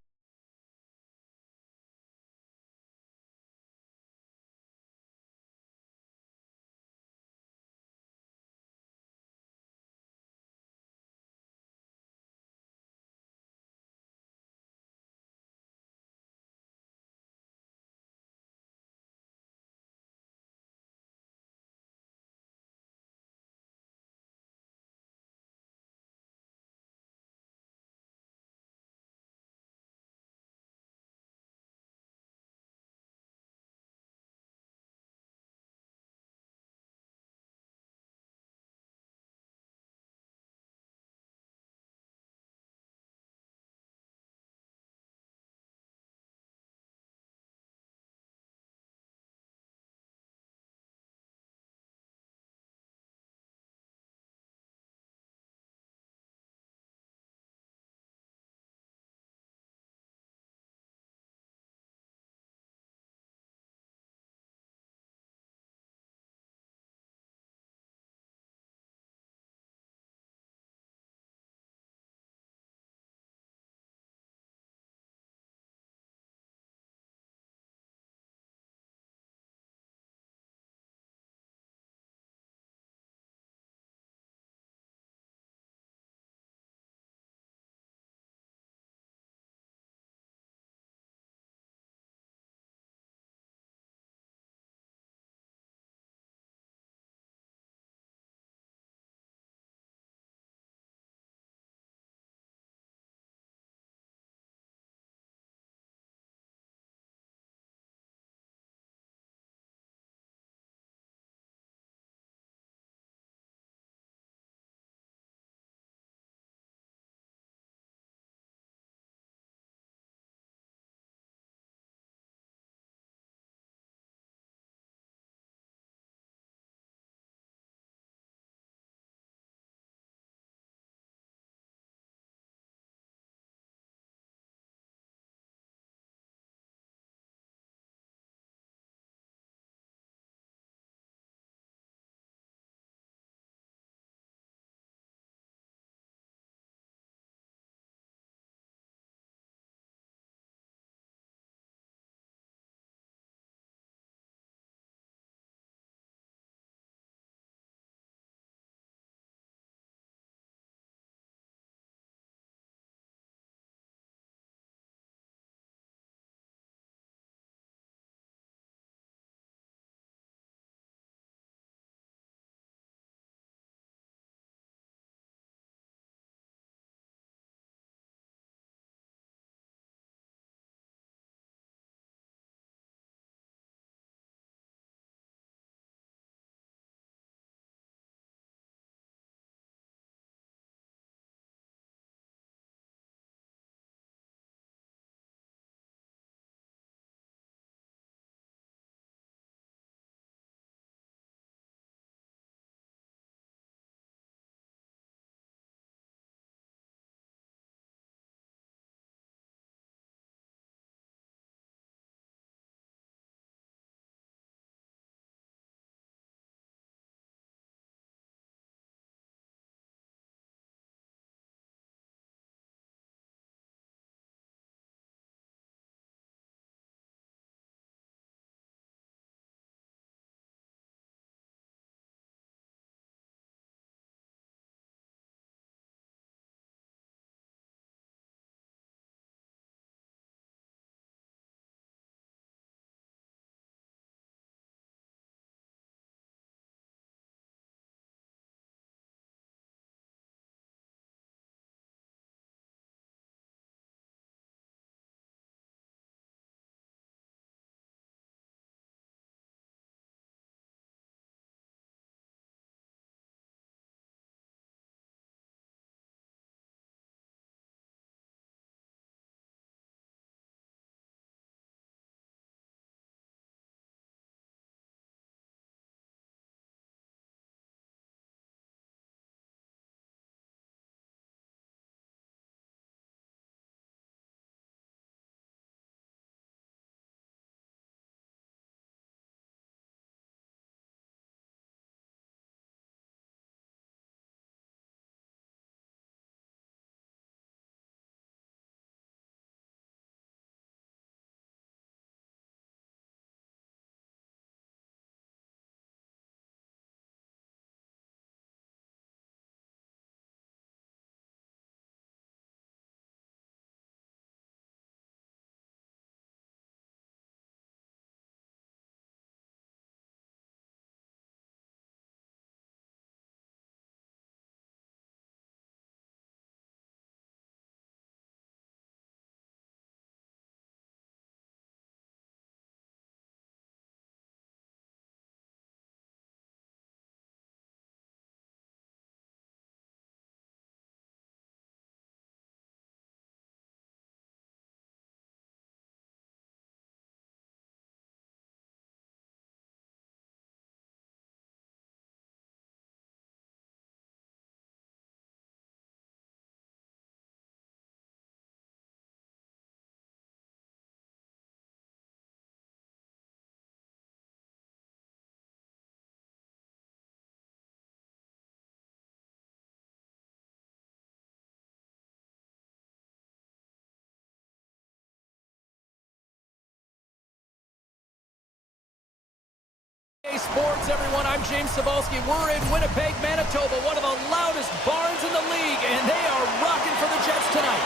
Sports, everyone. I'm James Cebulski. We're in Winnipeg, Manitoba, one of the loudest barns in the league, and they are rocking for the Jets tonight.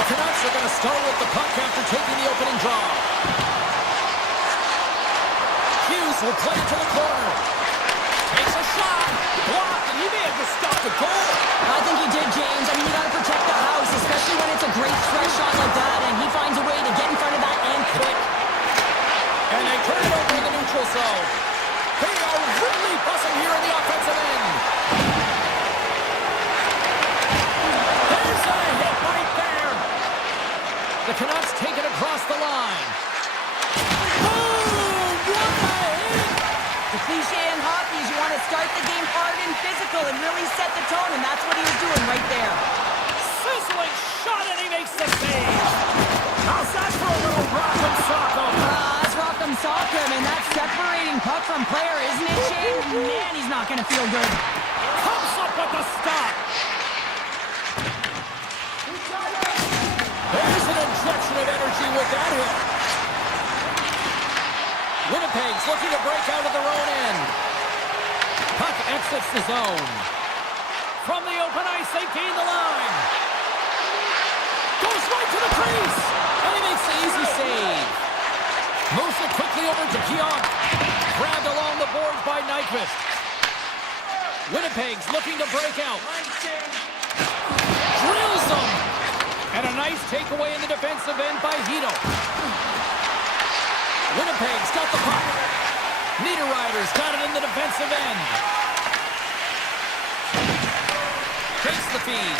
The Canucks are going to start with the puck after taking the opening draw. Hughes will play it to the corner. Takes a shot. Blocked, and he may have just stopped the goal. I think he did, James. I mean, you got to protect the house, especially when it's a great stretch shot like that, and he finds a way to get in front of that and quick. And they turn it over in the neutral zone. They are really buzzing here in the offensive end. There's a hit right there. The Canucks take it across the line. Boom! What a hit! The cliche in hockey is you want to start the game hard and physical and really set the tone, and that's what he was doing right there. Sizzling shot, and he makes the save. How's that for a little rock'em sock'em? That's rock'em sock'em, and that's separating puck from player, isn't it, Shane? Man, he's not going to feel good. Comes up with the stop. There's an injection of energy with that hit. Winnipeg's looking to break out of their own end. Puck exits the zone. From the open ice, they gain the line. Goes right to the crease. And he makes the easy save. Moves it quickly over to Keon. Grabbed along the boards by Nyquist. Winnipeg's looking to break out. Drills them. And a nice takeaway in the defensive end by Hito. Winnipeg's got the puck. Niederreiter's got it in the defensive end. Takes the feed.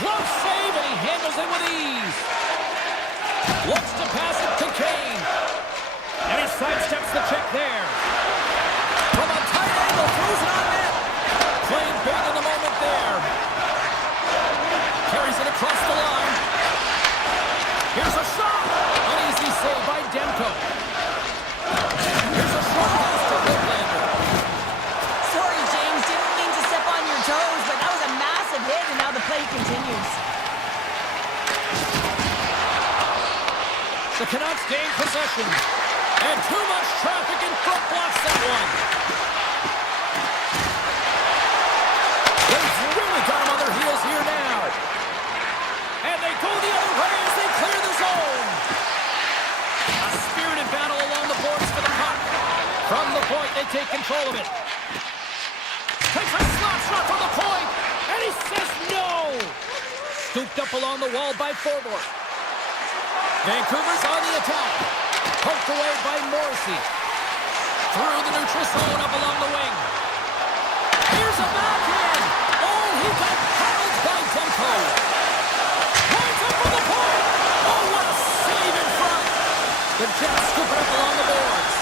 Close save, and he handles it with ease. Looks to pass it to Kane. And he sidesteps the check there. From a tight angle, throws it on net. Playing big in the moment there. Carries it across the line. Here's a shot. An easy save by Demko. Here's a short pass to Whitlander. Sorry, James, didn't mean to step on your toes, but that was a massive hit, and now the play continues. The Canucks gain possession. And too much traffic in front blocks that one. They've really got them on their heels here now. And they go the other way as they clear the zone. A spirited battle along the boards for the puck. From the point, they take control of it. Takes a slap shot from the point. And he says no. Scooped up along the wall by Forbort. Vancouver's on the attack. Poked away by Morrissey. Through the neutral zone up along the wing. Here's a backhand. Oh, he got paddled by Demko. Points up for the point. Oh, what a save in front. The Jets scoop it up along the boards.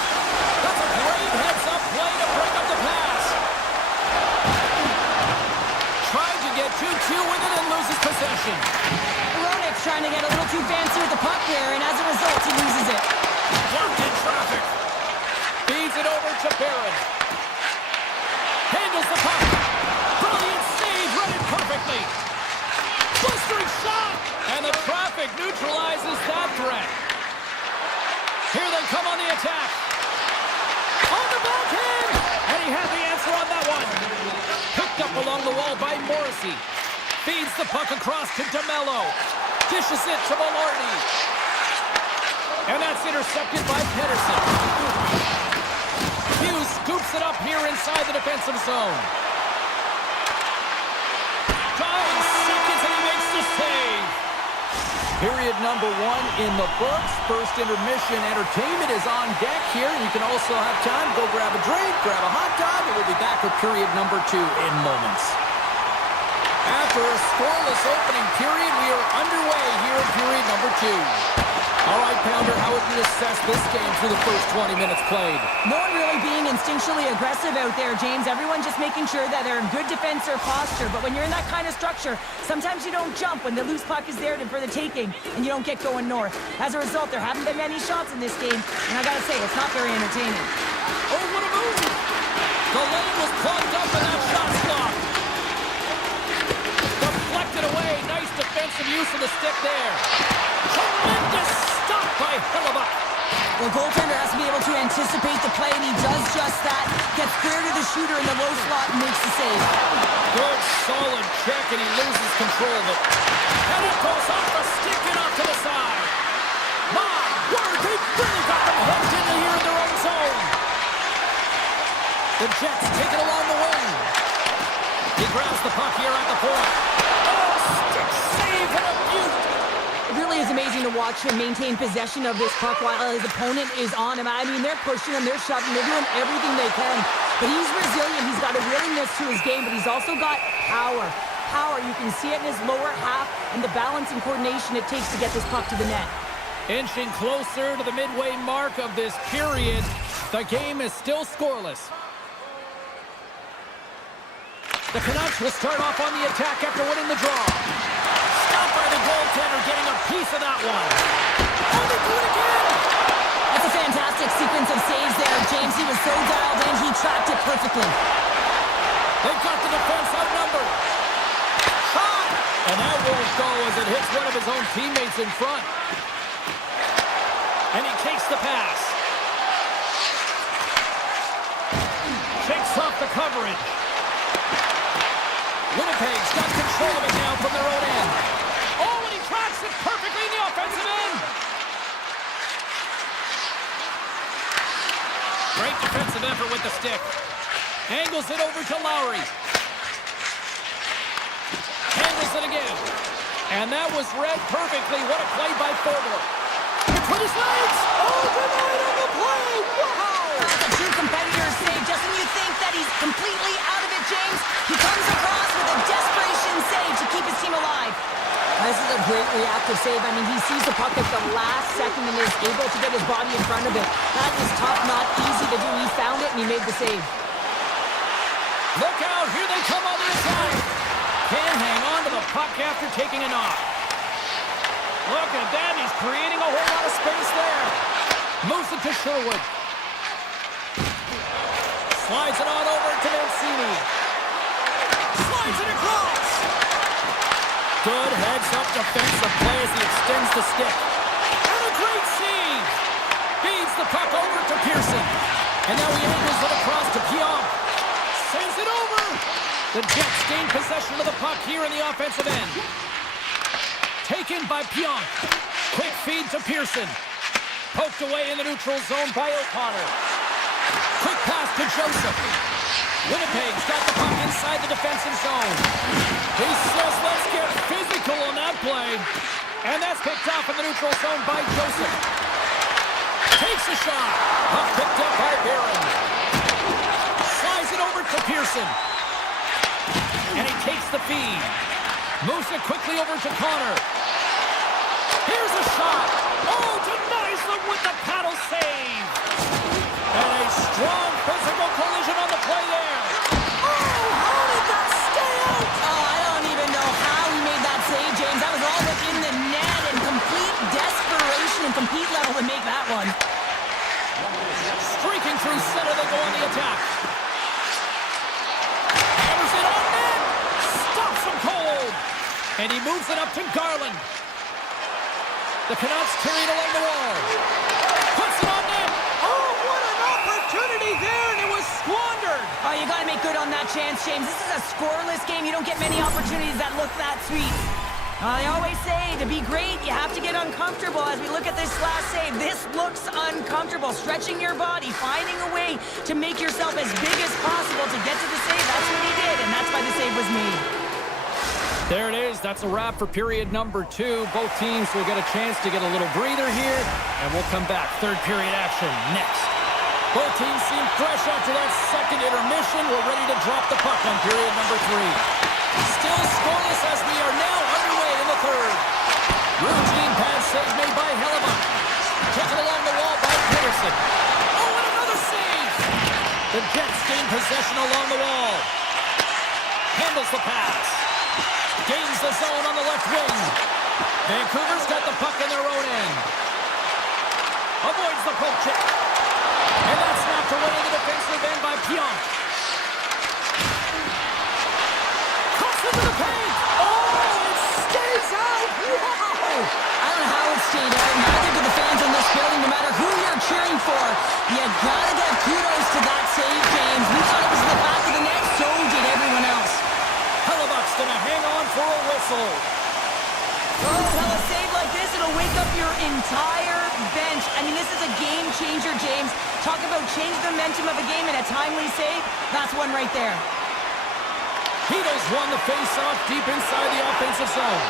That's a great heads-up play to break up the pass. Tried to get 2-2 with it and loses possession. Ronik's trying to get a little too fancy with the puck there, and as a result, he loses it. Blocked in traffic. Feeds it over to Barron. Handles the puck. Brilliant save, run it perfectly. Blistering shot. And the traffic neutralizes that threat. Here they come on the attack. On the backhand. And he had the answer on that one. Picked up along the wall by Morrissey. Feeds the puck across to DeMello. Dishes it to Velarde. And that's intercepted by Pedersen. Hughes scoops it up here inside the defensive zone. 5 seconds and he makes the save. Period number 1 in the books. First intermission entertainment is on deck here. You can also have time to go grab a drink, grab a hot dog, and we'll be back with period number 2 in moments. After a scoreless opening period, we are underway here in period number 2. All right, Pounder, how would you assess this game through the first 20 minutes played? No one really being instinctually aggressive out there, James. Everyone just making sure that they're in good defense or posture. But when you're in that kind of structure, sometimes you don't jump when the loose puck is there for the taking, and you don't get going north. As a result, there haven't been many shots in this game, and I gotta say, it's not very entertaining. Oh, what a move! The lane was plugged up and that shot's blocked. Deflected away. Nice defensive use of the stick there. Tremendous stop by Hellebuyck. Well, goaltender has to be able to anticipate the play, and he does just that. Gets clear to the shooter in the low slot and makes the save. Good, solid check, and he loses control of it. And it goes off the stick and off to the side. My word, they've really got them hooked into here in their own zone. The Jets take it along the wing. He grabs the puck here at the point. Oh, stick save and a beaut. It really is amazing to watch him maintain possession of this puck while his opponent is on him. I mean, they're pushing him, they're shoving, they're doing everything they can. But he's resilient, he's got a willingness to his game, but he's also got power. Power, you can see it in his lower half and the balance and coordination it takes to get this puck to the net. Inching closer to the midway mark of this period, the game is still scoreless. The Canucks will start off on the attack after winning the draw. Stopped by the goaltender, getting a piece of that one. Oh, they do it again! That's a fantastic sequence of saves there, James. He was so dialed in, he tracked it perfectly. They've got the defense outnumbered. Shot! And that won't go as it hits one of his own teammates in front. And he takes the pass. Shakes off the coverage. Winnipeg's got control of it now from their own end. Oh, and he tracks it perfectly in the offensive end. Great defensive effort with the stick. Angles it over to Lowry. Handles it again. And that was read perfectly. What a play by Fodor. Between his legs. Oh, denied on the play. Wow. That's a true competitor's save. Just when you think that he's completely out of it, James, he comes across with a desperation save to keep his team alive. This is a great reactive save. I mean, he sees the puck at the last second and is able to get his body in front of it. That is tough, not easy to do. He found it and he made the save. Look out, here they come on the attack. Can't hang on to the puck after taking a knock. Look at that, he's creating a whole lot of space there. Moves it to Sherwood. Slides it on over to Mancini. Slides it across. Good heads-up defensive play as he extends the stick. And a great save. Feeds the puck over to Pearson. And now he angles it across to Pionk. Sends it over. The Jets gain possession of the puck here in the offensive end. Taken by Pionk. Quick feed to Pearson. Poked away in the neutral zone by O'Connor. Quick pass to Joseph. Winnipeg's got the puck inside the defensive zone. He says, let's get physical on that play. And that's picked off in the neutral zone by Joseph. Takes a shot. Puck picked up by Barron. Slides it over to Pearson. And he takes the feed. Moves it quickly over to Connor. Here's a shot. Oh, denies them with the paddle save. And a strong physical collision on the play there. Oh, how did that stay out? Oh, I don't even know how he made that save, James. That was all within the net and complete desperation and compete level to make that one. Streaking through center, they go on the attack. Hammers it on net. Stops him cold. And he moves it up to Garland. The Canucks carry it along the wall. Puts it on net. Oh, what an opportunity there, and it was squandered. Oh, you got to make good on that chance, James. This is a scoreless game. You don't get many opportunities that look that sweet. I always say, to be great, you have to get uncomfortable. As we look at this last save, this looks uncomfortable. Stretching your body, finding a way to make yourself as big as possible to get to the save. That's what he did, and that's why the save was made. There it is. That's a wrap for period number 2. Both teams will get a chance to get a little breather here, and we'll come back. Third period action next. Both teams seem fresh after that second intermission. We're ready to drop the puck on period number 3. Still scoreless as we are now underway in the third. Routine pass save made by Hellebuck. Taken along the wall by Peterson. Oh, and another save! The Jets gain possession along the wall. Handles the pass. Gains the zone on the left wing. Vancouver's got the puck in their own end. Avoids the poke check. And that's knocked away in the defensive end by Pionk. Cuts into the paint. Oh, it stays out. Wow. I don't know how it stayed out. Neither do the fans in this building, no matter who you're soul. Oh, well, a save like this, it'll wake up your entire bench. I mean, this is a game changer, James. Talk about change the momentum of a game and a timely save. That's one right there. Heedles won the face-off deep inside the offensive zone.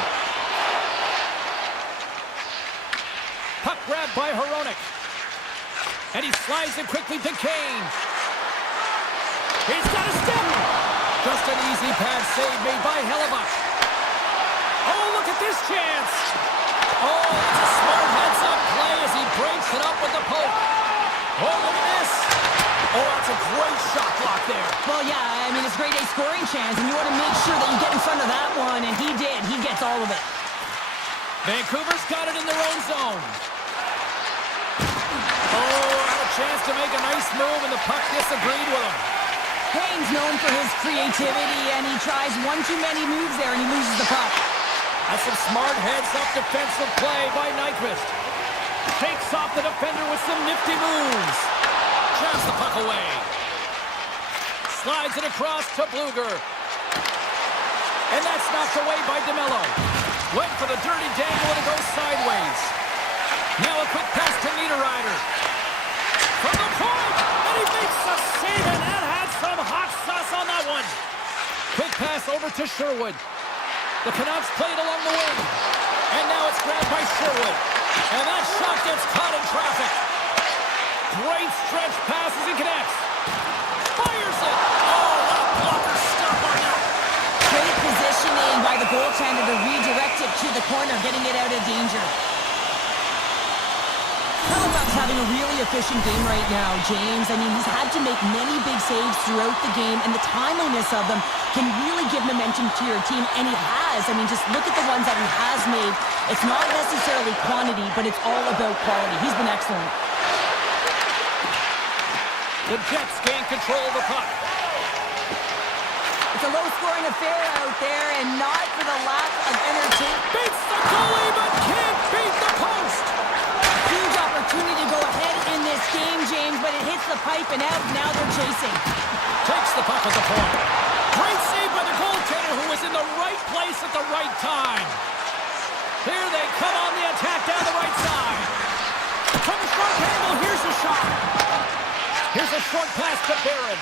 Puck grabbed by Hronek. And he slides it quickly to Kane. He's got a step. Just an easy pad save made by Hellebuck. Oh, look at this chance. Oh, that's a smart heads-up play as he breaks it up with the poke. Oh, look at this. Oh, that's a great shot block there. Well, yeah, I mean, it's grade A scoring chance, and you want to make sure that you get in front of that one, and he did. He gets all of it. Vancouver's got it in their own zone. Oh, had a chance to make a nice move, and the puck disagreed with him. Kane's known for his creativity, and he tries one too many moves there, and he loses the puck. That's some smart heads-up defensive play by Nyquist. Takes off the defender with some nifty moves. Jabs the puck away. Slides it across to Bluger. And that's knocked away by DeMello. Went for the dirty dangle and it goes sideways. Now a quick pass to Niederreiter. From the point! And he makes a save, and that had some hot sauce on that one. Quick pass over to Sherwood. The Canucks play it along the wing. And now it's grabbed by Sherwood. And that shot gets caught in traffic. Great stretch passes and connects. Fires it. Oh, what a blocker stop on that. Great positioning by the goaltender to redirect it to the corner, getting it out of danger. Hellebuck's having a really efficient game right now, James. I mean, he's had to make many big saves throughout the game, and the timeliness of them can really give momentum to your team, and he has. I mean, just look at the ones that he has made. It's not necessarily quantity, but it's all about quality. He's been excellent. The Jets gain control of the puck. It's a low-scoring affair out there, and not for the lack of entertainment. Beats the goalie, but can't beat the post. Huge opportunity to go ahead in this game, James, but it hits the pipe and out. Now they're chasing. Takes the puck at the point. Great save by the goaltender, who was in the right place at the right time. Here they come on the attack down the right side. From the short angle, here's a shot. Here's a short pass to Barron.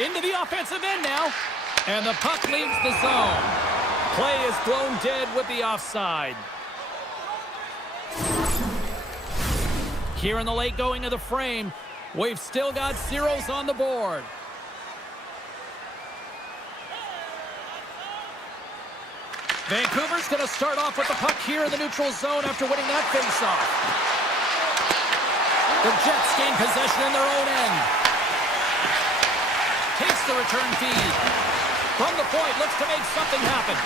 Into the offensive end now. And the puck leaves the zone. Play is blown dead with the offside. Here in the late going of the frame, we've still got zeros on the board. Vancouver's going to start off with the puck here in the neutral zone after winning that faceoff. The Jets gain possession in their own end. Takes the return feed. From the point, looks to make something happen.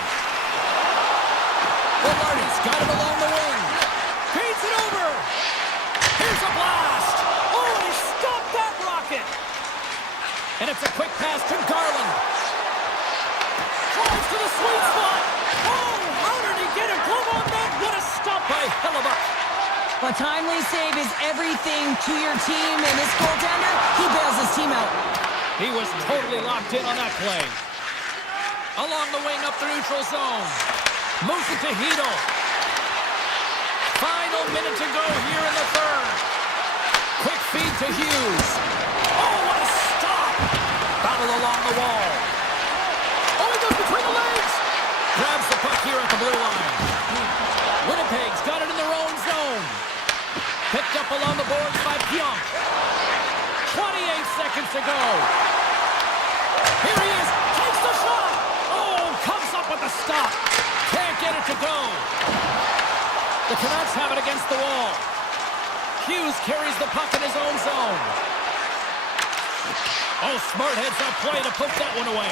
Velarde's got it along the wing. Feeds it over. Here's a blast. Oh, and he stopped that rocket. And it's a quick pass to Garland. Drives to the sweet spot. Oh, how did he get a glove on that? What a stop by Hellebuck. A timely save is everything to your team, and this goaltender, he bails his team out. He was totally locked in on that play. Along the wing up the neutral zone. Moves it to Heedle. Final minute to go here in the third. Quick feed to Hughes. Oh, what a stop! Battle along the wall. Oh, he goes between the legs. Grabs the puck here at the blue line. Winnipeg's got it in their own zone. Picked up along the boards by Pionk. 28 seconds to go. Here he is. Takes the shot. Oh, comes up with the stop. Can't get it to go. The Canucks have it against the wall. Hughes carries the puck in his own zone. Oh, smart heads-up play to put that one away.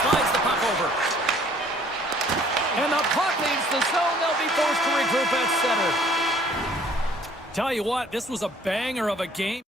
Slides the puck over. And the puck leaves the zone. They'll be forced to regroup at center. Tell you what, this was a banger of a game.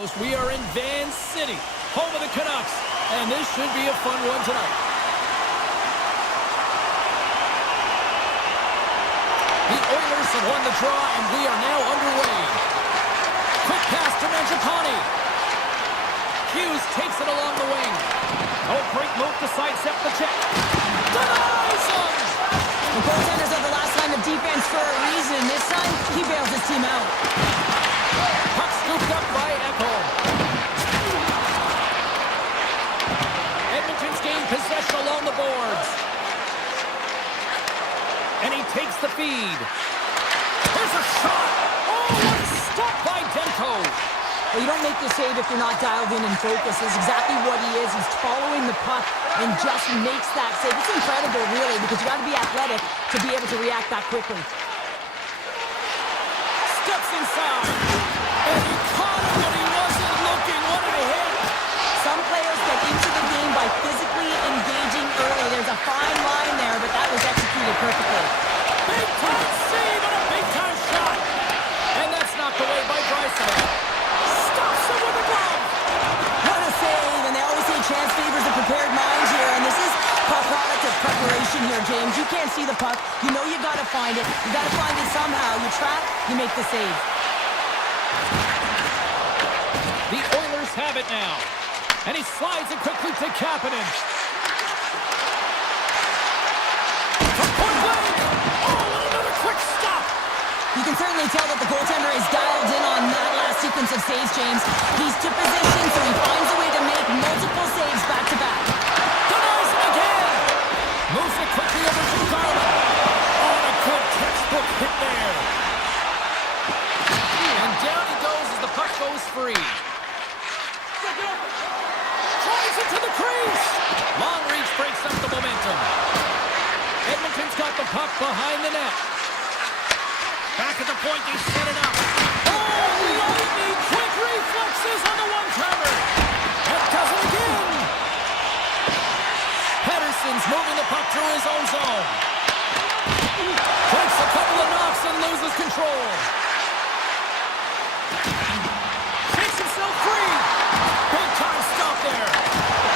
We are in Van City, home of the Canucks, and this should be a fun one tonight. The Oilers have won the draw, and we are now underway. Quick pass to Mangiapane. Hughes takes it along the wing. Oh, great move to sidestep the check. Denies him! The goaltenders are the last line of defense for a reason. This time, he bails his team out. Puck scooped up by Ekholm. Edmonton's gained possession along the boards. And he takes the feed. There's a shot! Oh, what a stop by Demko! Well, you don't make the save if you're not dialed in and focused. That's exactly what he is. He's following the puck and just makes that save. It's incredible, really, because you got to be athletic to be able to react that quickly. Steps inside. And he caught him when he wasn't looking. What a hit! Some players get into the game by physically engaging early. There's a fine line there, but that was executed perfectly. Big-time save and a big-time shot. And that's knocked away by Draisaitl. Stops him with a glove. What a save, and they always say chance favors a prepared mind here, and this is a product of preparation here, James. You can't see the puck. You know you got to find it. You got to find it somehow. You trap, you make the save. The Oilers have it now. And he slides it quickly to Kapanen. From point blank. Oh, and another quick stop. You can certainly tell that the goaltender is dialed in on that last sequence of saves, James. He's to position, so he finds a way to make multiple saves back-to-back. Denies him again. Moves it quickly over to Garland. Oh, and a good textbook hit there. And down he goes as the puck goes free. Tries it to the crease. Long reach breaks up the momentum. Edmonton's got the puck behind the net. Back at the point, they set it up. Oh, lightning quick reflexes on the one-timer. And does it again. Pettersson's moving the puck through his own zone. Takes a couple of knocks and loses control. Takes himself free. Big time stop there.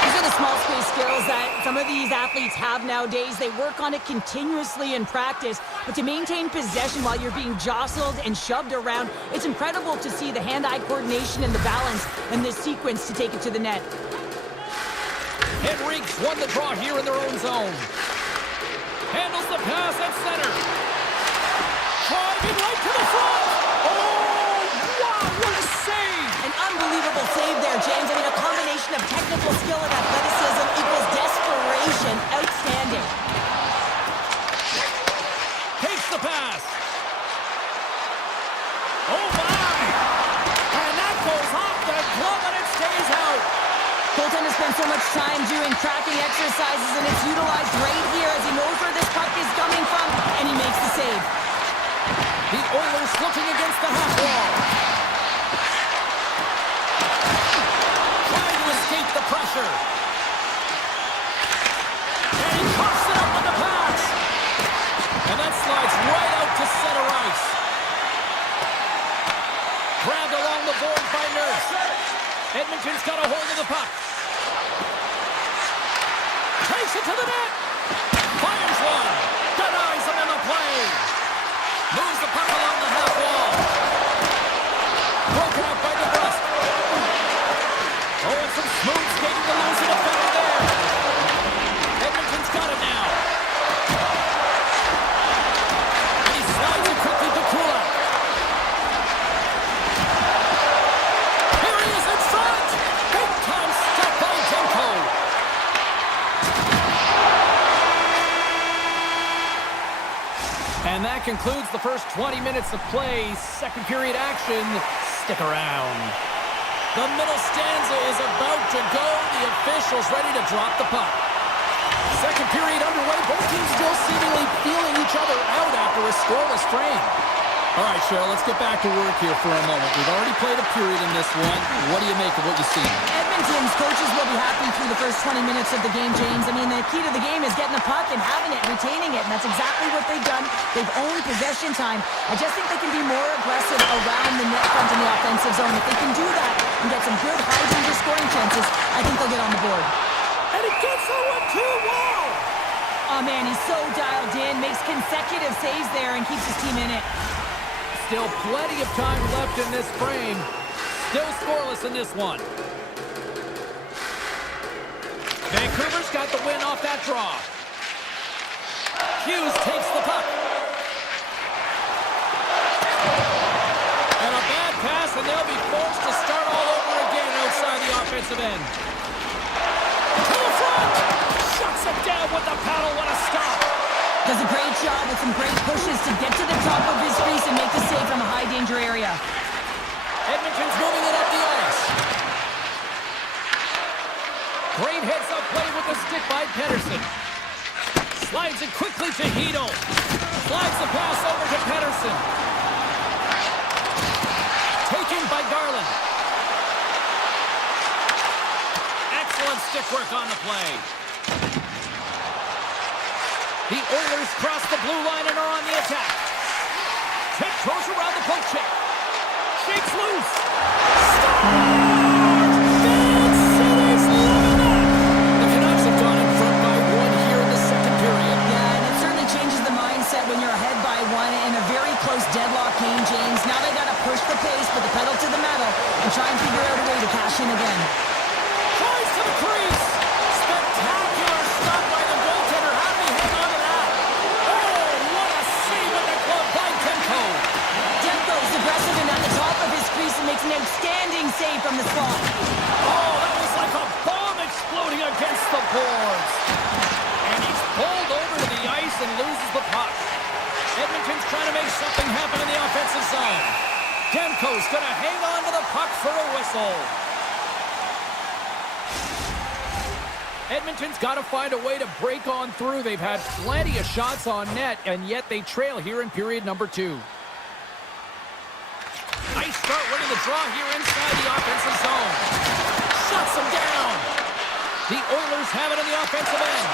These are the small space skills that some of these athletes have nowadays. They work on it continuously in practice, but to maintain possession while you're being jostled and shoved around, it's incredible to see the hand-eye coordination and the balance in this sequence to take it to the net. Henrique's won the draw here in their own zone. Handles the pass at center. Driving right to the front. Oh, wow, what a save. An unbelievable save there, James. I mean, a combination of technical skill and athleticism equals desperation. Outstanding. Takes the pass. Oh, my. And that goes off the glove and it stays out. Goaltender spends so much time doing tracking exercises, and it's utilized right here as he knows where this puck is coming from, and he makes the save. The Oilers looking against the half wall. Trying to escape the pressure. And he coughs it up on the pass. And that slides right out to center ice. Grabbed along the boards by Nurse. Edmonton's got a hold of the puck. Takes it to the net. Fires one. Denies him on the play. Moves the puck along the half wall. Broken up by DeBrusque. Oh, and some smooth skating to lose the defender there. Edmonton's got it now. And he slides it quickly to Kulak. Here he is in front. Big time stop by Demko. And that concludes the first 20 minutes of play. Second period action. Stick around. The middle stanza is about to go. The officials ready to drop the puck. Second period underway. Both teams still seemingly feeling each other out after a scoreless frame. All right, Cheryl, let's get back to work here for a moment. We've already played a period in this one. What do you make of what you see? Edmonton's coaches will be happy through the first 20 minutes of the game, James. I mean, the key to the game is getting the puck and having it, retaining it, and that's exactly what they've done. They've owned possession time. I just think they can be more aggressive around the net front in the offensive zone. If they can do that and get some good high-danger scoring chances, I think they'll get on the board. And it gets over 2-1! Oh, man, he's so dialed in, makes consecutive saves there, and keeps his team in it. Still plenty of time left in this frame. Still scoreless in this one. Vancouver's got the win off that draw. Hughes takes the puck. And a bad pass, and they'll be forced to start all over again outside the offensive end. To the front! Shuts it down with the paddle. What a stop! Does a great job with some great pushes to get to the top of his crease and make the save from a high-danger area. Edmonton's moving it up the ice. Great heads-up play with the stick by Pedersen. Slides it quickly to Hito. Slides the pass over to Pedersen. Taken by Garland. Excellent stick work on the play. The Oilers cross the blue line and are on the attack. Tiptoes around the poke check. Shakes loose. Scores! Big City's loving it! The Canucks have gone in front by one here in the second period. Yeah, and it certainly changes the mindset when you're ahead by one in a very close deadlock game, James. Now they got to push the pace, put the pedal to the metal, and try and figure out a way to cash in again. Tries to the crease. Spectacular stop by the goaltender. How did he hang on to that? Oh, what a save with the glove by Demko. Demko's aggressive and at the top of his crease and makes an outstanding save from the slot. Oh, that was like a bomb exploding against the boards. And he's pulled over to the ice and loses the puck. Edmonton's trying to make something happen in the offensive zone. Demko's going to hang on to the puck for a whistle. Edmonton's got to find a way to break on through. They've had plenty of shots on net, and yet they trail here in period number 2. Nice start winning the draw here inside the offensive zone. Shuts them down. The Oilers have it in the offensive end.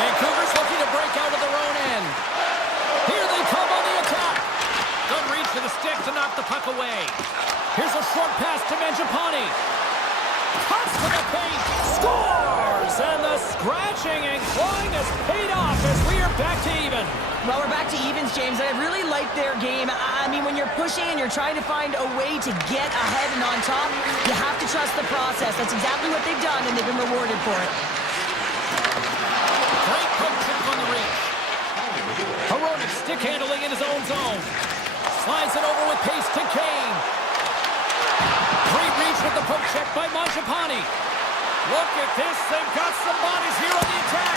Vancouver's looking to break out of their own end. Here they come on the attack. Good reach to the stick to knock the puck away. Here's a short pass to Mangiapane. Cuts to the paint. Scores! And the scratching and clawing has paid off as we are back to even. Well, we're back to evens, James, and I really like their game. I mean, when you're pushing and you're trying to find a way to get ahead and on top, you have to trust the process. That's exactly what they've done, and they've been rewarded for it. Great poke check on the reach. Hronek stick handling in his own zone. Slides it over with pace to Kane. Great reach with the poke check by Mangiapane. Look at this. They've got some bodies here on the attack.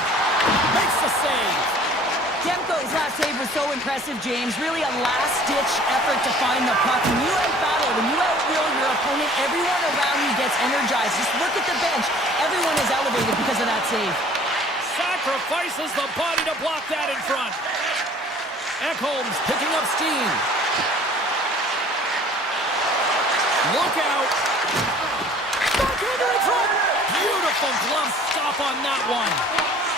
Makes the save. Demko's last save was so impressive, James. Really a last-ditch effort to find the puck. When you out-battle, when you out-will your opponent, everyone around you gets energized. Just look at the bench. Everyone is elevated because of that save. Sacrifices the body to block that in front. Ekholm's picking up steam. Look out. Backhander in front. Beautiful glove stop on that one.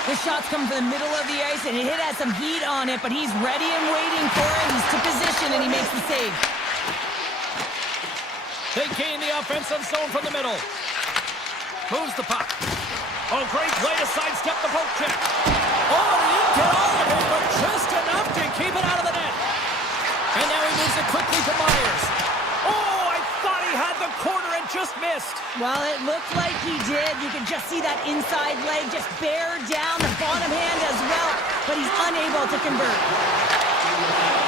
The shots come from the middle of the ice, and it has some heat on it, but he's ready and waiting for it. He's to position, and he makes the save. They gain the offensive zone from the middle. Moves the puck. Oh, great play to sidestep the poke check. Oh, he didn't get all of it, but just enough to keep it out of the net. And now he moves it quickly to Myers. Oh, I thought he had the corner and just missed. Well, it looked like he did. You can just see that inside leg just bear down the bottom hand as well, but he's unable to convert.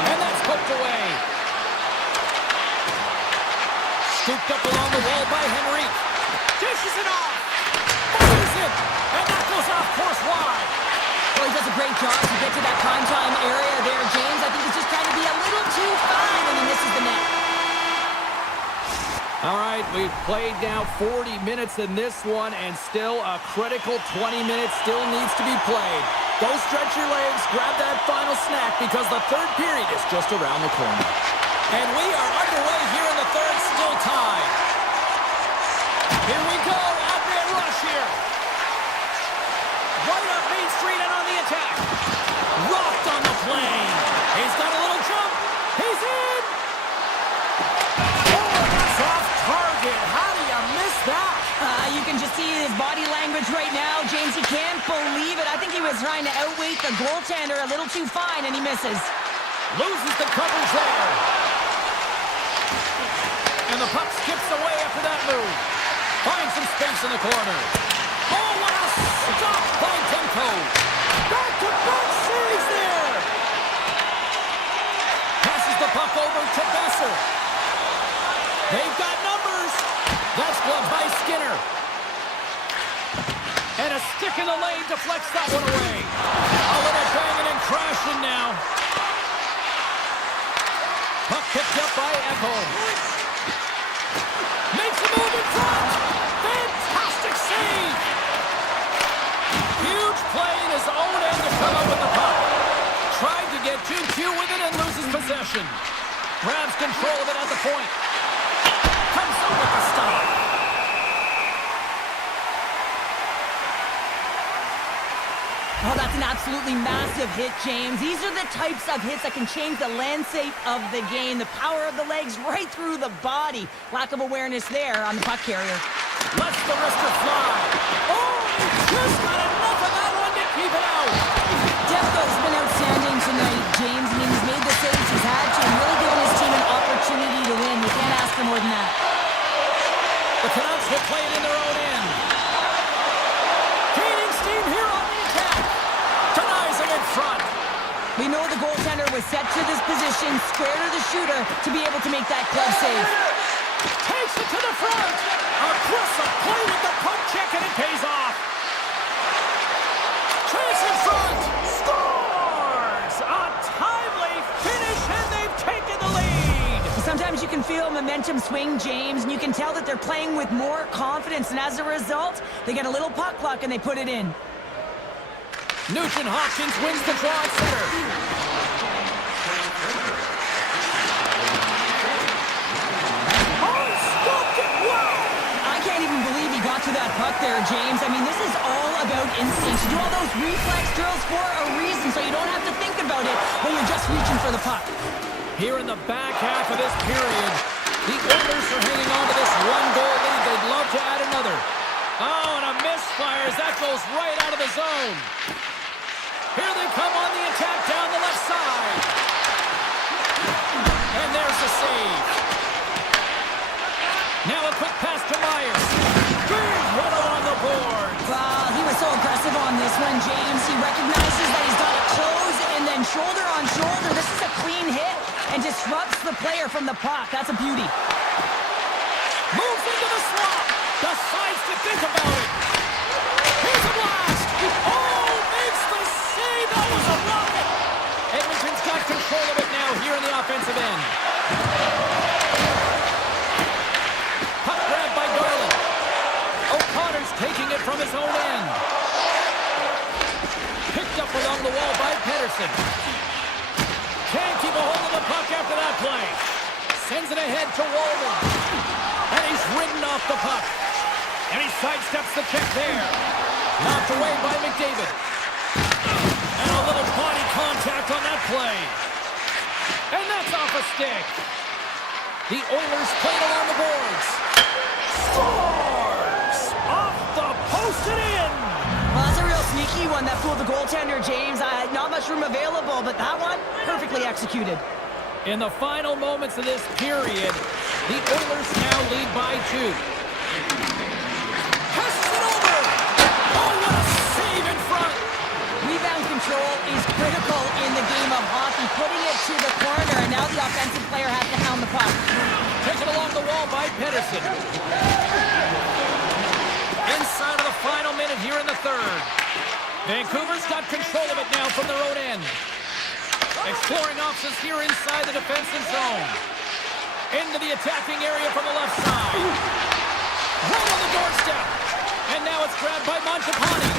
And that's poked away. Scooped up along the wall by Henrique. Dishes it off. Fires it. And that goes off course wide. Well, he does a great job to get to that primetime area there, James. I think he's just trying to be a little too fine, and he misses the net. All right, we've played now 40 minutes in this one, and still a critical 20 minutes still needs to be played. Go stretch your legs, grab that final snack, because the third period is just around the corner. And we are underway here in the third, still tied. Here we go, off-man rush here. Right up Main Street and on the attack. Rocked on the plane. He's got a little jump. He's in. Oh, that's off target. How do you miss that? You can just see his body language right now. James, he can't believe it. I think he was trying to outweight the goaltender a little too fine, and he misses. Loses the coverage there. And the puck skips away after that move. Finds some space in the corner. Oh, what a stop by Demko. Back-to-back saves there. Passes the puck over to Besser. They've got numbers. That's gloved by Skinner. And a stick in the lane deflects that one away. A little banging and crashing now. Puck picked up by Ekholm. Makes a move in front. Fantastic save. Huge play in his own end to come up with the puck. Tried to get too cute with it and loses possession. Grabs control of it at the point. Comes up with the stop. Oh, that's an absolutely massive hit, James. These are the types of hits that can change the landscape of the game. The power of the legs right through the body. Lack of awareness there on the puck carrier. Lets the wrister fly. Oh, he just got enough of that one to keep it out. Demko's been outstanding tonight, James. I mean, he's made the saves he's had to and really given his team an opportunity to win. You can't ask for more than that. The Canucks will play it in their own end. Gaining steam here on the attack. Denies him in front. We know the goaltender was set to this position, square to the shooter, to be able to make that glove save. Takes it to the front. Aggressive play with the puck check, and it pays off. Chase in front. Scores! A timely finish, and they've taken the lead. Sometimes you can feel momentum swing, James, and you can tell that they're playing with more confidence, and as a result, they get a little puck luck and they put it in. Nugent Hopkins wins the draw at center. Oh, stopped it well! I can't even believe he got to that puck there, James. I mean, this is all about instinct. You do all those reflex drills for a reason, so you don't have to think about it when you're just reaching for the puck. Here in the back half of this period, the Oilers are hanging on to this one-goal lead. They'd love to add another. Oh, and a misfire as that goes right out of the zone. Here they come on the attack down the left side. And there's the save. Now a quick pass to Myers. Big hit along the board. He was so aggressive on this one, James. He recognizes that he's got to close and then shoulder on shoulder. This is a clean hit and disrupts the player from the puck. That's a beauty. Moves into the slot. Decides to think about it. Here's a blast. Oh, makes the save. That was a rocket. Edmonton's got control of it now here in the offensive end. Puck grabbed by Garland. O'Connor's taking it from his own end. Picked up along the wall by Pedersen. Can't keep a hold of the puck after that play. Sends it ahead to Walden. And he's ridden off the puck. And he sidesteps the check there. Knocked away by McDavid. And a little body contact on that play. And that's off a stick. The Oilers played along the boards. Scores! Off the post and in! Well, that's a real sneaky one that fooled the goaltender, James. Not much room available, but that one, perfectly executed. In the final moments of this period, the Oilers now lead by 2. Passes it over! Oh, what a save in front! Rebound control is critical in the game of hockey, putting it to the corner, and now the offensive player has to hound the puck. Taken along the wall by Pedersen. Inside of the final minute here in the third. Vancouver's got control of it now from their own end. Exploring options here inside the defensive zone. Into the attacking area from the left side. Right on the doorstep. And now it's grabbed by Montepani.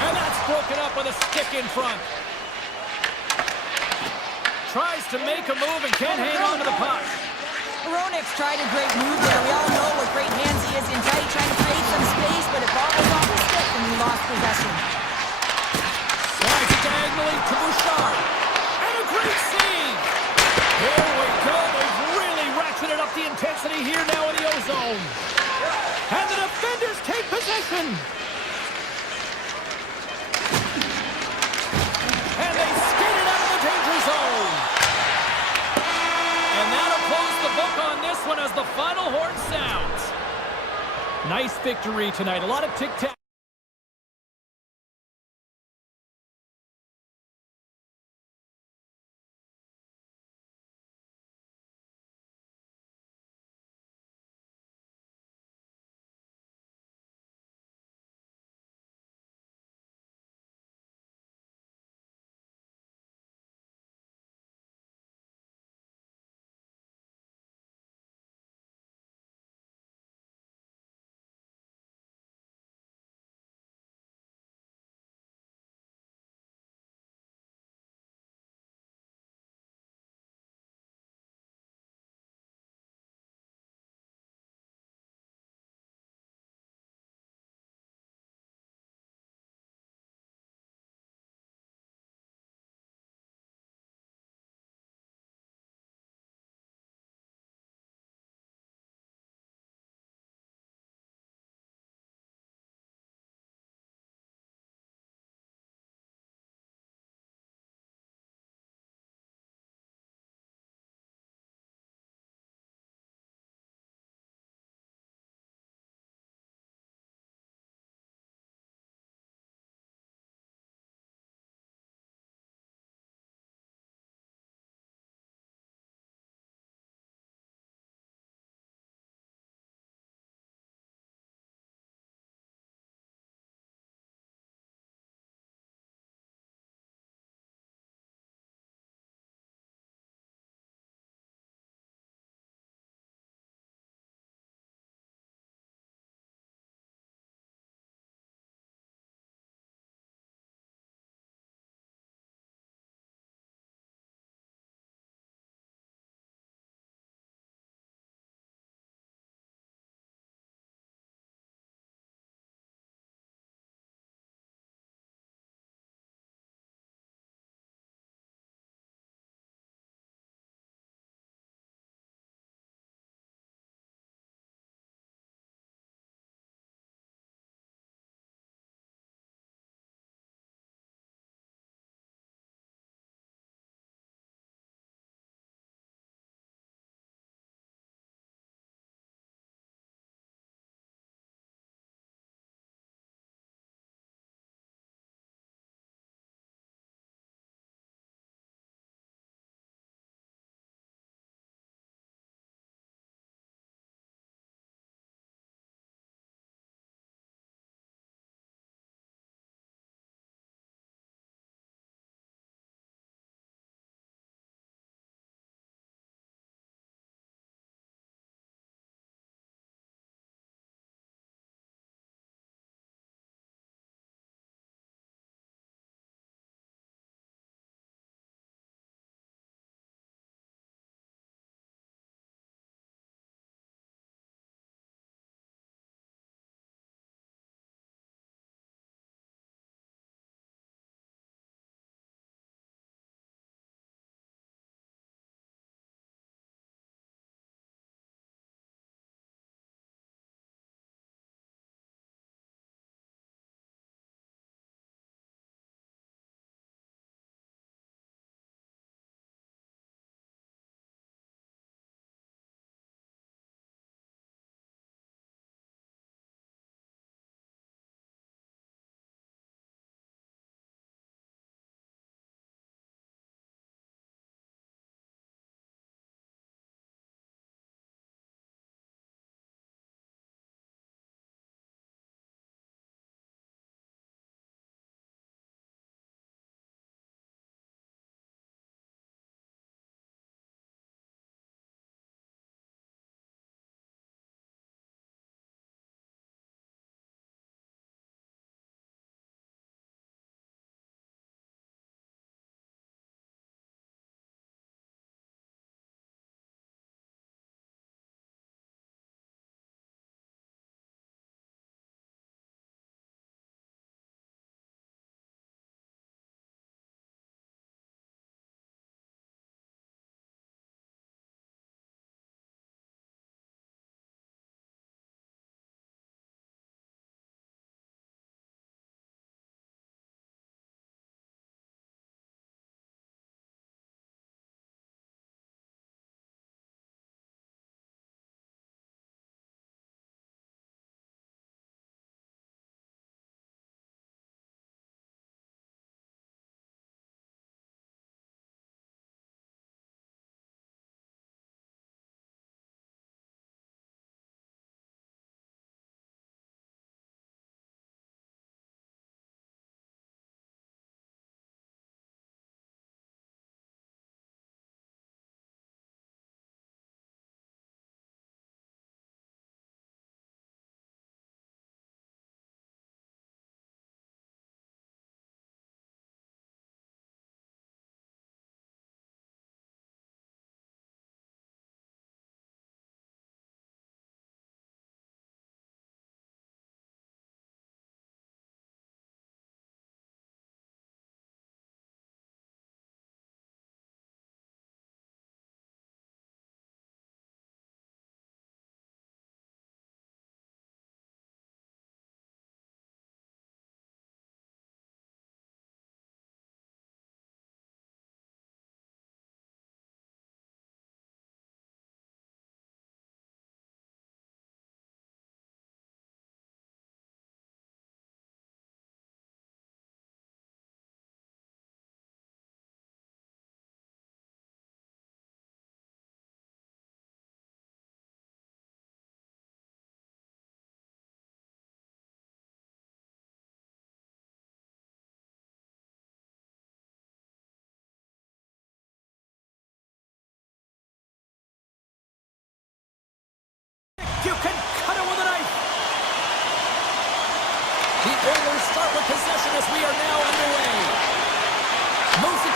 And that's broken up with a stick in front. tries to make a move and can't hang on to the puck. Hronek's tried a great move there. We all know what great hands he is in tight, trying to create some space, but it bobbles off his stick and he lost possession. Slides it diagonally to Bouchard. And a great save! Here we go. They've really ratcheted up the intensity here now in the O-zone. And the defenders take possession. And they skate it out of the danger zone. And that'll close the book on this one as the final horn sounds. Nice victory tonight. A lot of tic-tac.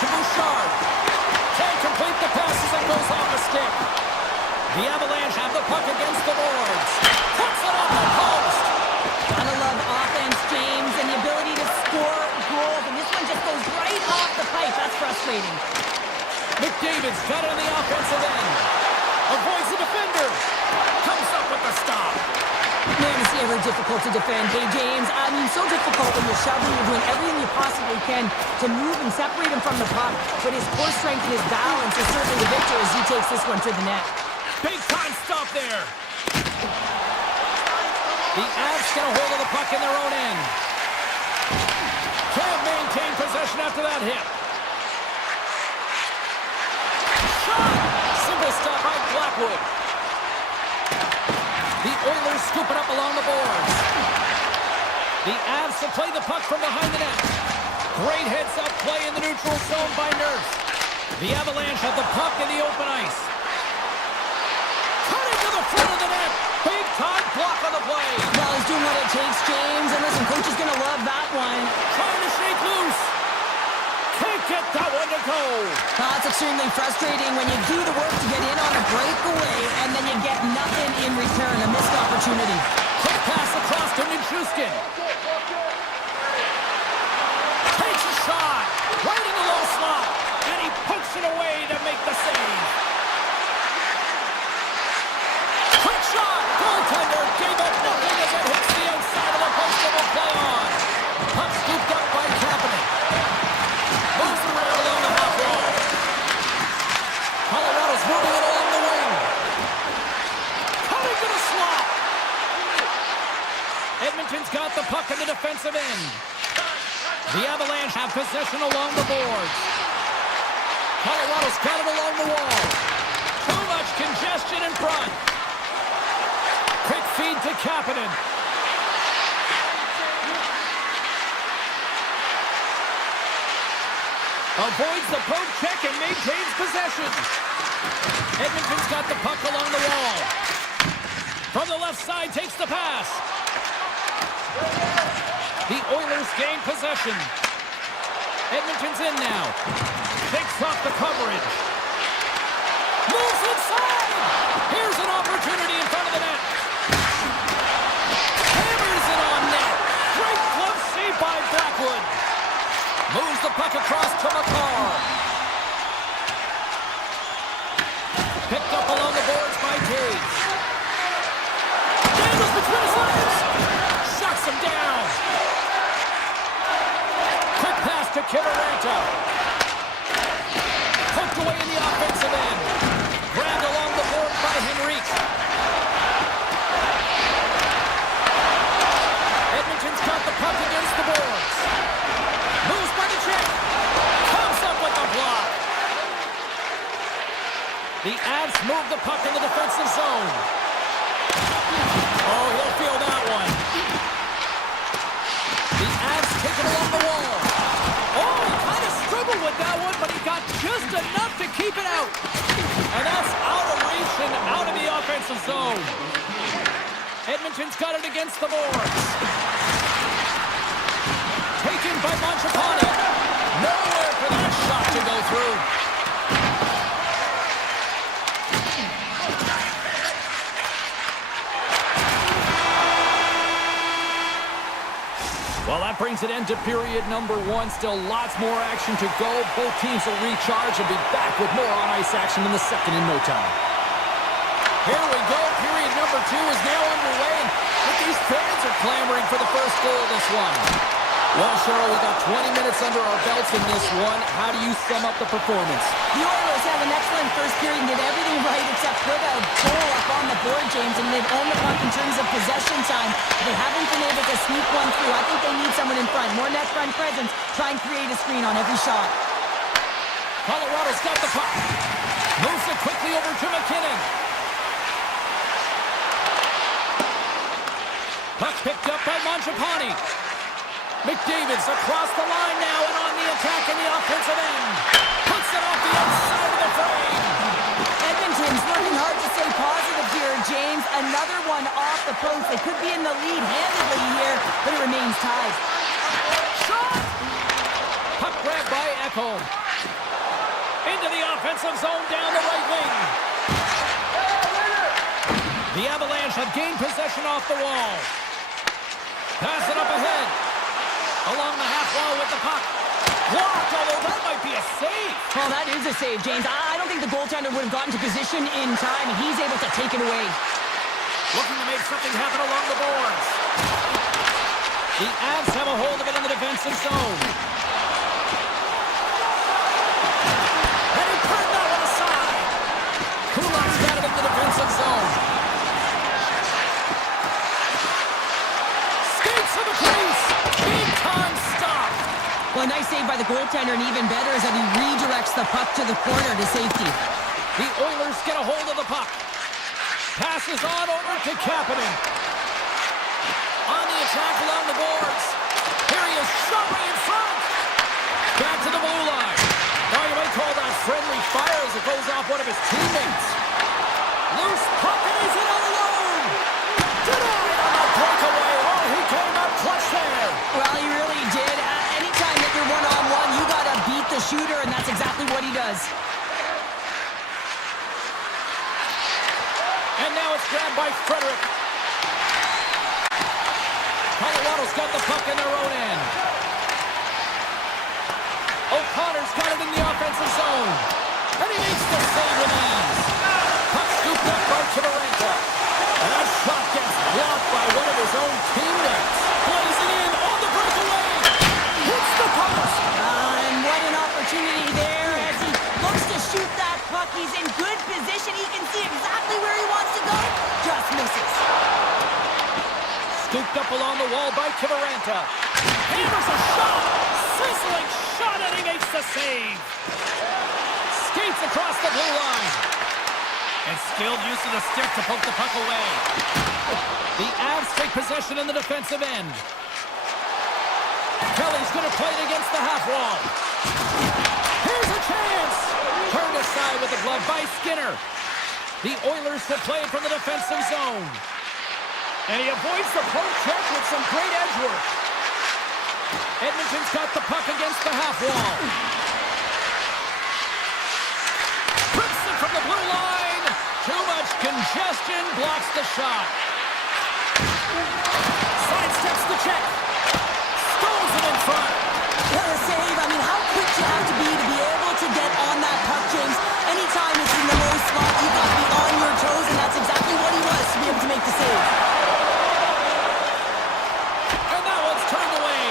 to Bouchard. Can't complete the pass as it goes off the stick. The Avalanche have the puck against the boards. Puts it off the post. Gotta love offense, James, and the ability to score goals. And this one just goes right off the pipe. That's frustrating. McDavid's got it on the offensive end. Avoids the defender. Comes up with the stop. Man, it's ever difficult to defend. Hey, James, I mean, so difficult when you're shoving, you're doing everything you possibly can to move and separate him from the puck. But his core strength and his balance is certainly the victor as he takes this one to the net. Big time stop there. The Avs get a hold of the puck in their own end. Can't maintain possession after that hit. Shot! Simple stop by Blackwood. The Oilers scoop it up along the boards. The Avs to play the puck from behind the net. Great heads-up play in the neutral zone by Nurse. The Avalanche have the puck in the open ice. Cutting to the front of the net. Big time block on the play. Well, he's doing what it takes, James. And listen, coach is going to love that one. Trying to shake loose. Can't get that one to go. Oh, it's extremely frustrating when you do the work to get in on a breakaway and then you get nothing in return. A missed opportunity. Quick pass across to Nichushkin. Takes a shot. Right in the low slot. And he pokes it away to make the save. Quick shot. Goaltender gave up nothing as it hits the outside of the post and will play on. Puck scooped up by Kapanen. Moves the rail along the half wall. Colorado's moving it along the wing. Cutting to the slot. Edmonton's got the puck in the defensive end. The Avalanche have possession along the boards. Colorado's got it along the wall. Too much congestion in front. Quick feed to Kapanen. Avoids the poke check and maintains possession. Edmonton's got the puck along the wall. From the left side, takes the pass. The Oilers gain possession. Edmonton's in now. Takes off the coverage. Moves inside. Here's an opportunity in front of the net. Hammers it on net. Great glove save by Blackwood. Moves the puck across to McCall. Picked up along the boards by Taves. Dangles between his legs. Shuts him down. Quick pass to Kivaranta. Poked away in the offensive end. Grabbed along the board by Henrique. Edmonton's got the puck against the boards. Moves by the check. Comes up with the block. The Avs move the puck in the defensive zone. Oh, he'll feel that one. The Avs take it along the wall. Oh, he kind of struggled with that one, but he got just enough to keep it out. And that's out of reach and out of the offensive zone. Edmonton's got it against the boards. Taken by Mangiapane. Nowhere for that shot to go through. Well, that brings an end to period number one. Still lots more action to go. Both teams will recharge and be back with more on-ice action in the second in no time. Here we go. Period number two is now underway. And these fans are clamoring for the first goal of this one. Well, Cheryl, we got 20 minutes under our belts in this one. How do you sum up the performance? The Oilers had an excellent first period and did everything right except put a goal up on the board, James, and they've owned the puck in terms of possession time. They haven't been able to sneak one through. I think they need someone in front. More net front presence. Try and create a screen on every shot. Colorado's got the puck. Moves it quickly over to McKinnon. Puck picked up by Mangiapane. McDavid's across the line now and on the attack in the offensive end. Puts it off the outside of the frame. Edmonton's working hard to stay positive here, James. Another one off the post. They could be in the lead handedly here, but it remains tied. Shot! Puck grabbed by Ekholm. Into the offensive zone down the right wing. The Avalanche have gained possession off the wall. Pass it up ahead. Along the half wall with the puck. Blocked, although that might be a save. Well, that is a save, James. I don't think the goaltender would have gotten to position in time. He's able to take it away. Looking to make something happen along the boards. The Avs have a hold of it in the defensive zone. And he turned that one aside. Kulak's got it in the defensive zone. Skates to the crease. Big time stop. Well, a nice save by the goaltender, and even better is that he redirects the puck to the corner to safety. The Oilers get a hold of the puck. Passes on over to Kapanen. On the attack along the boards. Here he is, shot right in front. Back to the blue line. Now you might call that friendly fire as it goes off one of his teammates. Loose puck and he's in all alone. Denied on the breakaway. Oh, he came up clutch there. Well, he really did. Anytime that you're one-on-one, you got to beat the shooter, and that's exactly what he does. And now it's grabbed by Frederick. Colorado's got the puck in their own end. O'Connor's got it in the offensive zone. And he makes the save with ease. Puck scooped up by Kivarenta. And that shot gets blocked by one of his own teammates. Blazing in on the breakaway. Hits the post. And what an opportunity there as he looks to shoot that puck. He's in good position. He can see exactly where he wants to go. Just misses. Scooped up along the wall by Kivarenta. Hammers a shot. Sizzling shot, and he makes the save. Skates across the blue line. And skilled use of the stick to poke the puck away. The Avs take possession in the defensive end. Kelly's going to play it against the half wall. Here's a chance. Turned aside with the glove by Skinner. The Oilers to play it from the defensive zone. And he avoids the poke check with some great edge work. Edmonton's got the puck against the half wall. Rips it from the blue line. Too much congestion, blocks the shot. Sidesteps the check. Stones it in front. What a save. I mean, how quick you have to be able to get on that puck, James. Anytime it's in the low slot, you've got to be on your toes, and that's exactly what he was to be able to make the save. And that one's turned away.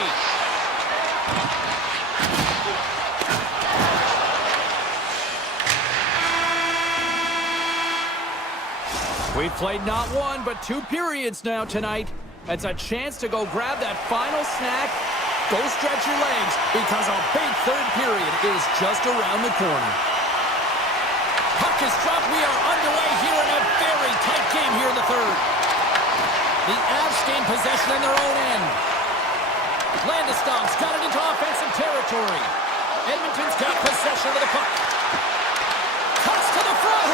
We've played not one, but 2 periods now tonight. It's a chance to go grab that final snack. Go stretch your legs, because a big third period is just around the corner. Puck is dropped. We are underway here in a very tight game here in the third. The Avs gain possession in their own end. Landeskog's got it into offensive territory. Edmonton's got possession of the puck. Cuts to the front.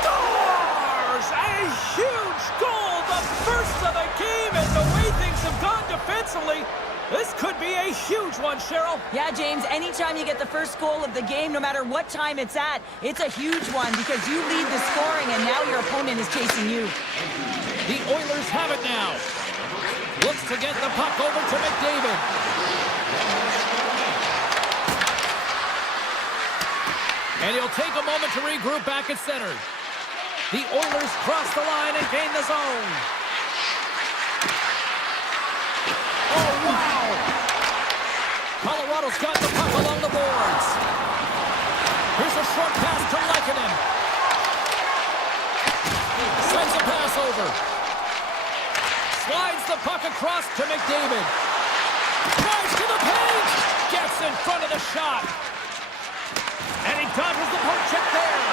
Scores! A huge goal, the first of the game, and the way things have gone defensively, this could be a huge one, Cheryl. Yeah, James, anytime you get the first goal of the game, no matter what time it's at, it's a huge one because you lead the scoring and now your opponent is chasing you. The Oilers have it now. Looks to get the puck over to McDavid. And he'll take a moment to regroup back at center. The Oilers cross the line and gain the zone. Oh, wow! Colorado's got the puck along the boards. Here's a short pass to Lehkonen. Sends a pass over. Slides the puck across to McDavid. Drives to the paint. Gets in front of the shot. And he dodges the poke check there.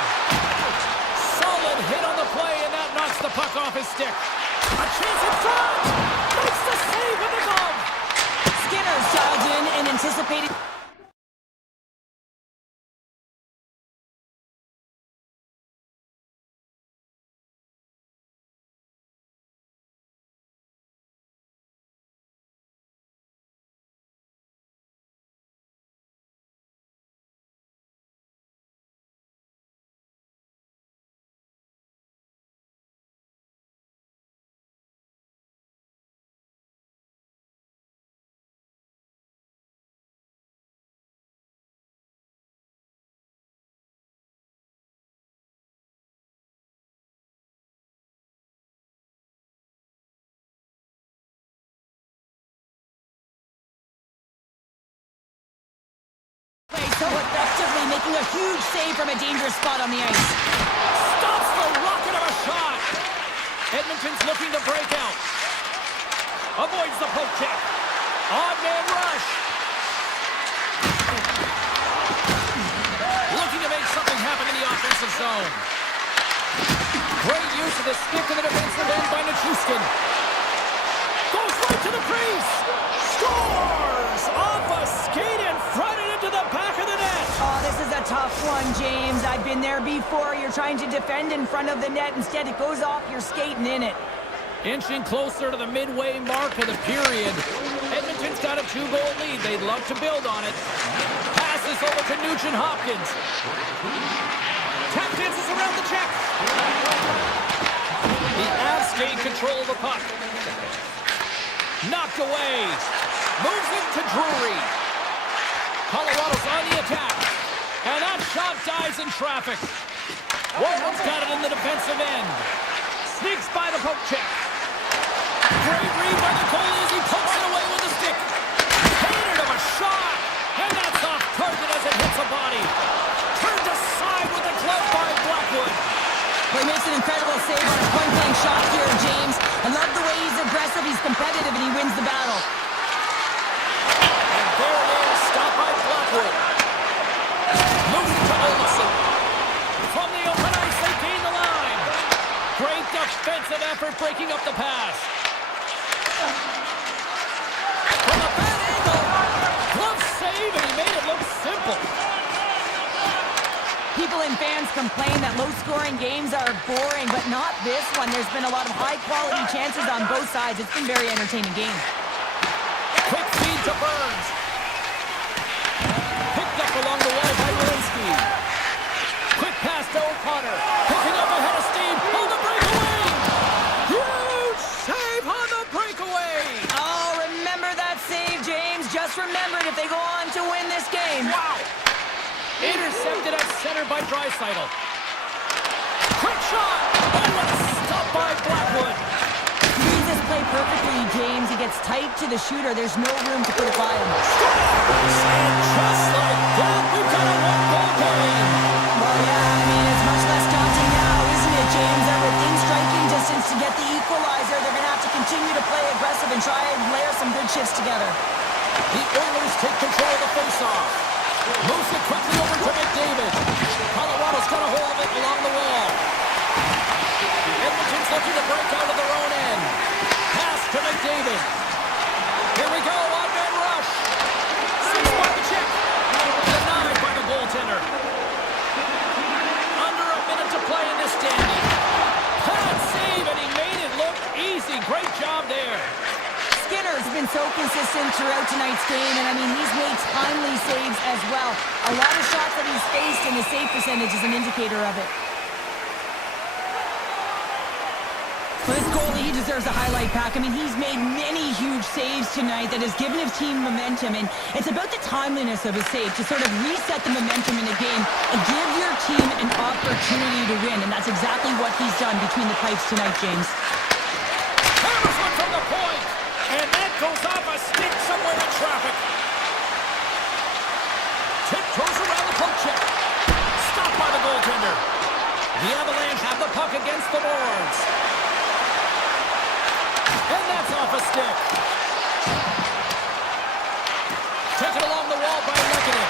Solid hit on the play, and that knocks the puck off his stick. A chance in front. Makes the save with the glove. Skinner's dialed in and anticipated. so effectively, making a huge save from a dangerous spot on the ice. Stops the rocket of a shot. Edmonton's looking to break out. Avoids the poke check. Odd man rush. Looking to make something happen in the offensive zone. Great use of the stick in the defensive end by Nichushkin. Goes right to the crease. Scores! Off a skate and front it into the back of the net. Oh, this is a tough one, James. I've been there before. You're trying to defend in front of the net. Instead, it goes off your skate and in it. Inching closer to the midway mark of the period. Edmonton's got a 2-goal lead. They'd love to build on it. Passes over to Nugent-Hopkins. Tap dances around the check. The Avs gain control of the puck. Knocked away. Moves it to Drury. Colorado's on the attack. And that shot dies in traffic. Warren's got it in the defensive end. Sneaks by the poke check. Great read by the goalie as he pokes it away with a stick. Hated of a shot. And that's off target as it hits a body. Turned aside with the glove by Blackwood. Well, he makes an incredible save on a point-blank shot here, James. I love the way he's aggressive, he's competitive, and he wins the battle. And there it is, stopped by Blackwood. Moves it to Olsen. From the open ice, they gain the line. Great defensive effort breaking up the pass. From a bad angle. Glove save, and he made it look simple. People and fans complain that low-scoring games are boring, but not this one. There's been a lot of high-quality chances on both sides. It's been a very entertaining game. Quick feed to Burns. Picked up along the wall by Walensky. Quick pass to O'Connor. Picking up ahead of Steve on the breakaway. Huge save on the breakaway. Oh, remember that save, James. Just remember it if they go on to win this game. Wow. Intercepted at center by Draisaitl. Quick shot. Oh, what a stop by Blackwood. He reads this play perfectly, James. He gets tight to the shooter. There's no room to put it by him. And just like that, we've got a one-goal game. Well, yeah, I mean, it's much less daunting now, isn't it, James? They're within striking distance to get the equalizer. They're going to have to continue to play aggressive and try and layer some good shifts together. The Oilers take control of the faceoff. Moves it quickly over to McDavid. Colorado's got a hold of it along the wall. Edmonton's looking to break out of their own end. Pass to McDavid. Here we go, odd-man rush. Seized by the check. Denied by the goaltender. Under a minute to play in this standing. Pad save, and he made it look easy. Great job there. Skinner's been so consistent throughout tonight's game, and I mean, he's made timely saves as well. A lot of shots that he's faced, and his save percentage is an indicator of it. For this goalie, he deserves a highlight pack. I mean, he's made many huge saves tonight that has given his team momentum, and it's about the timeliness of his save to sort of reset the momentum in the game and give your team an opportunity to win, and that's exactly what he's done between the pipes tonight, James. Hammers one from the point. And that goes off a stick somewhere in traffic. Tiptoes around the poke check. Stopped by the goaltender. The Avalanche have the puck against the boards. And that's off a stick. Taken along the wall by Lekanen.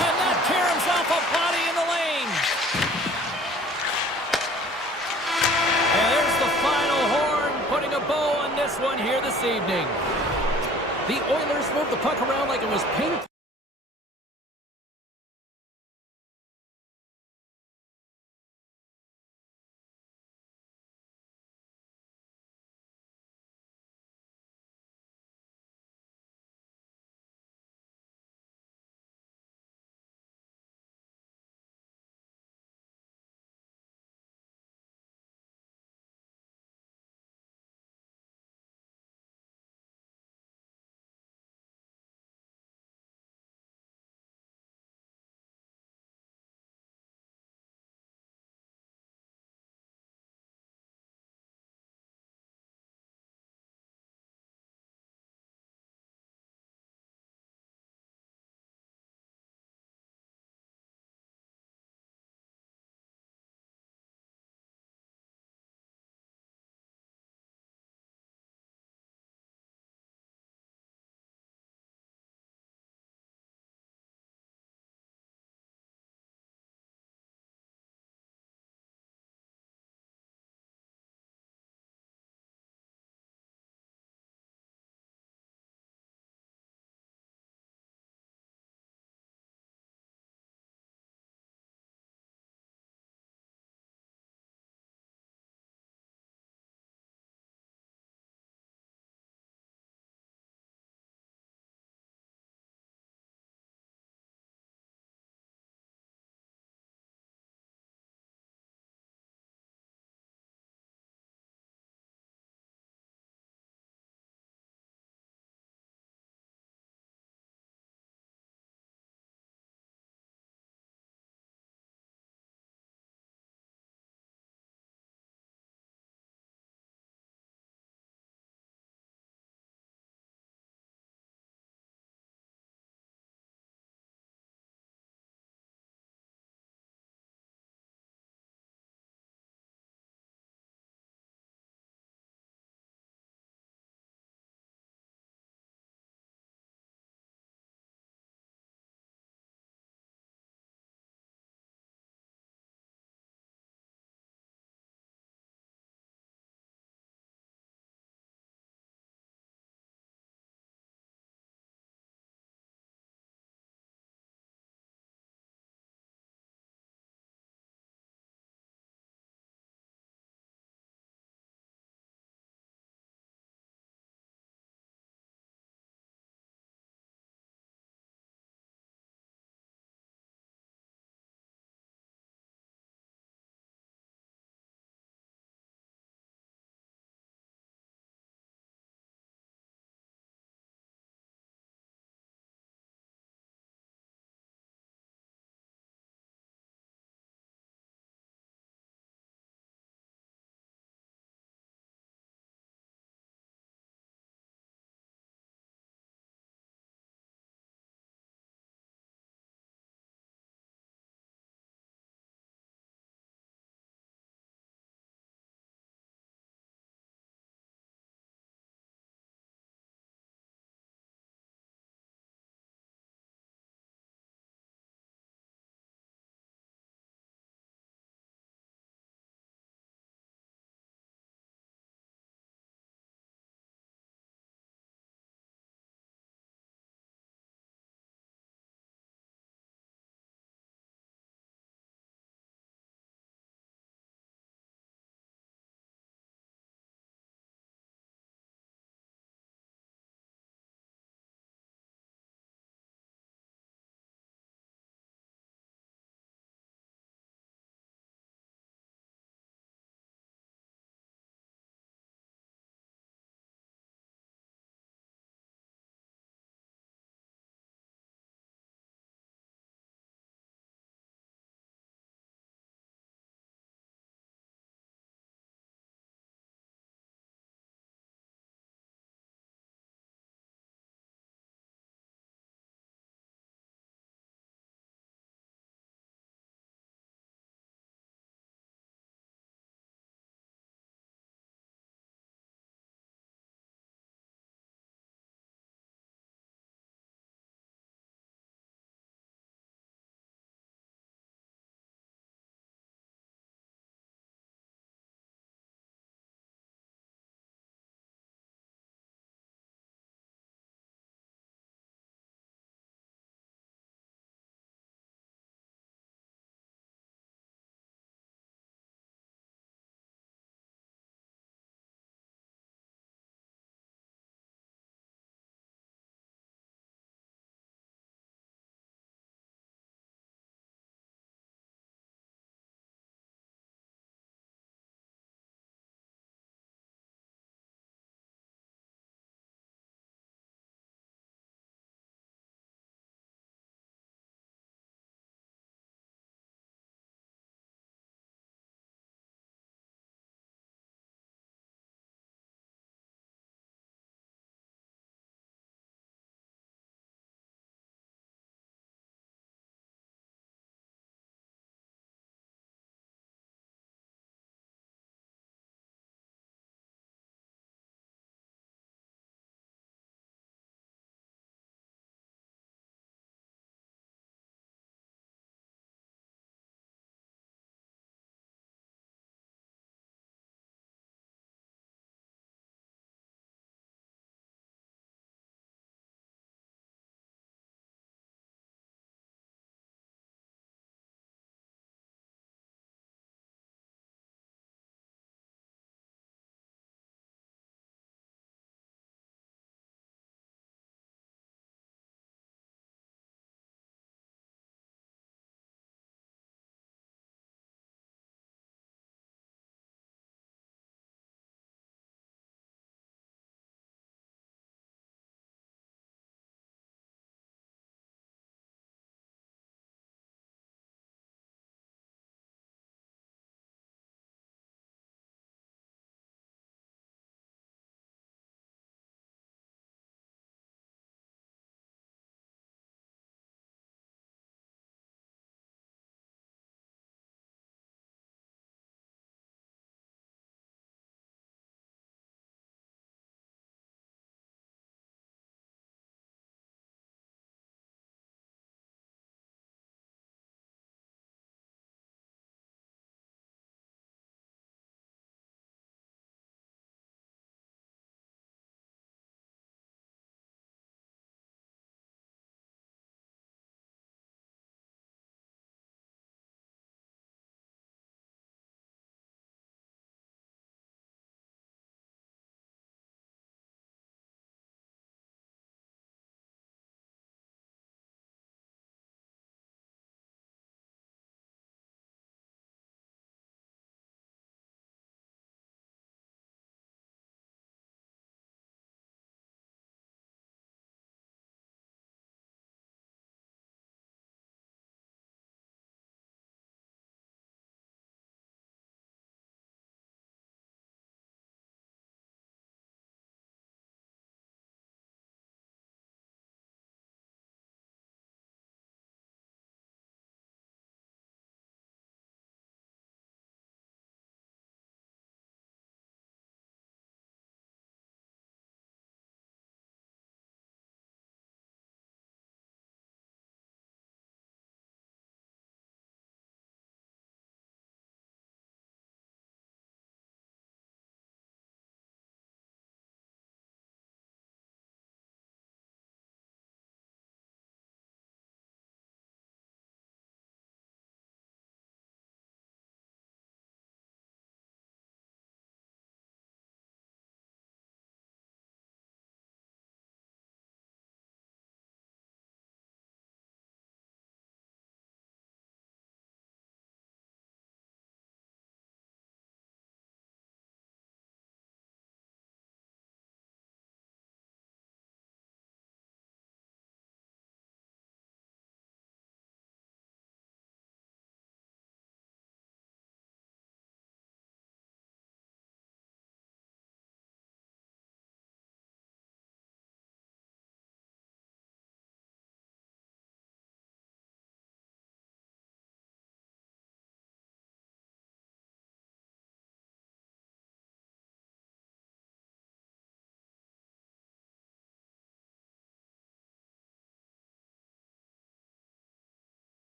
And that caroms off a body in the lane. And there's the final horn, putting a bow on this one here this evening. The Oilers moved the puck around like it was ping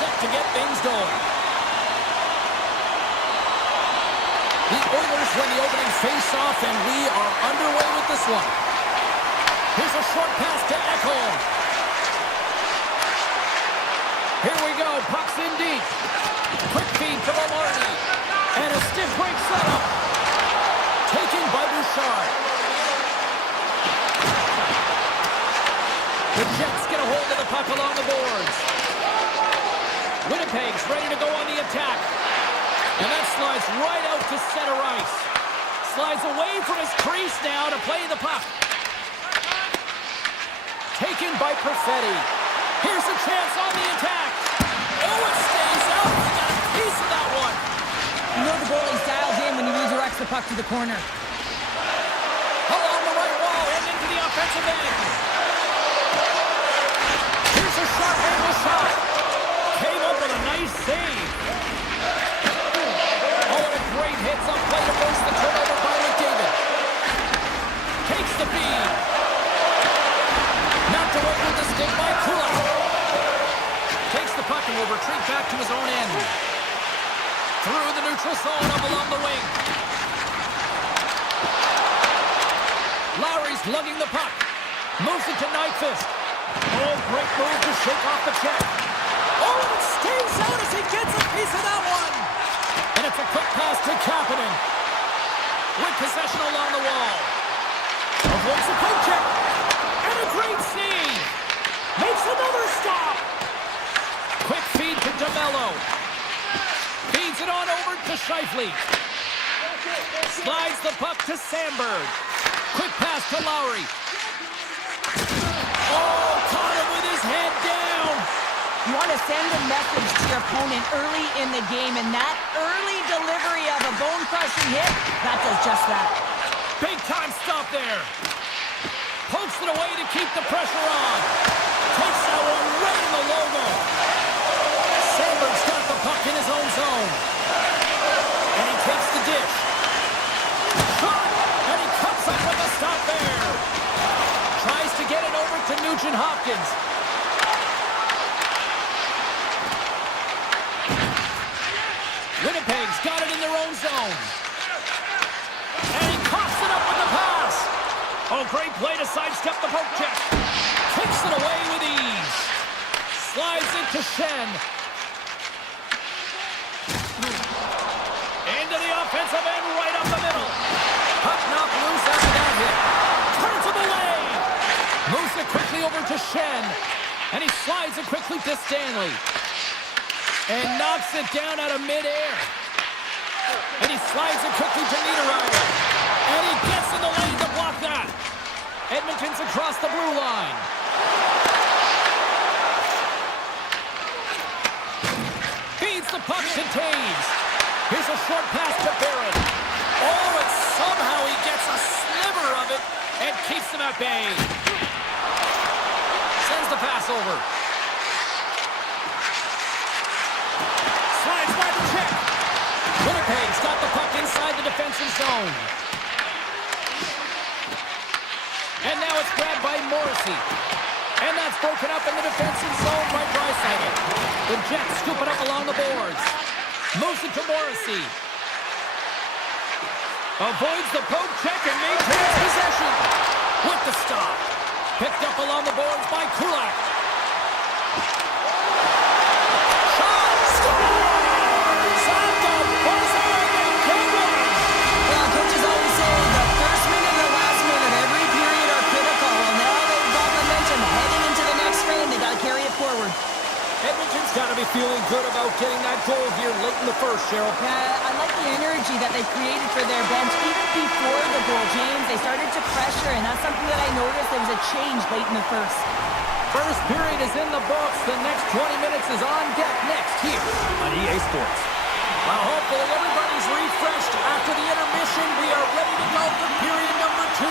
set to get things going. The Oilers win the opening face-off, and we are underway with this one. Here's a short pass to Ekholm. Here we go, puck's in deep. Quick feed to Velarde. And a stiff break setup. Taken by Bouchard. The Jets get a hold of the puck along the boards. Winnipeg's ready to go on the attack. And that slides right out to center ice. Slides away from his crease now to play the puck. Taken by Perfetti. Here's a chance on the attack. Oh, it stays out. He got a piece of that one. You know the goalie's dialed in when he redirects the puck to the corner. Along the right wall and into the offensive end. Here's a short-handed shot. Came up with a nice save. Oh, and a great hits up play to force the turnover by McDavid. Takes the feed. Knocked away with the stick by Kulak. Takes the puck and will retreat back to his own end. Through the neutral zone up along the wing. Lowry's lugging the puck. Moves it to Nyquist. Oh, great move to shake off the check. Oh, and it stays out as he gets a piece of that one. And it's a quick pass to Kapanen. With possession along the wall. Avoids the poke check. And a great save. Makes another stop. Quick feed to DeMello. Feeds it on over to Scheifele. Slides the puck to Sandberg. Quick pass to Lowry. Oh, caught him with his head down. You want to send a message to your opponent early in the game, and that early delivery of a bone-crushing hit, that does just that. Big time stop there. Pokes it away to keep the pressure on. Takes that one right in the logo. Sandberg's got the puck in his own zone. And he takes the dish. Shot! And he comes up with a stop there. Tries to get it over to Nugent-Hopkins. Winnipeg's got it in their own zone. And he coughs it up with the pass. Oh, great play to sidestep the poke check. Kicks it away with ease. Slides it to Shen. Into the offensive end, right up the middle. Puck knocked loose after that hit. Turns it away. Moves it quickly over to Shen. And he slides it quickly to Stanley. And knocks it down out of midair. And he slides it quickly to Niederreiter. And he gets in the lane to block that. Edmonton's across the blue line. Feeds the puck to Taves. Here's a short pass to Barrett. Oh, and somehow he gets a sliver of it and keeps him at bay. Sends the pass over. Slides by the check. Winnipeg's got the puck inside the defensive zone. And now it's grabbed by Morrissey. And that's broken up in the defensive zone by Draisaitl. The Jets scoop it up along the boards. Moves it to Morrissey. Avoids the poke check and maintains possession. With the stop. Picked up along the boards by Kulak. Shot! Scores! At the buzzer, they can win! Well, coaches always say the first minute and the last minute of every period are critical. Well, now they've got momentum heading into the next frame. They got to carry it forward. Edmonton's got to be feeling good about getting that goal here late in the first, Cheryl. Yeah, I like the energy that they created for their bench even before the goal, James. They started to pressure, and that's something that I noticed. There was a change late in the first. First period is in the books. The next 20 minutes is on deck next here on EA Sports. Well, hopefully everybody's refreshed. After the intermission, we are ready to go for period number 2.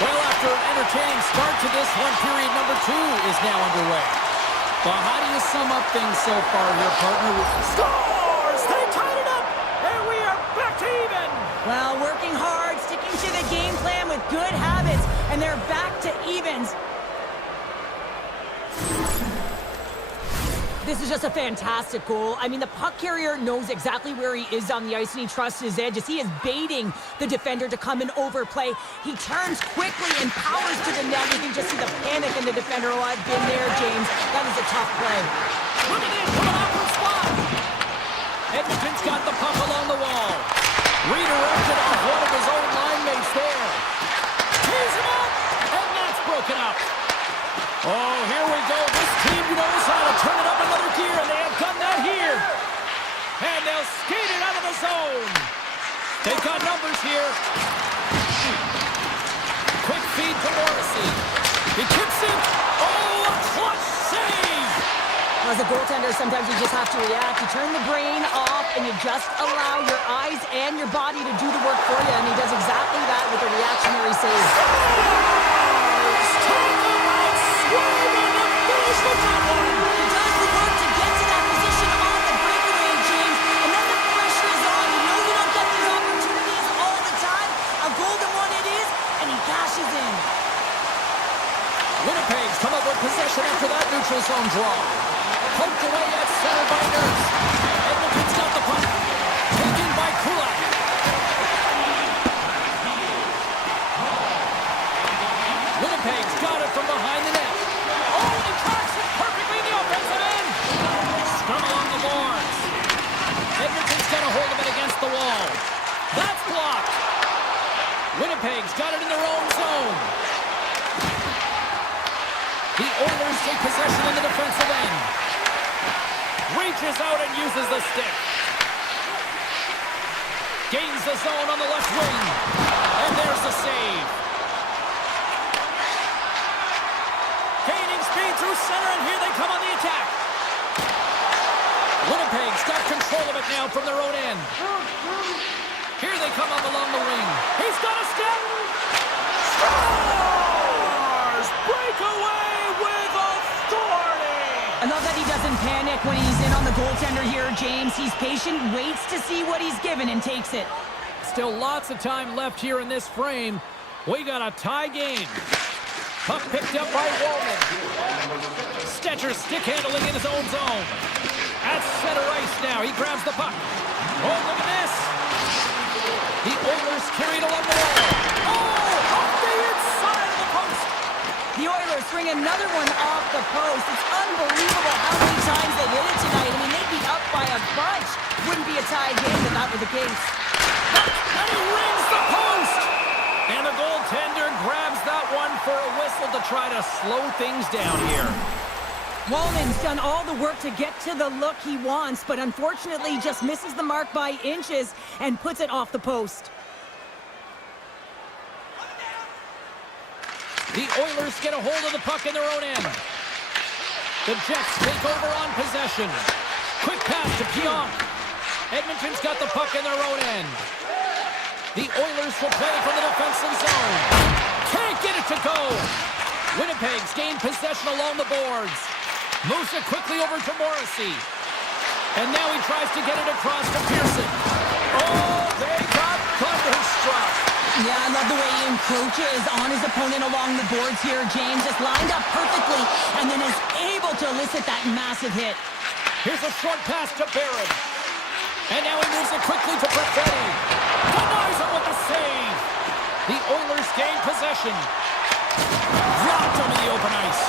Well, after an entertaining start to this one, period number 2 is now underway. Well, how do you sum up things so far here, partner? Scores! They tied it up, and we are back to even! Well, working hard, sticking to the game plan with good habits, and they're back to evens. This is just a fantastic goal. I mean, the puck carrier knows exactly where he is on the ice, and he trusts his edges. He is baiting the defender to come and overplay. He turns quickly and powers to the net. You can just see the panic in the defender. Oh, I've been there, James. That is a tough play. Look at this, from an awkward spot. Edmonton's got the puck along the wall. Redirected off one of his own line mates there. Tees him up, and that's broken up. Oh, here we go. This team knows how to turn it up another gear, and they have done that here. And they'll skate it out of the zone. They've got numbers here. Quick feed to Morrissey. He tips it. Oh, a clutch save. As a goaltender, sometimes you just have to react. You turn the brain off, and you just allow your eyes and your body to do the work for you, and he does exactly that with a reactionary save. He does the work to get to that position on the breakaway, James, and then the pressure is on. You know you don't get these opportunities all the time. A golden one it is, and he cashes in. Winnipeg's come up with possession after that neutral zone draw. Poked away at center by Nurse. Edmonton's got the puck. Taken by Kulak. Winnipeg's got it from behind the net. Oh, and he tracks it perfectly in the offensive end. Scrum along the boards. Edmonton's got a hold of it against the wall. That's blocked. Winnipeg's got it in their own zone. The Oilers take possession in the defensive end. Reaches out and uses the stick. Gains the zone on the left wing. And there's the save. Gaining speed through center, and here they come on the attack. Winnipeg's got control of it now from their own end. Here they come up along the wing. He's got a step. Stars break away with authority. I love that he doesn't panic when he's in on the goaltender here, James. He's patient, waits to see what he's given, and takes it. Still lots of time left here in this frame. We got a tie game. Puck picked up by Wallman. Stetcher stick handling in his own zone. At center ice now. He grabs the puck. Oh, look at this. The Oilers carried along the wall. Oh, off the inside of the post. The Oilers bring another one off the post. It's unbelievable how many times they hit it tonight. I mean, they'd be up by a bunch. Wouldn't be a tie game if that were the case. And he rings the post. And the goaltender grabs that one for a whistle to try to slow things down here. Wallman's done all the work to get to the look he wants, but unfortunately just misses the mark by inches and puts it off the post. The Oilers get a hold of the puck in their own end. The Jets take over on possession. Quick pass to Pionk. Edmonton's got the puck in their own end. The Oilers will play from the defensive zone. Can't get it to go. Winnipeg's gained possession along the boards. Moves it quickly over to Morrissey. And now he tries to get it across to Pearson. Oh, they got thunderstruck. Yeah, I love the way he encroaches on his opponent along the boards here. James just lined up perfectly and then is able to elicit that massive hit. Here's a short pass to Barron. And now he moves it quickly to Perfetti. Denies him with the save. The Oilers gain possession. Dropped over the open ice.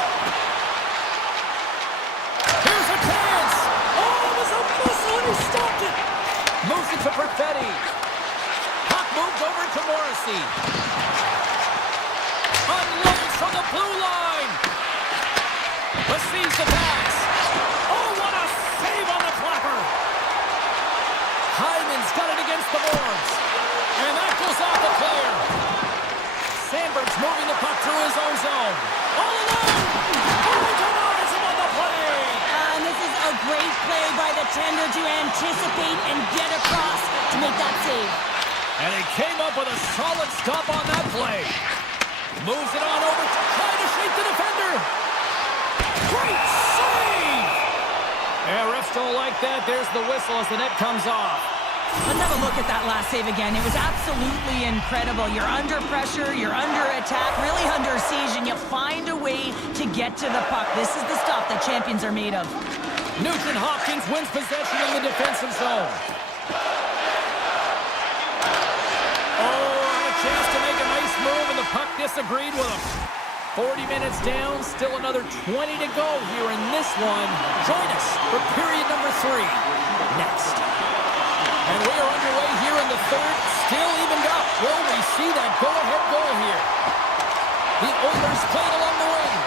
Here's a chance. Oh, it was a missile and he stopped it. Moves it to Perfetti. Puck moved over to Morrissey. Unloads from the blue line. Receives the pass. Oh, what a save on the clapper. Hyman's got it against the boards. And that goes off the player. Sandberg's moving the puck through his own zone. All alone. Oh, he denies him on the play. And this is a great play by the tender to anticipate and get across to make that save. And he came up with a solid stop on that play. Moves it on over, trying to shake the defender. Great save! Yeah, refs don't like that. There's the whistle as the net comes off. Let's have a look at that last save again. It was absolutely incredible. You're under pressure, you're under attack, really under siege, and you find a way to get to the puck. This is the stuff that champions are made of. Nugent-Hopkins wins possession in the defensive zone. Oh, a chance to make a nice move, and the puck disagreed with him. 40 minutes down, still another 20 to go here in this one. Join us for period number 3 next. And we are underway here in the third, still evened up. Will we see that go-ahead goal here? The Oilers play it along the wing.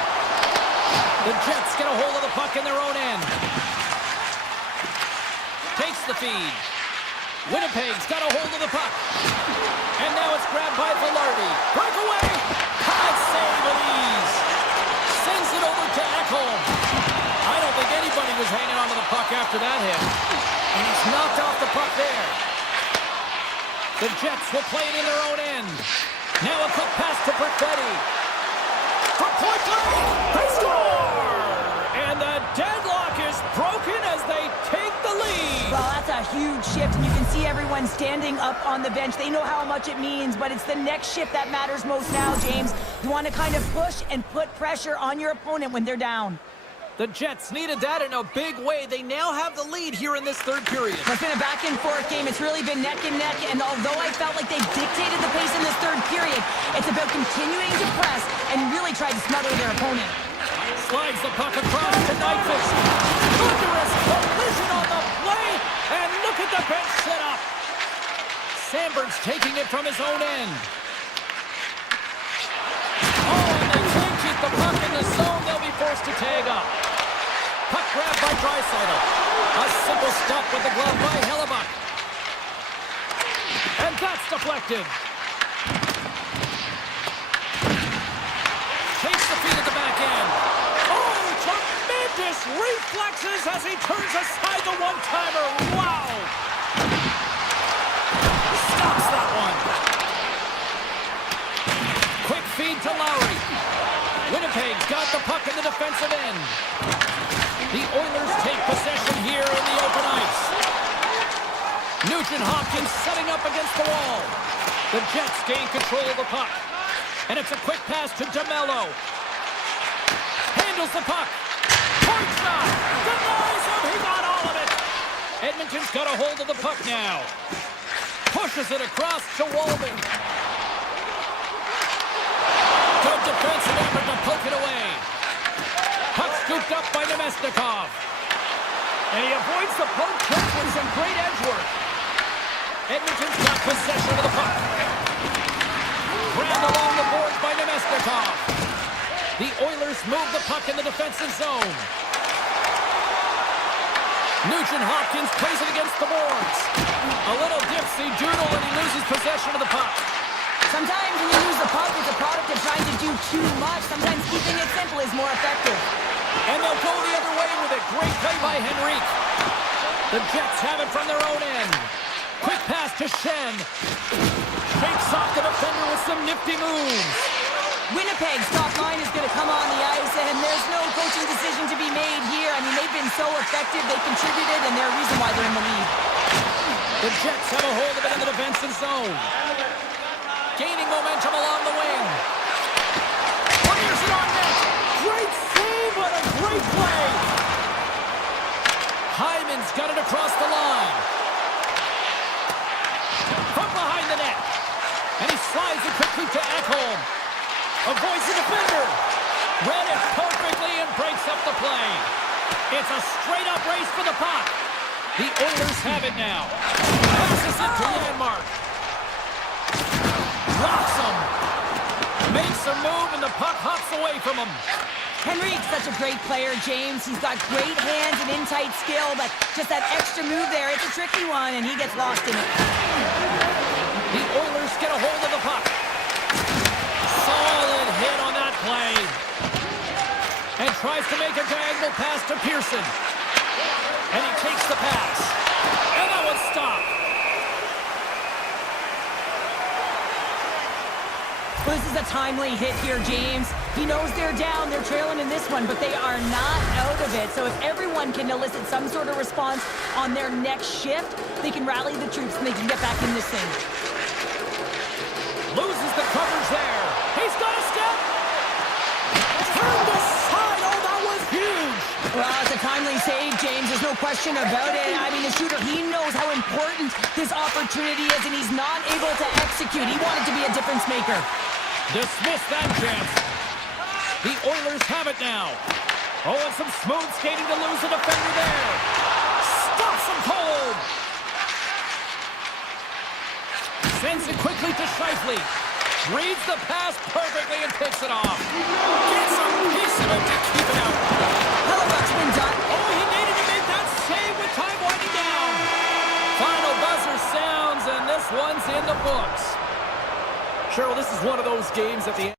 The Jets get a hold of the puck in their own end. Takes the feed. Winnipeg's got a hold of the puck. And now it's grabbed by Velarde. Breakaway! High save with ease. Sends it over to Ekholm. I don't think anybody was hanging on to the puck after that hit. And he's knocked off the puck there. The Jets will play it in their own end. Now a quick pass to Perfetti. From point blank, they score! And the deadlock is broken as they take the lead. Well, that's a huge shift, and you can see everyone standing up on the bench. They know how much it means, but it's the next shift that matters most now, James. You want to kind of push and put pressure on your opponent when they're down. The Jets needed that in a big way. They now have the lead here in this third period. It's been a back-and-forth game. It's really been neck and neck, and although I felt like they dictated the pace in this third period, it's about continuing to press and really try to smother their opponent. Slides the puck across to Nyquist. Thunderous collision on the play, and look at the bench set up. Sandberg's taking it from his own end. Oh, and they can't keep the puck in the zone. They'll be forced to tag up. Puck grabbed by Draisaitl. A simple stop with the glove by Hellebuck. And that's deflected. Takes the feed at the back end. Oh, tremendous reflexes as he turns aside the one-timer. Wow. Stops that one. Quick feed to Lowry. Winnipeg's got the puck in the defensive end. The Oilers take possession here in the open ice. Nugent-Hopkins setting up against the wall. The Jets gain control of the puck. And it's a quick pass to DeMello. Handles the puck. Point shot. Denies him. He got all of it. Edmonton's got a hold of the puck now. Pushes it across to Walden. Good defensive effort to poke it away. Puck scooped up by Nemesnikov. And he avoids the poke check with some great edge work. Edmonton's got possession of the puck. Grabbed along the boards by Nemesnikov. The Oilers move the puck in the defensive zone. Nugent-Hopkins plays it against the boards. A little dipsy doodle and he loses possession of the puck. Sometimes when you lose the puck, it's a product of trying to do too much. Sometimes keeping it simple is more effective. And they'll go the other way with a great play by Henrique. The Jets have it from their own end. Quick pass to Shen. Shakes off the defender with some nifty moves. Winnipeg's top line is going to come on the ice, and there's no coaching decision to be made here. I mean, they've been so effective, they contributed, and they're a reason why they're in the lead. The Jets have a hold of it in the defensive zone. Gaining momentum along the wing. Fires it on net. Great save, what a great play. Hyman's got it across the line. From behind the net. And he slides it quickly to Ekholm. Avoids the defender. Read it perfectly and breaks up the play. It's a straight-up race for the puck. The Oilers have it now. Passes it to Janmark. Drops him. Makes a move and the puck hops away from him. Henrique's such a great player, James. He's got great hands and in-tight skill, but just that extra move there, it's a tricky one, and he gets lost in it. The Oilers get a hold of the puck. Solid hit on that play. And tries to make a diagonal pass to Pearson. And he takes the pass. And that one's stopped. Well, this is a timely hit here, James. He knows they're down, they're trailing in this one, but they are not out of it. So if everyone can elicit some sort of response on their next shift, they can rally the troops and they can get back in this thing. Loses the coverage there. He's got a step. Turned aside. Oh, that was huge. Well, it's a a timely save, James. There's no question about it. I mean, the shooter, he knows how important this opportunity is, and he's not able to execute. He wanted to be a difference maker. Dismiss that chance. The Oilers have it now. Oh, and some smooth skating to lose a defender there. Stops him cold. Sends it quickly to Scheifele. Reads the pass perfectly and picks it off. Gets a piece of it to keep it out. Hellebuyck's been done. Oh, he needed to make that save with time winding down. Final buzzer sounds, and this one's in the books. Cheryl, this is one of those games at the end.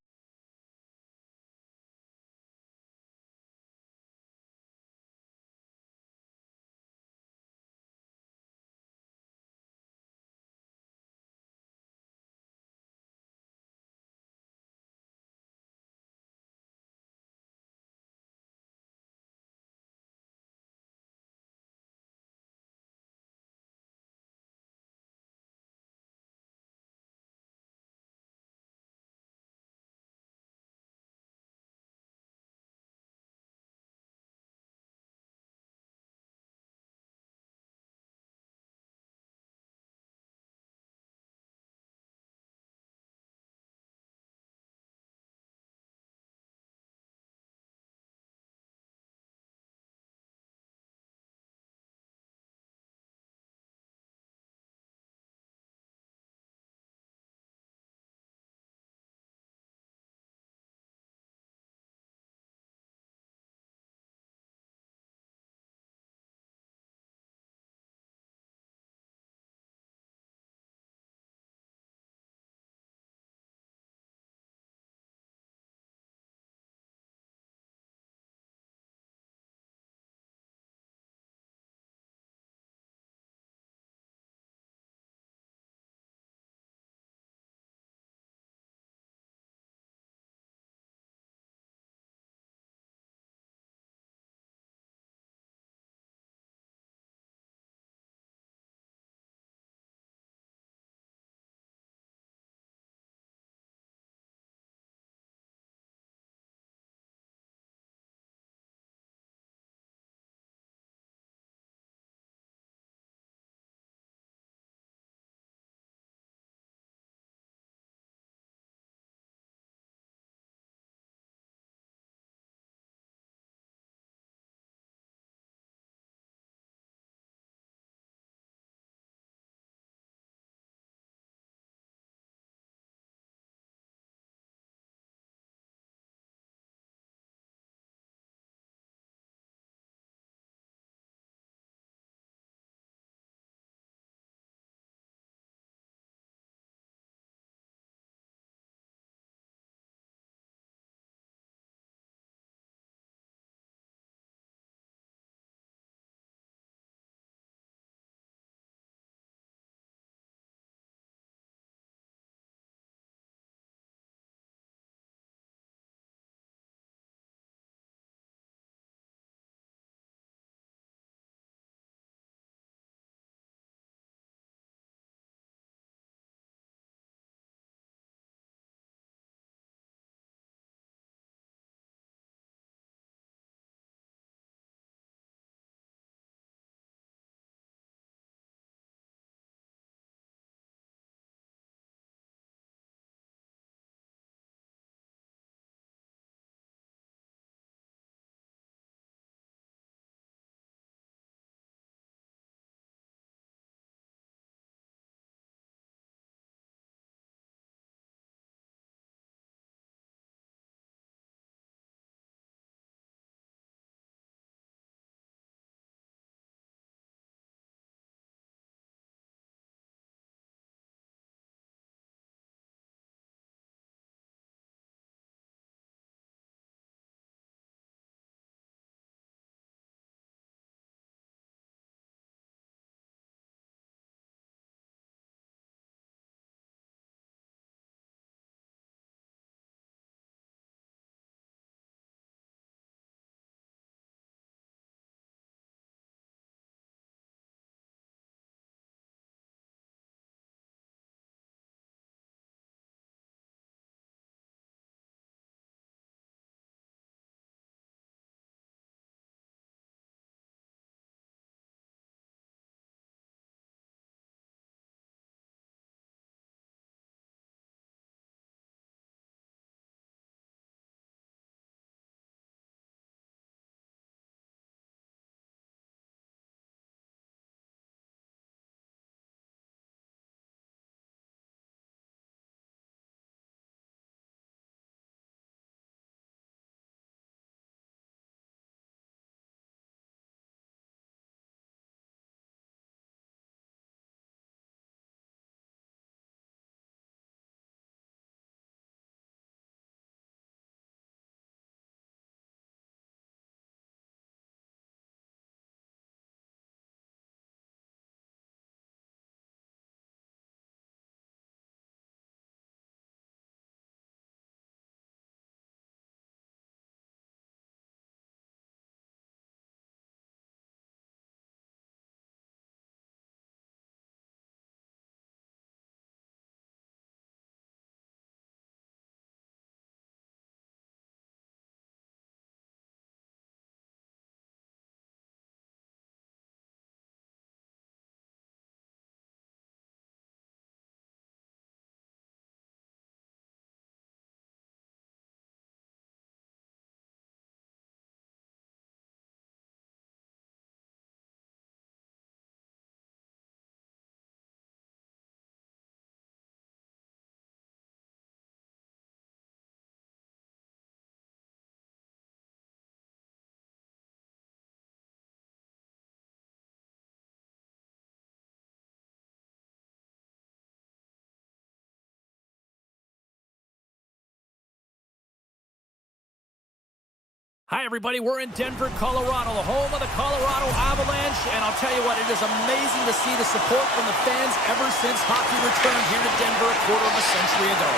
Hi, everybody. We're in Denver, Colorado, the home of the Colorado Avalanche. And I'll tell you what, it is amazing to see the support from the fans ever since hockey returned here to Denver a quarter of a century ago.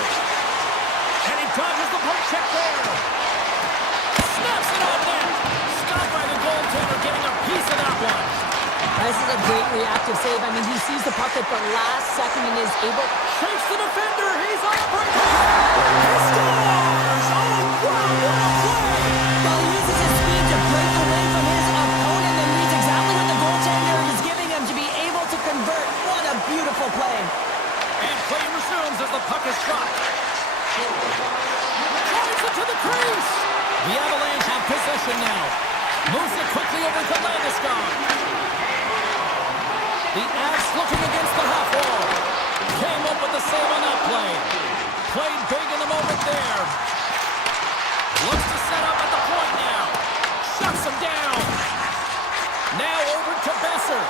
And he dodges the puck check there. Snaps it on net. Stopped by the goaltender, getting a piece of that one. This is a great reactive save. I mean, he sees the puck at the last second and is able... Shakes the defender. He's on a break. He scores! Oh, wow, what a play! Well, he uses his speed to break away from his opponent and reads exactly what the goaltender is giving him to be able to convert. What a beautiful play. And play resumes as the puck is shot. Drives it to the crease. The Avalanche have possession now. Moves it quickly over to Landeskog. The Avs looking against the half wall. Came up with the save on that play. Played big in the moment there. Looks to set up at the point now. Shuts him down. Now over to Besser.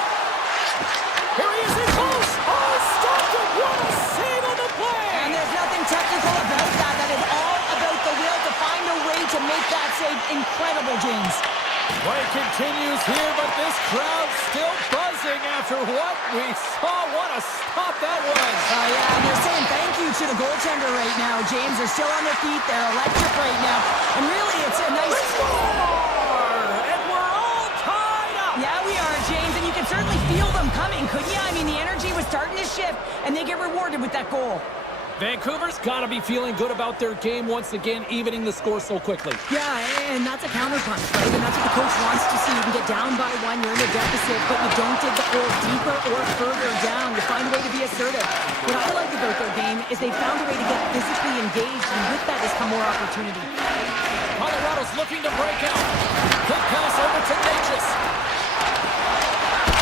Here he is in close. Oh, stopped it. What a save on the play. And there's nothing technical about that. That is all about the will to find a way to make that save. Incredible, James. Play continues here, but this crowd still buzzing after what we saw. What a stop that was. Yeah, and they're saying thank you to the goaltender right now, James. They're still on their feet. They're electric right now. And really, it's a nice... Score! And we're all tied up. Yeah, we are, James. And you can certainly feel them coming, couldn't you? I mean, the energy was starting to shift, and they get rewarded with that goal. Vancouver's got to be feeling good about their game once again, evening the score so quickly. Yeah, and that's a counterpunch, right? And that's what the coach wants to see. You can get down by one, you're in a deficit, but you don't dig the hole deeper or further down. You find a way to be assertive. What I like about their game is they found a way to get physically engaged, and with that has come more opportunity. Colorado's looking to break out. Quick pass over to Natchez.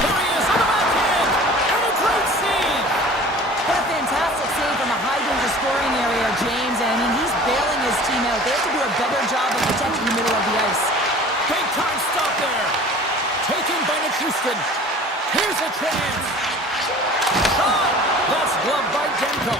There he is on the backhand, and a great save. What a fantastic save from a high-danger scoring area, James. And I mean, he's bailing his team out. They have to do a better job of protecting the middle of the ice. Big time stop there. Taken by Nichushkin. Here's a chance. Shot. That's gloved by Demko.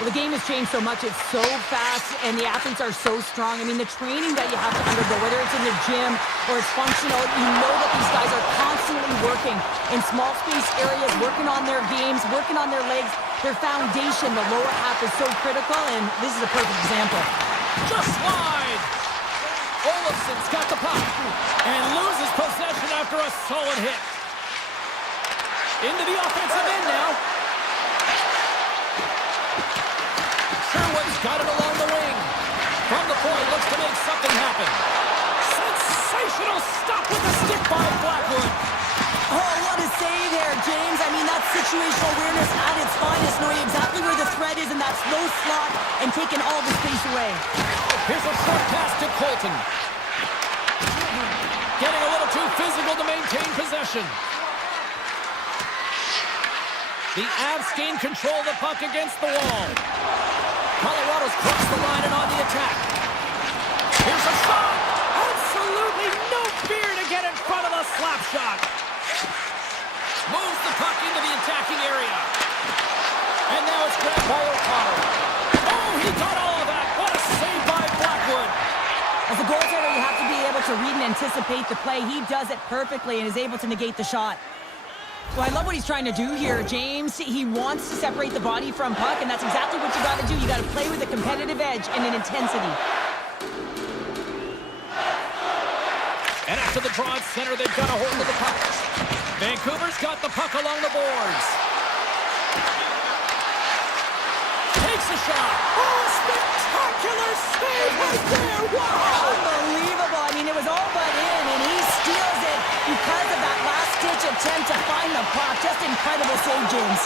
Well, the game has changed so much. It's so fast, and the athletes are so strong. I mean, the training that you have to undergo, whether it's in the gym or it's functional, you know that these guys are constantly working in small space areas, working on their games, working on their legs. Their foundation, the lower half, is so critical, and this is a perfect example. Just slide. Olafson's got the puck and loses possession after a solid hit. Into the offensive end now. Sherwood's got it along the wing. From the point, looks to make something happen. Sensational stop with the stick by Blackwood. Oh, what a save there, James. I mean, that's situational awareness at its finest, knowing exactly where the threat is in that slow slot and taking all the space away. Here's a short pass to Colton. Getting a little too physical to maintain possession. The Avs gain control of the puck against the wall. Colorado's crossed the line and on the attack. Here's a shot. Absolutely no fear to get in front of the slap shot. Moves the puck into the attacking area. And now it's grabbed by O'Connor. Oh, he got all of that. What a save by Blackwood. As a goaltender, you have to be able to read and anticipate the play. He does it perfectly and is able to negate the shot. So I love what he's trying to do here, James. He wants to separate the body from puck, and that's exactly what you got to do. You got to play with a competitive edge and an intensity. And after the draw at center, they've got a hold of the puck. Vancouver's got the puck along the boards. Takes a shot. Oh, spectacular save right there. Wow. Unbelievable. I mean, it was all but in, and he steals it because of that last-ditch attempt to find the puck. Just incredible save, James.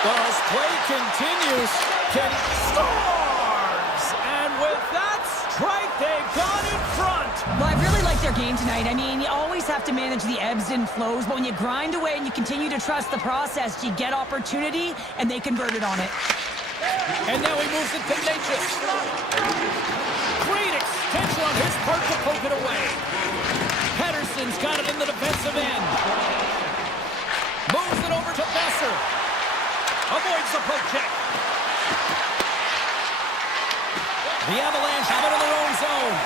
Well, as play continues, Ken scores! And with that strike, they've gone in front. Well, I really like their game tonight. I mean, you always have to manage the ebbs and flows, but when you grind away and you continue to trust the process, you get opportunity, and they converted on it. And now he moves it to Natchez. Great extension on his part to poke it away. Pedersen's got it in the defensive end. Moves it over to Besser. Avoids the poke check. The Avalanche have it in their own zone.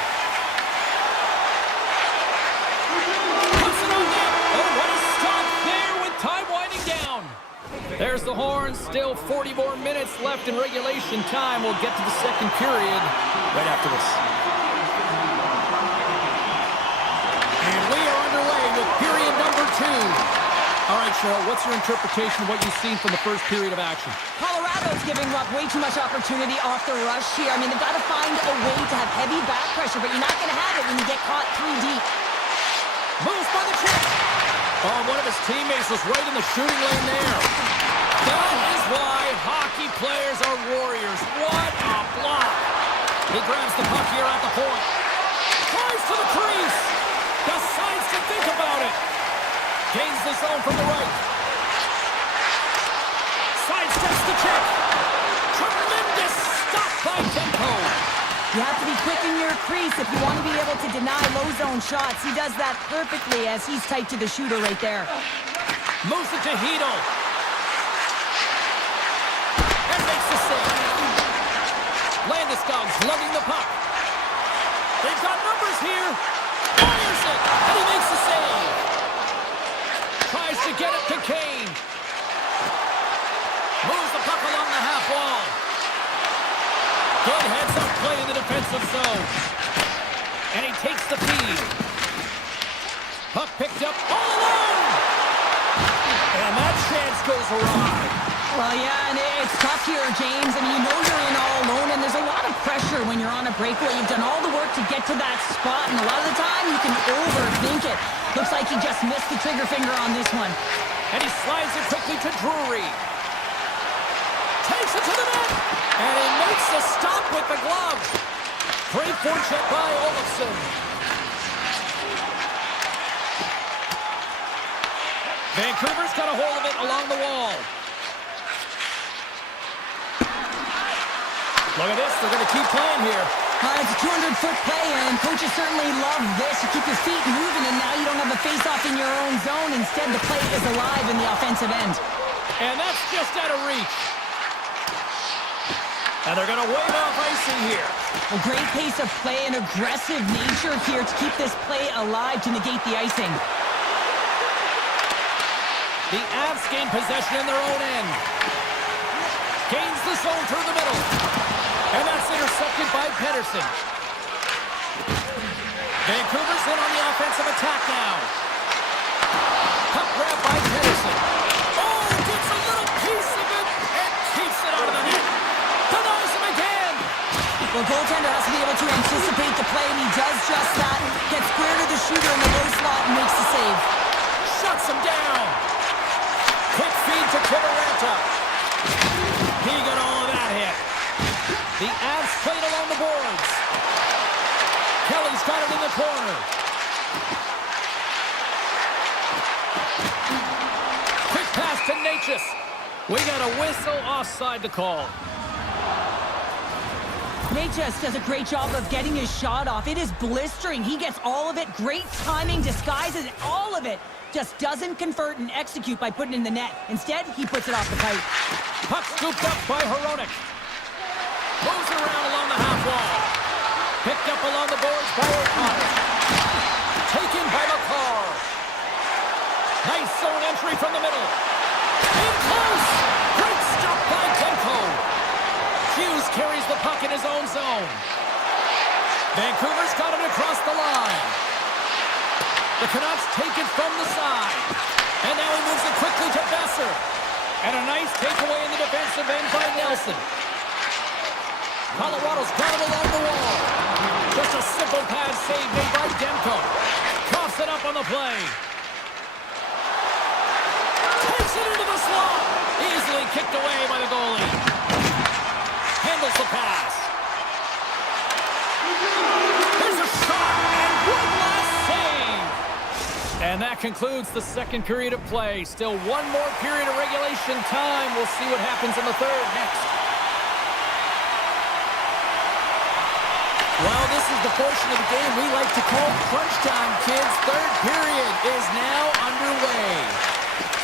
There's the horn. Still 40 more minutes left in regulation time. We'll get to the second period right after this. And we are underway with period number 2. All right, Cheryl, what's your interpretation of what you've seen from the first period of action? Colorado's giving up way too much opportunity off the rush here. I mean, they've got to find a way to have heavy back pressure, but you're not going to have it when you get caught 3 deep. Moves by the check. Oh, one of his teammates was right in the shooting lane there. That is why hockey players are warriors. What a block. He grabs the puck here at the point. Tries to the crease. Decides to think about it. Gains the zone from the right. Sidesteps the check. Tremendous stop by Tempo. You have to be quick in your crease if you want to be able to deny low zone shots. He does that perfectly as he's tight to the shooter right there. Moves it to Hito. And makes the save. Landeskog's lugging the puck. They've got numbers here. Fires it. And he makes the save. Tries to get it to Kane. Moves the puck along the half wall. Good heads-up play in the defensive zone. And he takes the feed. Puck picked up all alone. And that chance goes awry. Well, yeah, and it's tough here, James. I mean, you know you're in all alone, and there's a lot of pressure when you're on a breakaway. You've done all the work to get to that spot, and a lot of the time you can overthink it. Looks like he just missed the trigger finger on this one. And he slides it quickly to Drury. Takes it to the net. And he makes the stop with the glove. Great forecheck by Olofsson. Vancouver's got a hold of it along the wall. Look at this. They're going to keep playing here. It's a 200-foot play, and coaches certainly love this. You keep your feet moving, and now you don't have a face-off in your own zone. Instead, the play is alive in the offensive end. And that's just out of reach. And they're going to wave off icing here. A great pace of play and aggressive nature here to keep this play alive to negate the icing. The Avs gain possession in their own end. Gains the zone through the middle. And that's intercepted by Pettersson. Vancouver's in on the offensive attack now. Puck grab by Pettersson. Oh, gets a little piece of it and keeps it out of the net. Denies him again. The goaltender has to be able to anticipate the play, and he does just that. Gets square to the shooter in the low slot and makes the save. Shuts him down. Quick feed to Kivaranta. He got all of that hit. The Avs played along the boards. Kelly's got it in the corner. Quick pass to Natchez. We got a whistle offside to call. Natchez does a great job of getting his shot off. It is blistering. He gets all of it. Great timing, disguises it, all of it. Just doesn't convert and execute by putting it in the net. Instead, he puts it off the pipe. Puck scooped up by Hronek. Moves it around along the half wall. Picked up along the boards by O'Connor. Taken by McCarr. Nice zone entry from the middle. In close. Great stop by Tempo. Hughes carries the puck in his own zone. Vancouver's got it across the line. The Canucks take it from the side. And now he moves it quickly to Besser. And a nice takeaway in the defensive end by Nelson. Colorado's got it along the wall. Just a simple pass save made by Demko. Coughs it up on the play. Takes it into the slot. Easily kicked away by the goalie. Handles the pass. There's a shot and one last save. And that concludes the second period of play. Still one more period of regulation time. We'll see what happens in the third next. Well, this is the portion of the game we like to call crunch time, kids. Third period is now underway.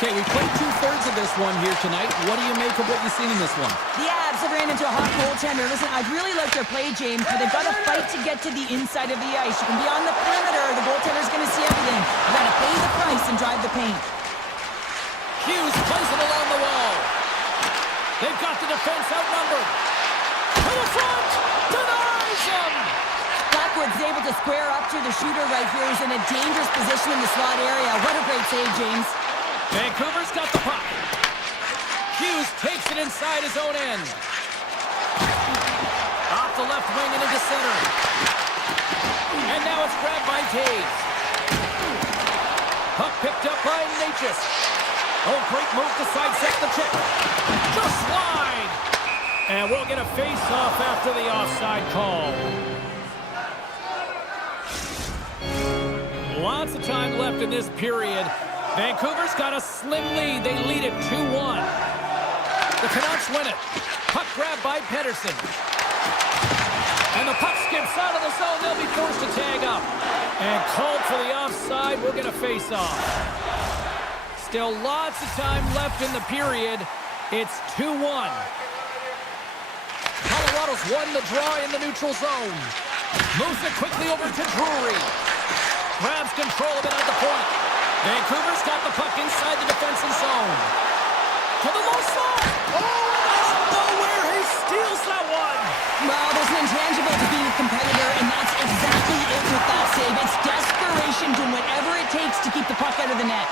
Okay, we played two-thirds of this one here tonight. What do you make of what you've seen in this one? The Avs have ran into a hot goaltender. Listen, I really like their play, James, but they've got to fight to get to the inside of the ice. You can be on the perimeter. The goaltender's going to see everything. You've got to pay the price and drive the paint. Hughes plays it along the wall. They've got the defense outnumbered. To the front! Denies him! Blackwood's able to square up to the shooter right here. He's in a dangerous position in the slot area. What a great save, James. Vancouver's got the puck. Hughes takes it inside his own end. Off the left wing and into center. And now it's grabbed by Taves. Puck picked up by Natchez. Oh, great move to sidestep the check. Just wide. And we'll get a face-off after the offside call. Lots of time left in this period. Vancouver's got a slim lead. They lead it 2-1. The Canucks win it. Puck grabbed by Pedersen. And the puck skips out of the zone. They'll be forced to tag up. And called for the offside. We'll get a face-off. Still lots of time left in the period. It's 2-1. Colorado's won the draw in the neutral zone. Moves it quickly over to Drury. Grabs control of it at the point. Vancouver's got the puck inside the defensive zone. To the low side. Oh, out of nowhere, he steals that one. Well, there's an intangible to being a competitor, and that's exactly it with that save. It's desperation, doing whatever it takes to keep the puck out of the net.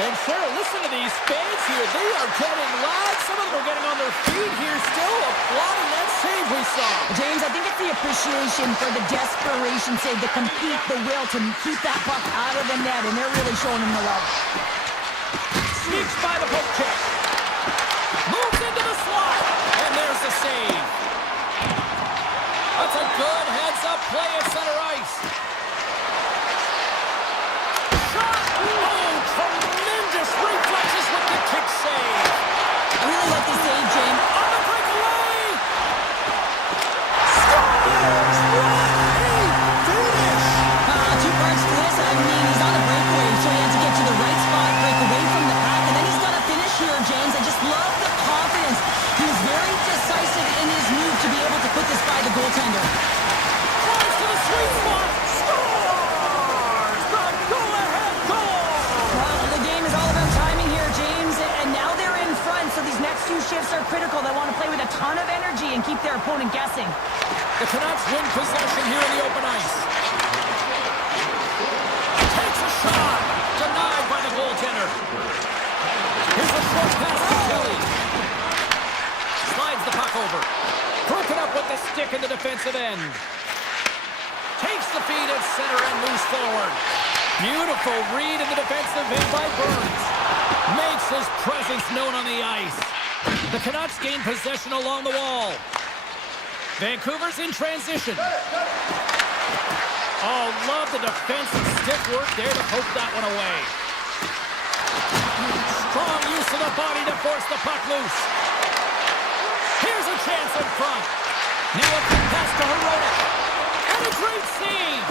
And Cheryl, listen to these fans here. They are getting loud. Some of them are getting on their feet here still, applauding that save we saw. James, I think it's the appreciation for the desperation save, the compete, the will to keep that puck out of the net, and they're really showing him the love. Sneaks by the poke check. Moves into the slot. And there's the save. That's a good heads-up play at center ice. Shot! Oh, tremendous reflexes with the kick save. I really like the save, James. On the breakaway! Scores! What a finish! Two parts to this. I mean, he's on the breakaway, so he had to get to the right spot, break away from the pack, and then he's got to finish here, James. I just love the confidence. He was very decisive in his move to be able to put this by the goaltender. Drives to the sweet spot! Scores! The go-ahead goal! Well, the game is all about timing here, James, and now they're in front, so these next two shifts are critical. They want to play with a ton of energy and keep their opponent guessing. The Canucks win possession here in the open ice. Takes a shot! Denied by the goaltender. Here's a short pass to Kelly. Slides the puck over. Broken up with the stick in the defensive end. Takes the feed at center and moves forward. Beautiful read in the defensive end by Burns. Makes his presence known on the ice. The Canucks gain possession along the wall. Vancouver's in transition. Oh, love the defensive stick work there to poke that one away. Strong use of the body to force the puck loose. Here's a chance in front. Now a quick pass to Hirona. And a great save.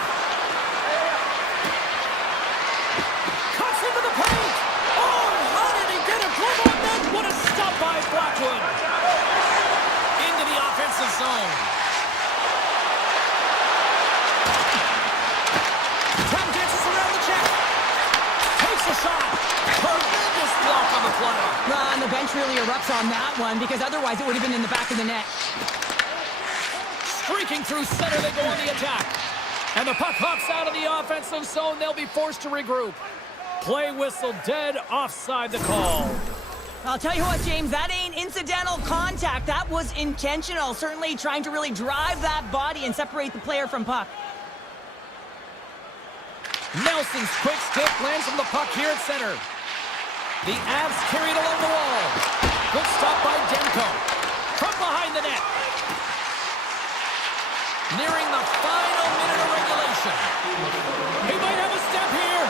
Cuts into the paint. Oh, how did he get a glove on that? What a stop by Blackwood. Into the offensive zone. Tom dances around the check. Takes a shot. Tremendous block on the play. Well, and the bench really erupts on that one, because otherwise it would have been in the back of the net. Streaking through center, they go on the attack. And the puck hops out of the offensive zone. They'll be forced to regroup. Play whistle dead, offside the call. I'll tell you what, James, that ain't incidental contact. That was intentional, certainly trying to really drive that body and separate the player from puck. Nelson's quick stick lands from the puck here at center. The Avs carried along the wall. Good stop by Demko. From behind the net. Nearing the final minute of regulation. He might have a step here.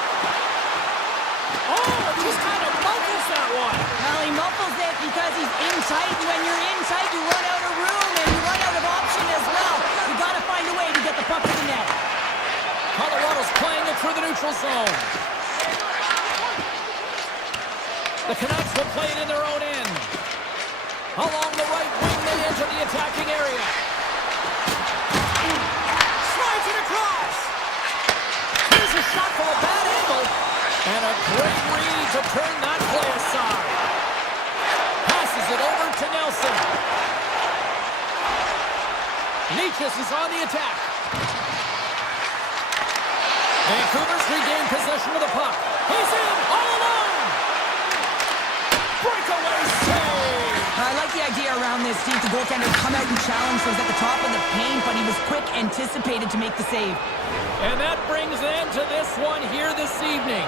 Oh, just kind of muffles that one. Well, he muffles it because he's in tight. When you're in tight, you run out of room and you run out of option as well. You got to find a way to get the puck to the net. Colorado's playing it through the neutral zone. The Canucks will play it in their own end. Along the right wing, they enter the attacking area. Slides it across. Here's a shot from a bad angle. And a great read to turn that play aside. Passes it over to Nelson. Columbus is on the attack. Vancouver's regained possession of the puck. He's in, all alone! Breakaway save! I like the idea around this, Steve. The goaltender come out and challenge, so he's at the top of the paint, but he was quick, anticipated to make the save. And that brings an end to this one here this evening.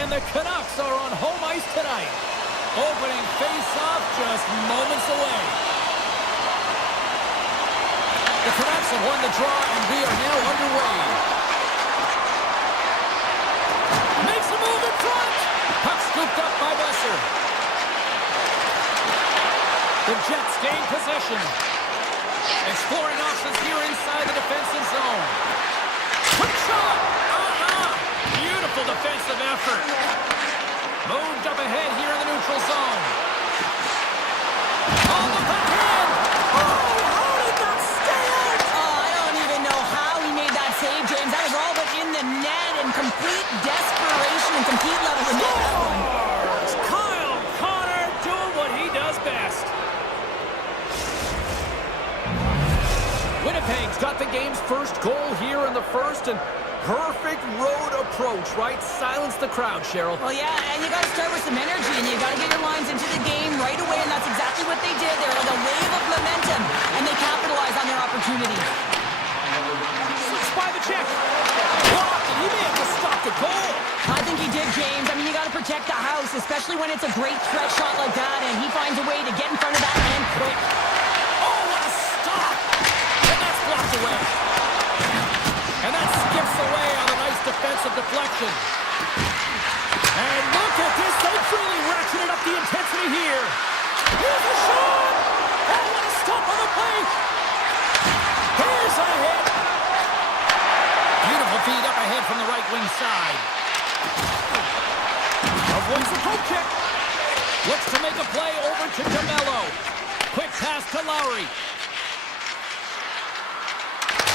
and the Canucks are on home ice tonight. Opening face-off just moments away. The Canucks have won the draw, and we are now underway. Makes a move in front. Puck scooped up by Besser. The Jets gain possession. Exploring options here inside the defensive zone. Quick shot! Beautiful defensive effort. Moved up ahead here in the neutral zone. On the backhand! Oh, how did that stay out? Oh, I don't even know how he made that save, James. That was all but in the net and complete desperation and compete level to make that one. Kyle Connor doing what he does best. Winnipeg's got the game's first goal here in the first, and perfect road approach, right? Silence the crowd, Cheryl. Well, yeah, and you got to start with some energy, and you got to get your lines into the game right away, and that's exactly what they did. They were like a wave of momentum, and they capitalized on their opportunity. Slips by the check. Blocked, and he may have just stopped the goal. I think he did, James. I mean, you got to protect the house, especially when it's a great threat shot like that, and he finds a way to get in front of that and quick. Oh, what a stop! And that's blocked away. And that skips away on a nice defensive deflection. And look at this. They've really ratcheted up the intensity here. Here's a shot! Oh, what a stop on the play! Here's a hit! Beautiful feed up ahead from the right wing side. Avoids the poke check. Looks to make a play over to DeMello. Quick pass to Lowry.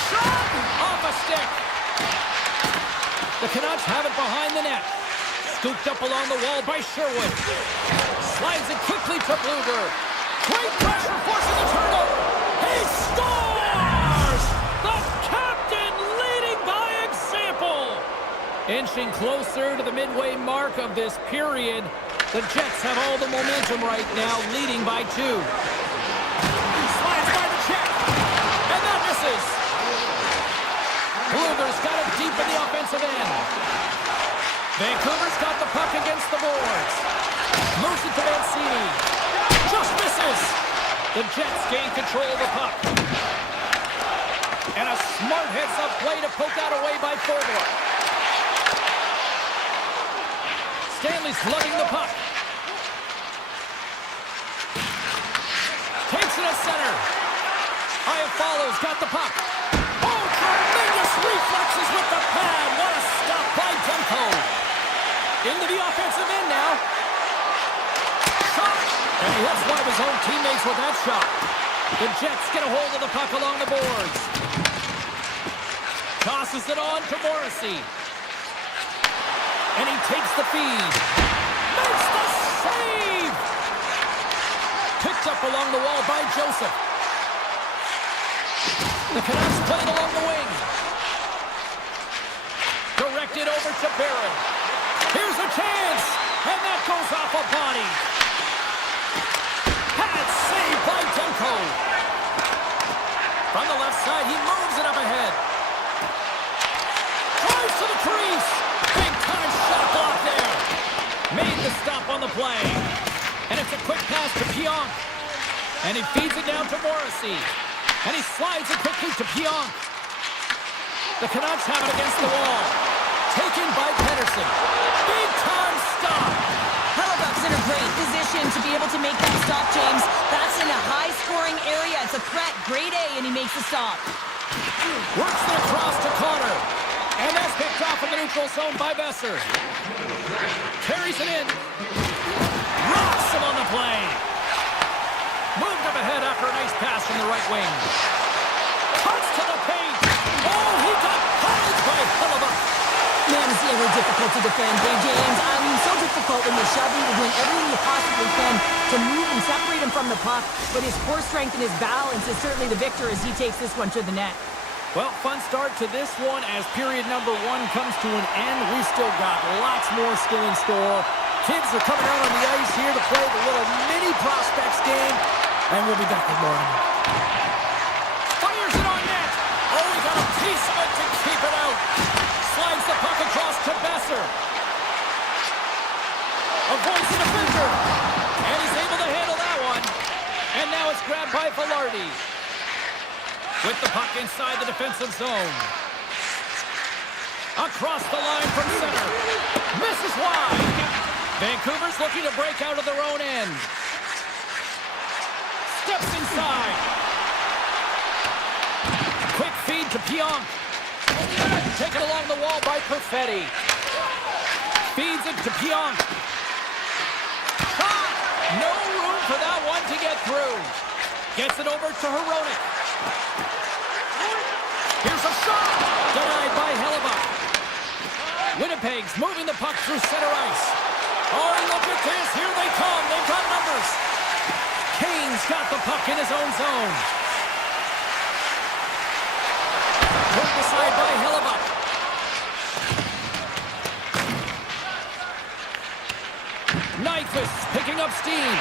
Shot! Off a stick. The Canucks have it behind the net. Scooped up along the wall by Sherwood. Slides it quickly to Bluger. Great pressure forcing the turnover. He scores! The captain leading by example. Inching closer to the midway mark of this period. The Jets have all the momentum right now, leading by 2. Slides by the check. And that misses. Bluger's got it deep in the offensive end. Vancouver's got the puck against the boards. Moves it to Mancini. Just misses. The Jets gain control of the puck. And a smart heads-up play to poke that away by Thornton. Stanley's lugging the puck. Takes it at center. Iafallo's got the puck. Oh, tremendous reflexes with the pad. What a stop by Demko. Into the offensive end now. Shot. And he hits one of his own teammates with that shot. The Jets get a hold of the puck along the boards. Tosses it on to Morrissey. And he takes the feed. Makes the save! Picked up along the wall by Joseph. The Canucks play it along the wing. Directed over to Barron. Here's a chance! And that goes off a body. Pad saved by Demko. From the left side, he moves it up ahead. Drives to the crease. Big time shot block there. Made the stop on the play. And it's a quick pass to Pionk. And he feeds it down to Morrissey. And he slides it quickly to Pionk. The Canucks have it against the wall. Taken by Pedersen. Big time stop. Hellebuyck's in a great position to be able to make that stop, James. That's in a high-scoring area. It's a threat. Grade A, and he makes the stop. Works it across to Connor. And that's picked off in the neutral zone by Besser. Carries it in. Rocks him on the play. Moved up ahead after a nice pass from the right wing. Cuts to the paint. Oh, he got punished by Hellebuyck. Man, is he ever difficult to defend, hey, James? I mean, so difficult when you're shoving, you're doing everything you possibly can to move and separate him from the puck. But his core strength and his balance is certainly the victor as he takes this one to the net. Well, fun start to this one as period number 1 comes to an end. We've still got lots more skill in store. Kids are coming out on the ice here to play the little mini prospects game, and we'll be back with more. Fires it on net. Oh, he got a piece of it to keep it out. Slides the puck across to Besser. points the defender. And he's able to handle that one. And now it's grabbed by Velarde. With the puck inside the defensive zone. Across the line from center. Misses wide. Vancouver's looking to break out of their own end. Steps inside. Quick feed to Pionk. Taken along the wall by Perfetti. Feeds it to Pionk. Shot! No room for that one to get through. Gets it over to Hronek. Here's a shot! Denied by Hellebuyck. Winnipeg's moving the puck through center ice. Oh, look at this. Here they come. They've got numbers. Kane's got the puck in his own zone. Put aside by Hellebuyck. Nyquist picking up steam.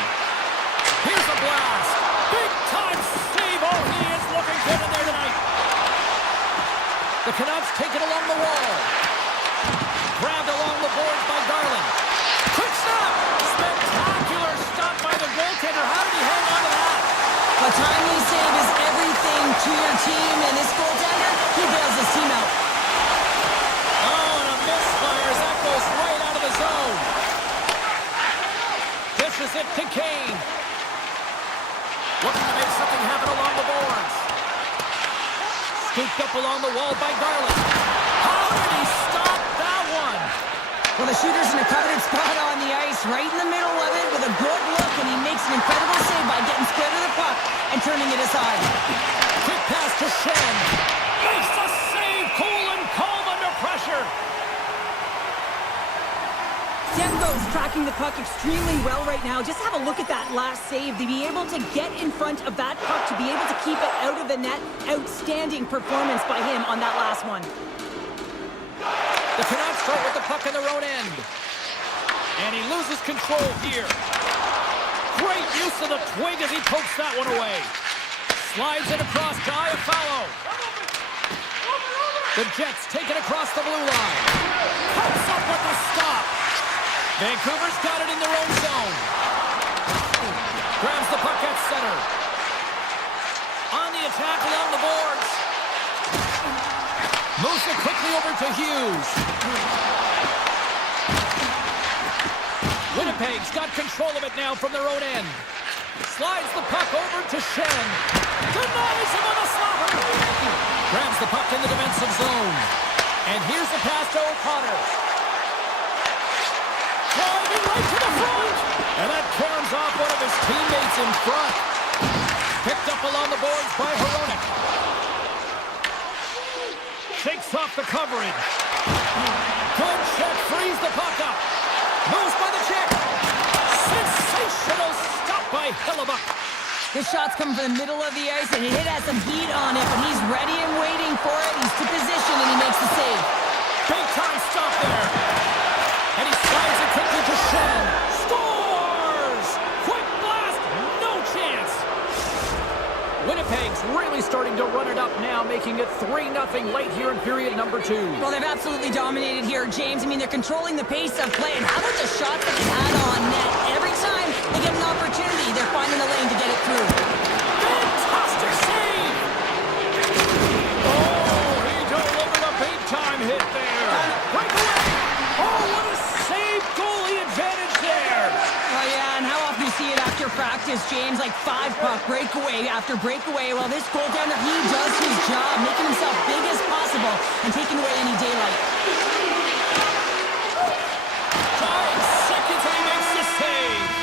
Here's a blast. Big time save. Oh, he is looking good in there tonight. The Canucks take it along the wall. Grabbed along the boards by Garland. Quick stop. Spectacular stop by the goaltender. How did he hang on to that? A timely save is everything to your team, and this goaltender, he bails his team out. Oh, and a misfire as that goes right out of the zone. Dishes it to Kane. Looking to make something happen along the boards. Scooped up along the wall by Garland. How did he stop that one? Well, the shooter's in a coveted spot on the ice, right in the middle of it, with a good look, and he makes an incredible save by getting square to the puck and turning it aside. Quick pass to Shen. Makes the save. Cool and calm under pressure. Demko's tracking the puck extremely well right now. Just have a look at that last save. To be able to get in front of that puck, to be able to keep it out of the net. Outstanding performance by him on that last one. The Canucks start with the puck in their own end. And he loses control here. Great use of the twig as he pokes that one away. Slides it across to Iafallo. The Jets take it across the blue line. Pops up with the stop. Vancouver's got it in their own zone. Grabs the puck at center. On the attack along the boards. Moves it quickly over to Hughes. Winnipeg's got control of it now from their own end. Slides the puck over to Shen. Denies him on the slapper. Grabs the puck in the defensive zone. And here's the pass to O'Connor. Driving right to the front. And that caroms off one of his teammates in front. Picked up along the boards by Hronek. Shakes off the coverage. Good check, frees the puck up. Moves by the check. Sensational stop by Hellebuyck. His shot's coming from the middle of the ice, and it has some heat on it, but he's ready and waiting for it. He's to position, and he makes the save. Big time stop there. And he slides it quickly to Shen. Scores! Quick blast, no chance. Winnipeg's really starting to run it up now, making it 3-0 late here in period number 2. Well, they've absolutely dominated here, James. I mean, they're controlling the pace of play. And how about the shots that they had on net? Every time they get an opportunity, they're finding a lane to get it through. Fantastic save! Oh, he delivered a big-time hit there. Breakaway! Oh, what a save! Goalie advantage there! Oh, yeah, and how often you see it after practice, James? Like 5-puck breakaway after breakaway. Well, this goaltender, he does his job, making himself big as possible and taking away any daylight. 5 seconds and he makes the save!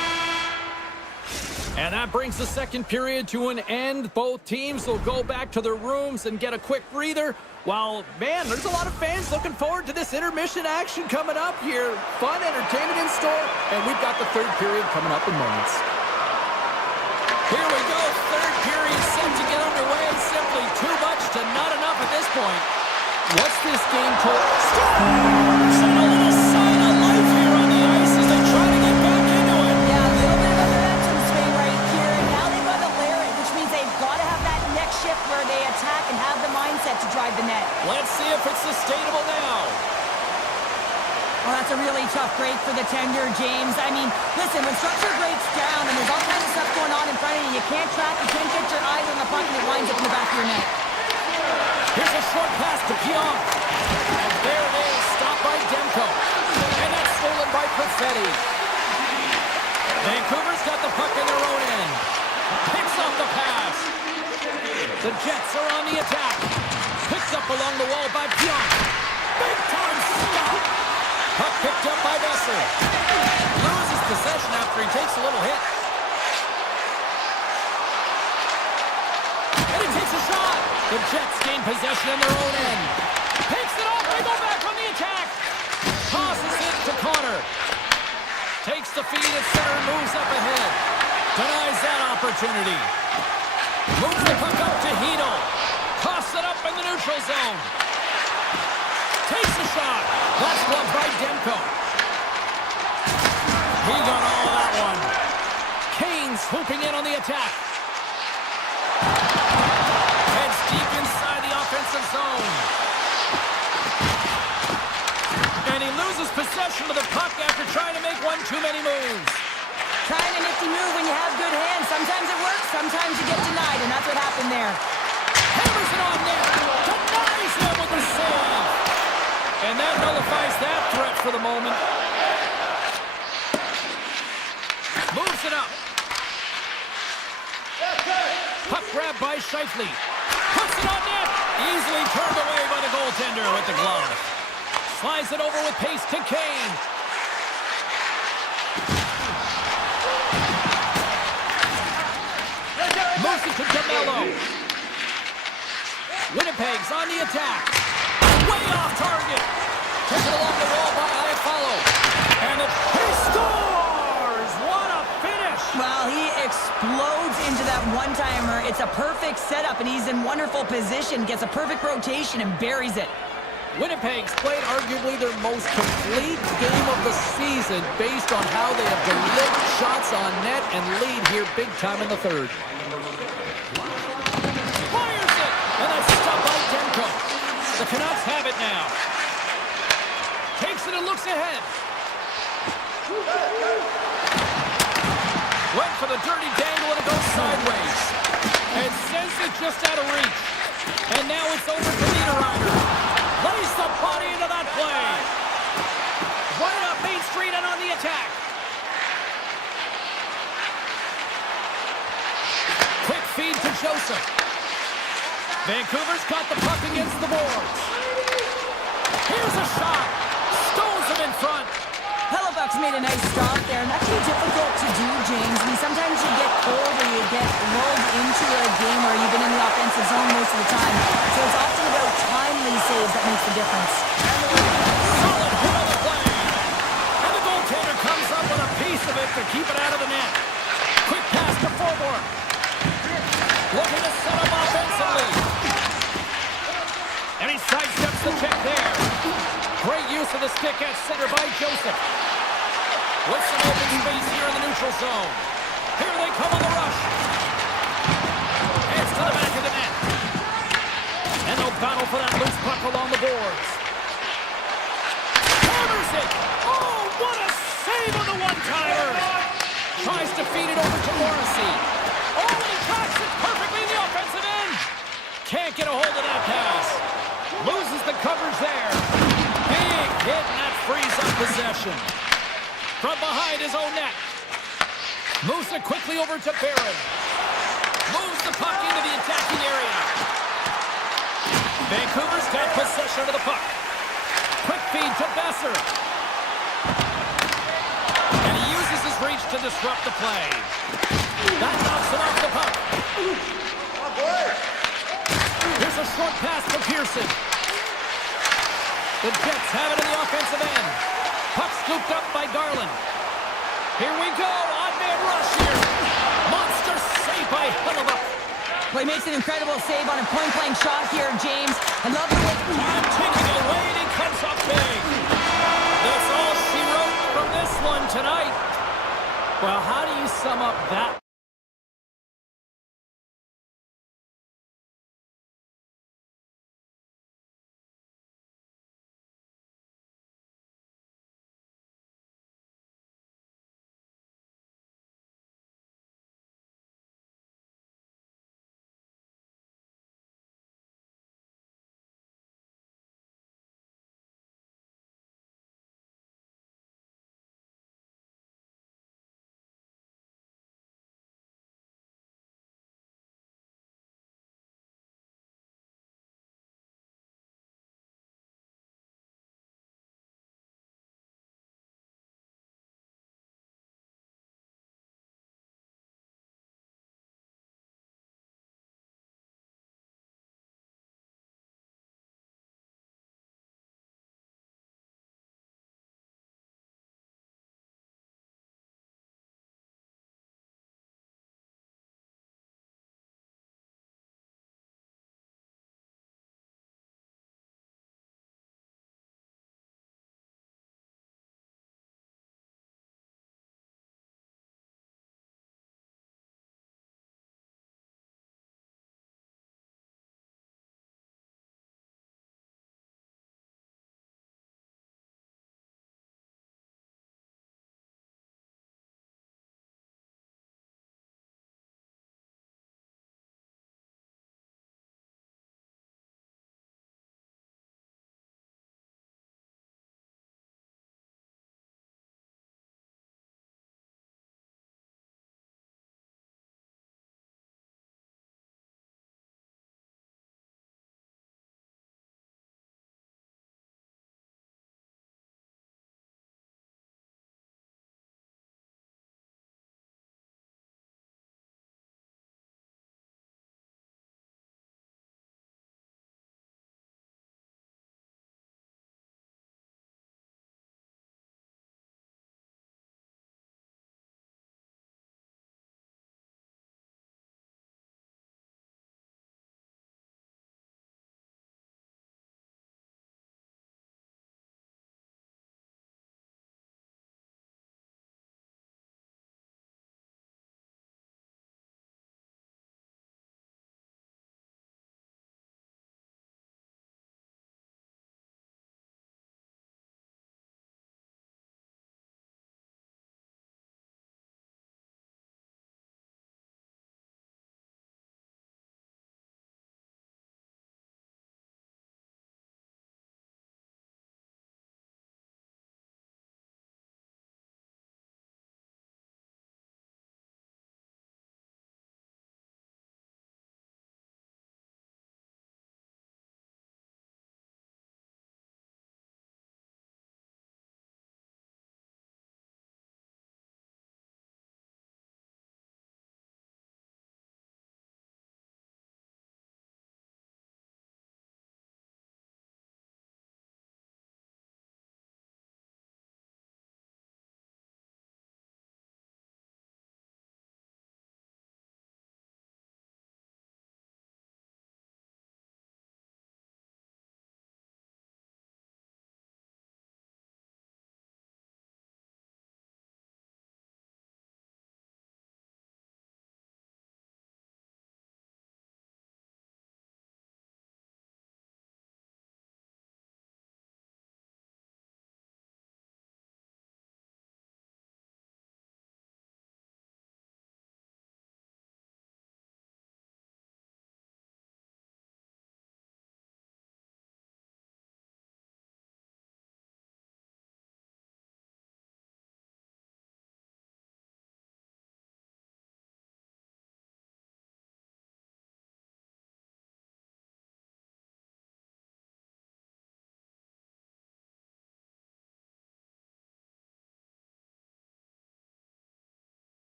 And that brings the second period to an end. Both teams will go back to their rooms and get a quick breather. While, man, there's a lot of fans looking forward to this intermission action coming up here. Fun entertainment in store, and we've got the third period coming up in moments. Here we go, third period set to get underway. Simply too much to not enough at this point. What's this game total? Scores! And a little sign of life here on the ice as they try to get back into it. Yeah, a little bit of a momentum swing right here, and now they've got to layer it, which means they've got to have that next shift where they attack and have the mindset to drive the net. Let's see if it's sustainable now. Well, that's a really tough break for the tender, James. I mean, listen, when structure breaks down and there's all kinds of stuff going on in front of you, you can't track, you can't get your eyes on the puck, and it winds up in the back of your net. Here's a short pass to Pionk. And there it is, stopped by Demko. And that's stolen by Perfetti. Vancouver's got the puck in their own end. Picks up the pass. The Jets are on the attack. Picked up along the wall by Pionk. Big time stop. Puck picked up by Besser. Loses possession after he takes a little hit. And he takes a shot. The Jets gain possession in their own end. Picks it off. They go back on the attack. Tosses it to Connor. Takes the feed at center and moves up ahead. Denies that opportunity. Moves the puck up to Hedel. Tosses it up in the neutral zone. Takes a shot. That's gloved by Demko. He got all of that one. Kane swooping in on the attack. Heads deep inside the offensive zone. And he loses possession of the puck after trying to make one too many moves. Trying a nifty move when you have good hands. Sometimes it works, sometimes you get denied, and that's what happened there. Hammers it on net. Denies him with the save. And that nullifies that threat for the moment. Moves it up. Puck grab by Scheifele. Puts it on net. Easily turned away by the goaltender with the glove. Slides it over with pace to Kane. Moves it to DeMello. Winnipeg's on the attack. Way off target. Taken along the wall by Iafallo. And he scores! What a finish! Well, he explodes into that one-timer. It's a perfect setup, and he's in wonderful position. Gets a perfect rotation and buries it. Winnipeg's played arguably their most complete game of the season based on how they have delivered shots on net and lead here big time in the third. Fires it! And that's stopped by Demko. The Canucks have it now. Takes it and looks ahead. Went for the dirty dangle and it goes sideways. And sends it just out of reach. And now it's over to Niederreiter. Lays the body into that play. Right up Main Street and on the attack. Quick feed to Joseph. Vancouver's got the puck against the boards. Here's a shot. Stones him in front. Hellebuck's made a nice stop there, and that can be difficult to do, James. I mean, sometimes you get cold or you get lulled into a game where you've been in the offensive zone most of the time. So it's often about timely saves that makes the difference. Solid hit on the play. And the goaltender comes up with a piece of it to keep it out of the net. Quick pass to Forborn. Looking to set up offensively. And he sidesteps the check there. Great use of the stick at center by Joseph. With some open space here in the neutral zone. Here they come on the rush. Heads to the back of the net. And they'll battle for that loose puck along the boards. Hammers it! Oh, what a save on the one-timer! Tries to feed it over to Morrissey. Oh, and he tracks it perfectly in the offensive end! Can't get a hold of that pass. Loses the coverage there. Big hit, and that frees up possession. From behind his own net. Moves it quickly over to Barron. Moves the puck into the attacking area. Vancouver's got possession of the puck. Quick feed to Besser. And he uses his reach to disrupt the play. That knocks him off the puck. Here's a short pass to Pearson. The Jets have it in the offensive end. Puck scooped up by Garland. Here we go. Odd man rush here. Monster save by Hellebuck. Well, he makes an incredible save on a point-blank shot here, James. I love the way... I'm taking it away, and he comes up big. That's all she wrote from this one tonight. Well, how do you sum up that?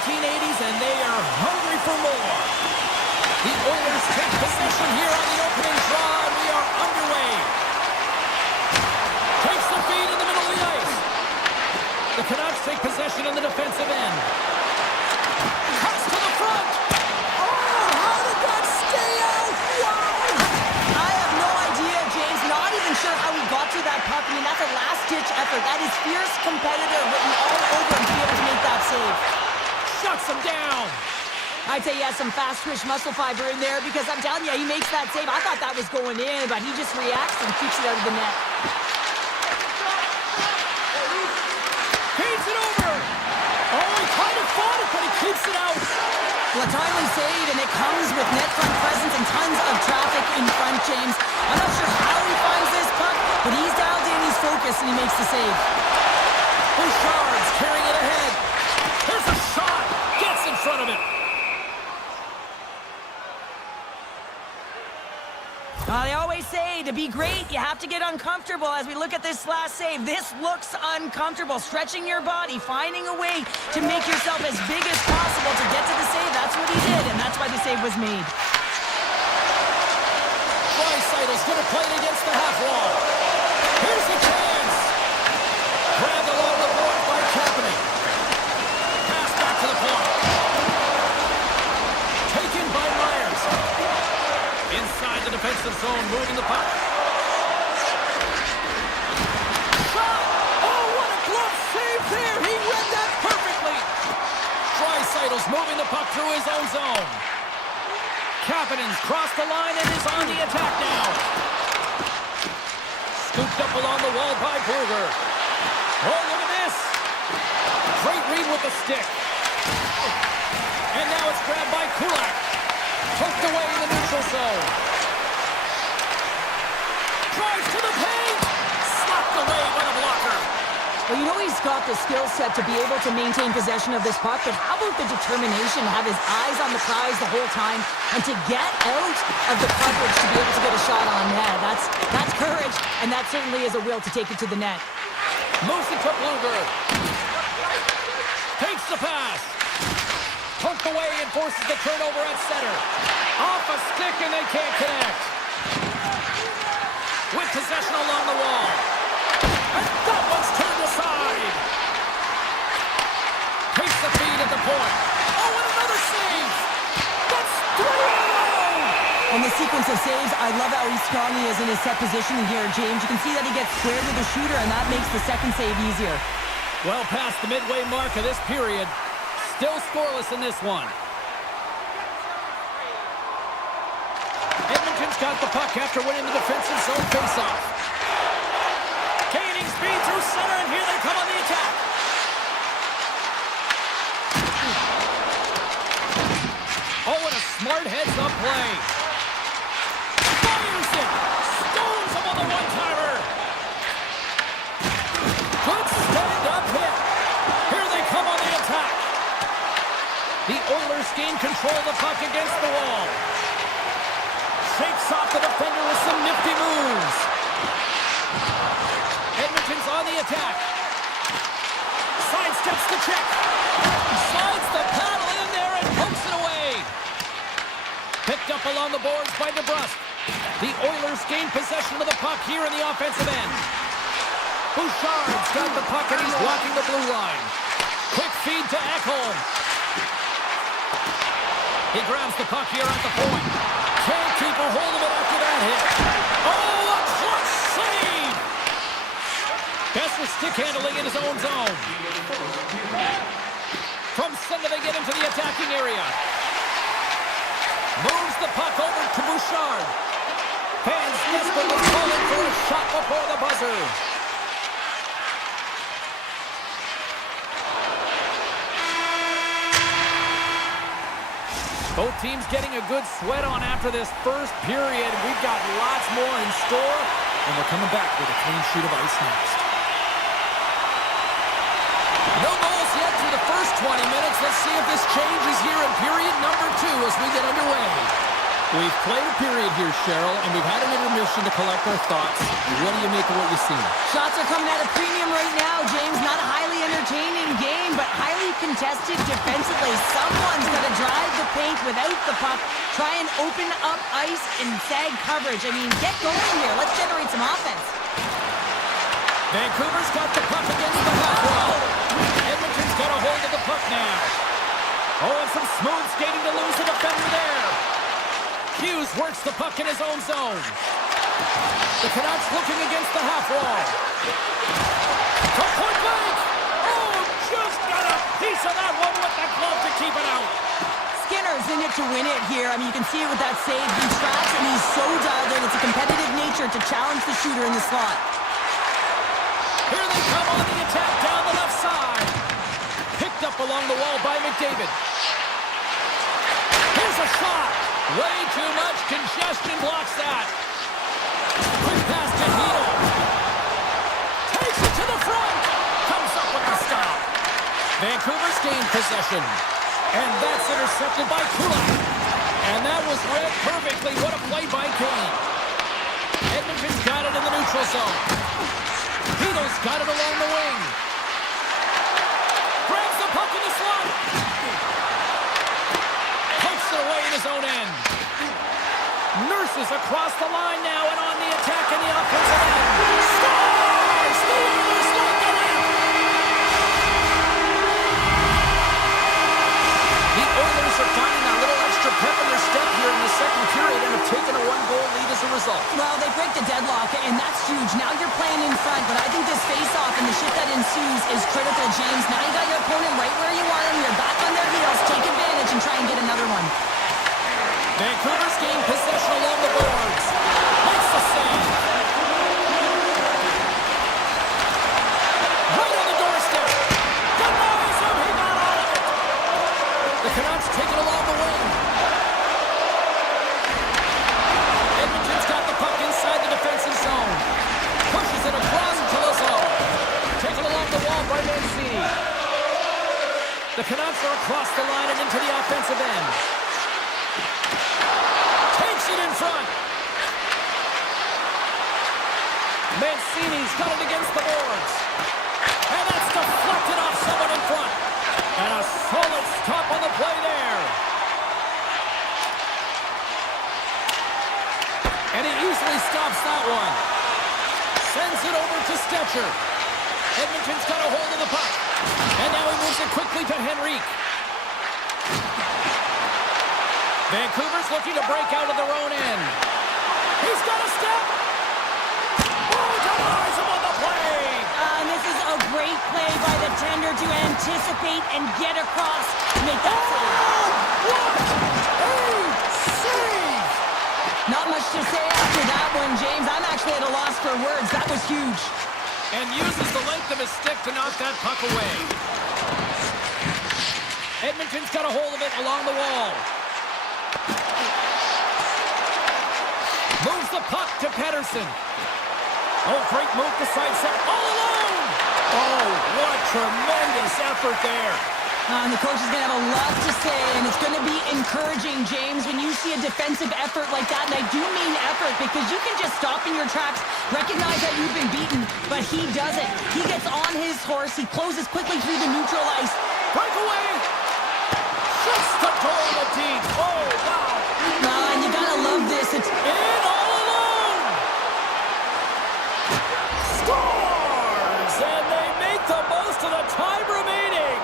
1980s, and they are hungry for more. The Oilers take possession here on the opening draw, and we are underway. Takes the feed in the middle of the ice. The Canucks take possession in the defensive end. Cuts to the front. Oh, how did that stay out? Wow! I have no idea, James. Not even sure how he got to that puck. I mean, that's a last-ditch effort. That is fierce competitor written all over him to be able to make that save. Shuts him down. I'd say he has some fast-twitch muscle fiber in there because I'm telling you, he makes that save. I thought that was going in, but he just reacts and keeps it out of the net. Feeds it over. Oh, he kind of fought it, but he keeps it out. Well, a timely save, and it comes with net front presence and tons of traffic in front, James. I'm not sure how he finds this puck, but he's dialed in, he's focused, and he makes the save. Bouchard's carrying it ahead. There's a shot. Gets in front of it. They always say to be great, you have to get uncomfortable. As we look at this last save, this looks uncomfortable. Stretching your body, finding a way to make yourself as big as possible to get to the save. That's what he did, and that's why the save was made. Draisaitl going to play it against the half wall. Here's the chance. Grabbed along the board by Kapanen. Pass back to the point. Taken by Myers. Inside the defensive zone, moving the puck. Shot! Oh, what a glove save there! He read that perfectly! Draisaitl's moving the puck through his own zone. Kapanen's crossed the line and is on the attack now. Scooped up along the wall by Bluger. Oh, look at this! Great read with the stick. And now it's grabbed by Kulak. Poked away in the neutral zone. Drives to the paint. Slapped away by the blocker. Well, you know he's got the skill set to be able to maintain possession of this puck, but how about the determination to have his eyes on the prize the whole time and to get out of the coverage to be able to get a shot on net? That's courage, and that certainly is a will to take it to the net. Moves it to Bluger. Takes the pass. Poked away and forces the turnover at center. Off a stick and they can't connect. With possession along the wall. And that one's turned aside. Takes the feed at the point. Oh, and another save. That's 3-0. On the sequence of saves, I love how strong he is in his set positioning here, James. You can see that he gets square to the shooter, and that makes the second save easier. Well past the midway mark of this period. Still scoreless in this one. Edmonton's got the puck after winning the defensive zone faceoff. Gaining speed through center, and here they come on the attack. Oh, and a smart heads-up play. Fires it. Stones him on the one-timer. Good stand-up hit. Here they come on the attack. The Oilers gain control of the puck against the wall. Shakes off the defender with some nifty moves. Edmonton's on the attack. Sidesteps the check. Slides the paddle in there and pokes it away. Picked up along the boards by DeBrusque. The Oilers gain possession of the puck here in the offensive end. Bouchard's got the puck and he's blocking the blue line. Quick feed to Ekholm. He grabs the puck here at the point. Can't keep a hold of it after that hit. Oh, a clutch save! Besser stick handling in his own zone. From center they get into the attacking area. Moves the puck over to Bouchard. Fans desperately calling for a shot before the buzzer. Both teams getting a good sweat on after this first period. We've got lots more in store, and we're coming back with a clean sheet of ice next. No goals yet through the first 20 minutes. Let's see if this changes here in period number 2 as we get underway. We've played a period here, Cheryl, and we've had an intermission to collect our thoughts. What do you make of what you've seen? Shots are coming at a premium right now, James. Not a highly entertaining game, but highly contested defensively. Someone's got to drive the paint without the puck, try and open up ice and sag coverage. I mean, get going here. Let's generate some offense. Vancouver's got the puck against the half wall. Edmonton's got a hold of the puck now. Oh, and some smooth skating to lose the defender there. Hughes works the puck in his own zone. The Canucks looking against the half wall. From point blank. Oh, just got a piece of that one with the glove to keep it out. Skinner's in it to win it here. I mean, you can see it with that save. He tracks and he's so dialed in. It's a competitive nature to challenge the shooter in the slot. Here they come on the attack down the left side. Picked up along the wall by McDavid. Here's a shot. Way too much congestion blocks that. Quick pass to Hito. Takes it to the front. Comes up with the stop. Vancouver's gained possession. And that's intercepted by Kulak. And that was read perfectly. What a play by Kane. Edmonton's got it in the neutral zone. Hito's got it along the wing. Grabs the puck in the slot. Pokes it away in his own end. Nurses across the line now and on the attack in the offensive end. Scores! The Oilers like the lamp! The Oilers are finding a little extra pep in their step here in the second period and have taken a one-goal lead as a result. Well, they break the deadlock, and that's huge. Now you're playing in front, but I think this face-off and the shit that ensues is critical, James. Now you got your opponent right where you want them. You're back on their heels. Take advantage and try and get another one. Vancouver's gained possession along the boards. Makes the save. Right on the doorstep. Denies him. He got all of it. The Canucks take it along the wing. Edmonton's got the puck inside the defensive zone. Pushes it across to Lazar. Taken along the wall by Mancini. The Canucks are across the line and into the offensive end. Takes it in front. Mancini's got it against the boards. And that's deflected off someone in front. And a solid stop on the play there. And he easily stops that one. Sends it over to Stetcher. Edmonton's got a hold of the puck. And now he moves it quickly to Henrique. Vancouver's looking to break out of their own end. He's got a step. Oh, denies him on the play. And this is a great play by the tender to anticipate and get across to make that save. What a save! Not much to say after that one, James. I'm actually at a loss for words. That was huge. And uses the length of his stick to knock that puck away. Edmonton's got a hold of it along the wall. Moves the puck to Pettersson. Oh, great move to sidestep. All alone! Oh, what tremendous effort there. And the coach is going to have a lot to say, and it's going to be encouraging, James, when you see a defensive effort like that. And I do mean effort, because you can just stop in your tracks, recognize that you've been beaten, but he doesn't. He gets on his horse. He closes quickly through the neutral ice. Breakaway! Shuts the door in the deep. Oh, wow! And you got to love this. It's In all alone! Scores! And they make the most of the time remaining.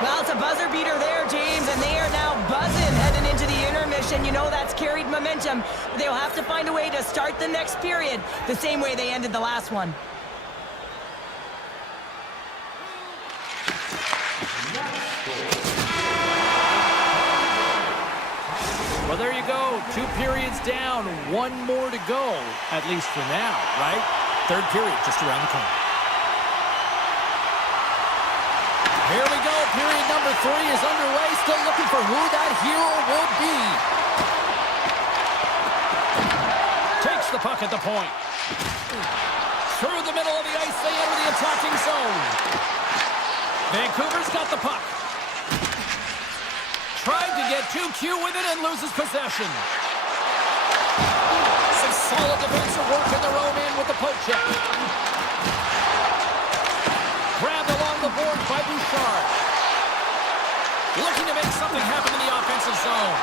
Well, it's a buzzer beater there, James, and they are now buzzing heading into the intermission. You know that's carried momentum. They'll have to find a way to start the next period the same way they ended the last one. Well, there you go. 2 periods down, 1 more to go, at least for now, right? Third period just around the corner. Here we go. Period number 3 is underway. Still looking for who that hero will be. Takes the puck at the point. Through the middle of the ice, they enter the attacking zone. Vancouver's got the puck. Tried to get too cute with it and loses possession. Solid defensive work in their own end with the poke check. Grabbed along the board by Bouchard. Looking to make something happen in the offensive zone.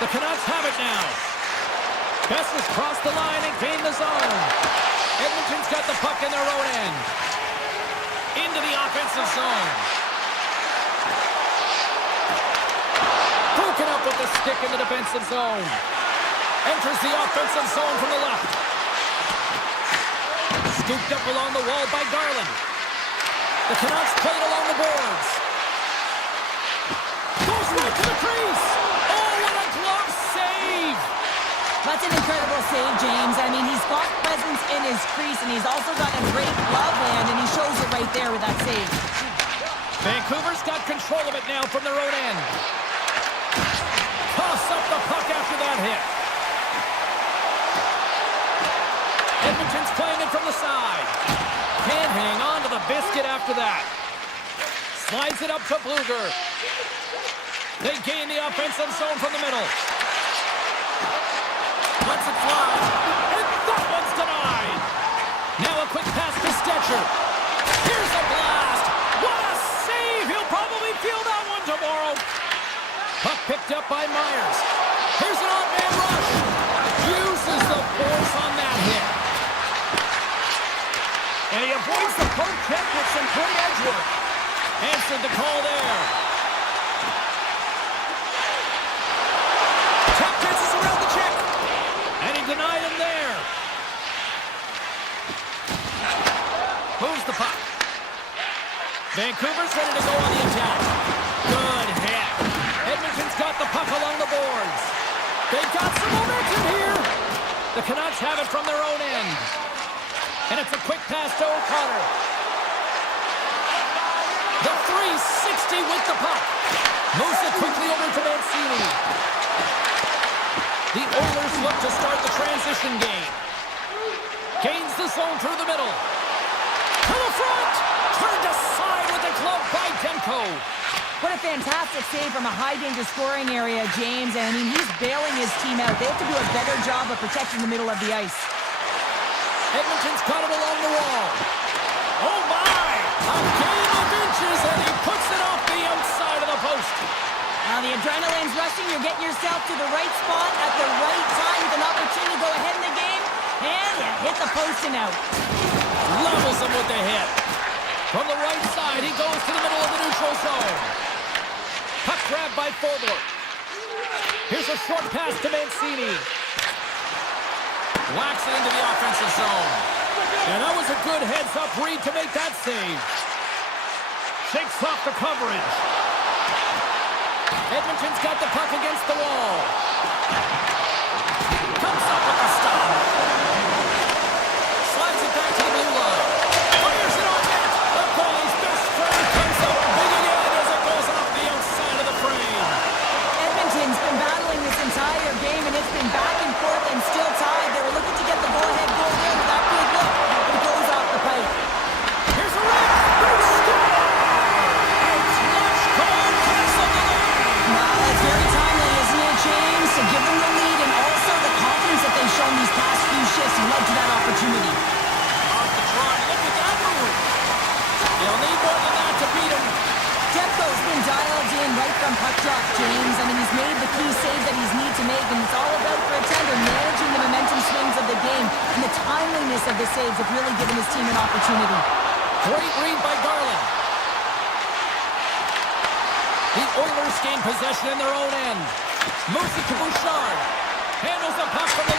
The Canucks have it now. Best has crossed the line and gained the zone. Edmonton's got the puck in their own end. Into the offensive zone. Broken up with the stick in the defensive zone. Enters the offensive zone from the left. Scooped up along the wall by Garland. The Canucks played along the boards. Goes right to the crease. Oh, what a glove save! That's an incredible save, James. I mean, he's got presence in his crease, and he's also got a great glove hand, and he shows it right there with that save. Vancouver's got control of it now from their own end. Toss up the puck after that hit. Edmonton's playing it from the side. Can't hang on to the biscuit after that. Slides it up to Bluger. They gain the offensive zone from the middle. Lets it fly. And that one's denied. Now a quick pass to Stetcher. Here's a blast. What a save. He'll probably feel that one tomorrow. Puck picked up by Myers. Here's an odd-man rush. Uses the force on that hit. And he avoids the poke check with some great edge work. Answered the call there. Tap dances around the check. And he denied him there. Moves the puck. Vancouver's ready to go on the attack. Good hit. Edmonton's got the puck along the boards. They've got some momentum here. The Canucks have it from their own end. And it's a quick pass to O'Connor. The 360 with the puck. Moves it quickly over to Mancini. The Oilers look to start the transition game. Gains the zone through the middle. To the front. Turned aside with the glove by Demko. What a fantastic save from a high-danger scoring area, James. And I mean, he's bailing his team out. They have to do a better job of protecting the middle of the ice. Edmonton's got it along the wall. Oh, my! A game of inches, and he puts it off the outside of the post. Now the adrenaline's rushing. You're getting yourself to the right spot at the right time with an opportunity to go ahead in the game. And you hit the post and out. Levels him with the hit. From the right side, he goes to the middle of the neutral zone. Puck grab by Forbort. Here's a short pass to Mancini. Whacks it into the offensive zone. And that was a good heads-up read to make that save. Shakes off the coverage. Edmonton's got the puck against the wall. Comes up with the stop. Slides it back to the blue line. Fires it on net. The goalie's best friend comes up big again as it goes off the outside of the frame. Edmonton's been battling this entire game, and it's been back and forth and still tied. They were looking to get the go-ahead goal there with that good look. It goes off the pipe. Here's a run. Clutch call cuts of the lead. Wow, that's very timely, isn't it, James? To give them the lead and also the confidence that they've shown these past few shifts led to that opportunity. Off the try. Look at that move. They'll need more than that to beat him. Demko's been dialed in right from puck drop, James. I mean, he's made the key save that he's need to make, and it's all about for a tender managing the momentum swings of the game, and the timeliness of the saves have really given his team an opportunity. Great read by Garland. The Oilers gain possession in their own end. Moves it to Bouchard. Handles the puck from the